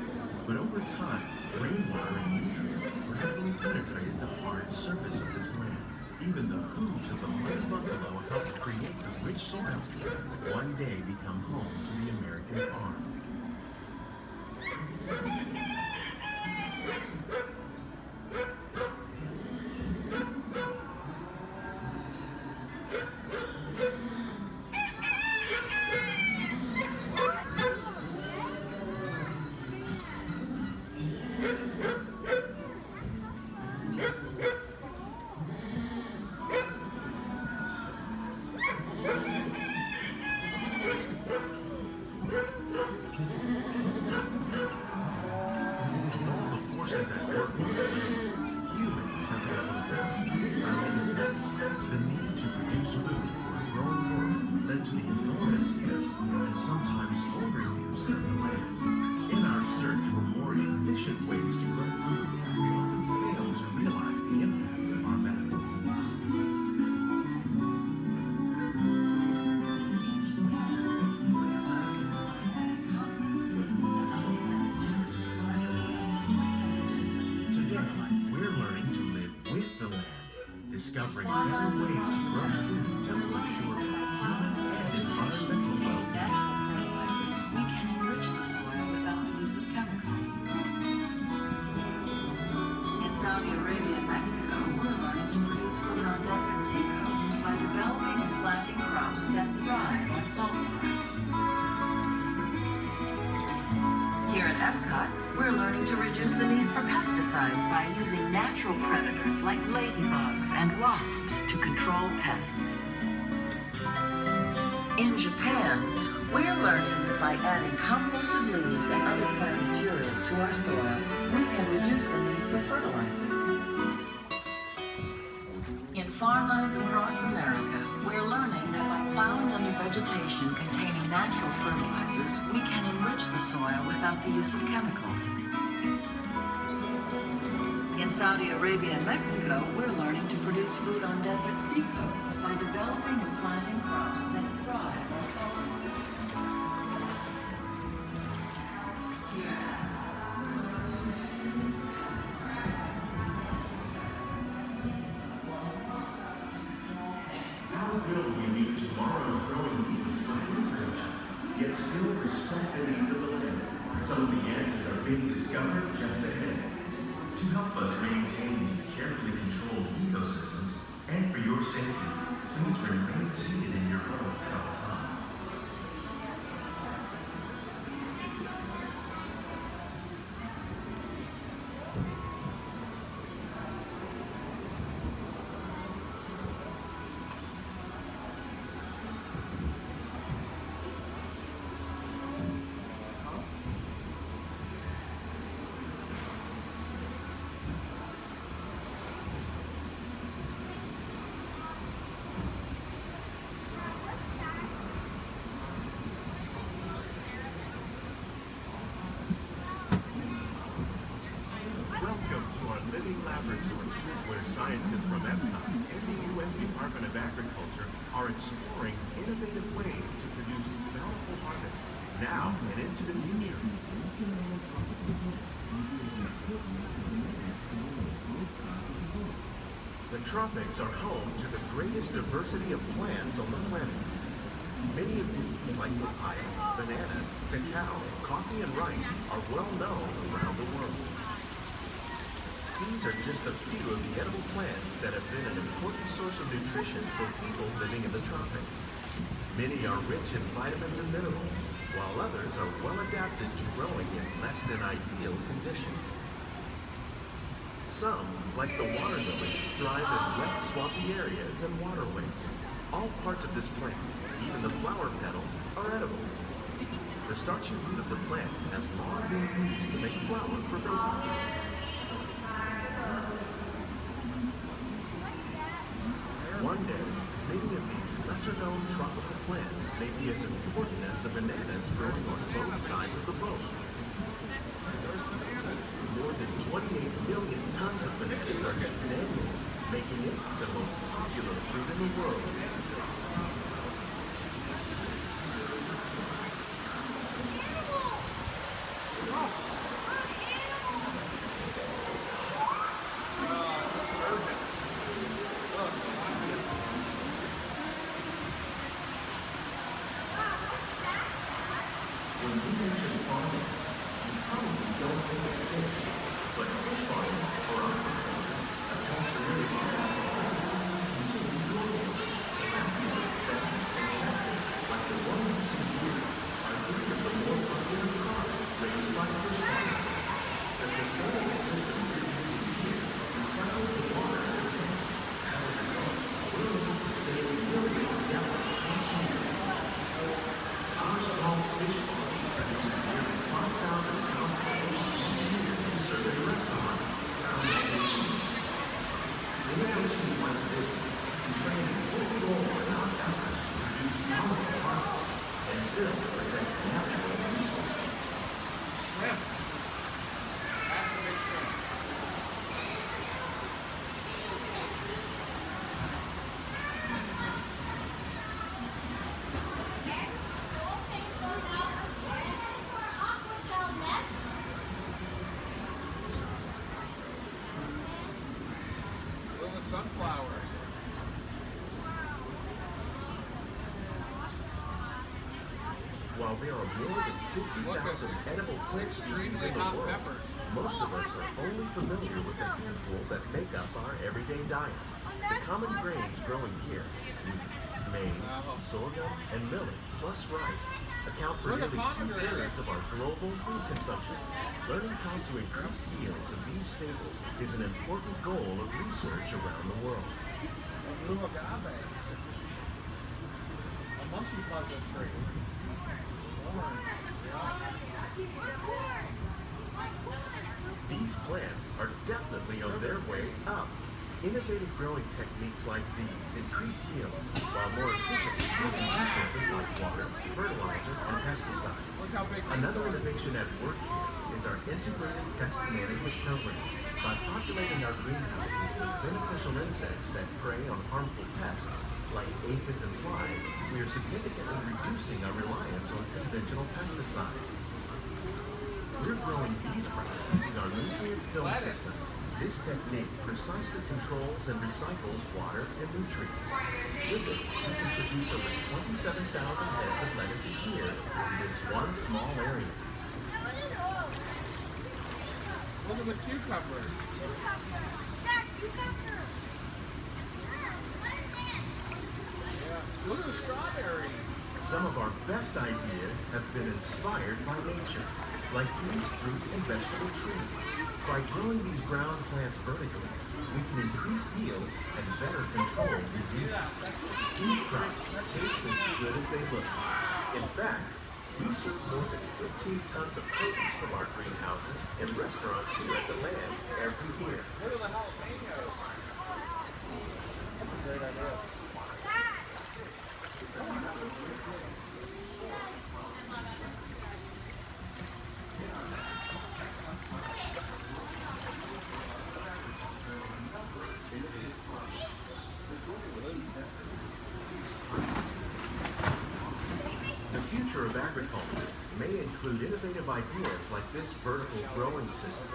but over time, rainwater and nutrients gradually penetrated the hard surface of this land. Even the hooves of the mighty buffalo helped create the rich soil that one day become home to the American farm. Discovering better ways to grow food that will assure human and environmental well-being. Fertilizers, we can enrich the soil without the use of chemicals. In Saudi Arabia and Mexico, we're learning to produce food on desert seacoasts by developing and planting crops that thrive on saltwater. Here at Epcot, we're learning to reduce the need for pesticides by using natural predators like ladybugs and wasps to control pests. In Japan, we're learning that by adding composted leaves and other plant material to our soil, we can reduce the need for fertilizers. In farmlands across America, we're learning that by plowing under vegetation containing natural fertilizers, we can enrich the soil without the use of chemicals. In Saudi Arabia and Mexico, we're learning to produce food on desert seacoasts by developing and planting crops that thrive on saltwater. How will we meet tomorrow's growing needs for food production, yet still respect the needs of the land? Some of the answers are being discovered just ahead. To help us maintain these carefully controlled ecosystems, and for your safety, please remain seated in your boat at all times. Laboratory, where scientists from Epcot and the U.S. Department of Agriculture are exploring innovative ways to produce bountiful harvests now and into the future. The tropics are home to the greatest diversity of plants on the planet. Many of these, like papaya, bananas, cacao, coffee, and rice, are well known around the world. These are just a few of the edible plants that have been an important source of nutrition for people living in the tropics. Many are rich in vitamins and minerals, while others are well adapted to growing in less than ideal conditions. Some, like the water lily, thrive in wet, swampy areas and waterways. All parts of this plant, even the flower petals, are edible. The starchy root of the plant has long been used to make flour for baking. One day, many of these lesser-known tropical plants may be as important as the bananas growing on both sides of the boat. More than 28 million tons of bananas are eaten annually, making it the most popular fruit in the world. When we mention farming, we probably don't think of fish, but fish farming or aquaculture accounts for nearly all of the plants consumed globally. Fast and active, like the ones you see here, are three of the more popular crops raised by fish farming. The sustainable system we're using here recycles the water in the tanks. As a result, we're able to save millions of gallons each year. Our small fish farm produces nearly 5,000 pounds of fish each year to serve in restaurants around the nation. Innovations like this play an important role in our efforts to reduce chemical harms and still protect natural resources. Shrimp. That's a big shrimp. Little sunflowers. While there are more than 50,000 edible plant species in the world, most of us are only familiar with the handful that make up our everyday diet. The common grains growing here, wheat, maize, sorghum, and millet, plus rice, account for nearly 2/3 of our global food consumption. Learning how to increase yields of these staples is an important goal of research around the world. Blue agave. A monkey puzzle tree. These plants are definitely on their way up. Innovative growing techniques like these increase yields, while more efficiently using resources like water, fertilizer, and pesticides. Another innovation at work here is our integrated pest management program. By populating our greenhouses with beneficial insects that prey on harmful pests, like aphids and flies, we are significantly reducing our reliance on conventional pesticides. We're growing these crops using our nutrient film system. This technique precisely controls and recycles water and nutrients. With it, we can produce over 27,000 heads of lettuce a year in this one small area. Look at the cucumbers. Look at the strawberries. Some of our best ideas have been inspired by nature, like these fruit and vegetable trees. By growing these ground plants vertically, we can increase yields and better control diseases. These crops taste as good as they look. In fact, we serve more than 15 tons of produce from our greenhouses in restaurants here at the land every year. Look at the jalapenos. That's a great idea. The future of agriculture may include innovative ideas like this vertical growing system.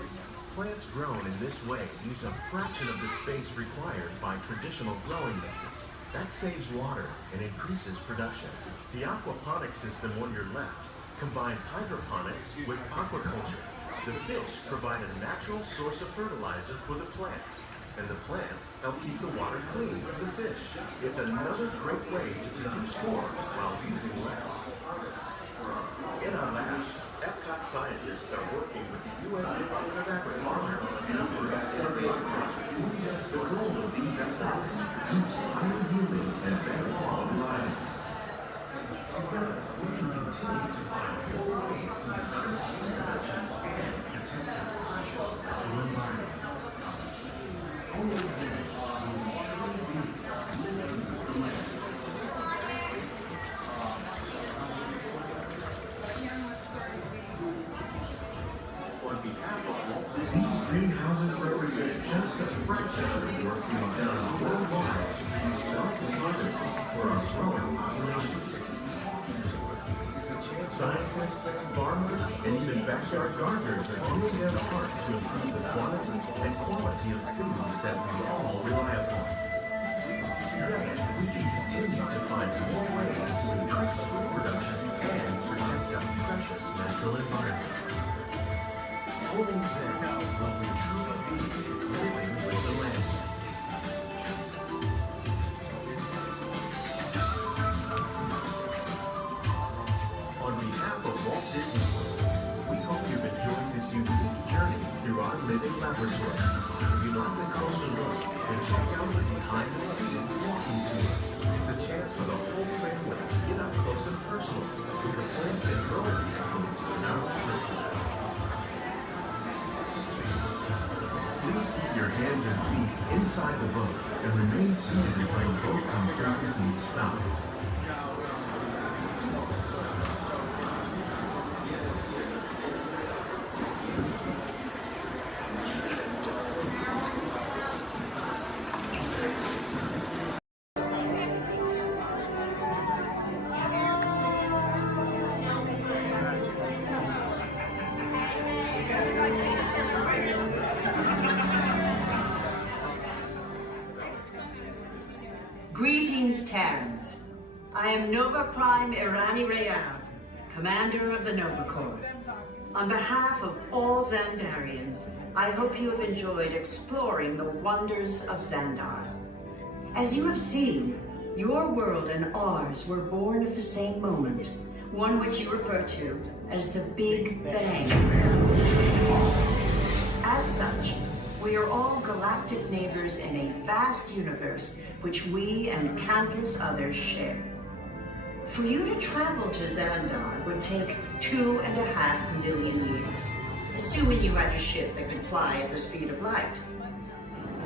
Plants grown in this way use a fraction of the space required by traditional growing methods. That saves water and increases production. The aquaponics system on your left combines hydroponics with aquaculture. The fish provide a natural source of fertilizer for the plants, and the plants help keep the water clean for the fish. It's another great way to produce more while using less. In our lab, Epcot scientists are working with the U.S. Department of Agriculture on a number of innovative projects. The goal of these efforts is to produce highly yielding and better quality lions. Together, we can continue to find more ways to increase production and protect our precious natural environment. Only then will we truly be living with the land. On behalf of Walt, these greenhouses represent just a fraction of the work being done worldwide to produce delicate harvests for our growing populations. Scientists, farmers, and even backyard gardeners are doing their part to improve the quantity and quality of foods that we all rely upon. Together, we can continue to find more ways to increase food production and protect our precious natural environment. Only then will we truly be living with the land. On behalf of Walt Disney World, we hope you've enjoyed this unique journey through our living laboratory. If you'd like a closer look, then check out the behind-the-scenes walking tour. It's a chance for the whole family to get up close and personal with the plants and growing techniques in our laboratory. Please keep your hands and feet inside the boat and remain seated until the boat comes to a complete stop. Greetings, Terrans. I am Nova Prime Irani Rayal, Commander of the Nova Corps. On behalf of all Xandarians, I hope you have enjoyed exploring the wonders of Xandar. As you have seen, your world and ours were born of the same moment, one which you refer to as the Big Bang. As such, we are all galactic neighbors in a vast universe which we and countless others share. For you to travel to Xandar would take 2.5 million years, assuming you had a ship that could fly at the speed of light.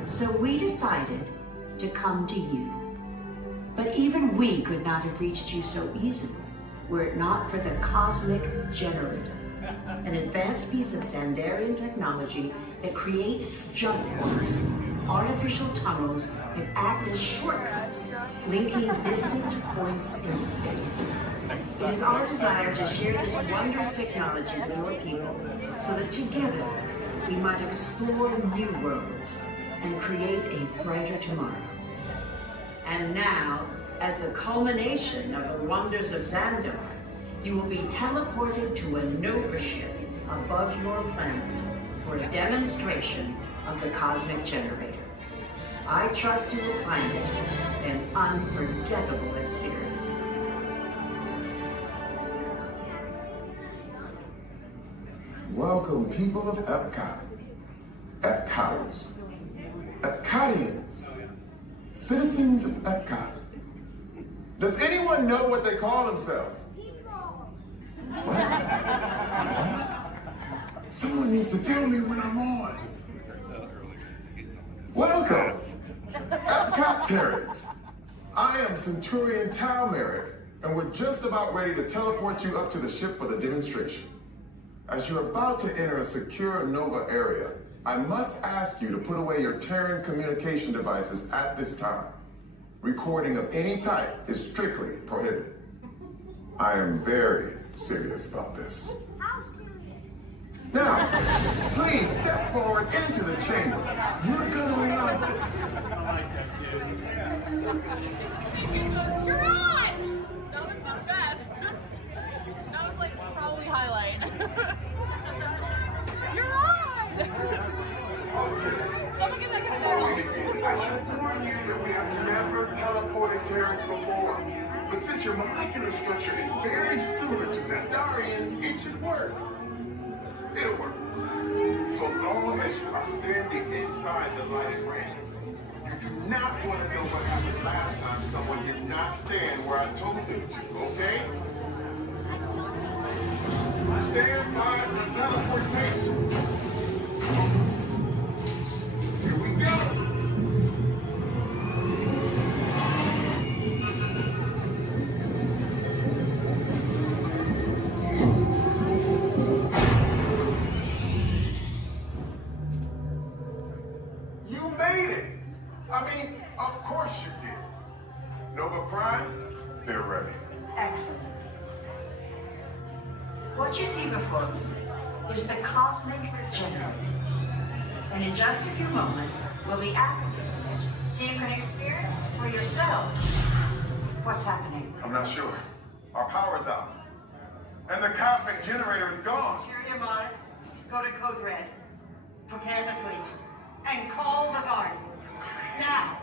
So we decided to come to you. But even we could not have reached you so easily were it not for the Cosmic Generator, an advanced piece of Xandarian technology that creates jump points, artificial tunnels that act as shortcuts, linking distant points in space. It is our desire to share this wondrous technology with your people, so that together we might explore new worlds and create a brighter tomorrow. And now, as the culmination of the wonders of Xandar, you will be teleported to a Nova ship above your planet for a demonstration of the Cosmic Generator. I trust you will find it an unforgettable experience. Welcome, people of Epcot, Epcoters, Epcotians, citizens of Epcot. Does anyone know what they call themselves? What? Someone needs to tell me when I'm on. Welcome, Epcot-tarians. I am Centurion Tal Merrick, and we're just about ready to teleport you up to the ship for the demonstration. As you're about to enter a secure Nova area, I must ask you to put away your Terran communication devices at this time. Recording of any type is strictly prohibited. I am very serious about this. Now, please step forward into the chamber. You're gonna love this. You're on! That was the best. That was like probably highlight. You're on! Someone get that guy back on. I should warn you that we have never teleported Terrans before. But since your molecular structure is very similar to Xandarians, it should work. It'll work. So long as you are standing inside the lighted ramp. You do not want to know what happened last time someone did not stand where I told them to, okay? Stand by the teleportation. Here we go. You made it. I mean, of course you did. Nova Prime, they're ready. Excellent. What you see before you is the cosmic generator. And in just a few moments, we'll be activating it so you can experience for yourselves what's happening. I'm not sure. Our power's out. And the cosmic generator is gone. Interior Mod, go to Code Red, prepare the fleet, and call the Guardians. Now!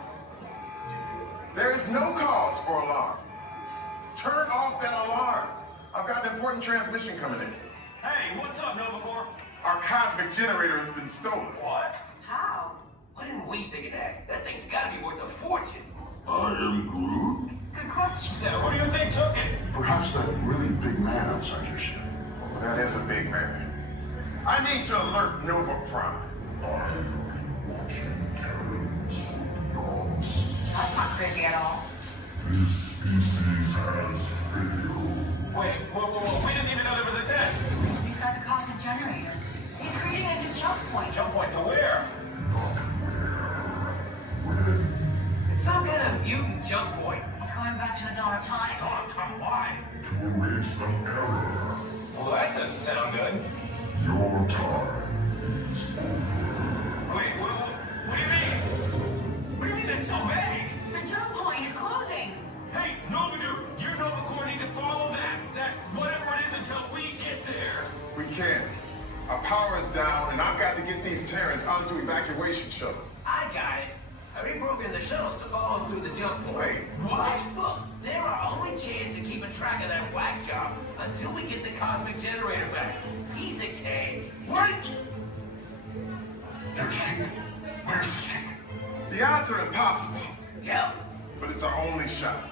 There is no cause for alarm. Turn off that alarm. I've got an important transmission coming in. Hey, what's up, Nova Corps? Our cosmic generator has been stolen. What? How? Why didn't we think of that? That thing's gotta be worth a fortune. I am Groot. Good question. Yeah, who do you think took it? Perhaps that really big man outside your ship. Oh, that is a big man. I need to alert Nova Prime. I've been watching Terrans for eons. That's not creepy at all. This species has failed. Wait, whoa, we didn't even know there was a test. He's got the cosmic generator. He's creating a new jump point. Jump point to where? Not where. It's some kind of mutant jump point. He's going back to the dawn of time. Dawn of time, why? To erase an error. Well, that doesn't sound good. Your time is over. Wait, what do you mean? What do you mean that's so vague? The jump point is closing. Hey, Nova Dude, you Nova Corps need to follow that whatever it is until we get there. We can't. Our power is down, and I've got to get these Terrans onto evacuation shuttles. I got it. I reprogrammed the shuttles to follow them through the jump point. Wait, what? Look, they're our only chance of keeping track of that whack job until we get the cosmic generator back. Piece of cake. What? There's King. Where's this King? The odds are impossible, Yep. but it's our only shot.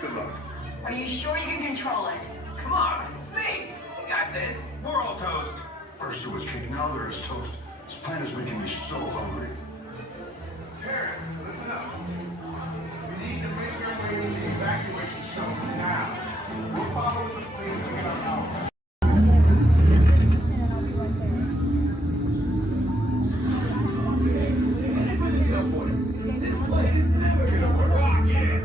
Good luck. Are you sure you can control it? Come on, it's me. We got this. We're all toast. First it was King, now there is toast. This plan is making me so hungry. Terrans, listen up. We need to make our way to the evacuation shuttles now. We'll follow with the fleet and get our power. This plane is never gonna work. Rocket!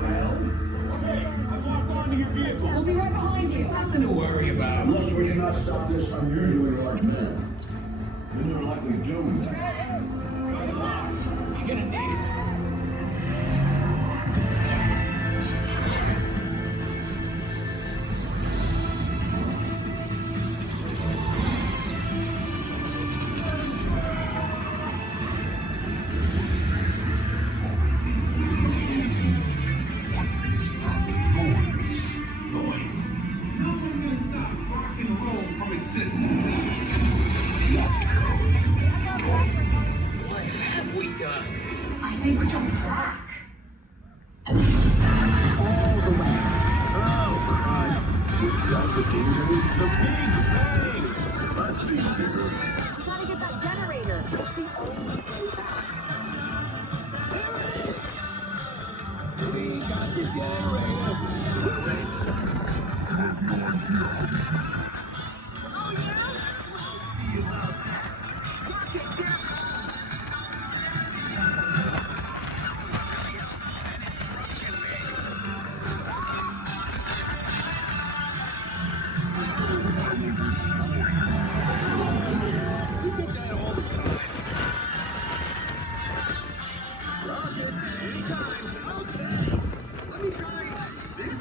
Well, Hey, I've locked onto your vehicle. We'll be right behind you. nothing to worry about. Unless we cannot stop this unusually large man, then you're likely doomed. Good luck. You're gonna need it. What have we done? I think we're jumping back. You gotta get that generator. It's the only way back. We got the generator. We're ready. Oh, We get that all the time. Rocket, anytime. Okay. Let me try this.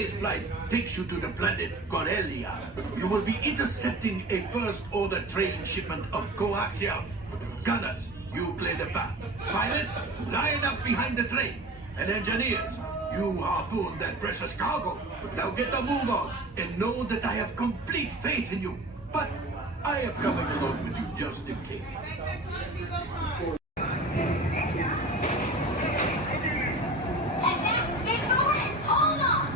Today's flight takes you to the planet Corellia. You will be intercepting a first-order trading shipment of coaxium. Gunners, you clear the path. Pilots, line up behind the train. And engineers, you harpoon that precious cargo. Now get a move on and know that I have complete faith in you. But I am coming along with you just in case. Hold on!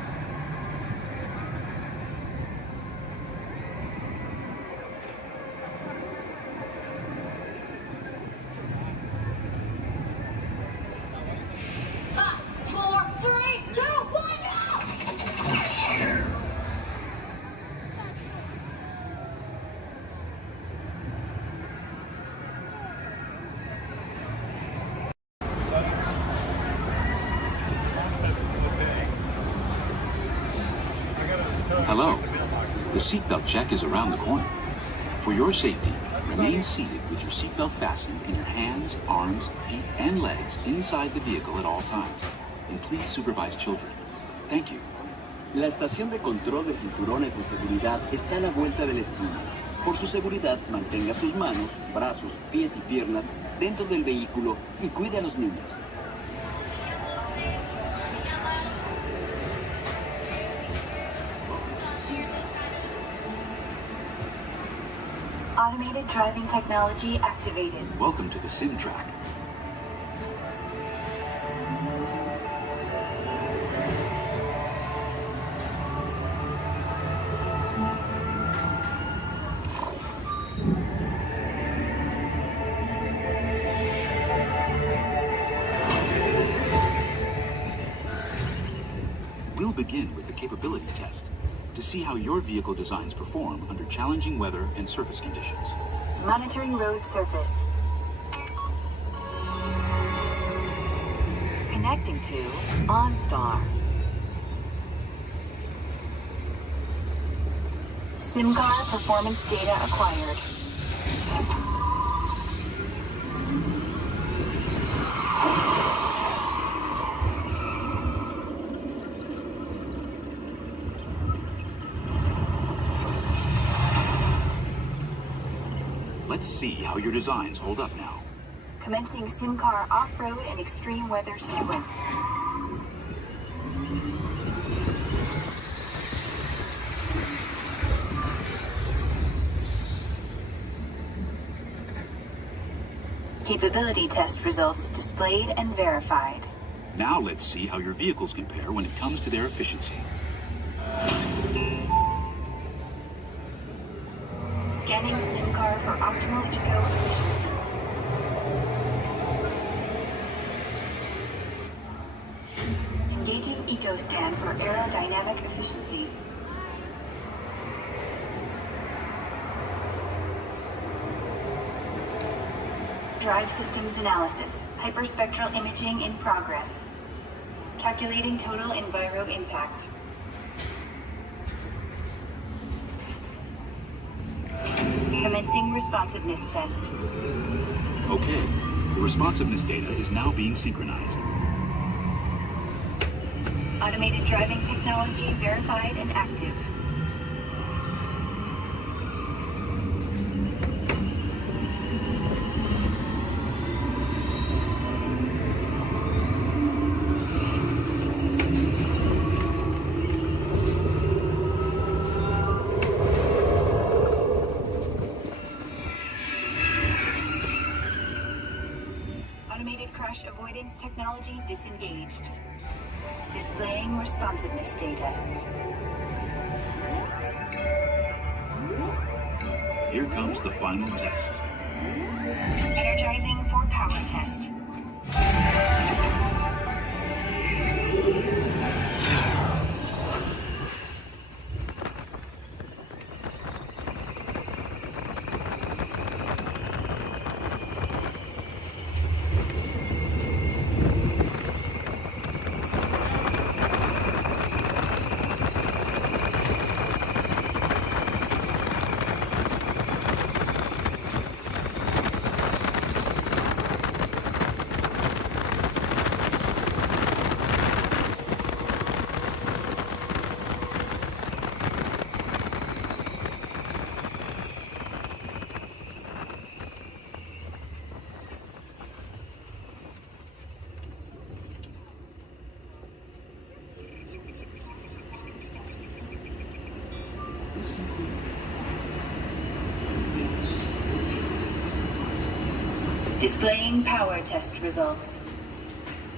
Five, four, three, two, one, go! Hello. The seatbelt check is around the corner. For your safety, remain seated with your seatbelt fastened in your hands, arms, feet, and legs inside the vehicle at all times. And please supervise children. Thank you. La estación de control de cinturones de seguridad está a la vuelta de la esquina. Por su seguridad, mantenga sus manos, brazos, pies y piernas dentro del vehículo y cuide a los niños. Automated driving technology activated. Welcome to the sim track. We'll begin with the capability test to see how your vehicle designs perform under challenging weather and surface conditions. Monitoring road surface. Connecting to OnStar. SIM card performance data acquired. Let's see how your designs hold up now. Commencing SIM car off-road and extreme weather sequence. Capability test results displayed and verified. Now let's see how your vehicles compare when it comes to their efficiency. Scanning SIM car for optimal eco-efficiency. Engaging eco-scan for aerodynamic efficiency. Drive systems analysis. Hyperspectral imaging in progress. Calculating total enviro impact. Commencing responsiveness test. Okay, the responsiveness data is now being synchronized. Automated driving technology verified and active. Crash avoidance technology disengaged. Displaying responsiveness data. Here comes the final test. Energizing for power test. Displaying power test results.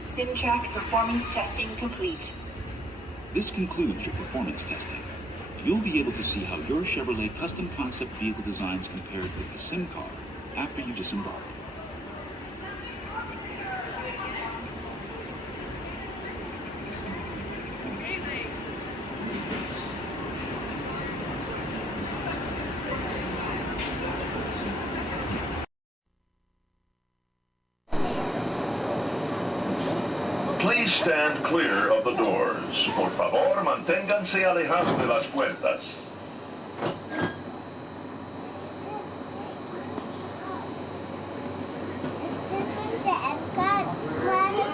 SimTrack performance testing complete. This concludes your performance testing. You'll be able to see how your Chevrolet custom concept vehicle designs compared with the Sim car after you disembark. Please stand clear of the doors. Por favor, manténganse alejados de las puertas.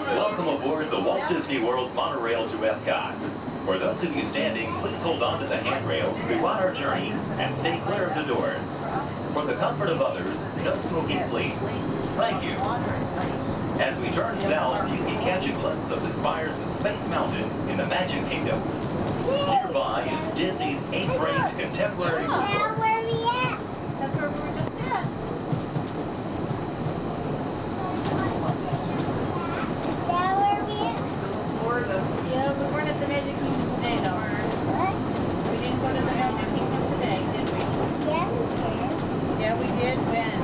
Welcome aboard the Walt Disney World monorail to Epcot. For those of you standing, please hold on to the handrails throughout our journey and stay clear of the doors. For the comfort of others, no smoking, please. Thank you. As we turn south, you can catch a glimpse of the spires of Space Mountain in the Magic Kingdom. Nearby is Disney's 8th-ranked contemporary resort. Where are we at? That's where we were just at. Is that where we at? Florida. Yeah, we weren't at the Magic Kingdom today, though. What? We didn't go to the Magic Kingdom today, did we? Yeah, we did. Yeah, we did. When?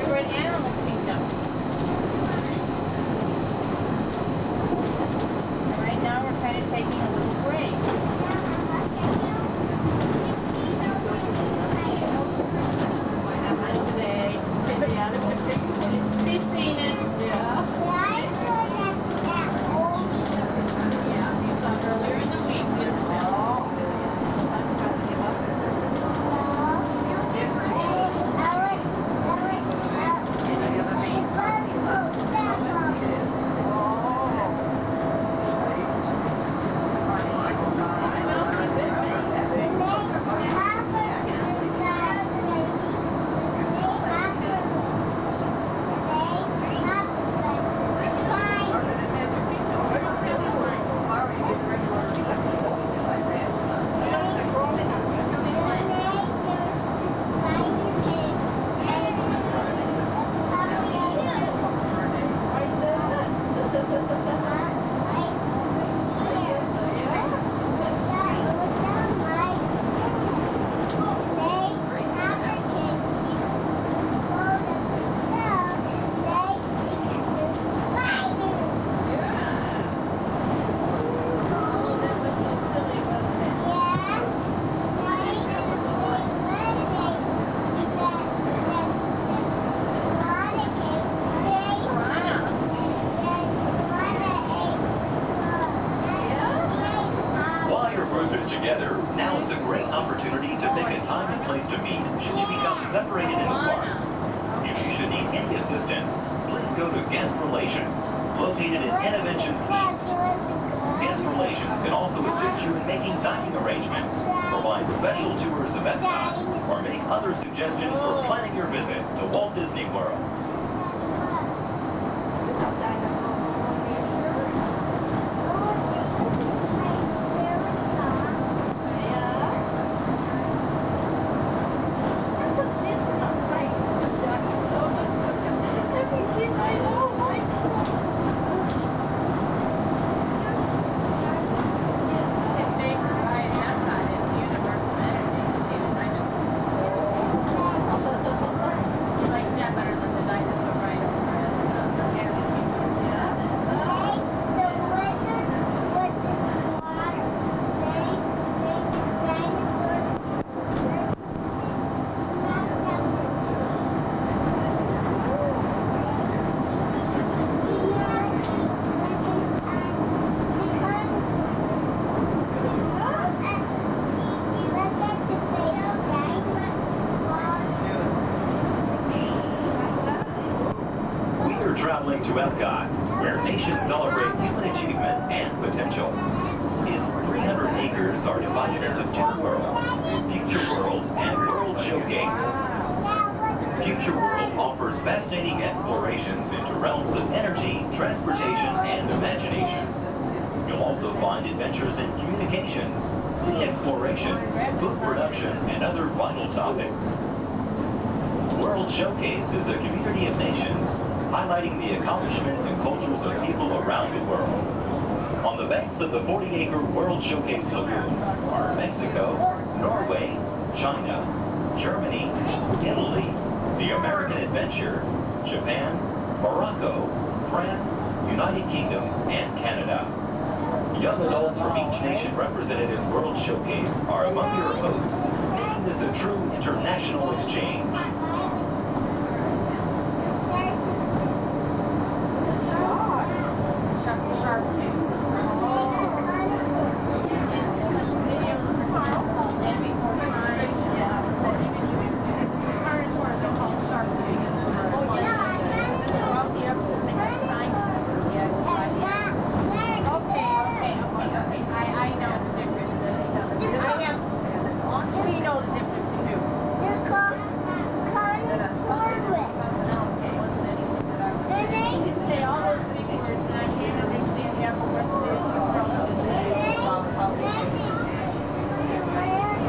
We were at Animal Kingdom. Now we're kind of taking a little break. Not today. He's seen it. Yeah. Yeah, you saw it earlier in the week. Together, now is a great opportunity to pick a time and place to meet should you become separated in the park. If you should need any assistance, please go to Guest Relations, located in Interventions East. Guest Relations can also assist you in making dining arrangements, provide special tours of Epcot, or make other suggestions for planning your visit to Walt Disney World. Traveling to Epcot, where nations celebrate human achievement and potential. Its 300 acres are divided into two worlds, Future World and World Showcase. Future World offers fascinating explorations into realms of energy, transportation, and imagination. You'll also find adventures in communications, CX exploration, food production, and other vital topics. World Showcase is a community of nations, highlighting the accomplishments and cultures of people around the world. On the banks of the 40-acre World Showcase Lagoon are Mexico, Norway, China, Germany, Italy, the American Adventure, Japan, Morocco, France, United Kingdom, and Canada. Young adults from each nation represented in World Showcase are among your hosts, making this a true international exchange.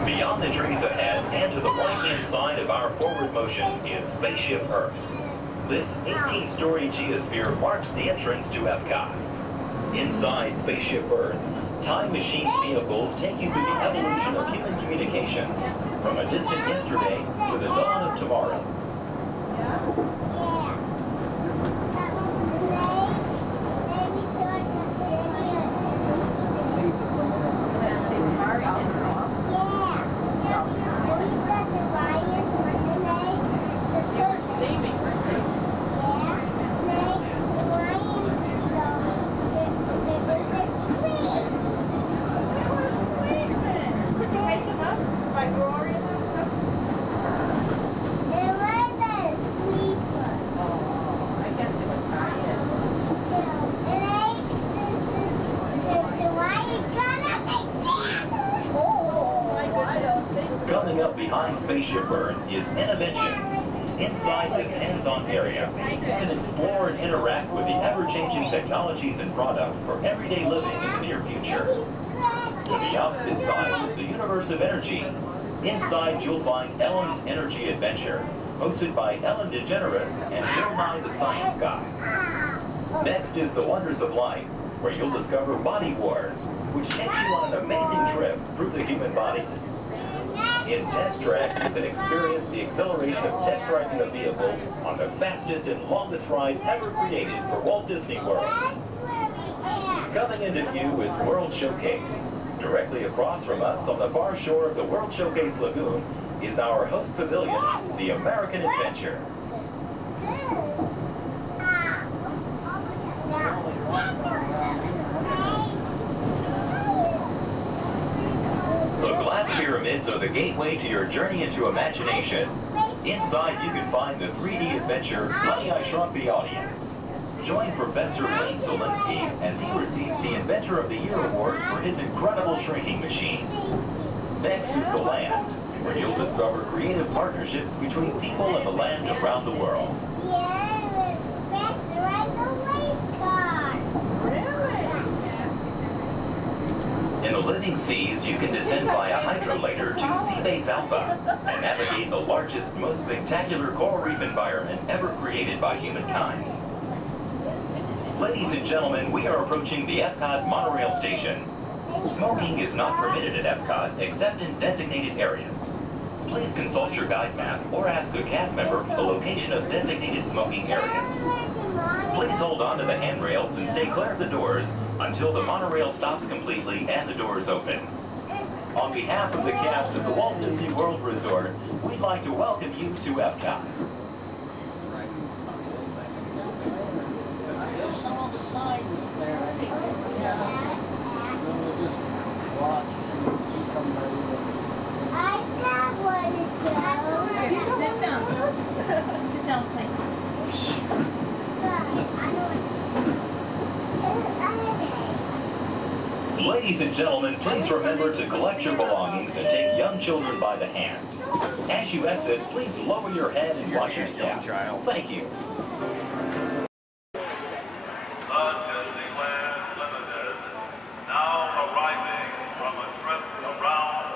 Beyond the trees ahead and to the right-hand side of our forward motion is Spaceship Earth. This 18-story geosphere marks the entrance to Epcot. Inside Spaceship Earth, time machine vehicles take you through the evolution of human communications, from a distant yesterday to the dawn of tomorrow. Coming up behind Spaceship Earth is Innovations. Inside this hands-on area, you can explore and interact with the ever-changing technologies and products for everyday living in the near future. To the opposite side is the Universe of Energy. Inside, you'll find Ellen's Energy Adventure, hosted by Ellen DeGeneres and Bill Nye the Science Guy. Next is The Wonders of Life, where you'll discover Body Wars, which takes you on an amazing trip through the human body. In Test Track, you can experience the exhilaration of test driving a vehicle on the fastest and longest ride ever created for Walt Disney World. Coming into view is World Showcase. Directly across from us on the far shore of the World Showcase Lagoon is our host pavilion, the American Adventure. The glass pyramids are the gateway to your journey into imagination. Inside, you can find the 3D adventure, Honey, I Shrunk the Audience. Join Professor Wayne Solinsky as he receives the Inventor of the Year award for his incredible shrinking machine. Next is The Land, where you'll discover creative partnerships between people and the land around the world. In the living seas, you can descend via hydrolator to Seabase Alpha and navigate the largest, most spectacular coral reef environment ever created by humankind. Ladies and gentlemen, we are approaching the Epcot monorail station. Smoking is not permitted at Epcot except in designated areas. Please consult your guide map or ask a cast member for the location of designated smoking areas. Please hold on to the handrails and stay clear of the doors until the monorail stops completely and the doors open. On behalf of the cast of the Walt Disney World Resort, we'd like to welcome you to Epcot. There's some of the signs there. We'll just watch and see somebody. I got one to go. Sit down. Sit down, please. Ladies and gentlemen, please remember to collect your belongings and take young children by the hand. As you exit, please lower your head and watch your step. Thank you. Disneyland Limited, now arriving from a trip around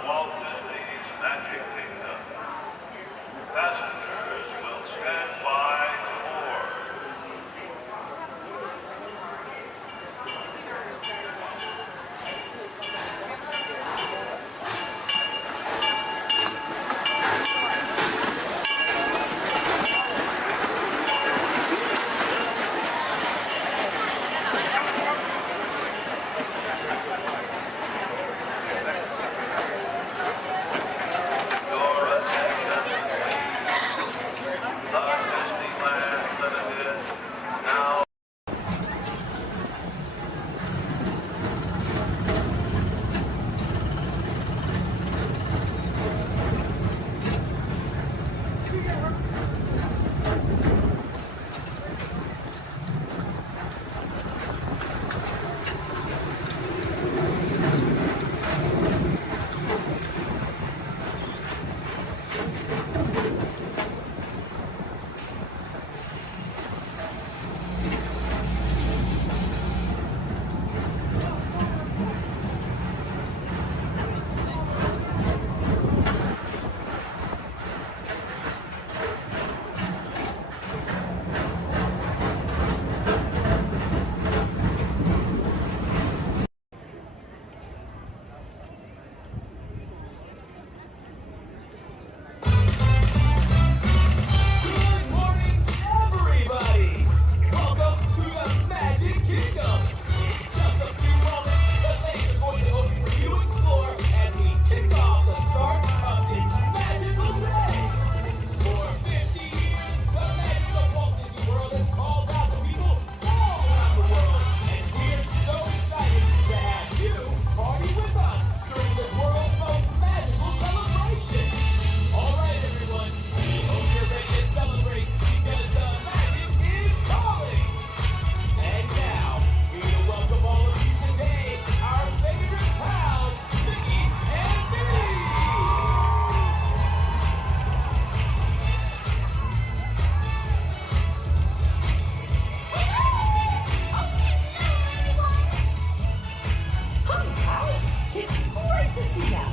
see now.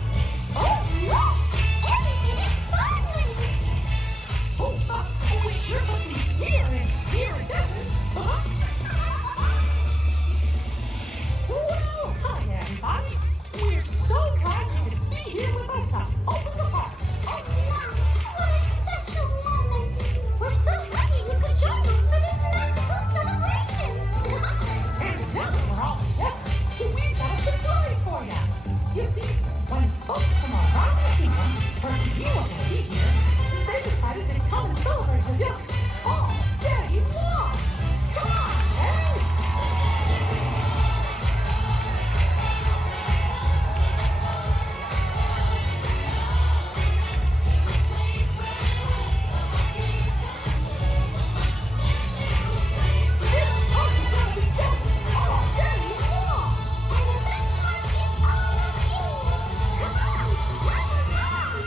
Oh, look! Everything is sparkling! We sure must be iridescent. Well, hi everybody. We're so glad you could be here with us to open the park. Oh, yeah, what a special moment. We're so happy you could join us for this magical celebration. And now that we're all together, we've got a surprise for you. You see, when folks from around the kingdom heard you were going to be here, they decided to come and celebrate with you all day long. Come on, hey! This party's gonna be dancing all day long. And the best part is all of you. Come on, clap along.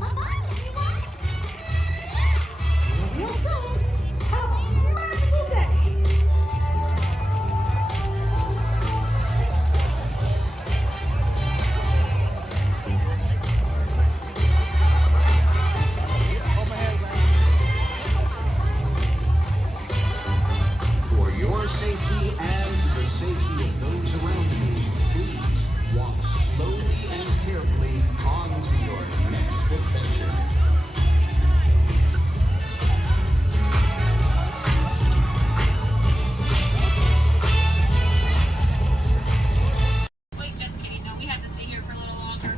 Bye-bye, everyone. See you real soon. Have a magical day. For your safety and the safety of those around you, please walk slowly and carefully on to your next adventure. Wait, just kidding. No, we have to stay here for a little longer.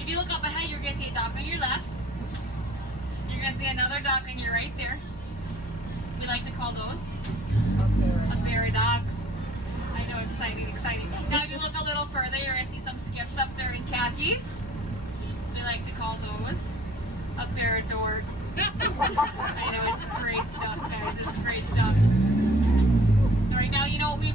If you look up ahead, you're gonna see a dock on your left. You're gonna see another dock on your right there. We like to call those a ferry dock. I know, exciting. Now, if you look a little further, you're gonna see some skips up there in khaki. We like to call those a ferry door. I know, it's great stuff, guys. It's great stuff. Right now, you know what we.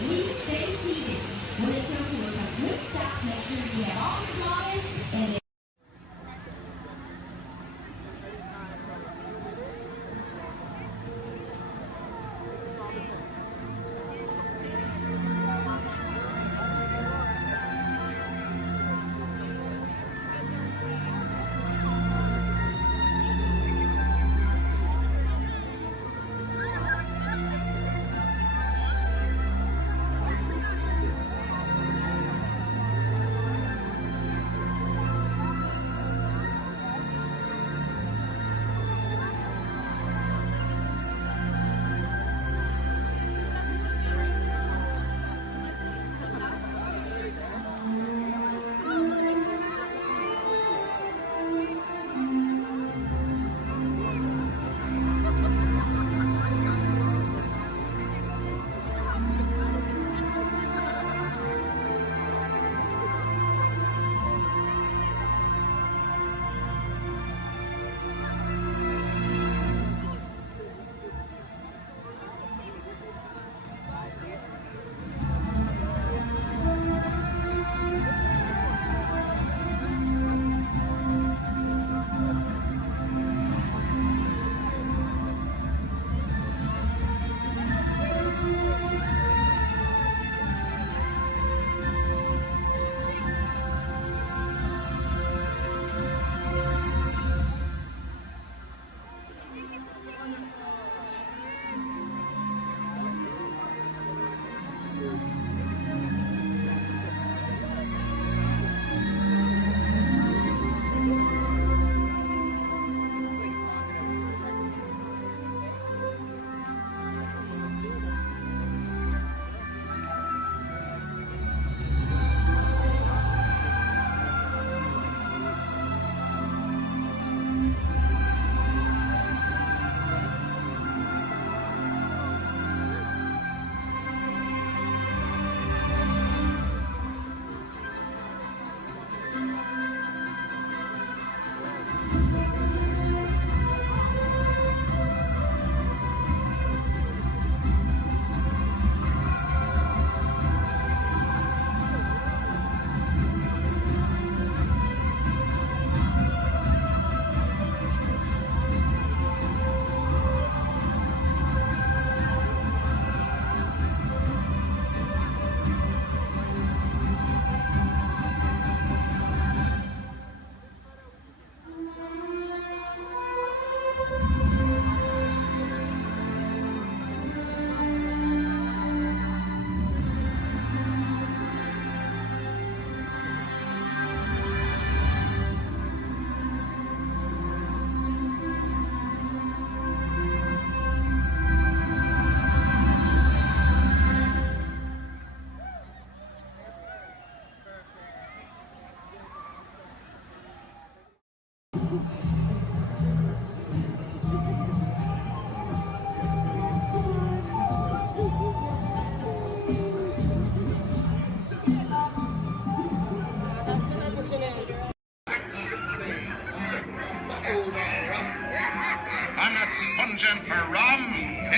Please stay seated. When it comes to a good stop, make sure you have all the drawers and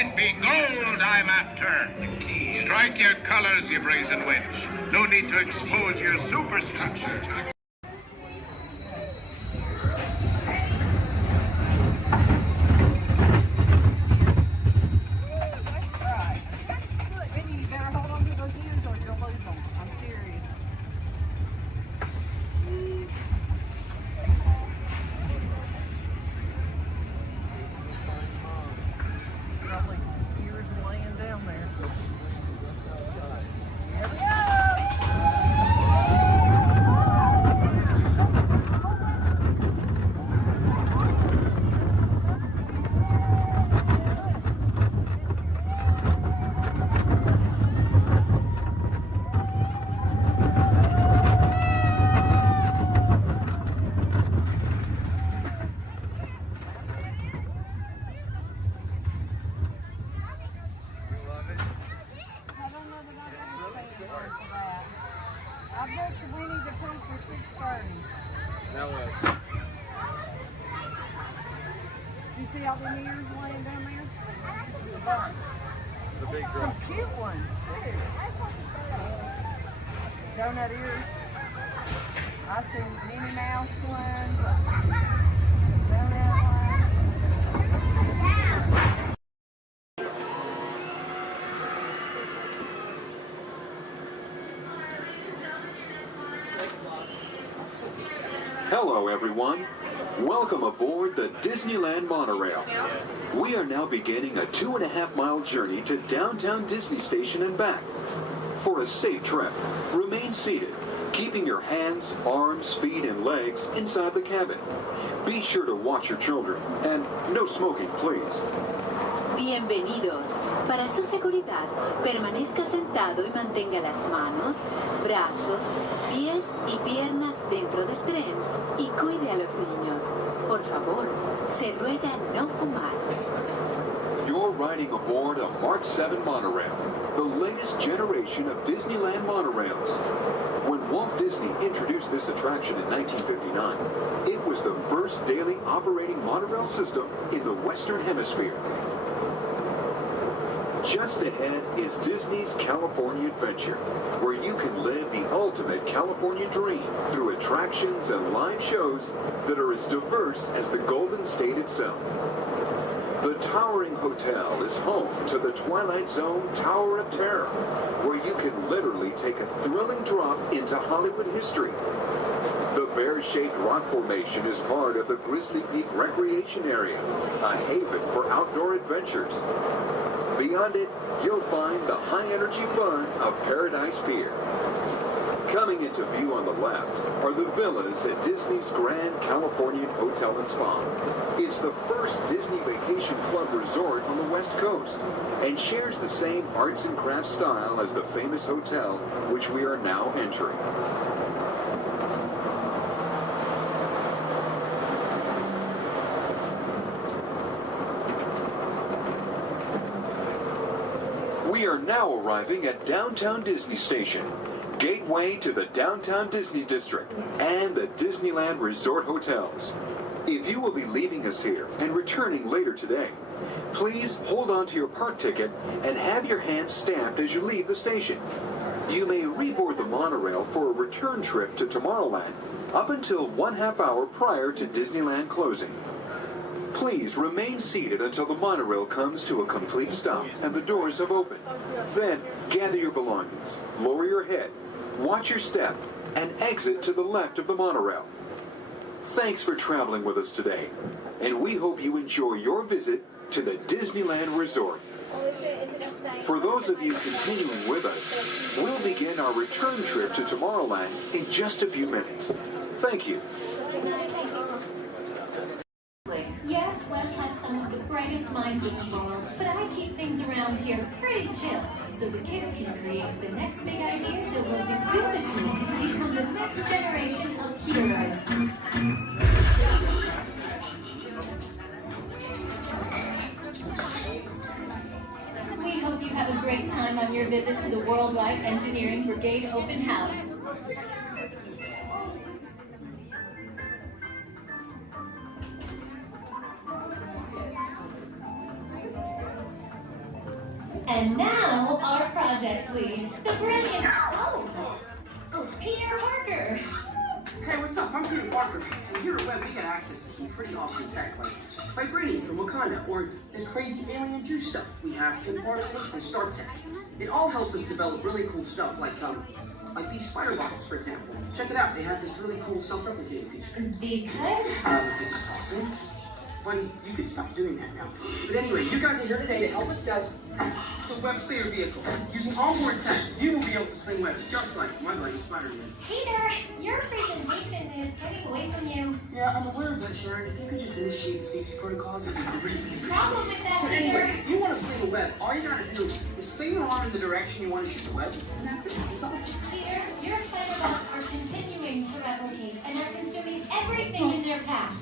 It be gold I'm after. Strike your colors, you brazen wench. No need to expose your superstructure. You better hold on to those ears or you'll lose them. I'm serious. Probably ears laying down there. Here we go! I bet you we need to push for 6:30. Now what? You see all the ears laying down there? The bunch. The big Some drop. cute ones, too. Donut ears. I see Minnie Mouse ones. I see donut ones. Hello, everyone. Welcome aboard the Disneyland monorail. We are now beginning a 2.5-mile journey to downtown Disney Station and back. For a safe trip, remain seated, keeping your hands, arms, feet, and legs inside the cabin. Be sure to watch your children, and no smoking, please. Bienvenidos. Para su seguridad, permanezca sentado y mantenga las manos, brazos, pies y piernas dentro del tren y cuide a los niños. Por favor, se ruega no fumar. You're riding aboard a Mark 7 monorail, the latest generation of Disneyland monorails. When Walt Disney introduced this attraction in 1959, it was the first daily operating monorail system in the Western Hemisphere. Just ahead is Disney's California Adventure, where you can live the ultimate California dream through attractions and live shows that are as diverse as the Golden State itself. The towering hotel is home to the Twilight Zone Tower of Terror, where you can literally take a thrilling drop into Hollywood history. The bear-shaped rock formation is part of the Grizzly Peak Recreation Area, a haven for outdoor adventures. Beyond it, you'll find the high-energy fun of Paradise Pier. Coming into view on the left are the villas at Disney's Grand Californian Hotel and Spa. It's the first Disney Vacation Club resort on the West Coast and shares the same arts and crafts style as the famous hotel which we are now entering. We are now arriving at Downtown Disney Station, gateway to the Downtown Disney District and the Disneyland Resort Hotels. If you will be leaving us here and returning later today, please hold on to your park ticket and have your hand stamped as you leave the station. You may reboard the monorail for a return trip to Tomorrowland up until 1/2 hour prior to Disneyland closing. Please remain seated until the monorail comes to a complete stop and the doors have opened. Then, gather your belongings, lower your head, watch your step, and exit to the left of the monorail. Thanks for traveling with us today, and we hope you enjoy your visit to the Disneyland Resort. For those of you continuing with us, we'll begin our return trip to Tomorrowland in just a few minutes. Thank you. Yes, Walt has some of the brightest minds in the world, but I keep things around here pretty chill, so the kids can create the next big idea that will equip the tools to become the next generation of heroes. We hope you have a great time on your visit to the Worldwide Engineering Brigade Open House. And now, our project lead, the brilliant, Peter Parker. Hey, what's up? I'm Peter Parker. And here at Web, we get access to some pretty awesome tech, like vibranium from Wakanda, or this crazy alien juice stuff. We have Pin Particles and Star Tech. It all helps us develop really cool stuff, like these spider bots, for example. Check it out. They have this really cool self-replicating feature. Because? This is awesome. Buddy, you can stop doing that now. But anyway, you guys are here today to help us test the Web Slinger vehicle. Using onboard tech, you will be able to sling webs just like my buddy Spider-Man. Peter, your presentation is getting away from you. Yeah, I'm aware of that, Sharon. If you could just initiate the safety protocols, it'd be great. Problem with that, So Peter. anyway, if you want to sling a web, all you gotta do is sling your arm in the direction you want to shoot the web, and that's it. It's awesome. Peter, your spider bots are continuing to replicate and are consuming everything in their path.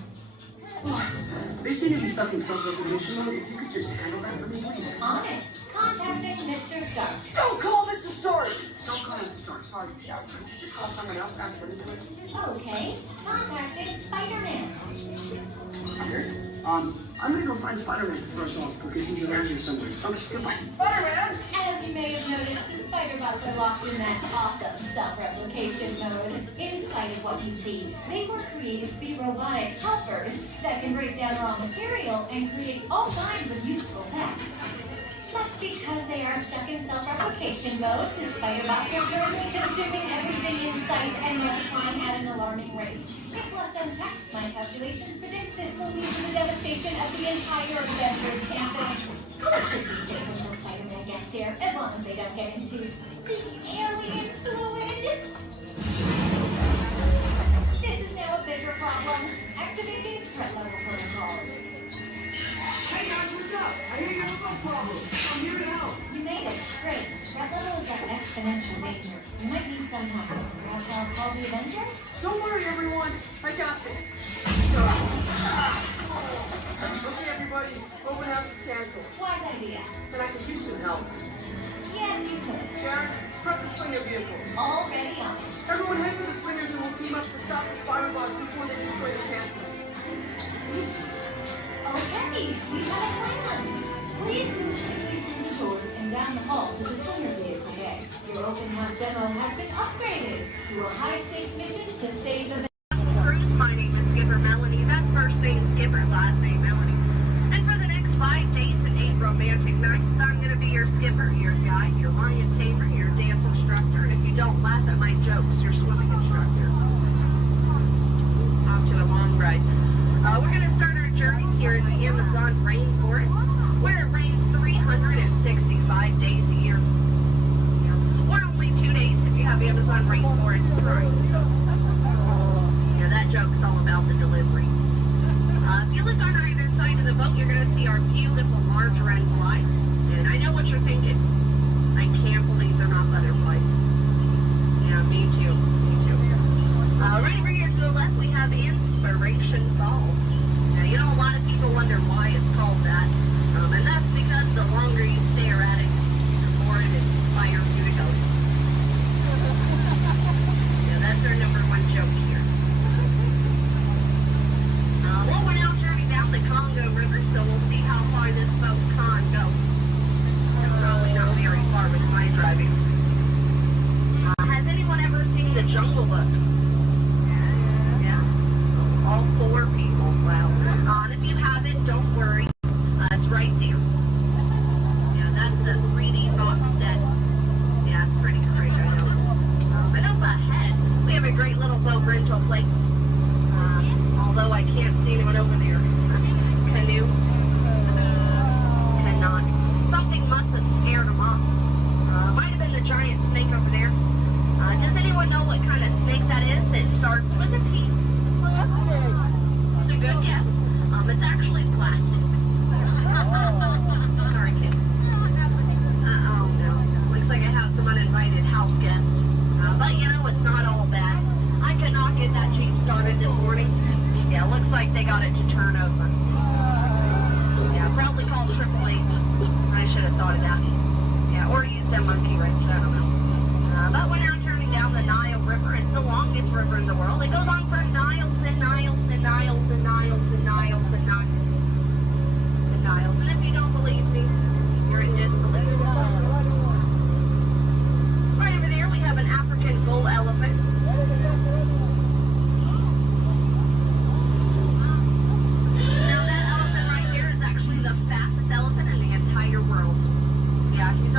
They seem to be stuck in self-replication mode. If you could just handle that for me, please. On it. Contacting Mr. Stark. Don't call Mr. Stark! Don't call Mr. Stark. Sorry, Michelle. Could you just call someone else? Ask them to do it. Okay. Contacting Spider-Man. Here. I'm gonna go find Spider-Man for us all, because he's around here somewhere. Okay, goodbye. Spider-Man! As you may have noticed, the spider bots are locked in that awesome self-replication mode. In spite of what you see, they were created to be robotic helpers that can break down raw material and create all kinds of useful tech. But because they are stuck in self-replication mode, the spider bots are currently consuming everything in sight and multiplying at an alarming rate. If left unchecked, my calculations predict this will lead to the devastation of the entire Avengers campus. That should be safe until Spider-Man gets here, as long as they don't get into the alien fluid. This is now a bigger problem. Activating threat level protocols. Hey guys, what's up? I hear you have a problem. I'm here to help. You made it. Great. Threat level is at exponential danger. You might need some help. Perhaps I'll call the Avengers? Don't worry, everyone. I got this. Okay, everybody. Open house is canceled. Wise idea. And I could use some help. Yes, you could. Sharon, prep the Slinger vehicle. Already on. Everyone head to the Slingers and we'll team up to stop the spider bots before they destroy the campus. It's easy. Okay, we have a plan. Please move quickly through the doors and down the hall to the Slinger vehicle bay. Your open house demo has been upgraded to a high-stakes mission to save the Bruce, my name is Skipper Melanie. That's first name Skipper, last name Melanie. And for the next 5 days and 8 romantic nights, I'm going to be your skipper, your guide, your lion tamer, your dance instructor, and if you don't laugh at my jokes, your swimming instructor. Off to a long ride. We're going to start our journey here in the Amazon rainforest, where it rains 365 days a year. Or only 2 days if you have Amazon rainforest Prime. That joke's all about the delivery. If you look on either side of the boat, you're going to see our beautiful large red flies. And I know what you're thinking. I can't believe they're not butterflies. Yeah, me too. Me too. Right over here to the left, we have Inspiration Falls. Now, you know, a lot of people wonder why it's called that. And that's because the longer you stare at it, the more it inspires you to go. Yeah, that's our #1 joke here. Well, we're now turning down the Congo River, so we'll see how far this boat can go. It's probably not very far with my driving. Has anyone ever seen The Jungle Book? Yeah. All 4 people. Wow. And if you haven't, don't worry. It's right there. Yeah, that's the 3D box set. Yeah, it's pretty great, I know. And up ahead, we have a great little boat rental place. Although I can't see anyone over there. Canoe? Cannot. Something must have scared them off. Might have been the giant snake over there. Does anyone know what kind of snake that is? It starts with a P. It's a good guess. It's actually plastic. Sorry, kid. Oh no. Looks like I have some uninvited house guests. But you know, it's not all bad. I could not get that Jeep started this morning. Yeah, looks like they got it to turn over. Yeah, probably called AAA. I should have thought of that. Yeah, or used a monkey wrench, I don't know. But we're now turning down the Nile River. It's the longest river in the world. It goes on for miles and miles and miles and miles and miles and miles and miles. And if you don't believe me, you're in disbelief.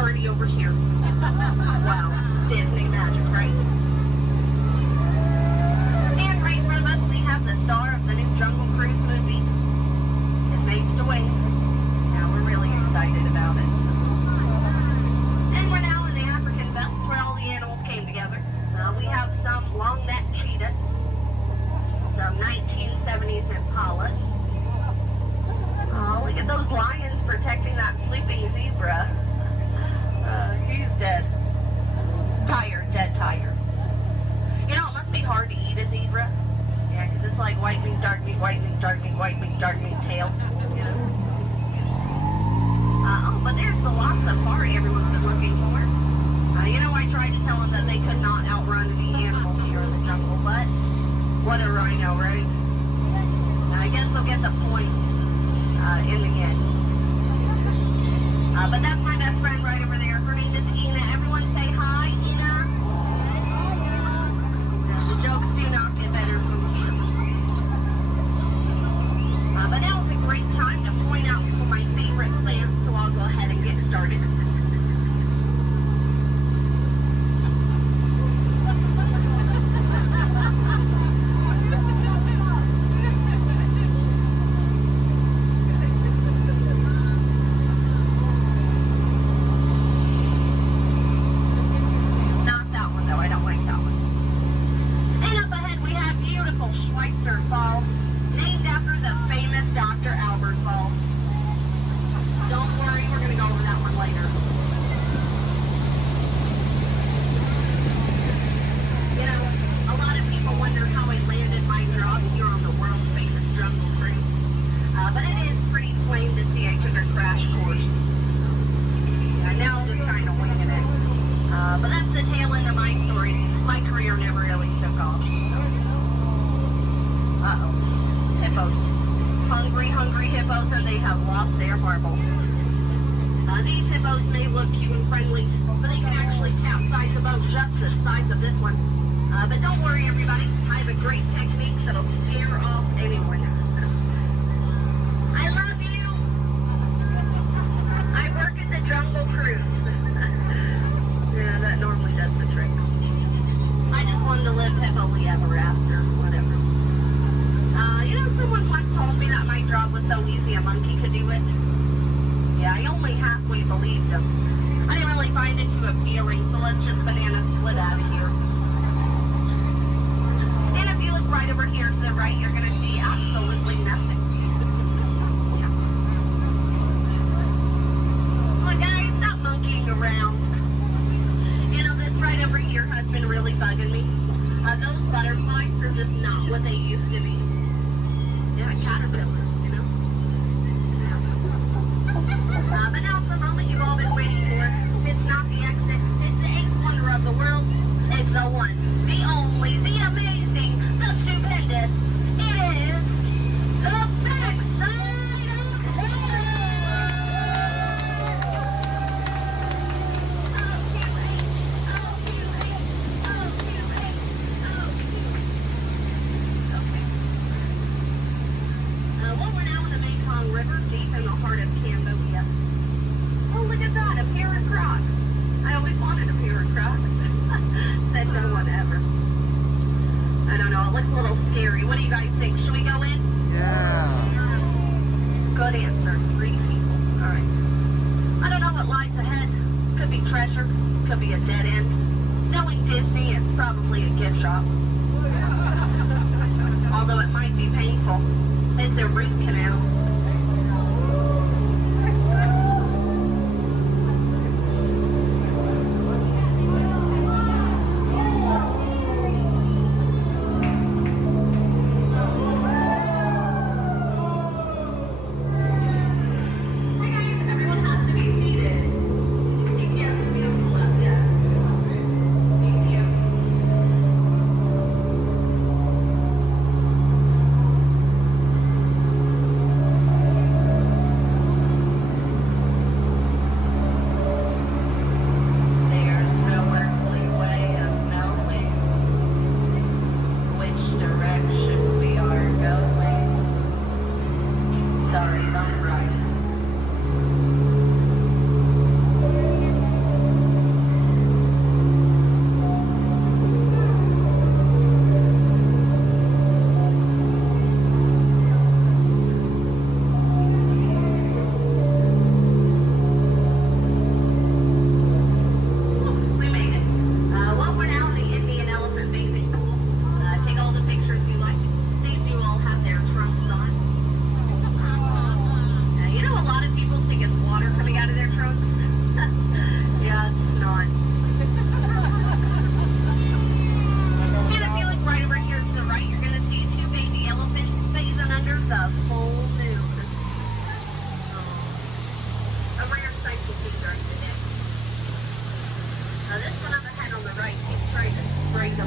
already over here. Wow, Disney magic, right? And right in front of us, we have the star of the new Jungle Cruise movie. It makes the way. Yeah, we're really excited about it. And we're now in the African belt where all the animals came together. We have some long-necked cheetahs, some 1970s impalas. Oh, look at those lions protecting that sleeping zebra. He's dead. Tired, dead tired. You know, it must be hard to eat a zebra. Yeah, because it's like white meat, dark meat, white meat, dark meat, white meat, dark meat tail. You know? Oh, but there's the lost safari everyone's been looking for. You know, I tried to tell them that they could not outrun the animals here in the jungle, but what a rhino, right? I guess they'll get the point in the end. But that's my best friend right over there. Her name is Ina. Everyone say hi, Ina. The jokes do not get better from here. But now is a great time to point out some of my favorite plants, so I'll go ahead and get started.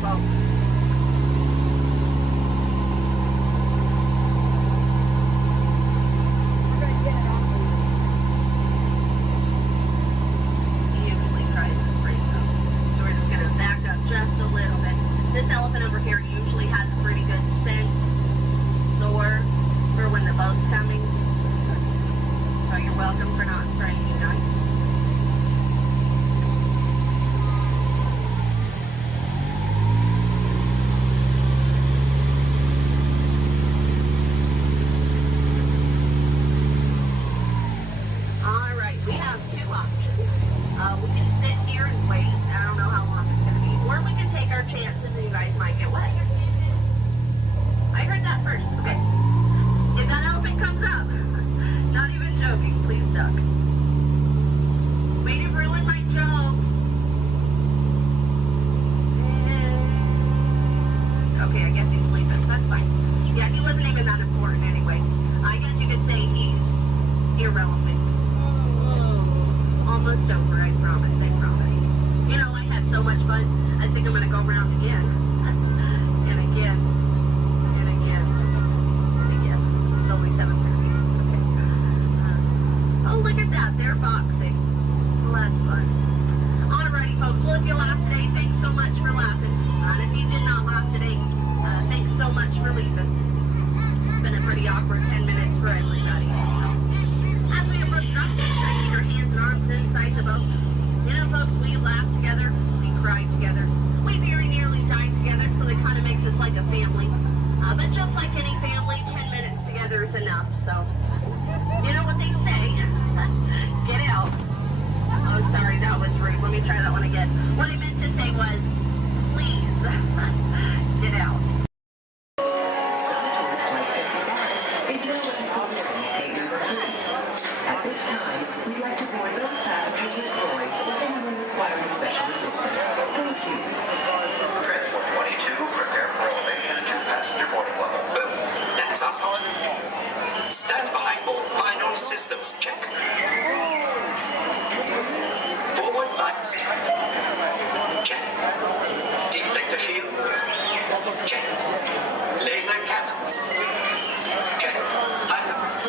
boat. He usually tries to freeze up. So we're just going to back up just a little bit. This elephant over here usually has a pretty good scent for when the boat's coming. So you're welcome for not spraying tonight. All right, we have two options. We can sit here and wait. I don't know how long it's going to be. Or we can take our chances and you guys might get wet. I heard that first. Okay. If that elephant comes up, not even joking, please duck. Way to ruin my joke. Okay, I guess he's sleeping. That's fine. Yeah, he wasn't even that important anyway. I guess you could say he's irrelevant. Almost over, I promise, I promise. You know, I had so much fun. I think I'm going to go around again. And again. And again. And again. It's only 7:30. Okay. Oh, look at that. They're boxing. Well, that's fun. Alrighty, folks. Well, if you laughed today, thanks so much for laughing. And if you did not laugh today, thanks so much for leaving. It's been a pretty awkward 10 minutes for everybody. As we approach drop dead, try to keep our hands and arms inside the boat. You know, folks, we laugh together, we cry together, we very nearly die together, so it kind of makes us like a family. But just like any family, 10 minutes together is enough, so you know what they say, get out. Oh, sorry, that was rude. Let me try that one again. What I meant to say was, please, get out. At this time, we'd like to board those passengers with voids or anyone requiring special assistance. Thank you. Transport 22, prepare for elevation to passenger boarding level. Boom! That's us on. Stand by for final systems check. Forward lights. Check. Deflector shield. Check. Laser cannons. Check.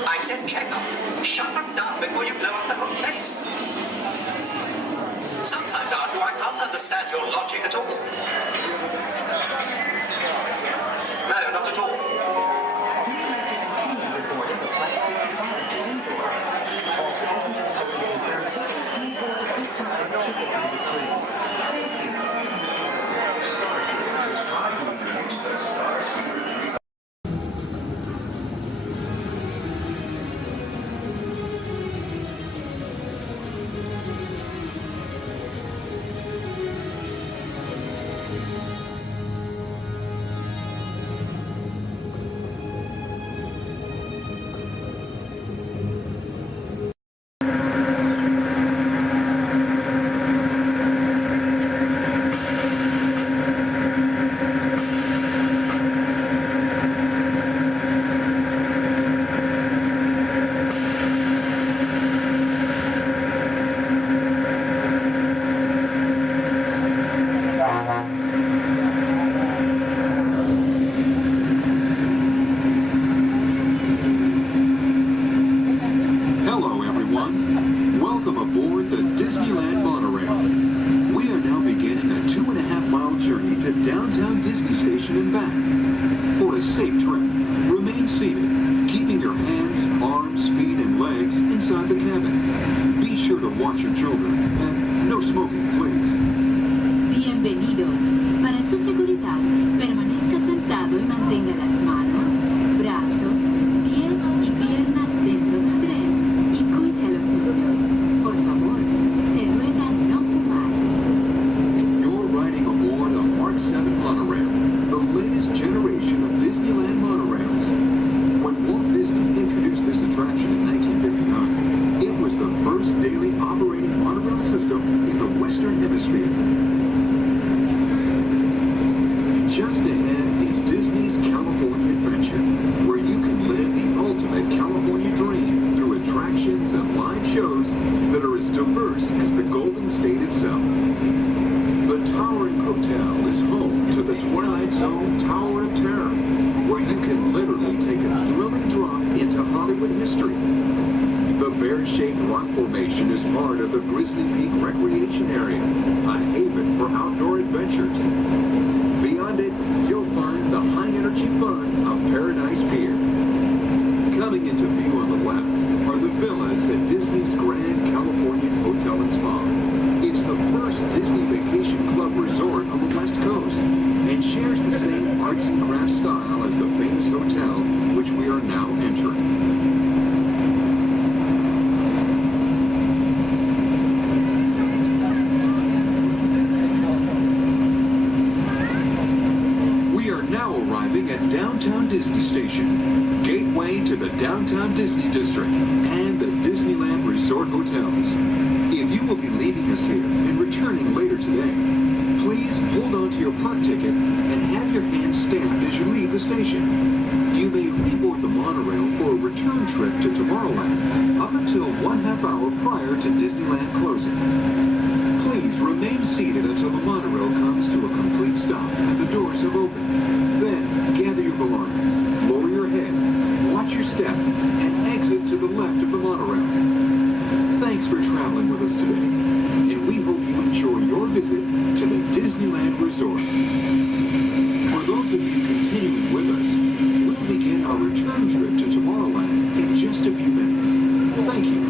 I said check up. Shut them down before you blow up the whole place. Sometimes, Arthur, I can't understand your logic at all. No, not at all. We'd like to continue the boarding of Flight 55 to Indoor. All passengers holding confirmed tickets may board at this time to get number 3. Thank you. Welcome aboard the Disneyland monorail. We are now beginning a 2.5-mile journey to downtown Disney Station and back. For a safe trip, remain seated, keeping your hands, arms, feet, and legs inside the cabin. Be sure to watch your children, and no smoking, please. Bienvenidos. Para su seguridad, permanezca sentado y mantenga las manos, brazos, pies y piernas dentro del tren y cuide a los niños. Por favor, se ruega no fumar. You're riding aboard a Mark 7 monorail, the latest generation of Disneyland monorails. When Walt Disney introduced this attraction in 1959, it was the first daily operating monorail system in the Western Hemisphere. part of the Grizzly Peak Recreation Area, a haven for outdoor adventures. Beyond it, you'll find the high-energy fun of Paradise Pier. Coming into view on the left are the villas at Disney's Grand Californian Hotel and Spa. It's the first Disney Vacation Club resort on the West Coast and shares the same arts and crafts style as the famous hotel, which we are now entering. At Downtown Disney Station, gateway to the Downtown Disney District and the Disneyland Resort Hotels. If you will be leaving us here and returning later today, please hold on to your park ticket and have your hands stamped as you leave the station. You may reboard the monorail for a return trip to Tomorrowland up until 1/2 hour prior to Disneyland closing. Please remain seated until the monorail comes to a complete stop and the doors have opened. Then, gather your belongings, lower your head, watch your step, and exit to the left of the monorail. Thanks for traveling with us today, and we hope you enjoy your visit to the Disneyland Resort. For those of you continuing with us, we'll begin our return trip to Tomorrowland in just a few minutes. Thank you.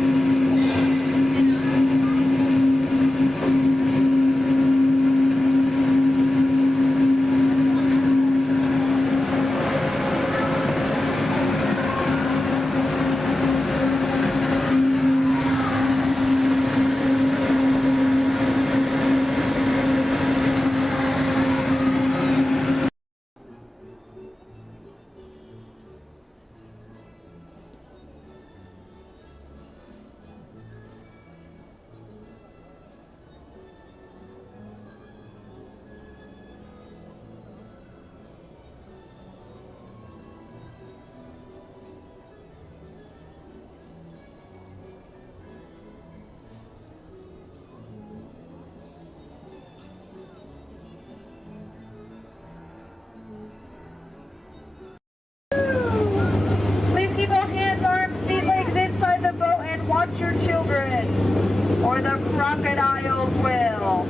Crocodiles will.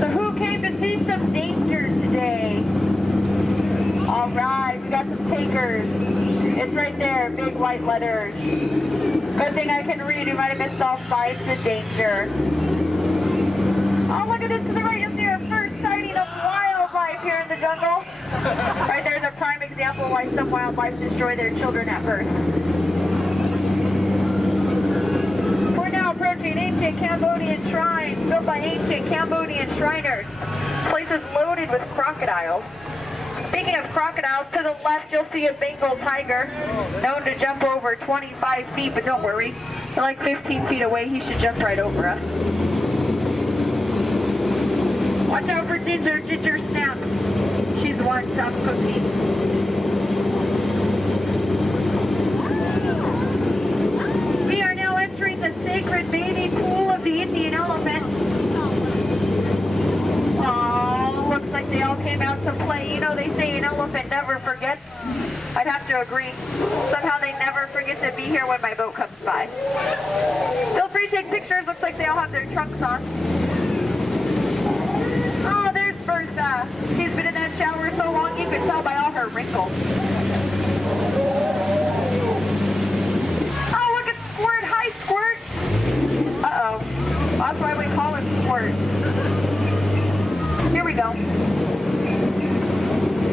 So who came to see some danger today? Alright, we got some takers. It's right there, big white letters. Good thing I can read, we might have missed all signs of danger. Oh, look at this to the right, you'll see our first sighting of wildlife here in the jungle. Right there's a prime example why some wildlife destroy their children at birth. Approaching ancient Cambodian shrines built by ancient Cambodian Shriners. This place is loaded with crocodiles. Speaking of crocodiles, to the left you'll see a Bengal tiger, known to jump over 25 feet, but don't worry, they're like 15 feet away, he should jump right over us. Watch out for Ginger Snap. She's the one top cookie. The sacred baby pool of the Indian elephant. Oh, looks like they all came out to play. You know, they say an elephant never forgets. I'd have to agree. Somehow they never forget to be here when my boat comes by. Feel free to take pictures. Looks like they all have their trunks on. Oh, there's Bertha. She's been in that shower so long you can tell by all her wrinkles. Squirt! Uh-oh. That's why we call him Squirt. Here we go.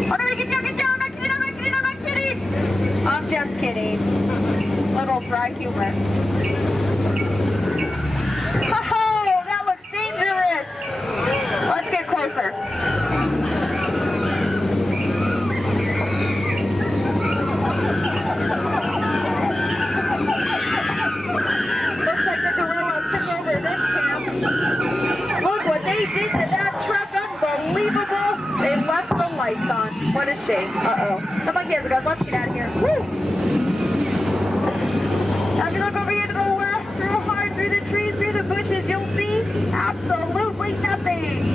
Oh no, get down, I'm not kidding! I'm just kidding. Little dry humor. Oh, that looks dangerous! Let's get closer. Over this camp. Look what they did to that truck, unbelievable. They left the lights on. What a shame. Uh-oh. Come on, kids, guys, let's get out of here. Woo! Now if you look over here to the left, real hard through the trees, through the bushes, you'll see absolutely nothing.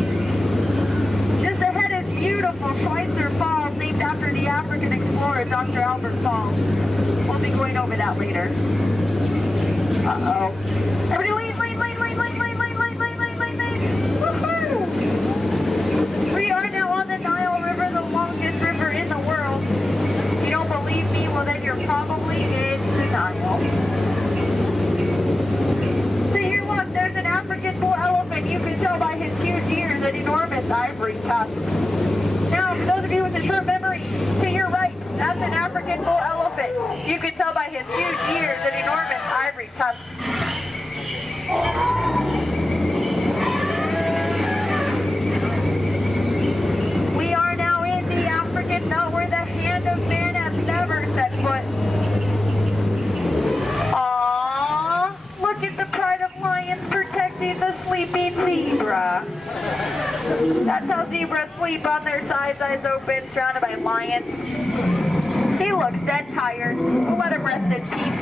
Just ahead is beautiful Schweitzer Falls, named after the African explorer, Dr. Albert Falls. We'll be going over that later. Uh-oh. Everybody lean. Woohoo! We are now on the Nile River, the longest river in the world. If you don't believe me, well then you're probably in the Nile. So here, look, there's an African bull elephant. You can tell by his huge ears and enormous ivory tusks. Now, for those of you with a short memory, to your right, that's an African bull elephant. You can tell by his huge ears and enormous ivory tusks. We are now in the African belt where the hand of man has never set foot. Aww, look at the pride of lions protecting the sleeping zebra. That's how zebras sleep, on their sides, eyes open, surrounded by lions. He looks dead tired. We'll let him rest in peace.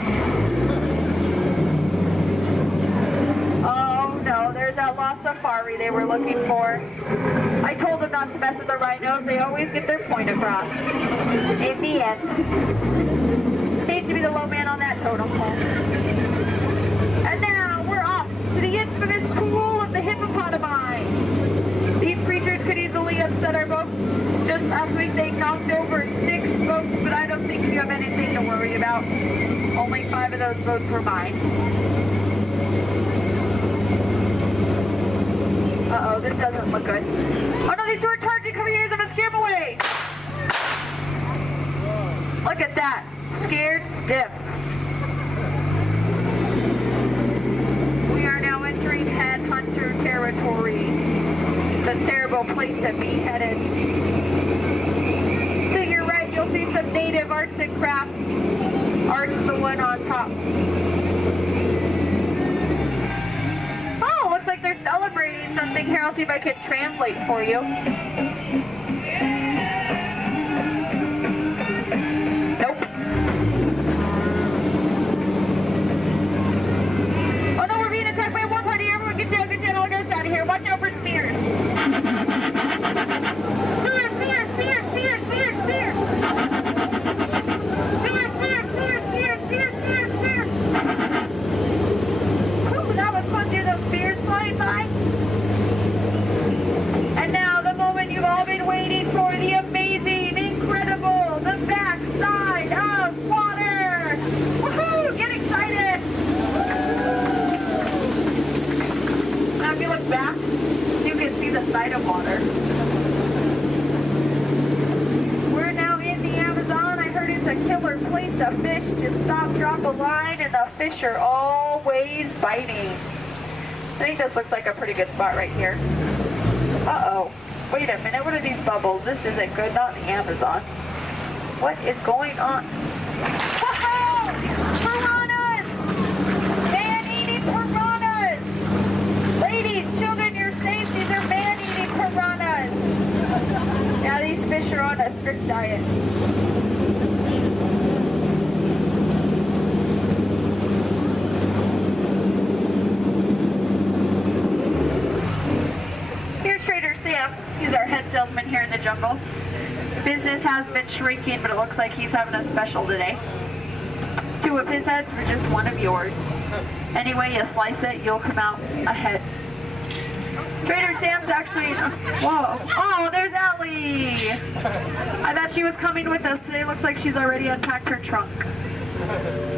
Oh no, there's that lost safari they were looking for. I told them not to mess with the rhinos. They always get their point across. In the end. Needs to be the low man on that totem pole. And now we're off to the infamous pool of the hippopotami. These creatures could easily upset our boat. Just last week they knocked over 6 boats, but I don't think you have anything to worry about. Only 5 of those boats were mine. Uh-oh, this doesn't look good. Oh no, these two are charging, coming here, I'm gonna scare them away! Look at that. Scared stiff. We are now entering headhunter territory. The terrible place to be headed. To your right, you'll see some native arts and crafts. Art's the one on top. Oh, looks like they're celebrating something here. I'll see if I can translate for you. Nope. Oh no, we're being attacked by a war party. Everyone get down, all goes out of here. Watch out for spears. Spears. Ooh, that was fun, see those spears flying by. And now the moment you've all been waiting for, the amazing, incredible, the backside of water. Woohoo! Get excited. Now if you look back, you can see the side of water. We're now in the Amazon. I heard it's a killer place to fish. Just stop, drop a line, and the fish are always biting. I think this looks like a pretty good spot right here. Uh-oh. Wait a minute, what are these bubbles? This isn't good, not in the Amazon. What is going on? Whoa! Piranhas! Man-eating piranhas! Ladies, children, you're safe. These are man-eating piranhas. Now these fish are on a strict diet. Here's Trader Sam. He's our head salesman here in the jungle. Business has been shrinking, but it looks like he's having a special today. 2 of his heads for just 1 of yours. Any way you slice it, you'll come out ahead. Trader Sam's actually... Whoa. Oh, there's Allie! I thought she was coming with us today. Looks like she's already unpacked her trunk.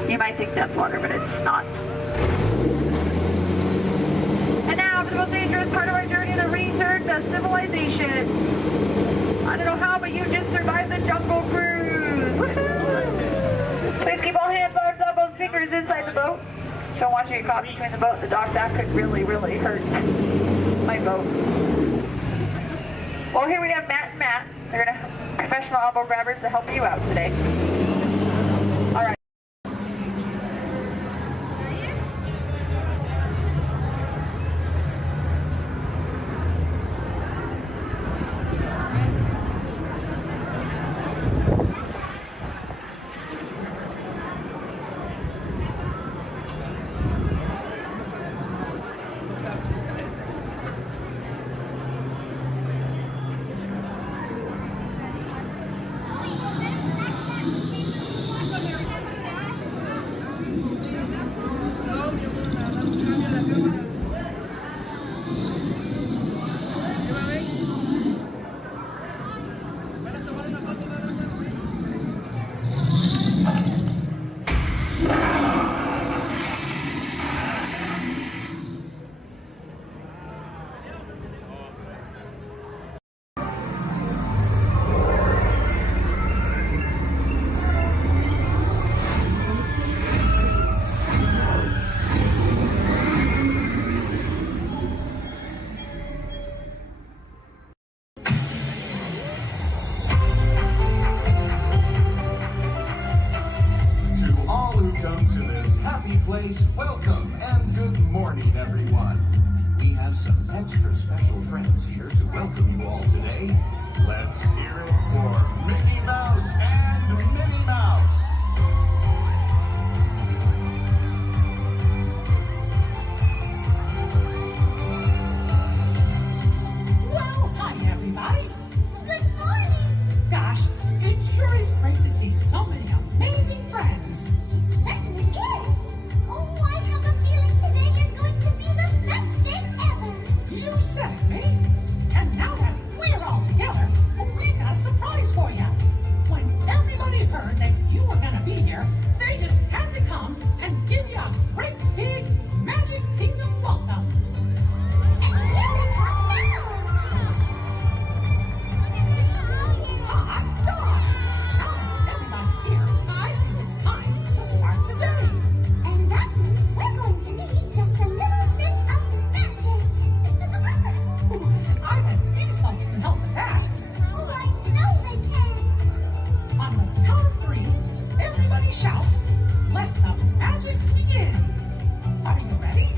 You might think that's water, but it's not. And now for the most dangerous part of our journey, the return to civilization. I don't know how, but you just survived the jungle cruise. Woohoo! Please keep all hands, arms, elbows, fingers inside the boat. Don't want you to get caught between the boat and the dock. That could really, really hurt my boat. Well, here we have Matt and Matt. They're going to have professional elbow grabbers to help you out today. All right. morning, everyone. We have some extra special friends here to welcome you all today. Let's hear it for Mickey Mouse and Minnie Mouse. Well, hi, everybody. Good morning. Gosh, it sure is great to see so many amazing friends. It certainly is. Oh, I have a feeling today is going to be the best day ever. You said it, Minnie. And now that we're all together, we've got a surprise for you. When everybody heard that you were going to be here, they just had to come and give you a great big Magic Kingdom welcome. And here they come now. Hot dog! Now that everybody's here, I think it's time to start the day. And that means we're going to need just a little bit of magic. I bet these folks can help with that. Oh, I know they can. On the count of 3, everybody shout, "Let the magic begin!" Are you ready?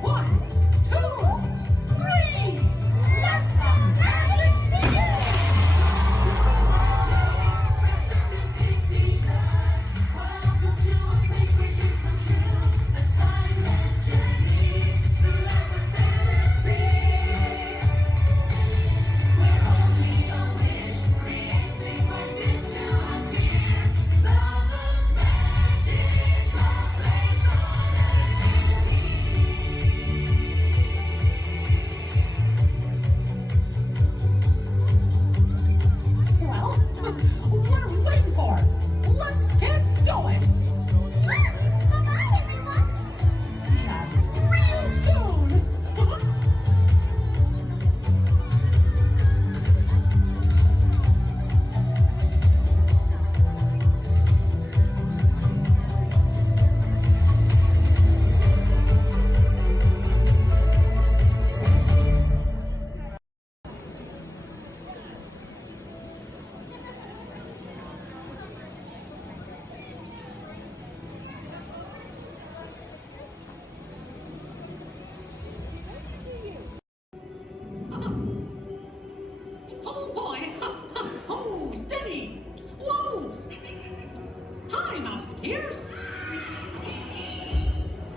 1, 2, 3! Let the magic begin! Welcome to a place where dreams come true. A timeless journey through lands of fantasy. Where only a wish creates things like this to appear. The most magical place on earth is Well, what are we waiting for? Let's get going! Bye-bye, everyone. See ya real soon! Oh boy! Oh, steady! Whoa! Hi, Mouseketeers!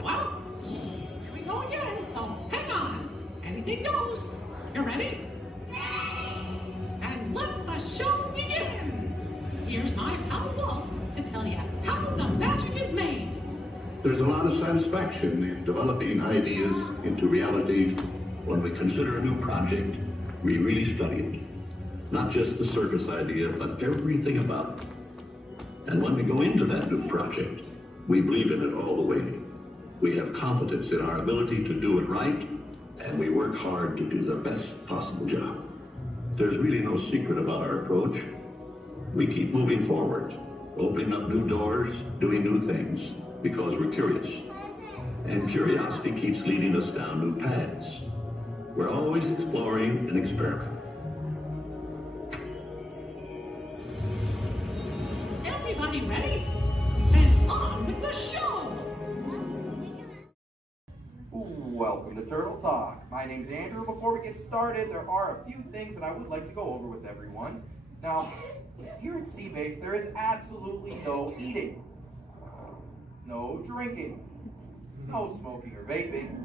Well, here we go again, so hang on. Anything goes. You ready? And let the show begin! Here's my pal Walt to tell you how the magic is made. There's a lot of satisfaction in developing ideas into reality. When we consider a new project, we really study it. Not just the surface idea, but everything about it. And when we go into that new project, we believe in it all the way. We have confidence in our ability to do it right, and we work hard to do the best possible job. There's really no secret about our approach. We keep moving forward, opening up new doors, doing new things, because we're curious. And curiosity keeps leading us down new paths. We're always exploring and experimenting. Everybody ready? Then on with the show! Welcome to Turtle Talk. My name's Andrew. Before we get started, there are a few things that I would like to go over with everyone. Now, here at Sea Base, there is absolutely no eating, no drinking, no smoking or vaping,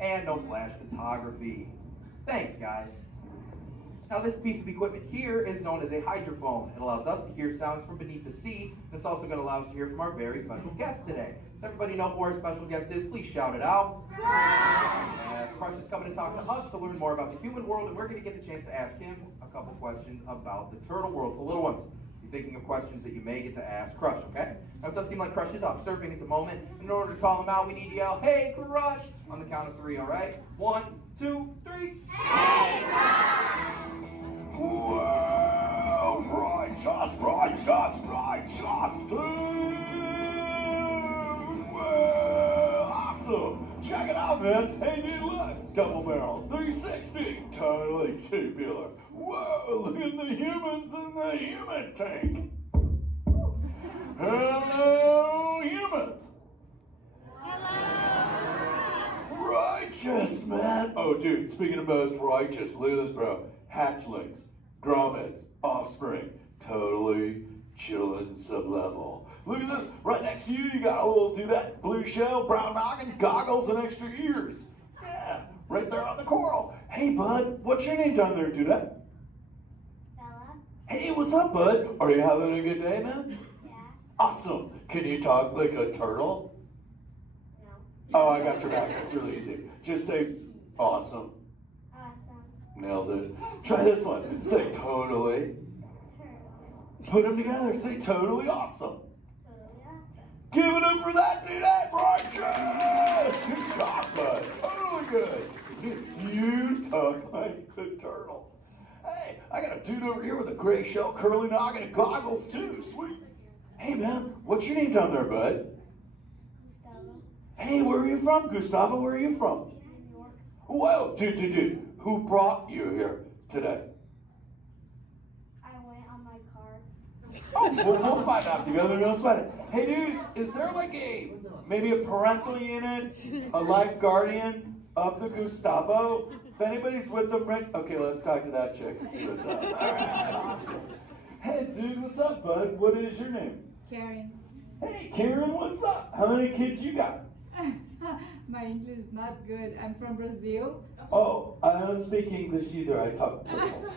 and no flash photography. Thanks, guys. Now, this piece of equipment here is known as a hydrophone. It allows us to hear sounds from beneath the sea, and it's also going to allow us to hear from our very special guest today. Does everybody know who our special guest is? Please shout it out. Crush is coming to talk to us to learn more about the human world, and we're going to get the chance to ask him a couple questions about the turtle world. So, little ones, be thinking of questions that you may get to ask Crush, okay? Now, it does seem like Crush is off surfing at the moment. In order to call him out, we need to yell, "Hey, Crush!" on the count of 3, all right? 1, 2, 3. Hey, Crush! Well, righteous, well, awesome. Check it out, man. Hey, new look. Double barrel, 360, totally tubular. Whoa, look at the humans in the human tank. Hello, humans. Righteous, man. Oh, dude, speaking of most righteous, look at this, bro. Hatchlings, grommets, offspring, totally chillin' sub-level. Look at this, right next to you, you got a little dudette, blue shell, brown noggin, goggles, and extra ears. Yeah, right there on the coral. Hey, bud, what's your name down there, dudette? Bella. Hey, what's up, bud? Are you having a good day, man? Yeah. Awesome. Can you talk like a turtle? No. Oh, I got your back. It's really easy. Just say awesome. Awesome. Nailed it. Try this one. Say totally. Put them together. Say totally awesome. Totally awesome. Give it up for that dude. That righteous. Good job, bud. Totally good. You talk like a turtle. Hey, I got a dude over here with a gray shell, curly noggin, and goggles too. Sweet. Hey, man, what's your name down there, bud? Gustavo. Hey, where are you from, Gustavo? Where are you from? New York. Whoa, dude. Who brought you here today? I went on my car. Oh, we'll find out together. Don't sweat it. Hey, dudes, is there like maybe a parental unit, a life guardian of the Gustavo? If anybody's with them, right? Okay, let's talk to that chick and see what's up. All right, awesome. Hey, dude, what's up, bud? What is your name? Karen. Hey, Karen, what's up? How many kids you got? My English is not good. I'm from Brazil. Oh, I don't speak English either. I talk turtle.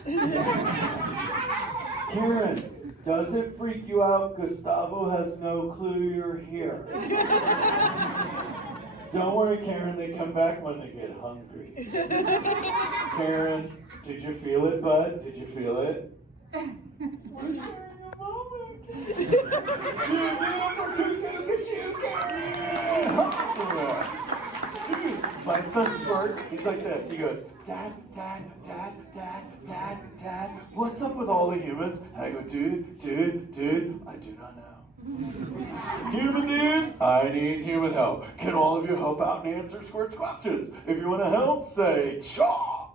Karen, does it freak you out? Gustavo has no clue you're here. Don't worry, Karen. They come back when they get hungry. Karen, did you feel it, bud? Did you feel it? We're sharing a moment. Give it up for Cuckoo, Karen. Awesome. Dude, my son's smart. He's like this. He goes, Dad, what's up with all the humans? And I go, dude, I do not know. Human dudes, I need human help. Can all of you help out and answer Squirt's questions? If you want to help, say, Chaw!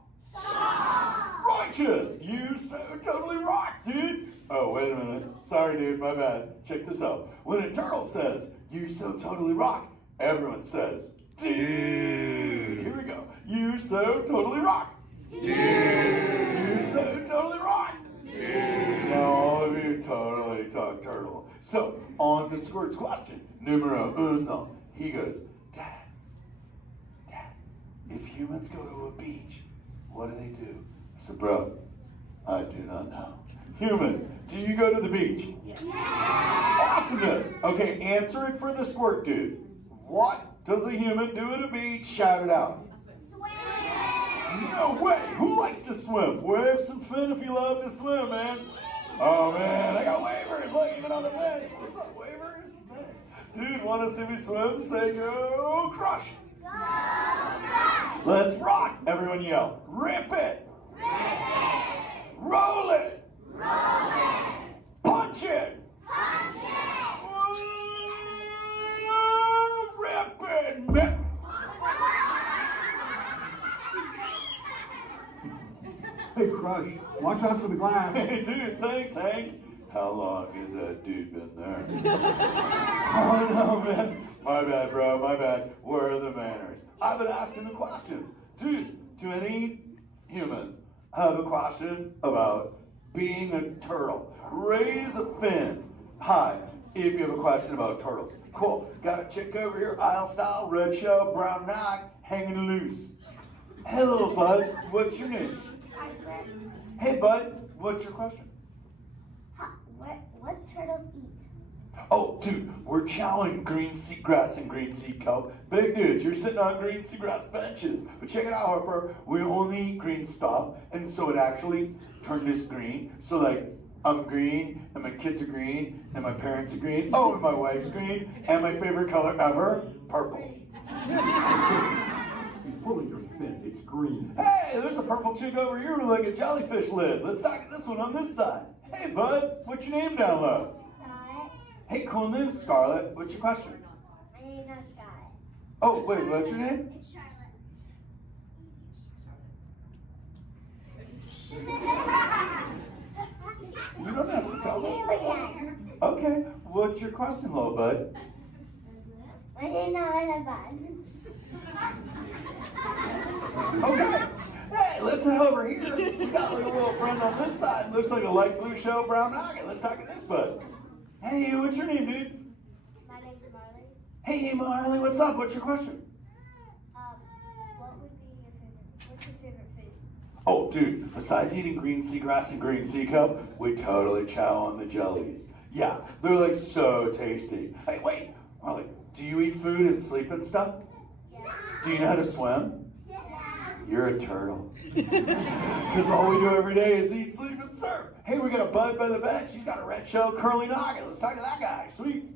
Righteous! You so totally rock, dude! Oh, wait a minute. Sorry, dude, my bad. Check this out. When a turtle says, you so totally rock, everyone says, dude! Here we go. You so totally rock! Dude! You so totally rock! Dude! Now all of you totally talk turtle. So, on to Squirt's question. Numero uno. He goes, Dad, if humans go to a beach, what do they do? I said, bro, I do not know. Humans, do you go to the beach? Yeah. Awesomeness. Okay, answer it for the Squirt dude. What does a human do at a beach? Shout it out. Swim. No way. Who likes to swim? Wave some fin if you love to swim, man. Oh, man, I got waivers. Look, even on the bench. What's up, waivers? Dude, want to see me swim? Say go crush. Go crush. Let's rock. Everyone yell. Rip it. Rip it. Roll it. Roll it. Punch it. Punch it. Rip it. Rip. Hey, Crush, watch out for the glass. Hey, dude, thanks, Hank. How long has that dude been there? Oh, no, man. My bad, bro, my bad. Where are the manners? I've been asking the questions. Dudes, do any humans have a question about being a turtle? Raise a fin. Hi, if you have a question about turtles. Cool. Got a chick over here, aisle style, red shell, brown knock, hanging loose. Hello, bud. What's your name? Hey, bud. What's your question? What turtles eat? Oh, dude, we're chowing green seagrass and green sea kelp. Big dudes, you're sitting on green seagrass benches. But check it out, Harper. We only eat green stuff, and so it actually turned us green. So, like, I'm green, and my kids are green, and my parents are green. Oh, and my wife's green, and my favorite color ever, purple. He's pulling your fin. It's green. Hey, there's a purple chick over here with like a jellyfish lid. Let's talk to this one on this side. Hey, bud, what's your name down low? Scarlet. Hey, cool name, Scarlet. What's your question? My name's not Scarlet. Oh, wait, what's your name? It's Charlotte. You don't have to tell me. Okay, what's your question, little bud? My name's not a bud. let's head over here. We got like a little friend on this side. Looks like a light blue shell brown noggin. Let's talk to this bud. Hey, what's your name, dude? My name's Marley. Hey, Marley, what's up? What's your question? What's your favorite food? Oh, dude, besides eating green seagrass and green sea cup, we totally chow on the jellies. Yeah, they're like so tasty. Hey, wait, Marley, do you eat food and sleep and stuff? Yeah. Do you know how to swim? Yeah. You're a turtle. Because all we do every day is eat, sleep, and surf. Hey, we got a bud by the bench. He's got a red shell curly noggin. Let's talk to that guy. Sweet.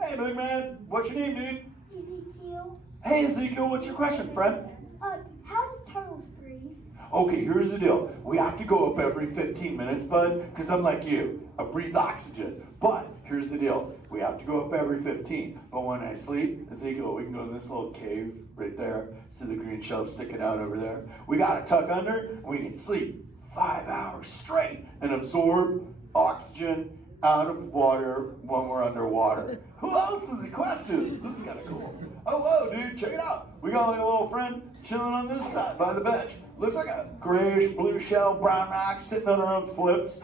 Hey, big man, what's your name, dude? Ezekiel. Hey, Ezekiel, what's your question, friend? How do turtles breathe? Okay, here's the deal. We have to go up every 15 minutes, bud, because I'm like you. I breathe oxygen. But here's the deal. We have to go up every 15. But when I sleep, Ezekiel, we can go in this little cave right there. See the green shelf sticking out over there? We got to tuck under, and we can sleep 5 hours straight and absorb oxygen out of water when we're underwater. Who else has a question? This is kind of cool. Oh, whoa, dude, check it out. We got like a little friend chilling on this side by the bench. Looks like a grayish blue shell brown ox sitting on her own flips.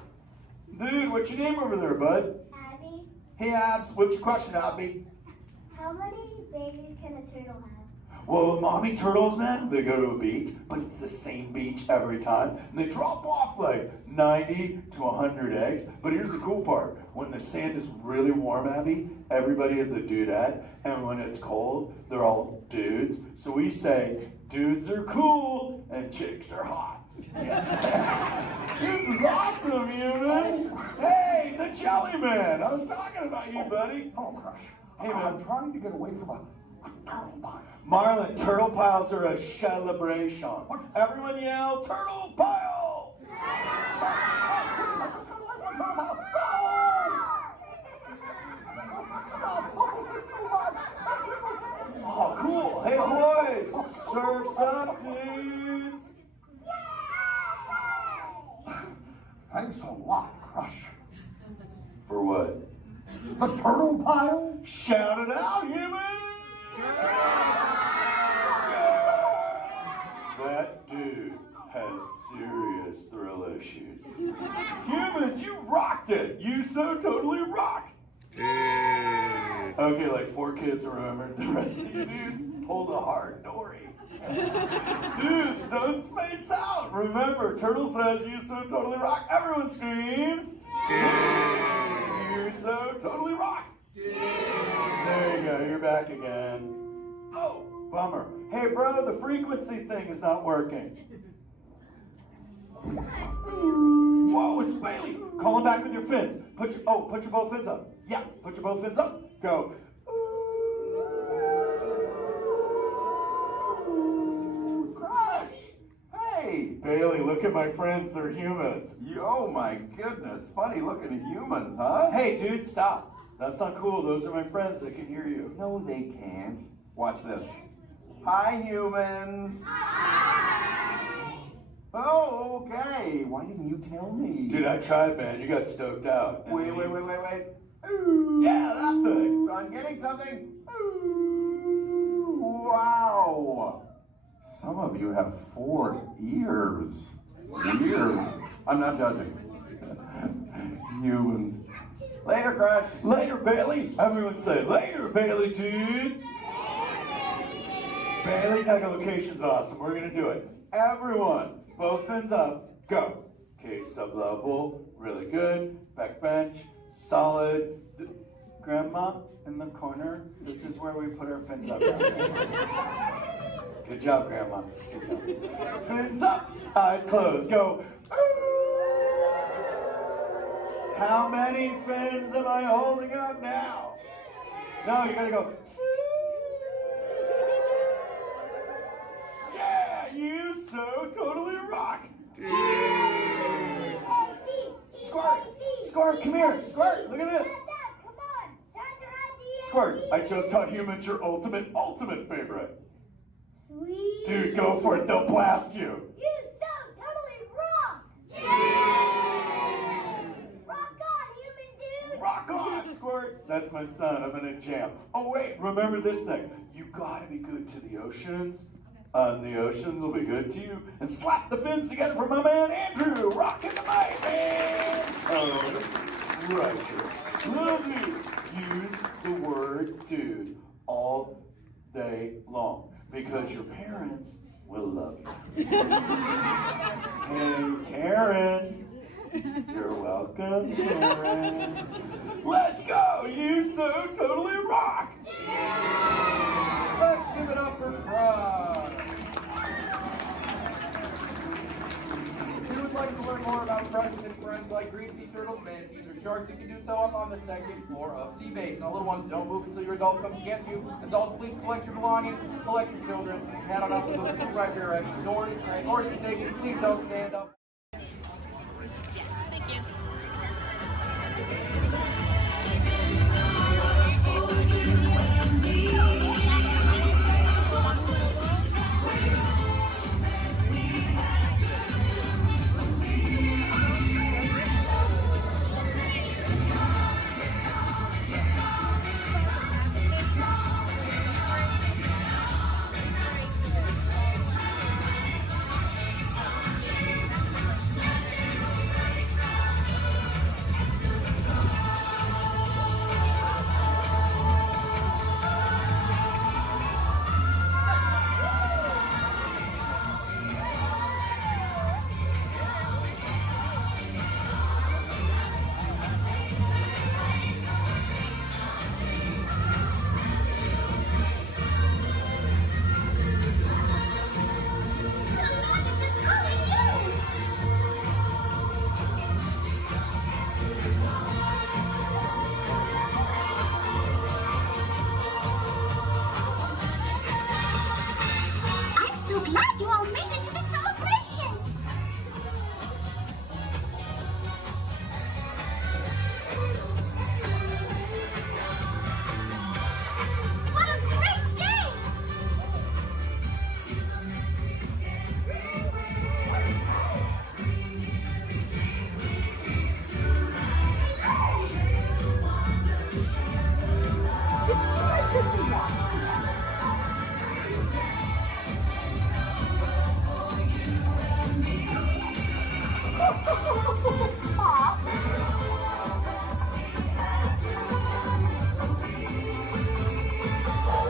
Dude, what's your name over there, bud? Abby. Hey, Abs, what's your question, Abby? How many babies can a turtle have? Well, mommy turtles, man, they go to a beach, but it's the same beach every time. And they drop off like 90 to 100 eggs. But here's the cool part. When the sand is really warm, Abby, everybody is a dudette. And when it's cold, they're all dudes. So we say, dudes are cool and chicks are hot. This is awesome, humans. Hey, the Jelly Man. I was talking about you, buddy. Oh, Crush. Hey, man. I'm trying to get away from a turtle pile. Marlon, turtle piles are a celebration. Everyone yell, turtle pile! Oh, cool. Hey, boys, surf's up, dudes. Thanks a lot, Crush. For what? The turtle pile? Shout it out, humans! That dude has serious thrill issues. Humans, you rocked it! You so totally rock! Okay, like 4 kids remembered. The rest of you dudes pulled a hard Dory. Dudes, don't space out! Remember, Turtle says you so totally rock. Everyone screams! You so totally rock! There you go, you're back again. Oh, bummer. Hey, bro, the frequency thing is not working. Whoa, it's Bailey. Call him back with your fins. Put your both fins up. Yeah, put your both fins up. Go. Crush. Hey, Bailey, look at my friends. They're humans. Oh my goodness, funny looking humans, huh? Hey, dude, stop. That's not cool. Those are my friends. They can hear you. No, they can't. Watch this. Hi, humans. Oh, okay. Why didn't you tell me? Dude, I tried, man. You got stoked out. Wait. Yeah, that thing. I'm getting something. Ooh, wow. Some of you have 4 ears. Weird. I'm not judging. Humans. Later, Crush. Later, Bailey. Everyone say, later, Bailey, dude. Bailey's echolocation's awesome. We're going to do it. Everyone, both fins up. Go. Okay, sub-level. Really good. Back bench. Solid. Grandma, in the corner. This is where we put our fins up. Good job, Grandma. Good job. Fins up. Eyes closed. Go. How many fins am I holding up now? No, you gotta go. Yeah, you so totally rock. Squirt, come here. Squirt, look at this. Squirt, I just taught humans your ultimate favorite. Sweet. Dude, go for it. They'll blast you. You so totally rock. Yeah. Rock on, human dude. Rock on, Squirt. That's my son. I'm in a jam. Oh, wait. Remember this thing. You gotta be good to the oceans And the oceans will be good to you. And slap the fins together for my man Andrew. Rockin' the mic, man. Oh, right here. Little dude. Use the word dude all day long because your parents will love you. Hey, Karen. You're welcome, Karen. Let's go. You so totally rock. Let's give it up for Fry. If you would like to learn more about Fry's and friends like green sea turtles, manatees, or sharks, you can do so up on the second floor of Sea Base. Now, little ones, don't move until your adult comes to get you. Adults, please collect your belongings, collect your children, head on up to those two right rear exit doors. Or if you're safety, please don't stand up.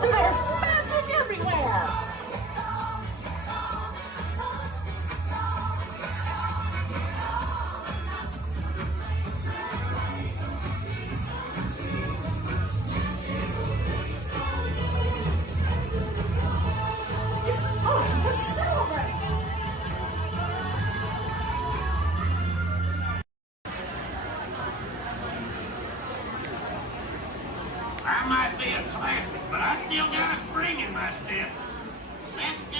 There's magic everywhere! It's time to celebrate! I might be a classic, but I still got a spring in my step. Let's go.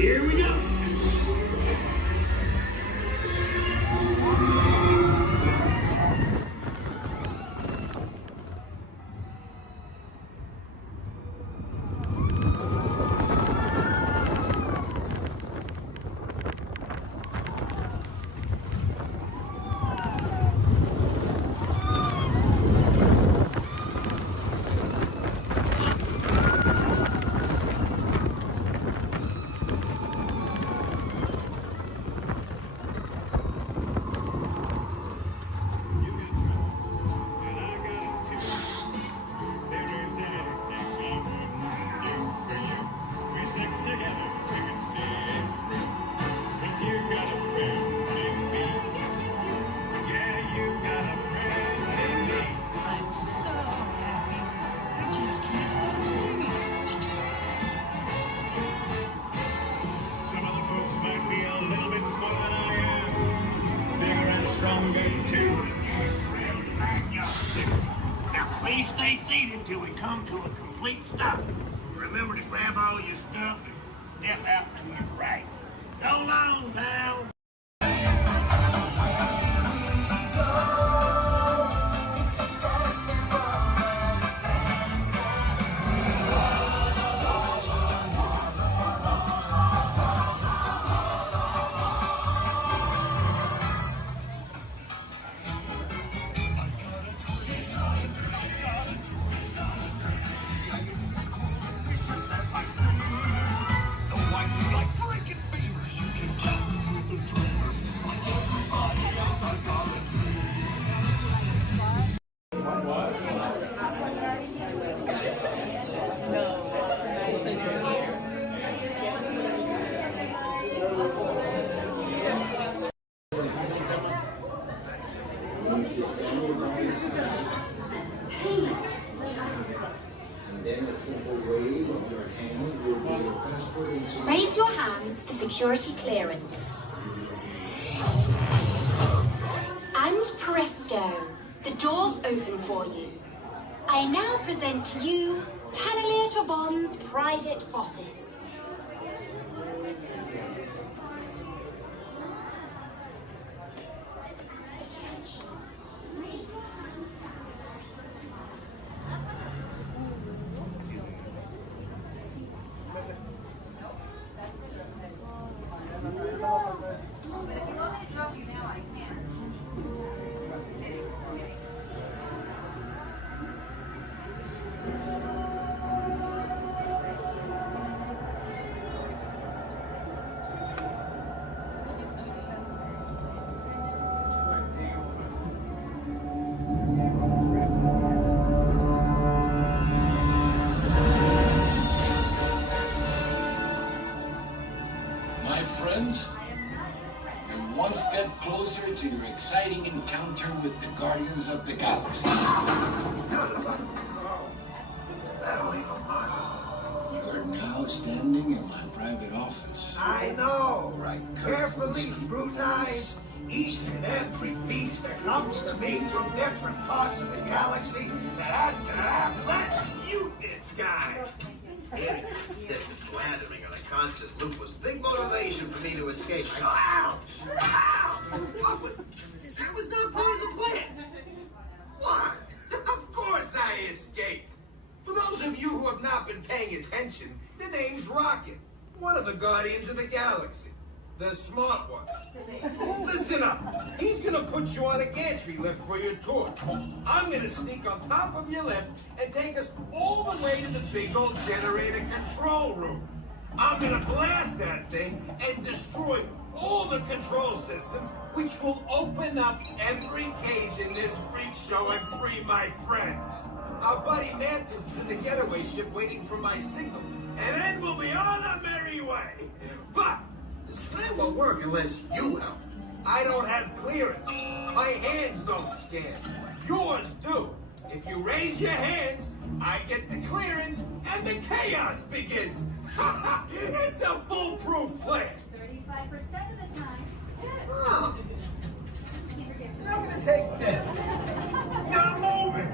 Here we go. till we come to a complete stop. Remember to grab all your stuff and step out to your right. So long, pal. Raise your hands for security clearance. And presto, the doors open for you. I now present to you Tannelier Tavon's private office. My friends, you're one step closer to your exciting encounter with the Guardians of the Galaxy. You're now standing in my private office. I know. Where I Carefully scrutinize each and every piece that comes to me from different parts of the galaxy that let you disguise. Hearing consistent blathering on a constant loop was big motivation for me to escape. I go, ouch! Ow! That was not part of the plan. What? Of course I escaped. For those of you who have not been paying attention, the name's Rocket, one of the Guardians of the Galaxy. The smart one. Listen up. He's gonna put you on a gantry lift for your tour. I'm gonna sneak on top of your lift and take us all the way to the big old generator control room. I'm gonna blast that thing and destroy all the control systems, which will open up every cage in this freak show and free my friends. Our buddy Mantis is in the getaway ship waiting for my signal, and then we'll be on our merry way. But this plan won't work unless you help. I don't have clearance. My hands don't scan. Yours do. If you raise your hands, I get the clearance and the chaos begins. It's a foolproof plan. 35% of the time. Huh. I'm gonna take this. Now move it.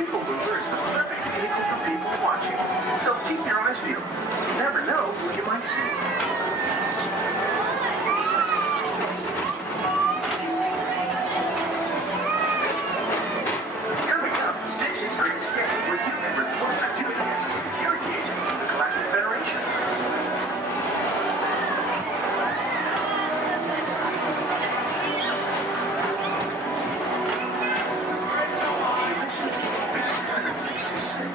People Mover is the perfect vehicle for people watching. So keep your eyes peeled. You never know who you might see. Coming up, Stitch's Great Escape, where you can report for duty as a security agent for the Galactic Federation. The mission is to keep X-626, the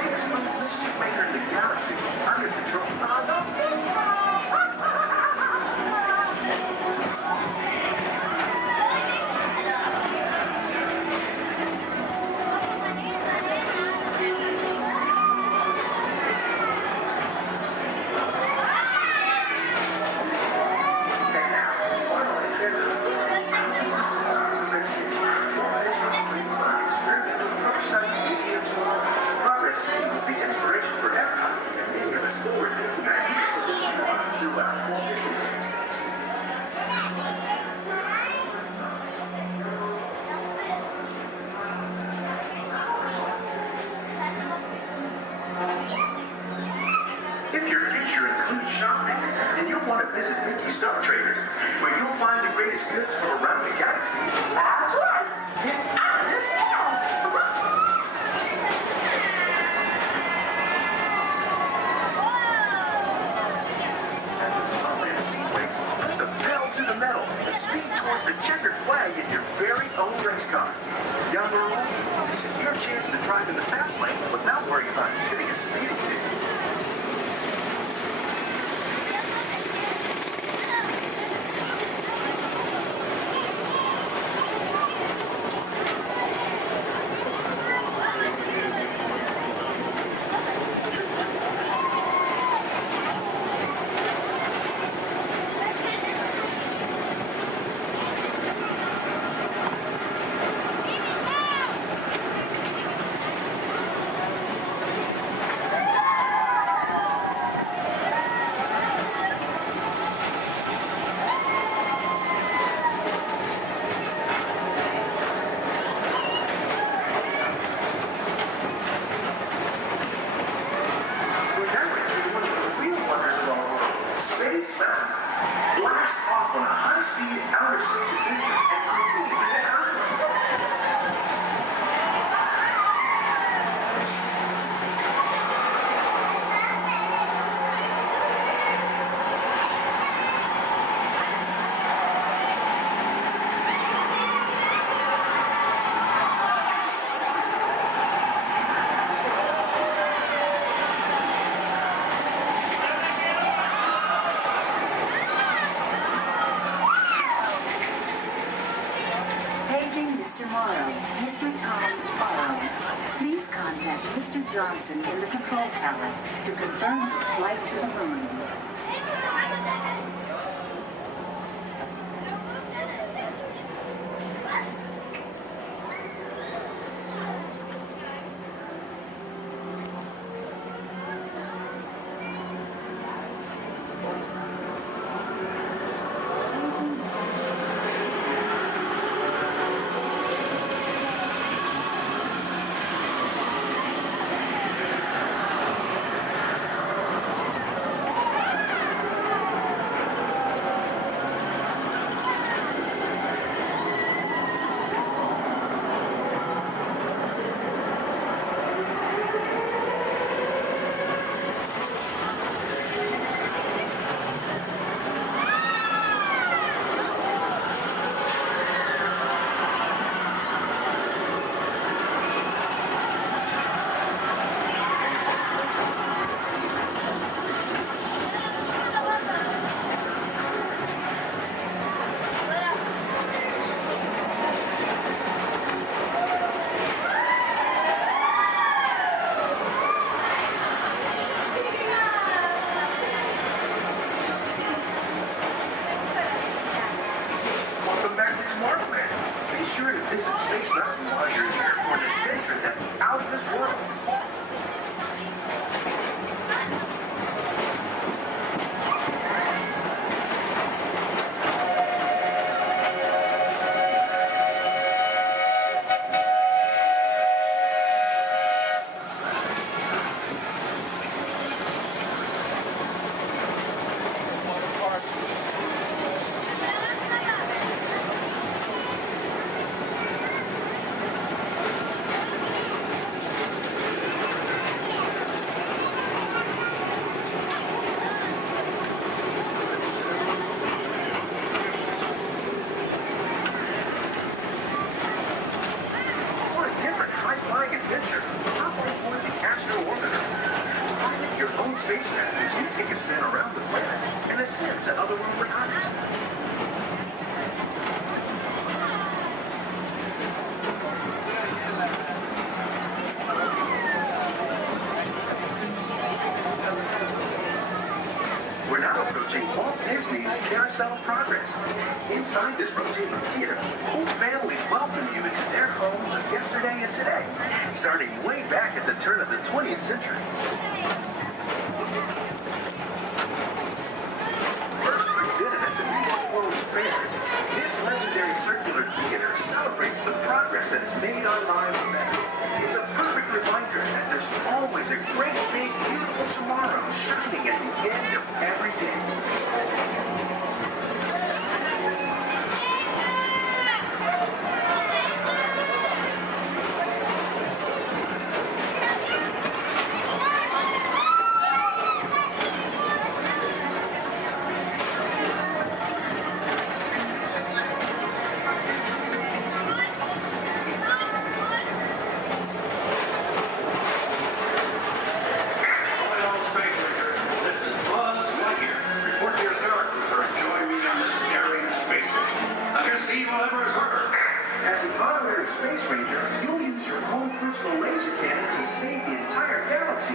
biggest mischief maker in the galaxy, under control. Progress seems the inspiration for Epcot, and many of its forward-thinking ideas have been brought throughout Walt Disney. If your future includes shopping, then you'll want to visit Mickey Star Traders, where you'll find the greatest goods from around the galaxy. That's right! It's out of this At this Disneyland Speedway, put the pedal to the metal and speed towards the checkered flag in your very own race car. Young or old, this is your chance to drive in the fast lane without worrying about getting a speeding ticket. Mr. Johnson in the control tower to confirm flight to the moon. spacecraft as you take a spin around the planet and ascend to otherworldly heights. We're now approaching Walt Disney's Carousel of Progress. Inside this rotating theater, whole families welcome you into their homes of yesterday and today, starting way back at the turn of the 20th century. First presented at the New York World's Fair, this legendary circular theater celebrates the progress that has made our lives better. It's a perfect reminder that there's always a great, big, beautiful tomorrow shining at the end of every day. As an honorary space ranger, you'll use your own personal laser cannon to save the entire galaxy.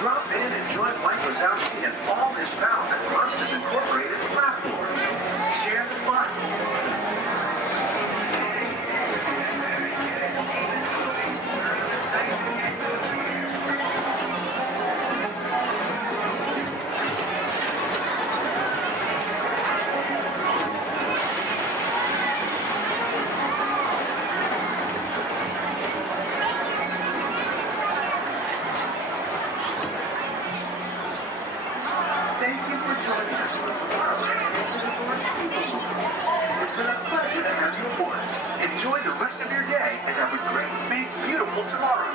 Drop in and join Mike Wazowski and all his pals at Monsters Incorporated Laugh Floor. Share the fun. Thank you for joining us for tomorrow. It's been a pleasure to have you aboard. Enjoy the rest of your day and have a great, big, beautiful tomorrow.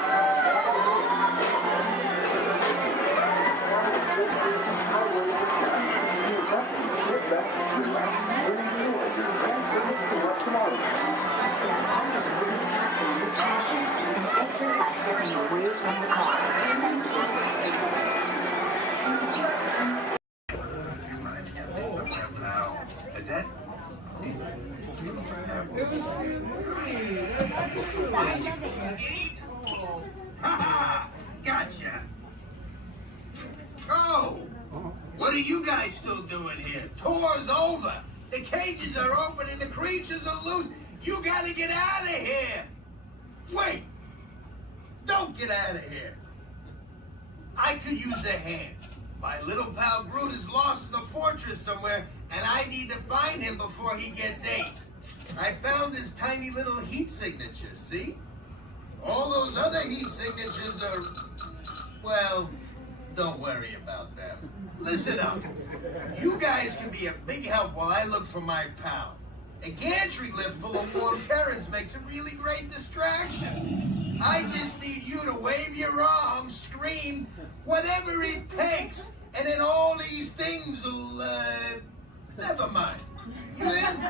Exit by stepping away from the car. Gotcha. Oh, what are you guys still doing here? Tour's over. The cages are open and the creatures are loose. You gotta get out of here. Wait. Don't get out of here. I could use a hand. My little pal Groot is lost in the fortress somewhere, and I need to find him before he gets ate. I found his tiny little heat signature, see? All those other heat signatures are, well, don't worry about them. Listen up. You guys can be a big help while I look for my pal. A gantry lift full of warm currents makes a really great distraction. I just need you to wave your arms, scream, whatever it takes, and then all these things will, never mind. You in?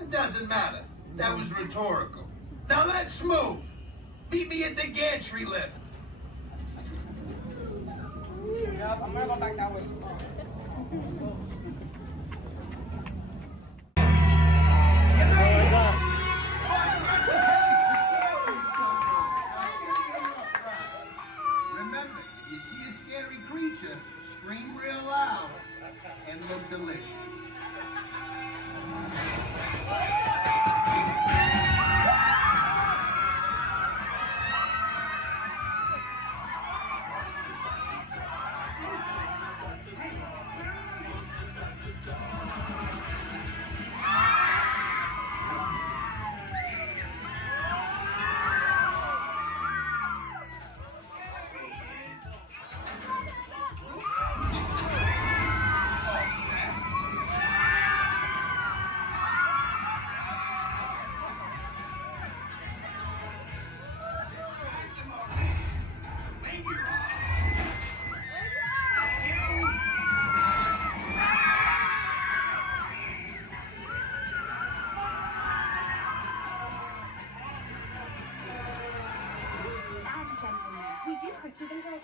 It doesn't matter. That was rhetorical. Now let's move. Meet me at the gantry lift. Yep, I'm gonna go back that way. Remember, if you see a scary creature, scream real loud and look delicious.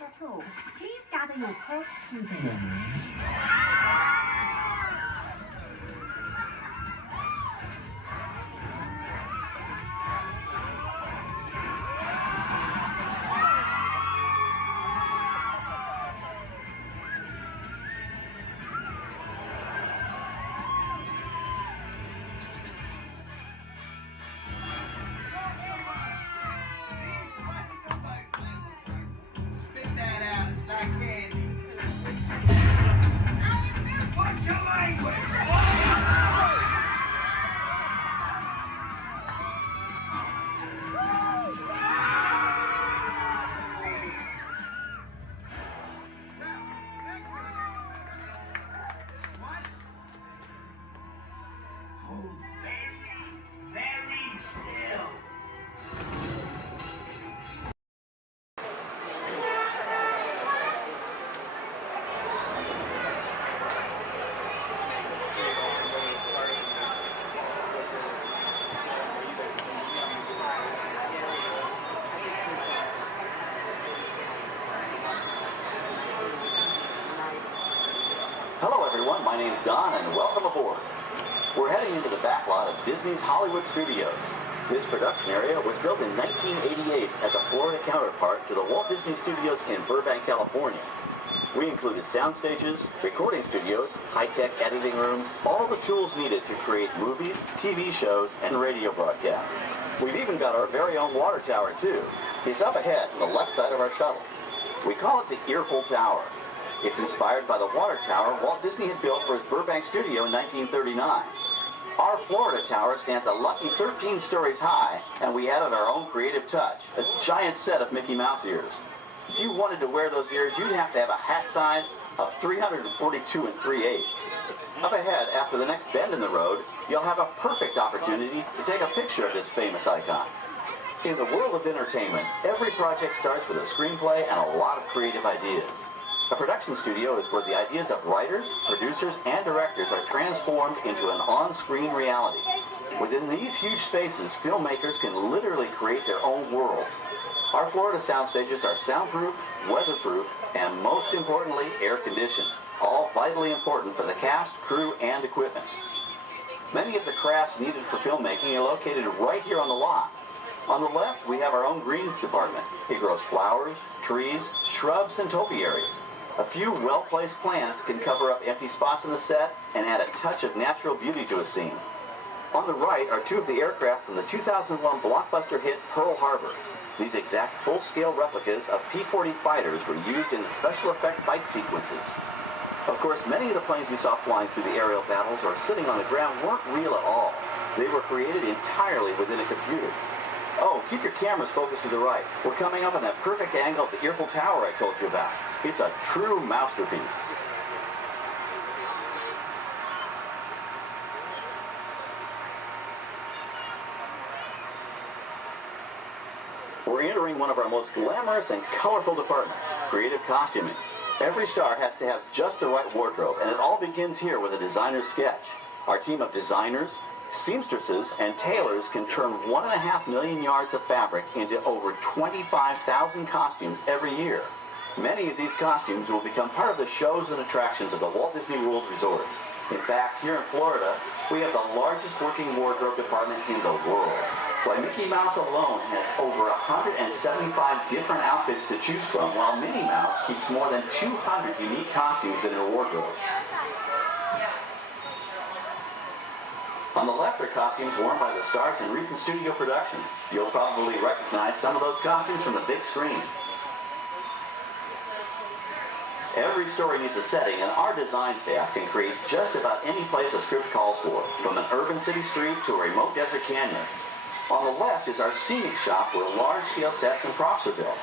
at all, please gather your precious souvenirs. Spit that out, it's not candy. What's your language? Very still. Hello everyone, my name's Don and welcome aboard. We're heading into the backlot of Disney's Hollywood Studios. This production area was built in 1988 as a Florida counterpart to the Walt Disney Studios in Burbank, California. We included sound stages, recording studios, high-tech editing rooms, all the tools needed to create movies, TV shows, and radio broadcasts. We've even got our very own water tower too. It's up ahead on the left side of our shuttle. We call it the Earful Tower. It's inspired by the water tower Walt Disney had built for his Burbank studio in 1939. Our Florida tower stands a lucky 13 stories high, and we added our own creative touch, a giant set of Mickey Mouse ears. If you wanted to wear those ears, you'd have to have a hat size of 342 3/8. Up ahead, after the next bend in the road, you'll have a perfect opportunity to take a picture of this famous icon. In the world of entertainment, every project starts with a screenplay and a lot of creative ideas. A production studio is where the ideas of writers, producers, and directors are transformed into an on-screen reality. Within these huge spaces, filmmakers can literally create their own worlds. Our Florida sound stages are soundproof, weatherproof, and most importantly, air-conditioned, all vitally important for the cast, crew, and equipment. Many of the crafts needed for filmmaking are located right here on the lot. On the left, we have our own greens department. It grows flowers, trees, shrubs, and topiaries. A few well-placed plants can cover up empty spots in the set and add a touch of natural beauty to a scene. On the right are two of the aircraft from the 2001 blockbuster hit Pearl Harbor. These exact full-scale replicas of P-40 fighters were used in the special effect fight sequences. Of course, many of the planes we saw flying through the aerial battles or sitting on the ground weren't real at all. They were created entirely within a computer. Oh, keep your cameras focused to the right. We're coming up on that perfect angle of the Earful Tower I told you about. It's a true masterpiece. We're entering one of our most glamorous and colorful departments, creative costuming. Every star has to have just the right wardrobe, and it all begins here with a designer's sketch. Our team of designers, seamstresses, and tailors can turn 1.5 million yards of fabric into over 25,000 costumes every year. Many of these costumes will become part of the shows and attractions of the Walt Disney World Resort. In fact, here in Florida, we have the largest working wardrobe department in the world. Why, Mickey Mouse alone has over 175 different outfits to choose from, while Minnie Mouse keeps more than 200 unique costumes in her wardrobe. On the left are costumes worn by the stars in recent studio productions. You'll probably recognize some of those costumes from the big screen. Every story needs a setting, and our design staff can create just about any place a script calls for, from an urban city street to a remote desert canyon. On the left is our scenic shop where large-scale sets and props are built.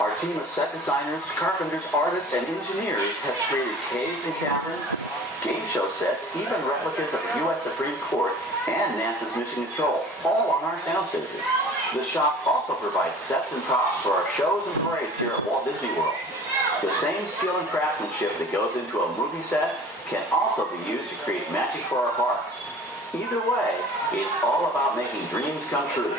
Our team of set designers, carpenters, artists, and engineers has created caves and caverns, game show sets, even replicas of the U.S. Supreme Court and NASA's Mission Control, all on our sound stages. The shop also provides sets and props for our shows and parades here at Walt Disney World. The same skill and craftsmanship that goes into a movie set can also be used to create magic for our parks. Either way, it's all about making dreams come true.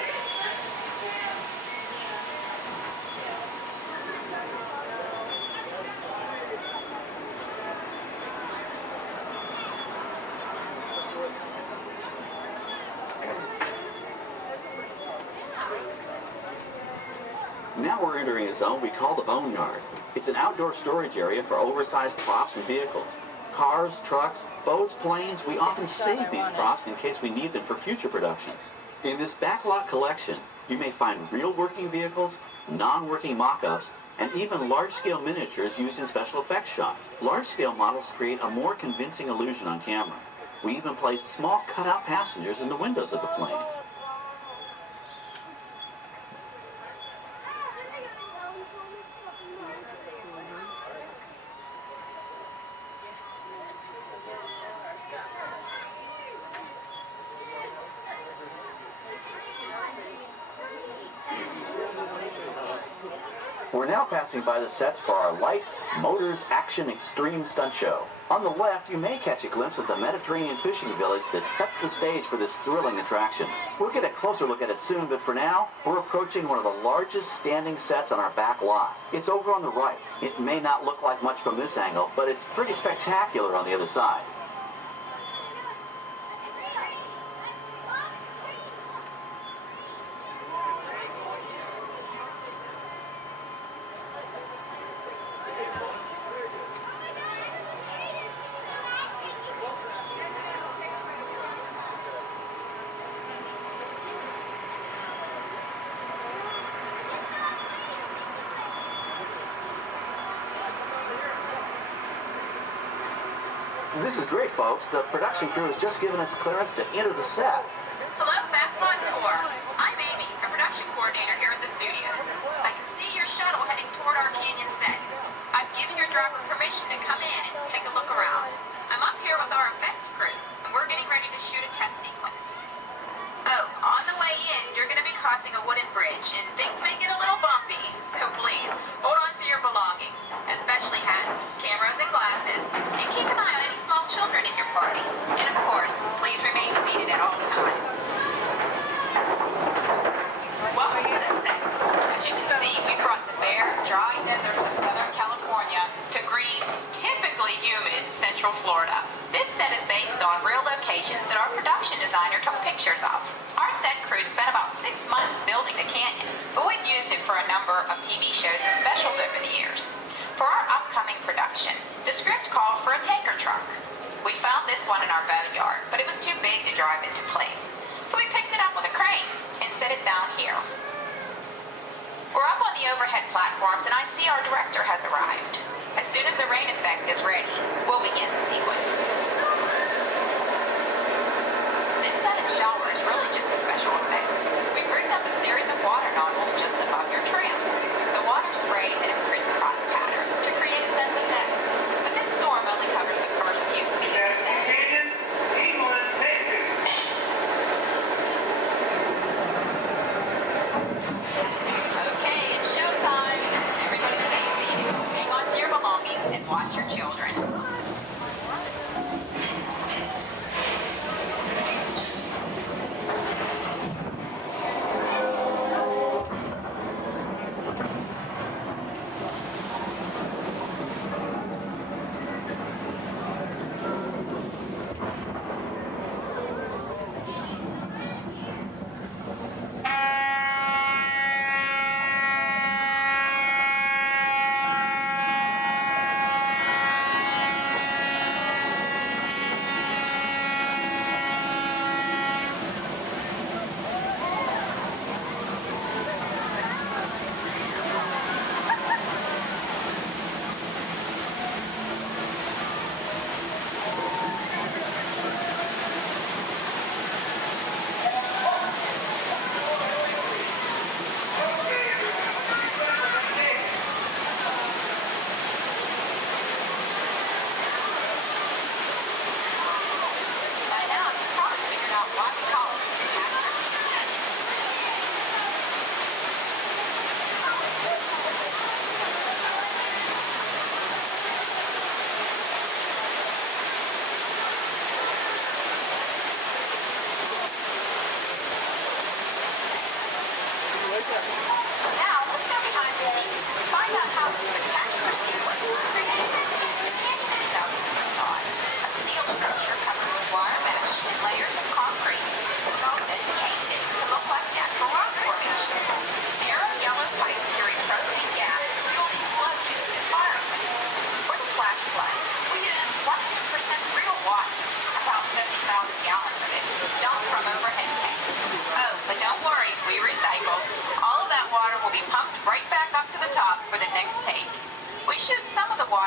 Now we're entering a zone we call the Boneyard. It's an outdoor storage area for oversized props and vehicles. Cars, trucks, boats, planes, we often save these props in case we need them for future productions. In this backlot collection, you may find real working vehicles, non-working mock-ups, and even large-scale miniatures used in special effects shots. Large-scale models create a more convincing illusion on camera. We even place small cutout passengers in the windows of the plane. We're now passing by the sets for our Lights, Motors, Action, Extreme Stunt Show. On the left, you may catch a glimpse of the Mediterranean fishing village that sets the stage for this thrilling attraction. We'll get a closer look at it soon, but for now, we're approaching one of the largest standing sets on our back lot. It's over on the right. It may not look like much from this angle, but it's pretty spectacular on the other side. This is great, folks. The production crew has just given us clearance to enter the set. Hello, Backlot Tour. I'm Amy, a production coordinator here at the studios. I can see your shuttle heading toward our canyon set. I've given your driver permission to come in and take a look around. I'm up here with our effects crew, and we're getting ready to shoot a test sequence. Oh, on the way in, you're going to be crossing a wooden bridge, and things may get a little bumpy, so please, hold on to your belongings, especially hats, cameras, and glasses, and keep an eye on any small children in your party. And of course, please remain seated at all times. Welcome to the set. As you can see, we brought the bare, dry deserts of Southern California to green, typically humid Central Florida. This set is based on real locations that our production designer took pictures of. Our set crew spent about 6 months building the canyon, but we've used it for a number of TV shows and specials over the years. For our upcoming production, the script called for a tanker truck. We found this one in our boneyard, but it was too big to drive into place. So we picked it up with a crane and set it down here. We're up on the overhead platforms, and I see our director has arrived. As soon as the rain effect is ready, we'll begin the sequence. This set and shower is really just a special effect. We rigged up a series of water nozzles just above your tram. The water sprays in a crisscross pattern to create a sense of depth. But this storm only covers the first few feet. Okay, it's showtime. Everybody stay seated.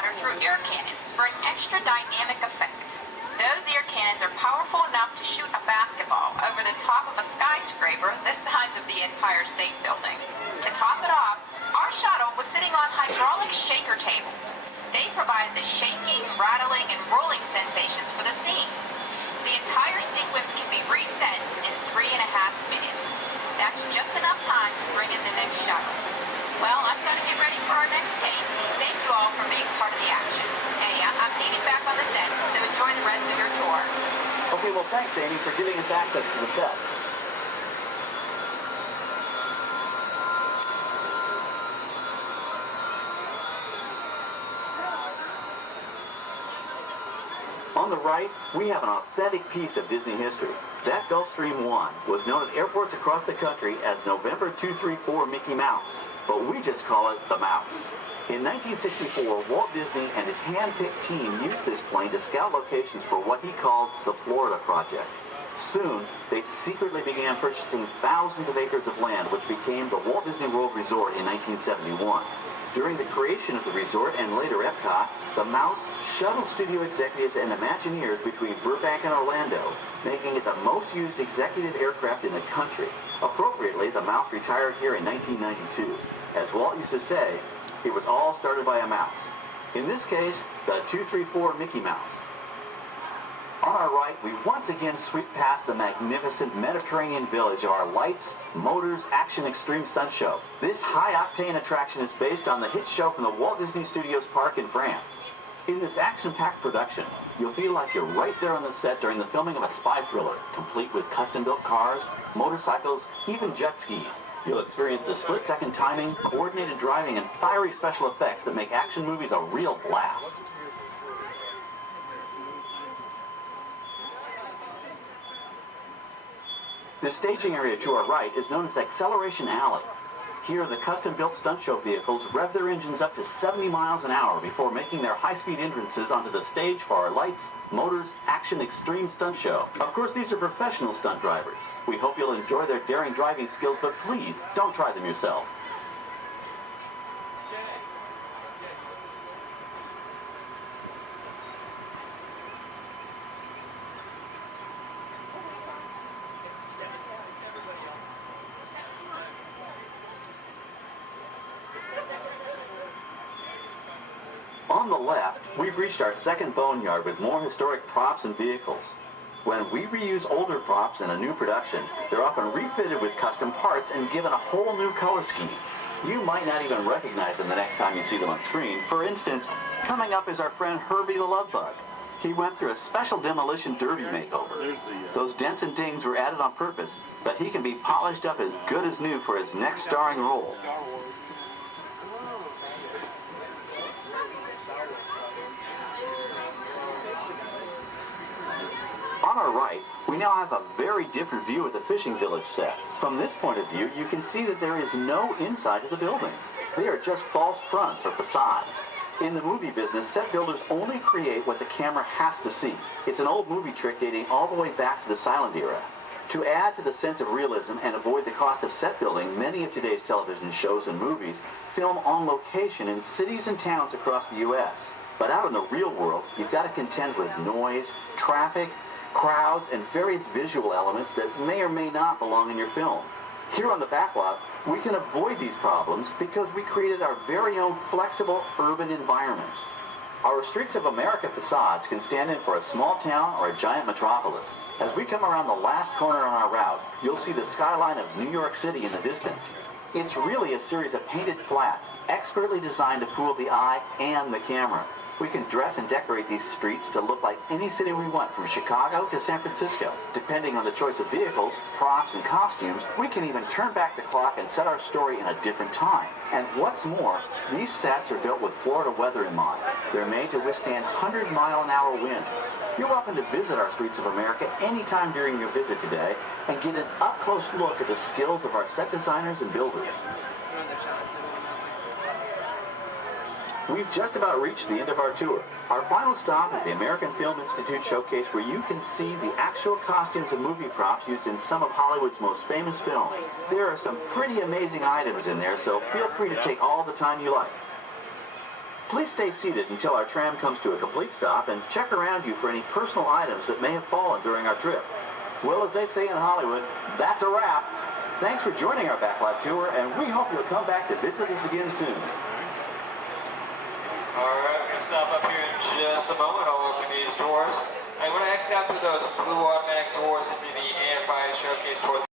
water through air cannons for an extra dynamic effect. Those air cannons are powerful enough to shoot a basketball over the top of a skyscraper the size of the Empire State Building. To top it off, our shuttle was sitting on hydraulic shaker tables. They provided the shaking, rattling, and rolling sensations for the scene. The entire sequence can be reset in 3.5 minutes. That's just enough time to bring in the next shuttle. Well, I've got to get ready for our next take. Thank you all for being part of the action. Hey, I'm needing back on the set, so enjoy the rest of your tour. Okay, well, thanks, Amy, for giving us access to the set. On the right, we have an authentic piece of Disney history. That Gulfstream 1 was known at airports across the country as November 234 Mickey Mouse, but we just call it the Mouse. In 1964, Walt Disney and his hand-picked team used this plane to scout locations for what he called the Florida Project. Soon, they secretly began purchasing thousands of acres of land, which became the Walt Disney World Resort in 1971. During the creation of the resort and later Epcot, the Mouse shuttled studio executives and Imagineers between Burbank and Orlando, making it the most used executive aircraft in the country. Appropriately, the Mouse retired here in 1992. As Walt used to say, it was all started by a mouse. In this case, the 234 Mickey Mouse. On our right, we once again sweep past the magnificent Mediterranean village of our Lights, Motors, Action Extreme Stunt Show. This high-octane attraction is based on the hit show from the Walt Disney Studios Park in France. In this action-packed production, you'll feel like you're right there on the set during the filming of a spy thriller, complete with custom-built cars, motorcycles, even jet skis. You'll experience the split-second timing, coordinated driving, and fiery special effects that make action movies a real blast. The staging area to our right is known as Acceleration Alley. Here, the custom-built stunt show vehicles rev their engines up to 70 miles an hour before making their high-speed entrances onto the stage for our Lights, Motors, Action Extreme Stunt Show. Of course, these are professional stunt drivers. We hope you'll enjoy their daring driving skills, but please, don't try them yourself. On the left, we've reached our second boneyard with more historic props and vehicles. When we reuse older props in a new production, they're often refitted with custom parts and given a whole new color scheme. You might not even recognize them the next time you see them on screen. For instance, coming up is our friend Herbie the Love Bug. He went through a special demolition derby makeover. Those dents and dings were added on purpose, but he can be polished up as good as new for his next starring role. On our right, we now have a very different view of the fishing village set. From this point of view, you can see that there is no inside to the buildings. They are just false fronts or facades. In the movie business, set builders only create what the camera has to see. It's an old movie trick dating all the way back to the silent era. To add to the sense of realism and avoid the cost of set building, many of today's television shows and movies film on location in cities and towns across the U.S. But out in the real world, you've got to contend with noise, traffic, crowds, and various visual elements that may or may not belong in your film. Here on the backlot, we can avoid these problems because we created our very own flexible urban environment. Our Streets of America facades can stand in for a small town or a giant metropolis. As we come around the last corner on our route, you'll see the skyline of New York City in the distance. It's really a series of painted flats, expertly designed to fool the eye and the camera. We can dress and decorate these streets to look like any city we want, from Chicago to San Francisco. Depending on the choice of vehicles, props, and costumes, we can even turn back the clock and set our story in a different time. And what's more, these sets are built with Florida weather in mind. They're made to withstand 100-mile-an-hour winds. You're welcome to visit our Streets of America anytime during your visit today and get an up-close look at the skills of our set designers and builders. We've just about reached the end of our tour. Our final stop is the American Film Institute Showcase, where you can see the actual costumes and movie props used in some of Hollywood's most famous films. There are some pretty amazing items in there, so feel free to take all the time you like. Please stay seated until our tram comes to a complete stop and check around you for any personal items that may have fallen during our trip. Well, as they say in Hollywood, that's a wrap. Thanks for joining our backlot tour, and we hope you'll come back to visit us again soon. Alright, we're going to stop up here in just a moment. I'll open these doors. And we're going to exit out through those blue automatic doors into the AFI showcase tour.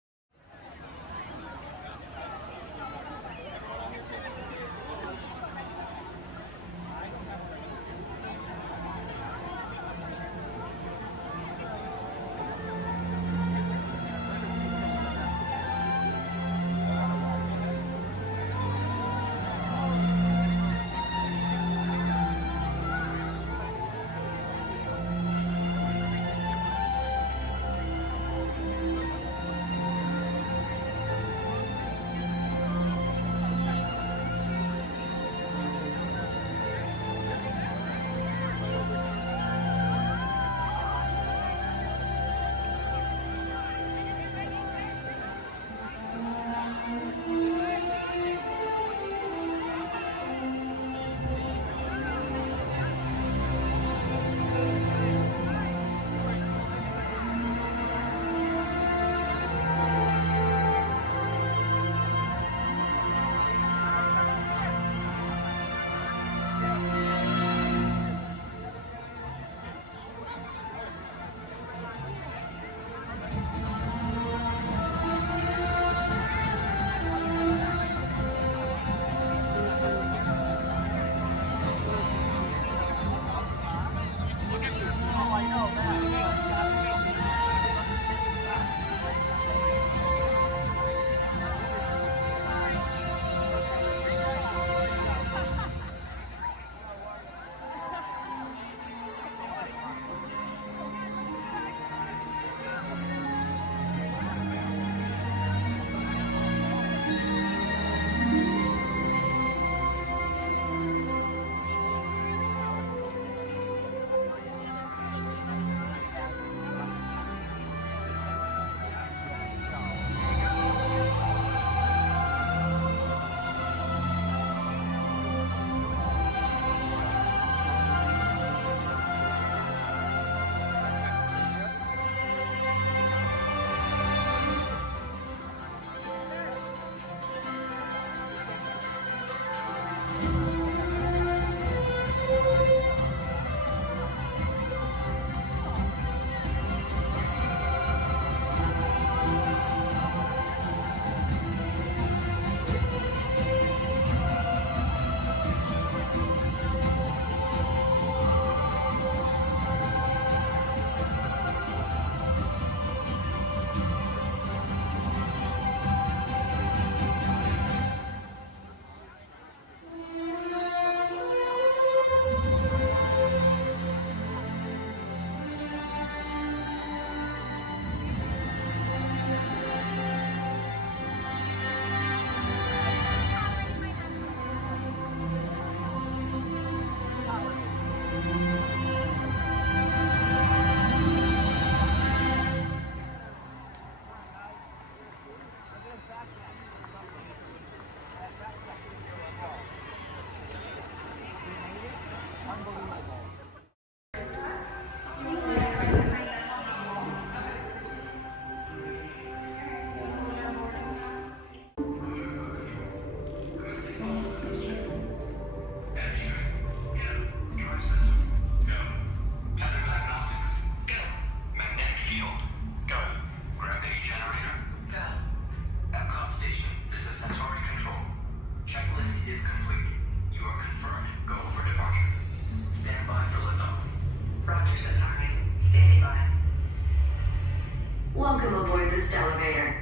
Welcome aboard this elevator.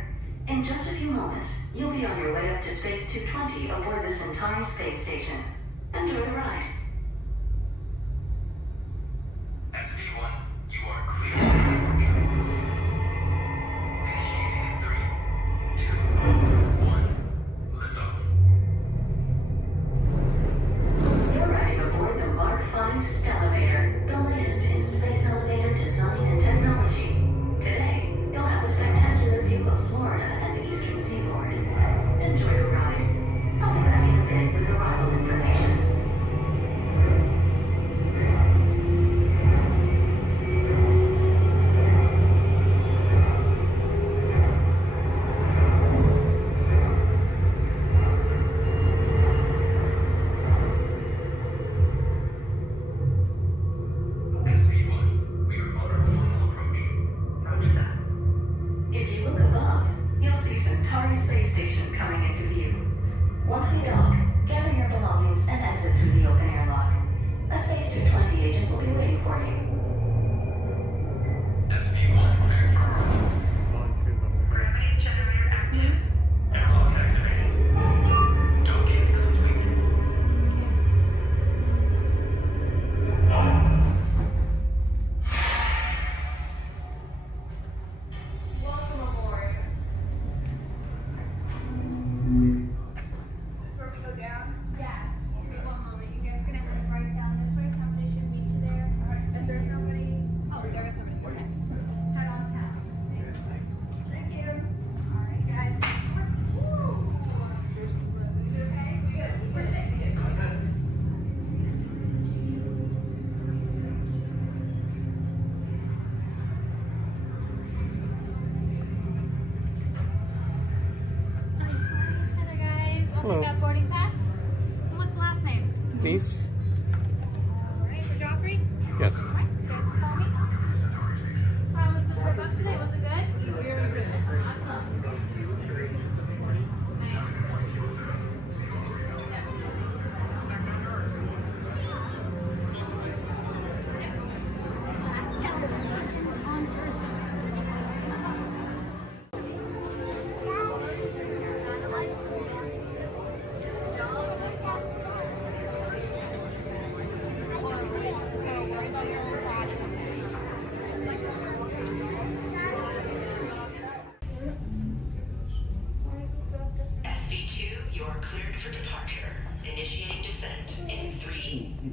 In just a few moments, you'll be on your way up to Space 220 aboard the Centauri space station. Enjoy the ride. SV1, you are clear. Initiating in 3, 2, 1, liftoff. You're riding aboard the Mark V Stellarator, the latest in space elevator design and technology. Today, you'll have a spectacular view of Florida and the eastern seaboard. Enjoy the ride. I'll be back in a bit with arrival information.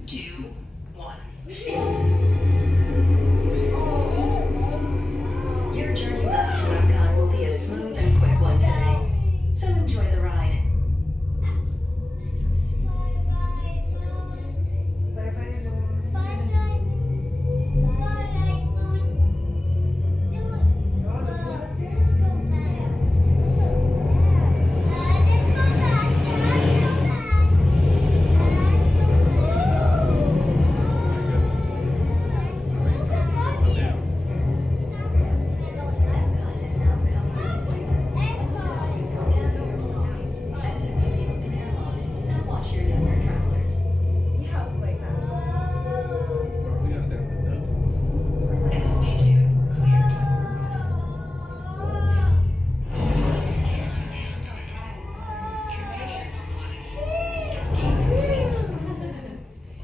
2, 1. Your journey back to Epcot will be a smooth and quick one today, so enjoy the ride.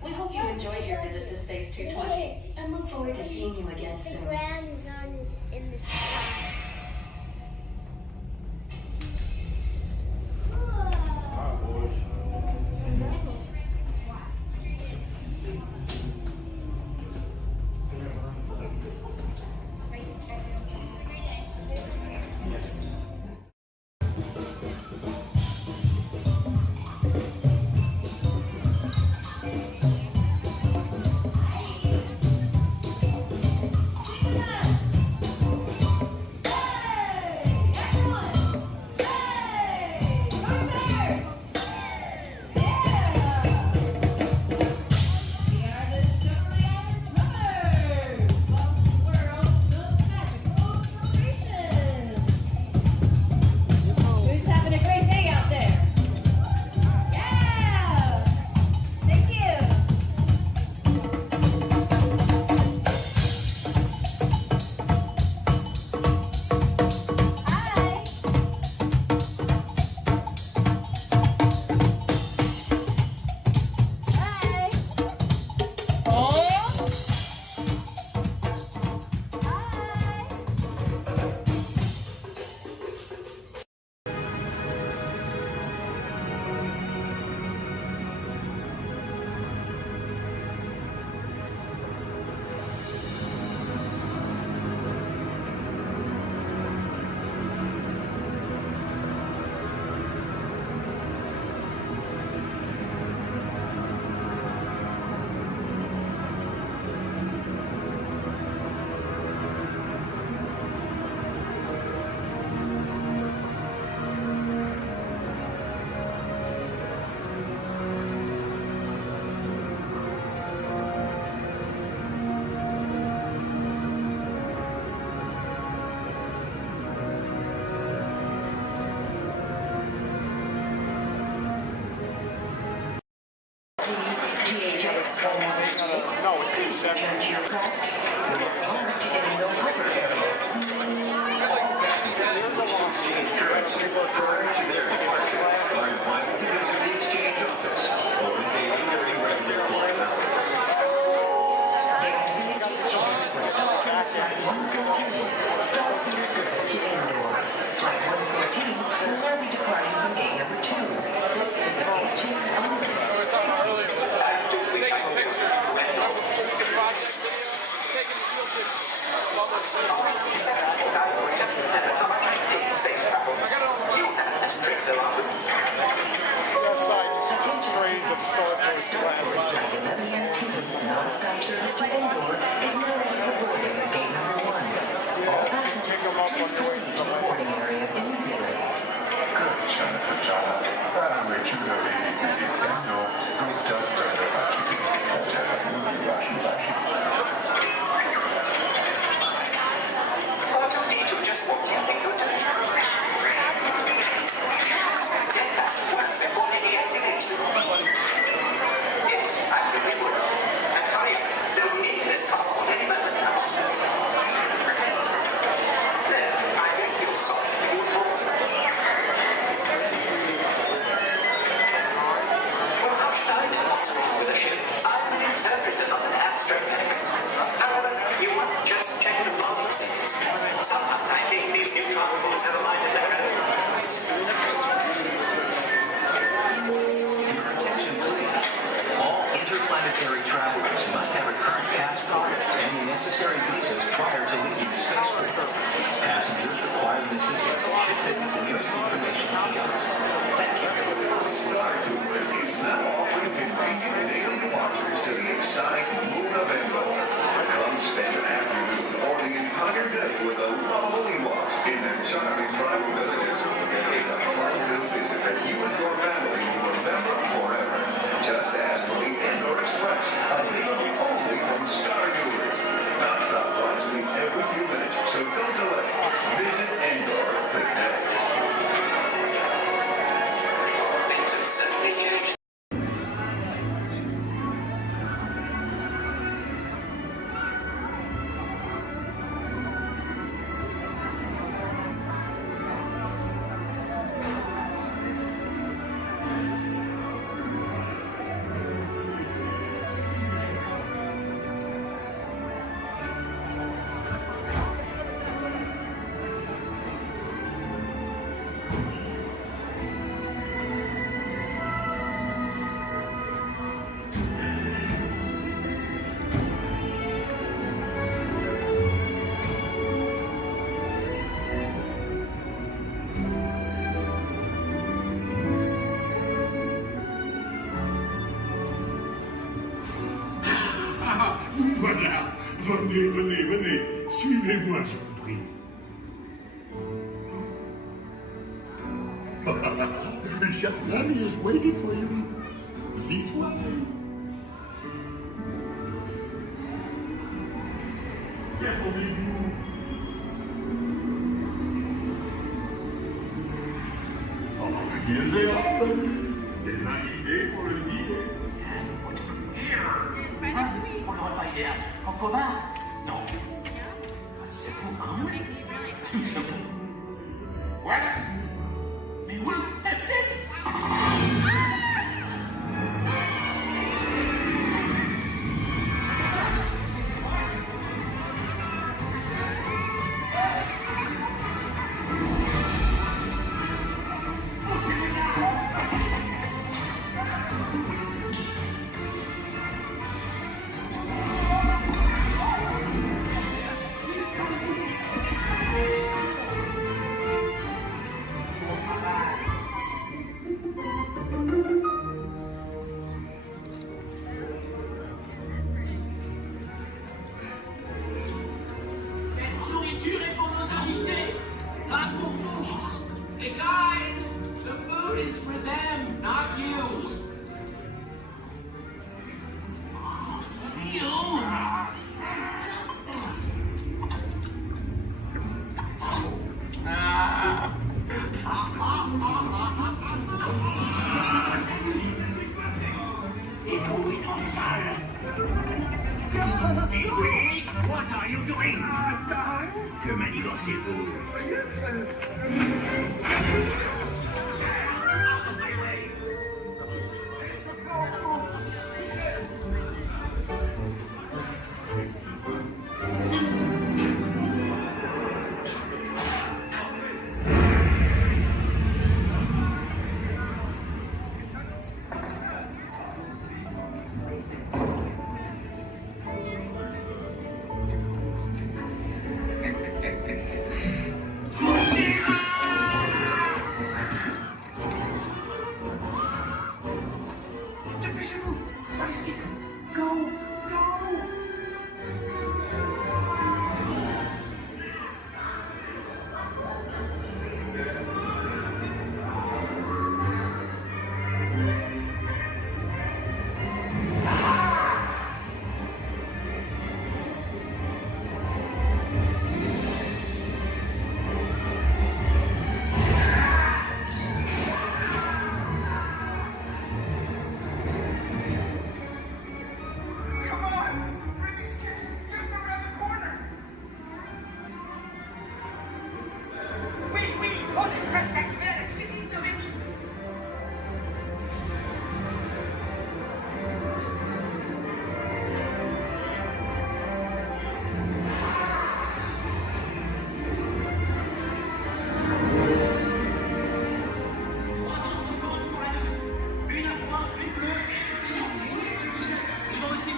We hope you enjoyed your visit to Space 220 and look forward to seeing you again soon. The ground is in the sky. Who's having a great day out there? Yeah! Thank you. Hi. Hi. Oh. Non-stop service to Endor is now ready for boarding at gate number 1. All passengers, please proceed to the boarding area immediately. R2-D2 just walked in. Get back to work before they deactivate you. Yes, I really would. And hurry up. They'll be needing this console any moment now. There, I think you'll solve it. Military travelers must have a current passport and the necessary visas prior to leaving the spaceport. Passengers requiring assistance should visit the nearest information kiosk. Thank you. Star Tours is now offering convenient daily departures to the exotic moon of Endor. Come spend an afternoon or the entire day with the lovable Ewoks in their charming tribal villages. It's a fun-filled visit that you and your family will remember forever. Just ask for the Endor Express, available only from Star Tours. Non-stop flights leave every few minutes, so don't delay. Visit Endor today. Things have certainly changed. Voilà, venez, suivez-moi, je vous prie. Chef Daddy is waiting for you. This way. Des invités pour le dîner. On n'aurait pas idée en commun. Non. C'est pour un tout simple. Voilà. Mais oui, that's it. Hey guys, the food is for them, not you. What are you doing? Que manigancez-vous? Out of my way!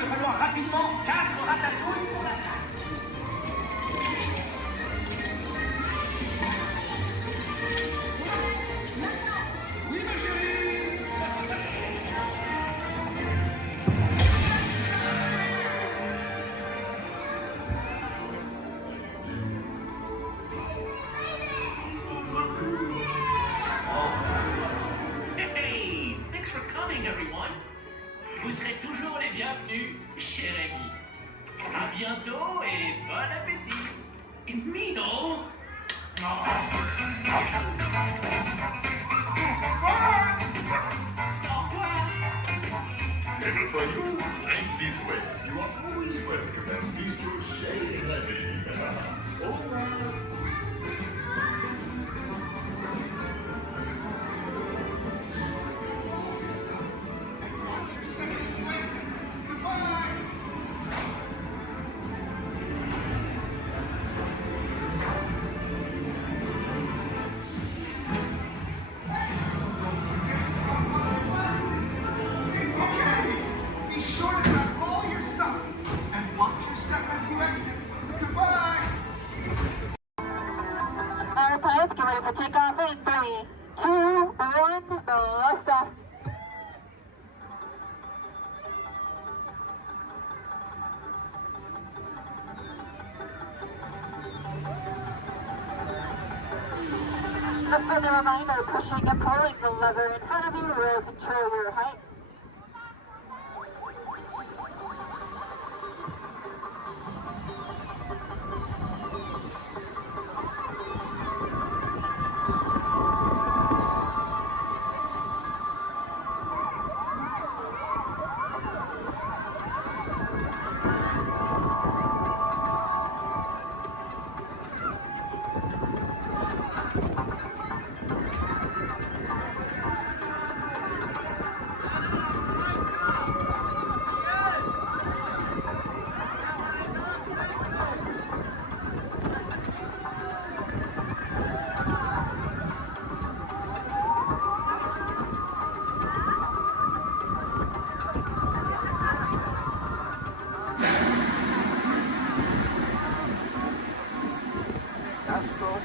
va falloir rapidement 4 ratatouilles pour la place. Oui, ma chérie. Hey, thanks for coming, everyone. Vous serez toujours les bienvenus, cher ami. À bientôt et bon appétit. Mino. Au revoir. And for you, right this way. You are always welcome at Bistro Chez Levy. Be sure to grab all your stuff and watch your step as you exit. Goodbye! Our pilots get ready for takeoff in 3, 2, 1, lift off. Just as a reminder, pushing and pulling the lever in front of you will control your height.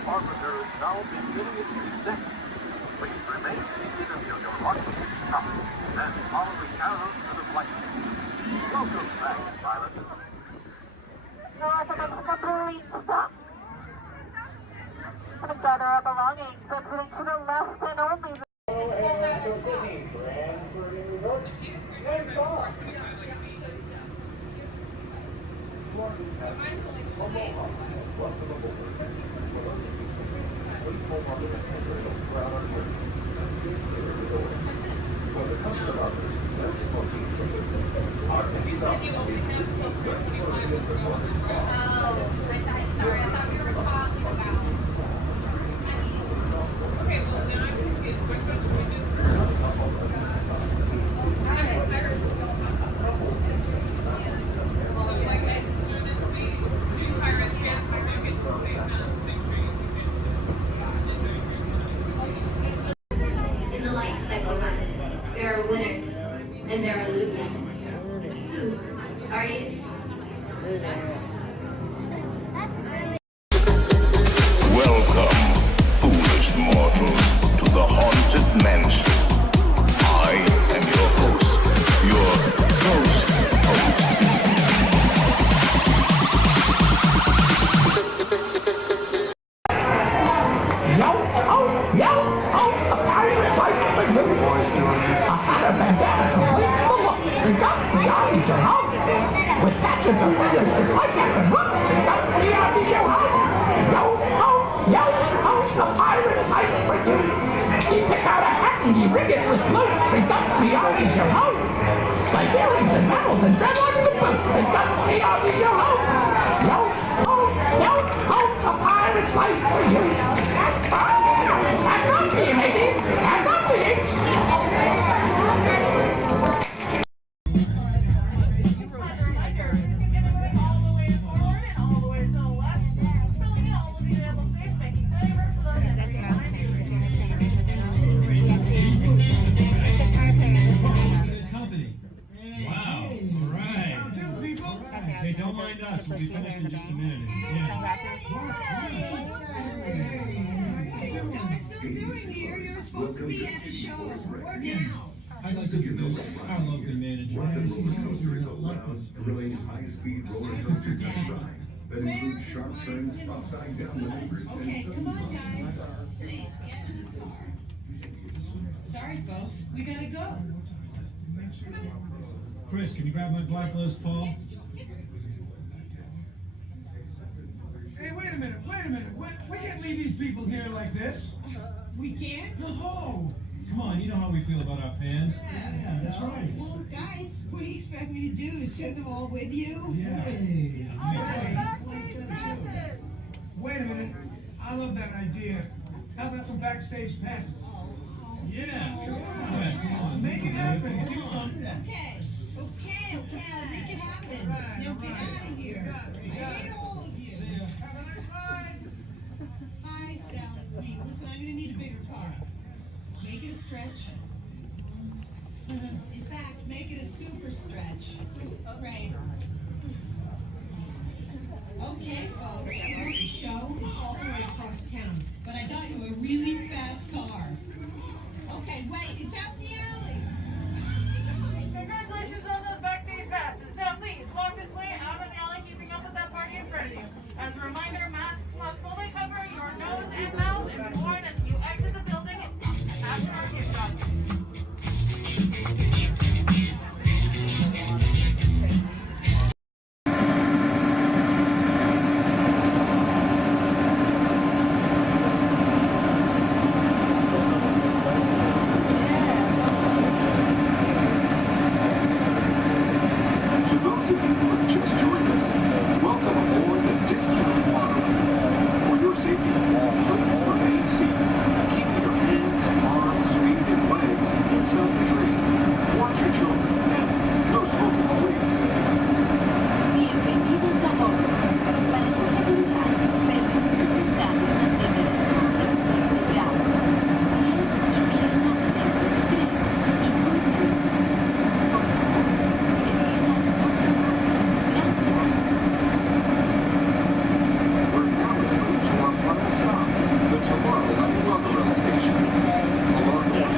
Orbiter is now beginning its descent. Please remain seated until your rocket is stopped, then follow the arrows to the flight. Welcome back, pilots. Complete stop. Gather our belongings, proceeding to the left and only. Sorry, I thought we were talking about. Okay, well, now I'm confused. Which one should we do? Well, like as soon as we do Pirates get to make it to Space Mountain, make sure you commit to In the life cycle hunt, there are winners and there are losers. Who are you? Welcome, foolish mortals, to the haunted mansion. I am your host, your ghost host. A pirate's life of the new boys doing this. A hat of bandana completes the look. We got the armies around. With patches of feathers just like that can look. We got the armies around. A pirate's life for you. You pick out a hat and you rig it with blue. We got the armies around. Like earrings and medals and dreadlocks to boot. We got the armies around. A pirate's life for you. Hands up to you, ladies! Hands up to you! Wow. All right. Hey, don't mind us. We'll be finished in just a minute. What are you guys still doing here? You're supposed to be at a show. Where now? I love the manager. One of the roller coasters allows thrilling high-speed roller coaster type ride that includes sharp turns, upside down maneuvers, Okay, and come on, guys. Please, get in the car. Sorry, folks. We gotta go. Chris, can you grab my blacklist, Paul? Hey, wait a minute. We can't leave these people here like this. We can't? No! Come on, you know how we feel about our fans. Yeah, that's right. Well, guys, what do you expect me to do? Send them all with you? Yeah. Wait a minute. I love that idea. How about some backstage passes? Yeah. Come on. Make it happen. Give us some. Okay, I'll make it happen. Now get out of here. I hate all of you. Have a nice ride. Hi, Sal, it's me. Listen, I'm gonna need a bigger car. Make it a stretch. In fact, make it a super stretch. Right. Okay, folks, the show is all the way across town, but I got you a really fast car. Okay, wait, it's out in the alley. Congratulations on those backstage passes. Now please, walk this way out of the alley, keeping up with that party in front of you. As a reminder, masks must fully cover your nose and mouth and be worn as you exit the building after our kickoff. To those of you who have just joined us, welcome aboard the Disneyland Waterway. For your safety, please remain seated. Keep your hands, arms, feet, and legs inside the train. Watch your children and no smoking, please. Bienvenidos a bordo. Para su seguridad, permanezca sentado y mantenga las manos, brazos, pies y piernas dentro del tren y cuide a los demás. Por favor, se quedan a bordo. Gracias. We're now approaching to our final stop, the Tomorrowland Welcome Station. Along the way,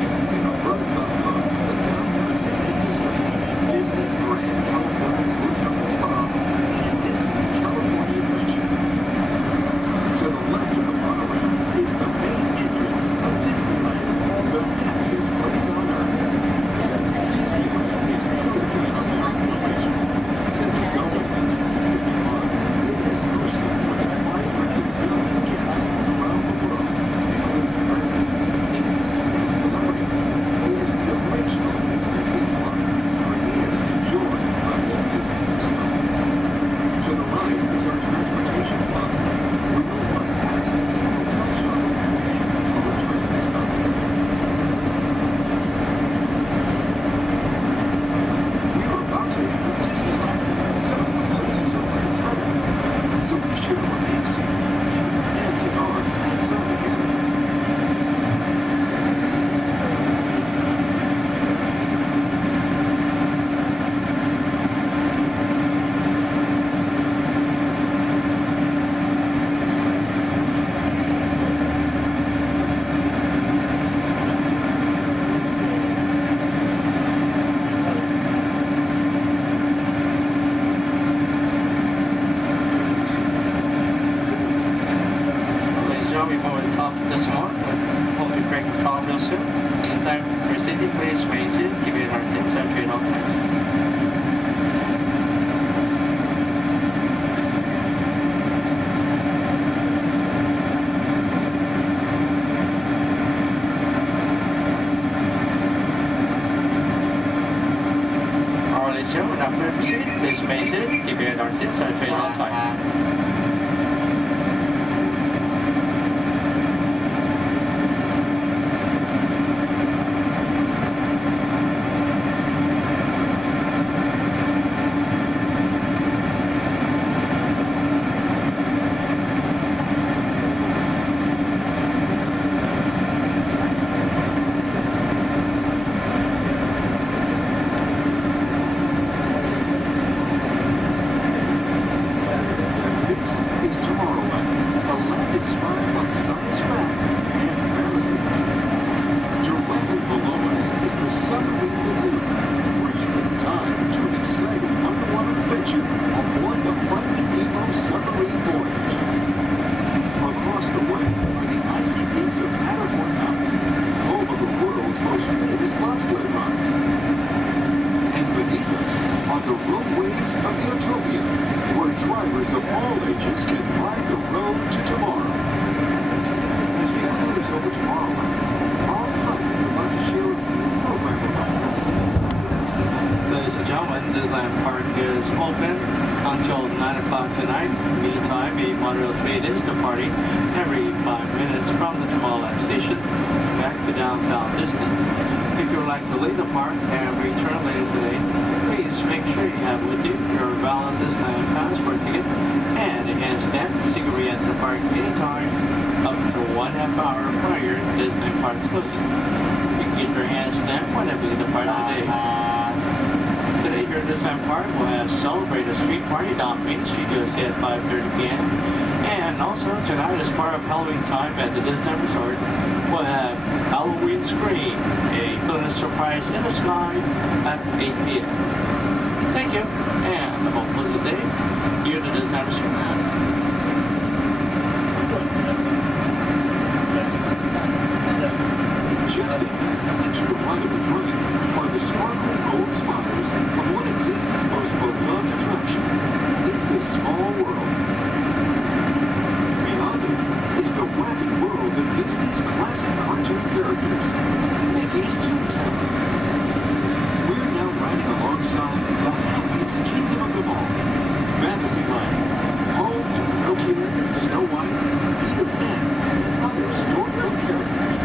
you can pick up roadside look at the downtown Disney District, Disney's Grand California Hotel and Spa, and Disney's California Adventure. To the left of the monorail is the main entrance of Disneyland, the happiest place on earth. Disneyland is truly an American tradition. Since its opening in 1951, it has hosted more than 500 million guests around the world, including presidents, kings, and celebrities. It is the original Disney theme park, created and enjoyed by Walt Disney himself. To the right is our transportation plaza, where you'll find taxis, hotel shuttles, and public transit stops. We are about to enter Disneyland. Some of the closes are for entirely, so be sure to remain seated. Keep your hands and arms inside the cabin. Ladies and gentlemen, before we talk this morning, hope you break the call real soon. In time for city, please remain seated. Give you an artist century and all times. All right, ladies and gentlemen, now for proceed, please remain seated. Give you an artist century and all times. adventure aboard the Finding Nemo submarine voyage. Across the way are the icy peaks of Matterhorn Mountain, home of the world's most famous bobsled ride. And beneath us are the roadways of Utopia, where drivers of all ages can ride the road to tomorrow. As we cruise over Tomorrowland, our pilot would like to share a few program reminders. Ladies and gentlemen, Disneyland Park is open until 9 o'clock tonight. Meantime, a monorail train is departing every 5 minutes from the Tomorrowland station back to downtown Disney. If you would like to leave the park and return later today, please make sure you have with you your valid Disneyland passport ticket and a hand stamp so you can re-enter the park anytime up to 1/2 hour prior to Disney Park's closing. You can get your hand stamp whenever you depart today. Today here at Disneyland Park, we'll have Celebrate a Street Party down Main Street USA at 5:30 p.m. And also tonight, as part of Halloween time at the Disney Resort, we'll have Halloween Scream, a bonus surprise in the sky at 8 p.m. Thank you, and have a pleasant day here at the Disney Resort. Just ahead, to the right of the train, are the sparkling gold spires of one of Disney's most beloved attractions. It's a small world. Beyond it is the wacky world of Disney's classic cartoon characters, Mickey's Toontown. We're now riding alongside the happiest kingdom of them all, Fantasyland, home to Pinocchio, Snow White, Peter Pan, and other storybook characters.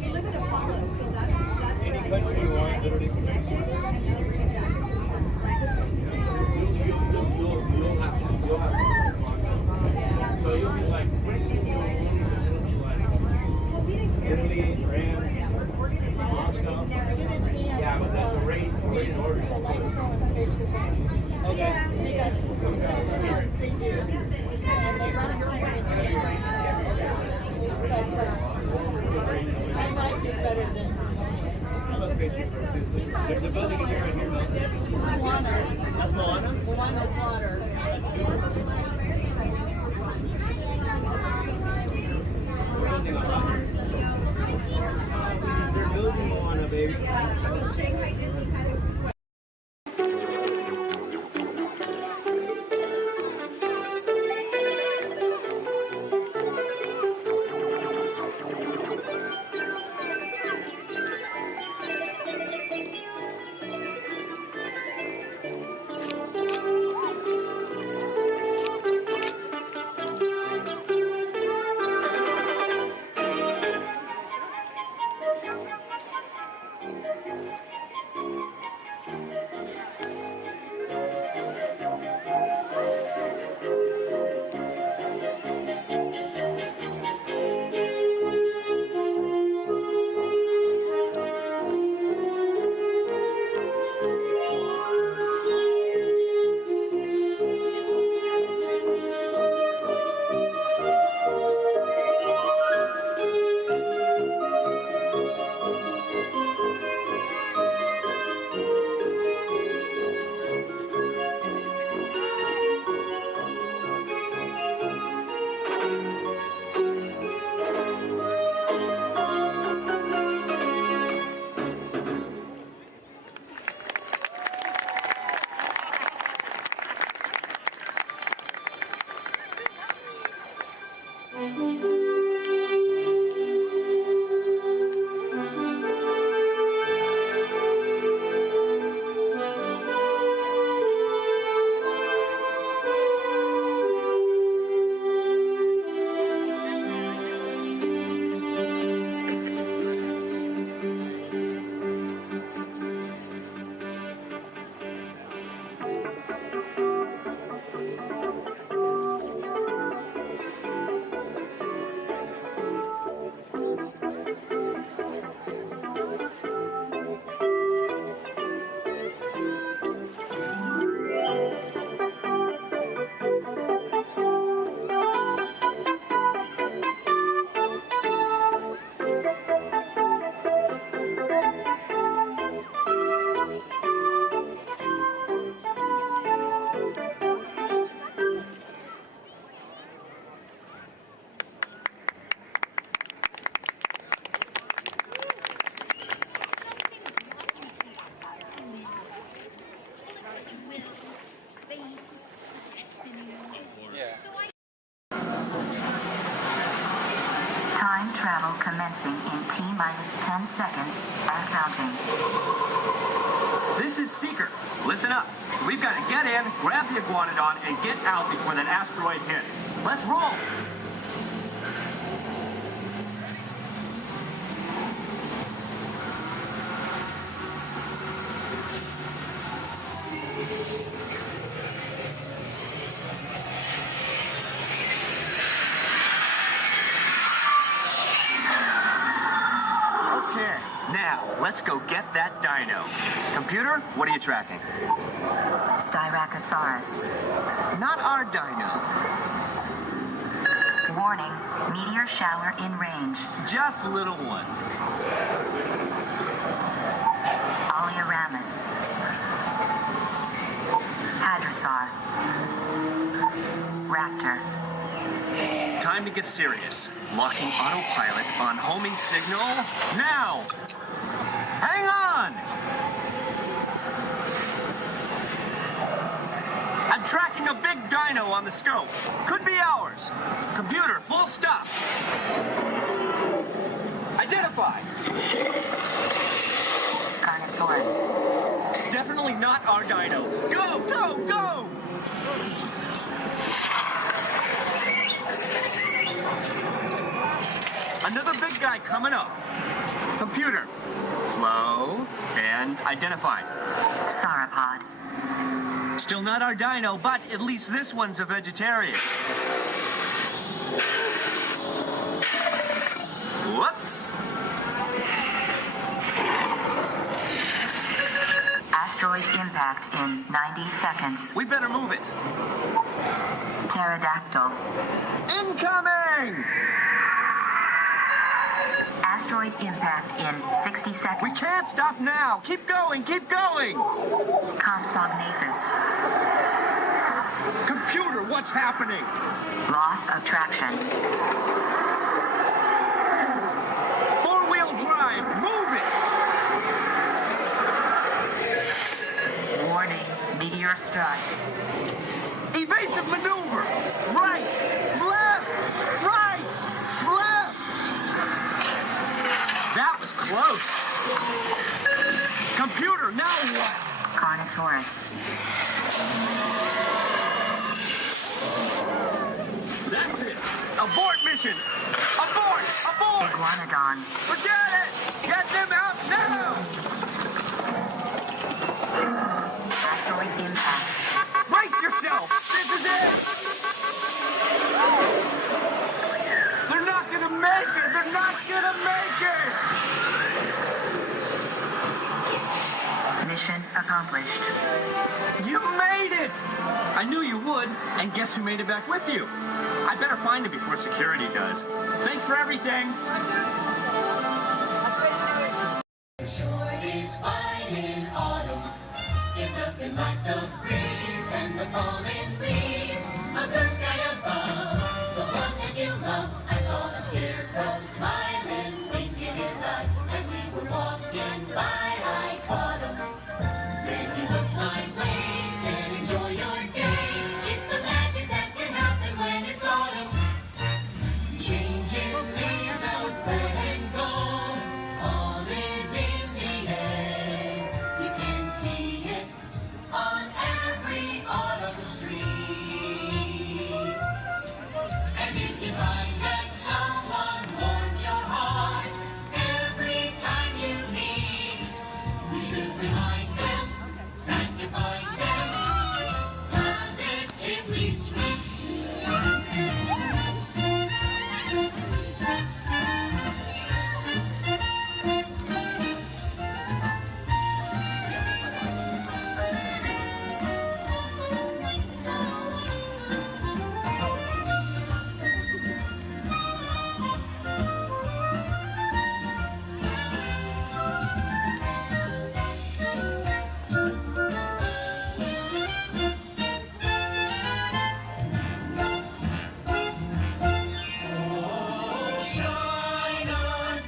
He looked Italy, France, Moscow. Yeah, but that's the rate in order. Okay. I must pay you for it too. The building is right here, though. That's Moana? Moana's water. That's super. They're building Moana, baby. Time travel commencing in T-minus 10 seconds and counting. This is Seeker. Listen up. We've got to get in, grab the iguanodon, and get out before that asteroid hits. Let's roll! Okay, now let's go get that dino. Computer, what are you tracking? Styracosaurus. Not our dino. Warning, meteor shower in range. Just little ones. Oleoramus. Hadrosaur. Raptor. Time to get serious. Locking autopilot on homing signal now. Hang on! I'm tracking a big dino on the scope. Could be ours. Computer, full stop. Identify. Carnotaurus. Definitely not our dino. Go, go, go! Another big guy coming up. Computer, slow and identify. Sauropod. Still not our dino, but at least this one's a vegetarian. Whoops. Asteroid impact in 90 seconds. We better move it. Pterodactyl. Incoming! Asteroid impact in 60 seconds. We can't stop now. Keep going, keep going. Compsognathus. Computer, what's happening? Loss of traction. Four-wheel drive, move it. Warning, meteor strike. Evasive maneuver. Right, left, right, left. That was close. Computer, now what? Carnotaurus. That's it. Abort mission. Abort, abort. Iguanodon. Forget it. Get them out now. Asteroid impact. Brace yourself. This is it. They're not gonna make it. They're not gonna make it. Mission accomplished. You made it! I knew you would, and guess who made it back with you? I better find him before security does. Thanks for everything! Sure is fine in autumn. It's looking like the breeze and the falling leaves. A blue sky above, the one that you love. I saw the scarecrow smiling, winking his eye as we were walking by. I caught him. Then he looked my way, said enjoy your day. It's the magic that can happen when it's autumn. Changing leaves of red and gold, all is in the air. You can see it on every autumn street. And you can find that someone warms your heart every time you meet. You should remind them that you find them positively sweet. Shine on,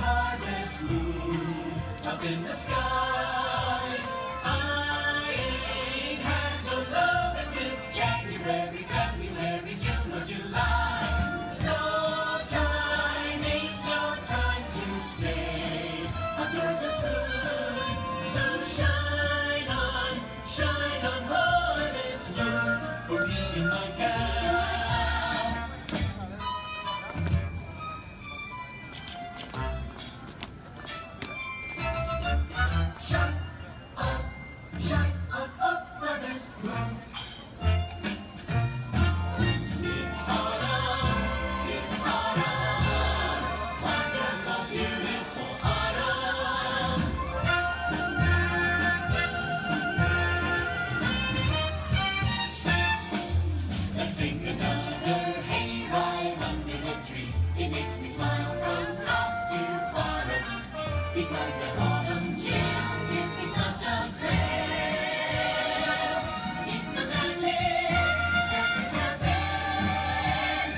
harvest moon, up in the sky. I ain't had no lovin' since January, February, June or July. Snow time ain't no time to stay. Outdoors is good, so shine on harvest moon for me and my gal. Shine on harvest moon. It's autumn, wonderful, beautiful autumn. Let's take another hayride under the trees. It makes me smile from top to bottom, because that autumn chill gives me such a thrill. It's the magic that can happen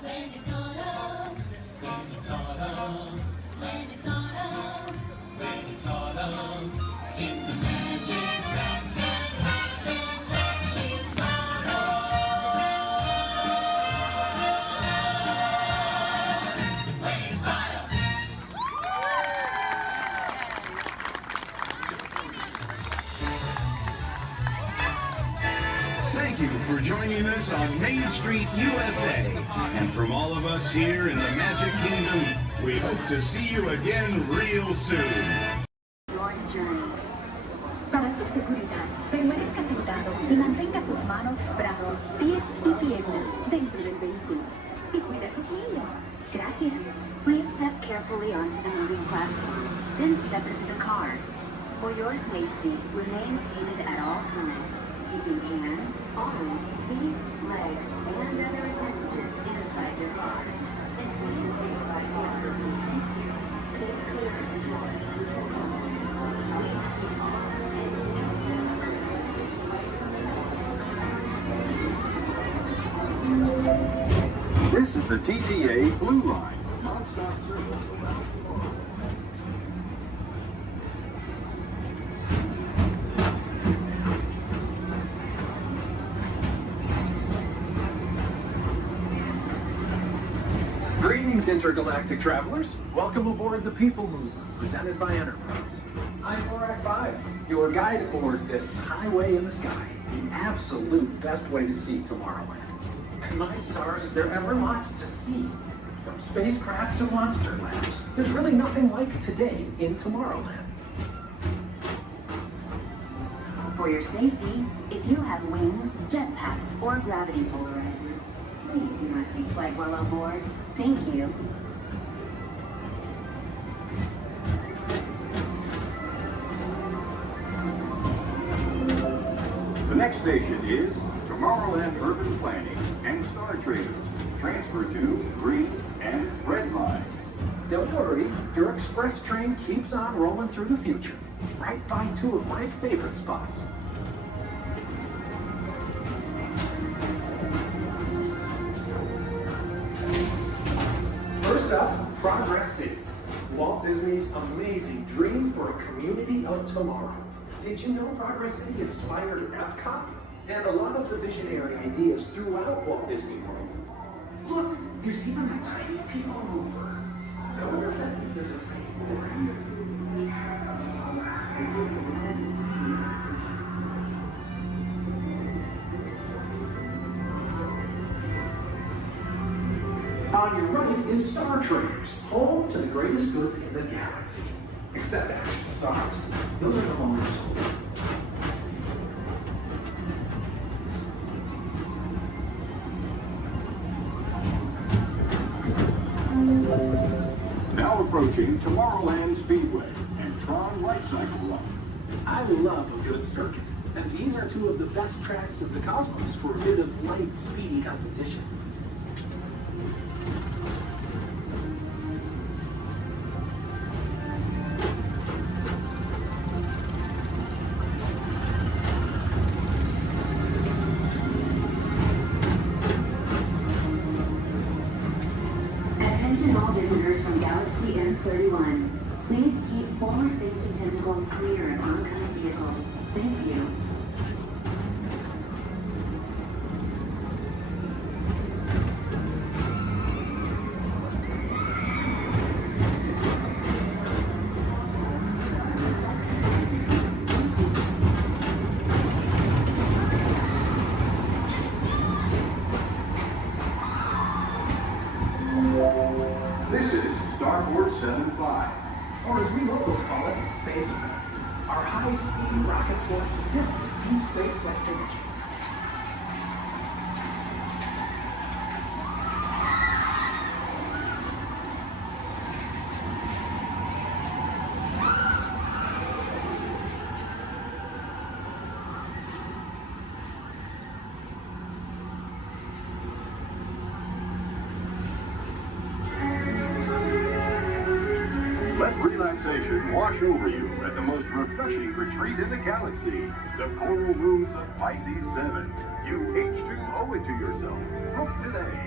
when it's autumn. When it's autumn. When it's autumn. When it's autumn. It's the magic that can happen when it's autumn. When it's autumn. Thank you for joining us on Main Street, USA. And from all of us here in the Magic Kingdom, we hope to see you again real soon. Your journey. Para su seguridad, permanezca sentado y mantenga sus manos, brazos, pies y piernas dentro del vehículo. Y cuide a sus niños. Gracias. Please step carefully onto the moving platform. then step into the car. For your safety, remain seated at all times, keeping hands, arms, feet, legs, and other appendages inside your car. And please stay by the other thank you. Stay clear of the doors until called. Please keep all This is the TTA Blue Line, non-stop service around tomorrow. Greetings, intergalactic travelers. Welcome aboard the People Mover, presented by Enterprise. I'm Borak 5, your guide aboard this highway in the sky, the absolute best way to see Tomorrowland. And my stars, is there ever lots to see? From spacecraft to monster labs, there's really nothing like today in Tomorrowland. For your safety, if you have wings, jetpacks, or gravity polarizers, please do not take flight while on board. Thank you. The next station is Tomorrowland Urban Planning and Star Traders. Transfer to green and red lines. Don't worry, your express train keeps on rolling through the future, right by two of my favorite spots. First up, Progress City, Walt Disney's amazing dream for a community of tomorrow. Did you know Progress City inspired Epcot? And a lot of the visionary ideas throughout Walt Disney World. Look, there's even a tiny people mover. I wonder if there's a tiny mover in there. On your right is Star Traders, home to the greatest goods in the galaxy. Except actual stars. Those are no longer sold. Now approaching Tomorrowland Speedway and Tron Light Cycle Run. I love a good circuit, and these are two of the best tracks in the cosmos for a bit of light, speedy competition. Attention all visitors from Galaxy M31. Please keep forward-facing tentacles clear of oncoming vehicles. Thank you. This is Starport 75. Or as we locals call it, Space Mountain, our high-speed rocket port to distant deep space destinations. Let relaxation wash over you at the most refreshing retreat in the galaxy, the Coral Rooms of Pisces 7. You H2 owe it to yourself. Book today.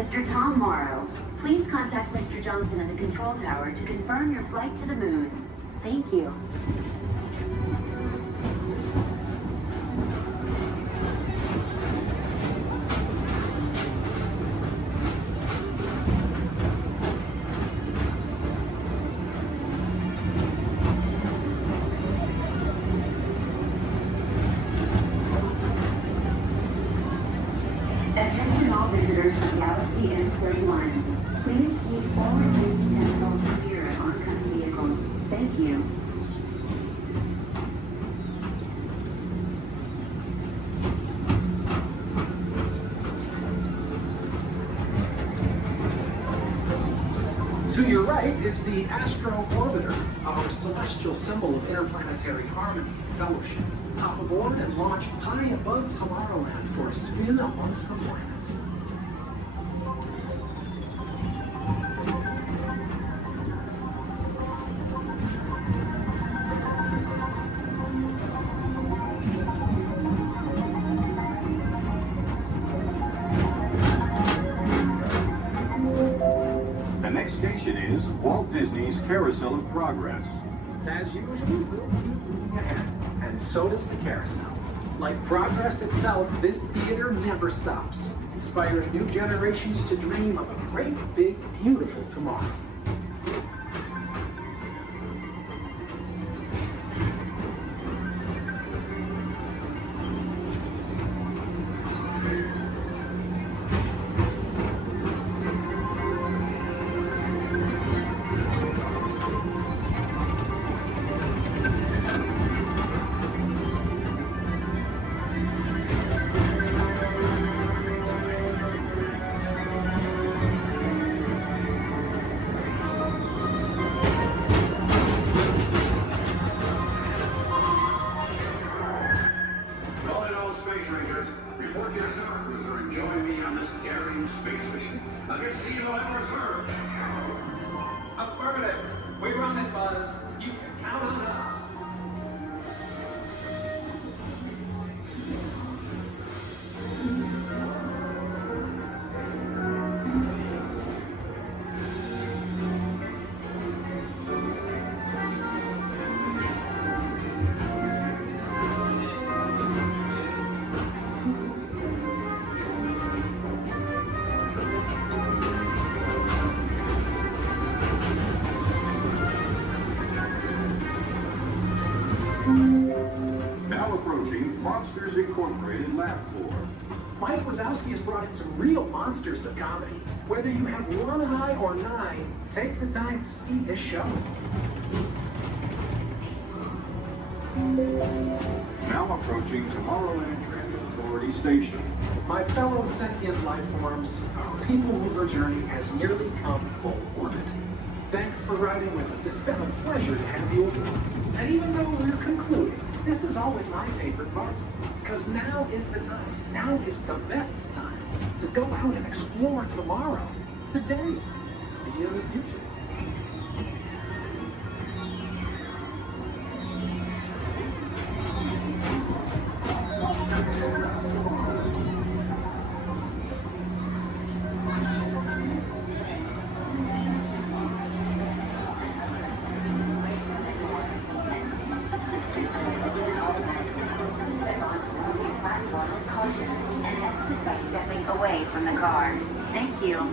Mr. Tom Morrow, please contact Mr. Johnson in the control tower to confirm your flight to the moon. Thank you. Attention all visitors from Galaxy M31. Please keep forward-facing tentacles clear of oncoming vehicles. Thank you. To your right is the Astro Orbiter, our celestial symbol of interplanetary harmony and fellowship. Hop aboard and launch high above Tomorrowland for a spin amongst the planets. The next station is Walt Disney's Carousel of Progress. As usual, we'll keep moving ahead, and so does the carousel. Like progress itself, this theater never stops, inspiring new generations to dream of a great, big, beautiful tomorrow. Calling all space rangers, report your star cruiser and join me on this daring space mission against the evil Emperor's Herd. Affirmative. We run it, Buzz. You can count on us. Now approaching Monsters Incorporated Lab Floor. Mike Wazowski has brought in some real monsters of comedy. Whether you have one eye or nine, take the time to see this show. Now approaching Tomorrowland Transit Authority Station. My fellow sentient life forms, our people mover journey has nearly come full orbit. Thanks for riding with us. It's been a pleasure to have you aboard. And even though we're concluding, this is always my favorite part. Because now is the time, now is the best time to go out and explore tomorrow, today. See you in the future. And exit by stepping away from the car. Thank you.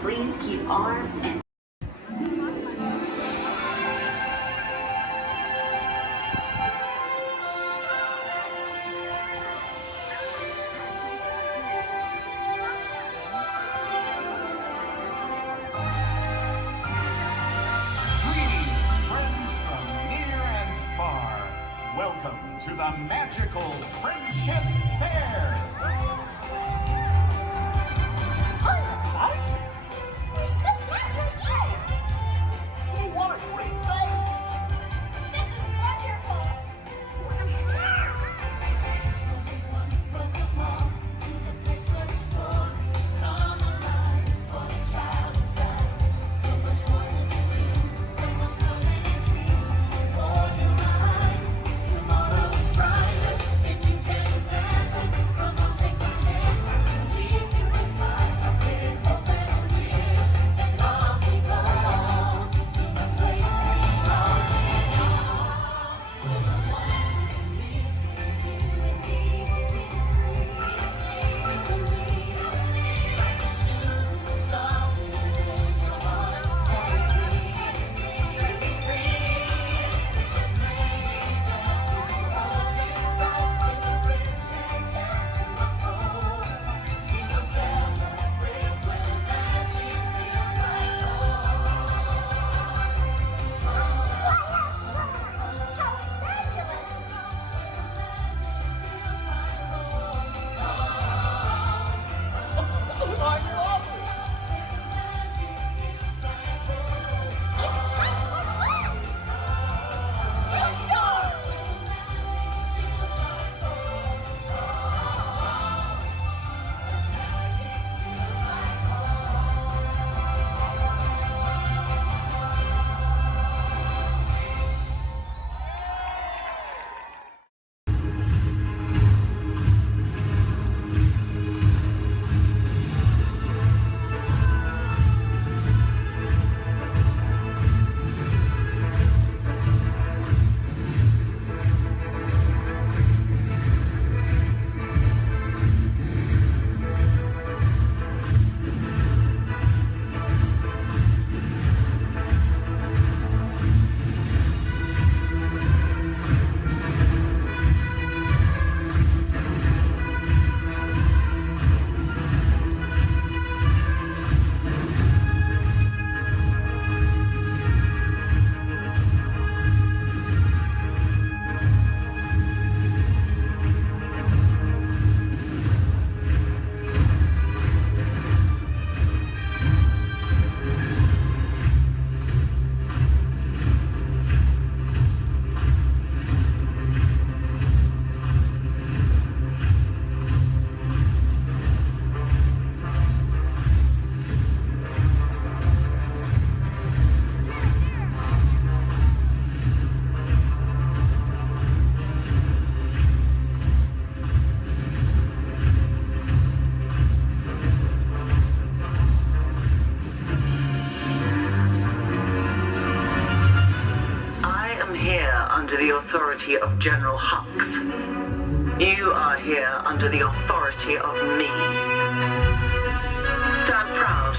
Please keep arms and Welcome to the magical Friendship Fair. We're so glad you're here! What a great day! This is wonderful! Welcome to the place where the stories come alive for the child inside. So much more than you see, so much more than you dream. For your eyes, tomorrow is brighter than you can imagine. From authority of General Hux. You are here under the authority of me. Stand proud.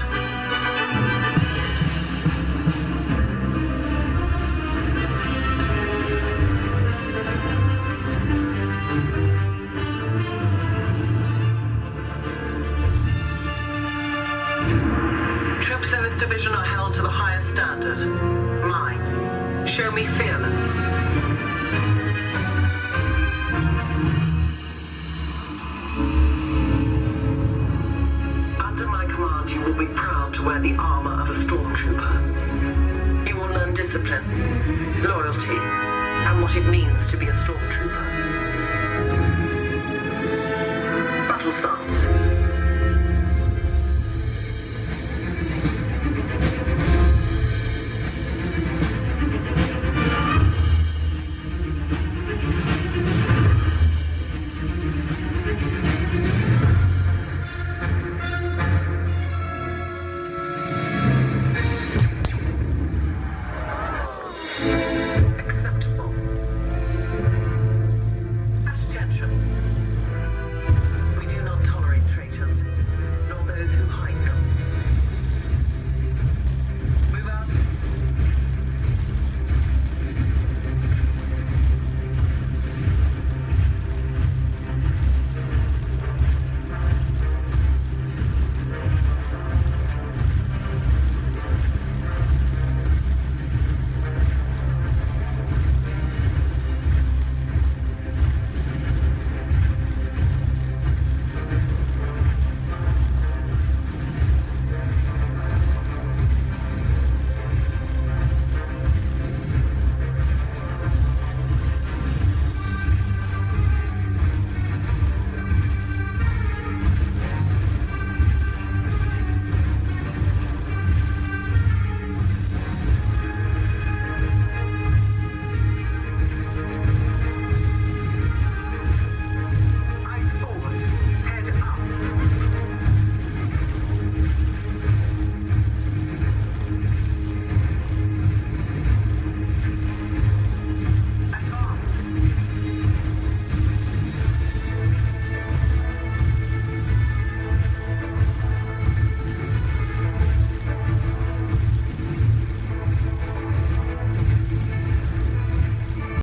Troops in this division are held to the highest standard. Mine. Show me fearless. Under my command, you will be proud to wear the armor of a stormtrooper. You will learn discipline, loyalty, and what it means to be a stormtrooper. Battle stance.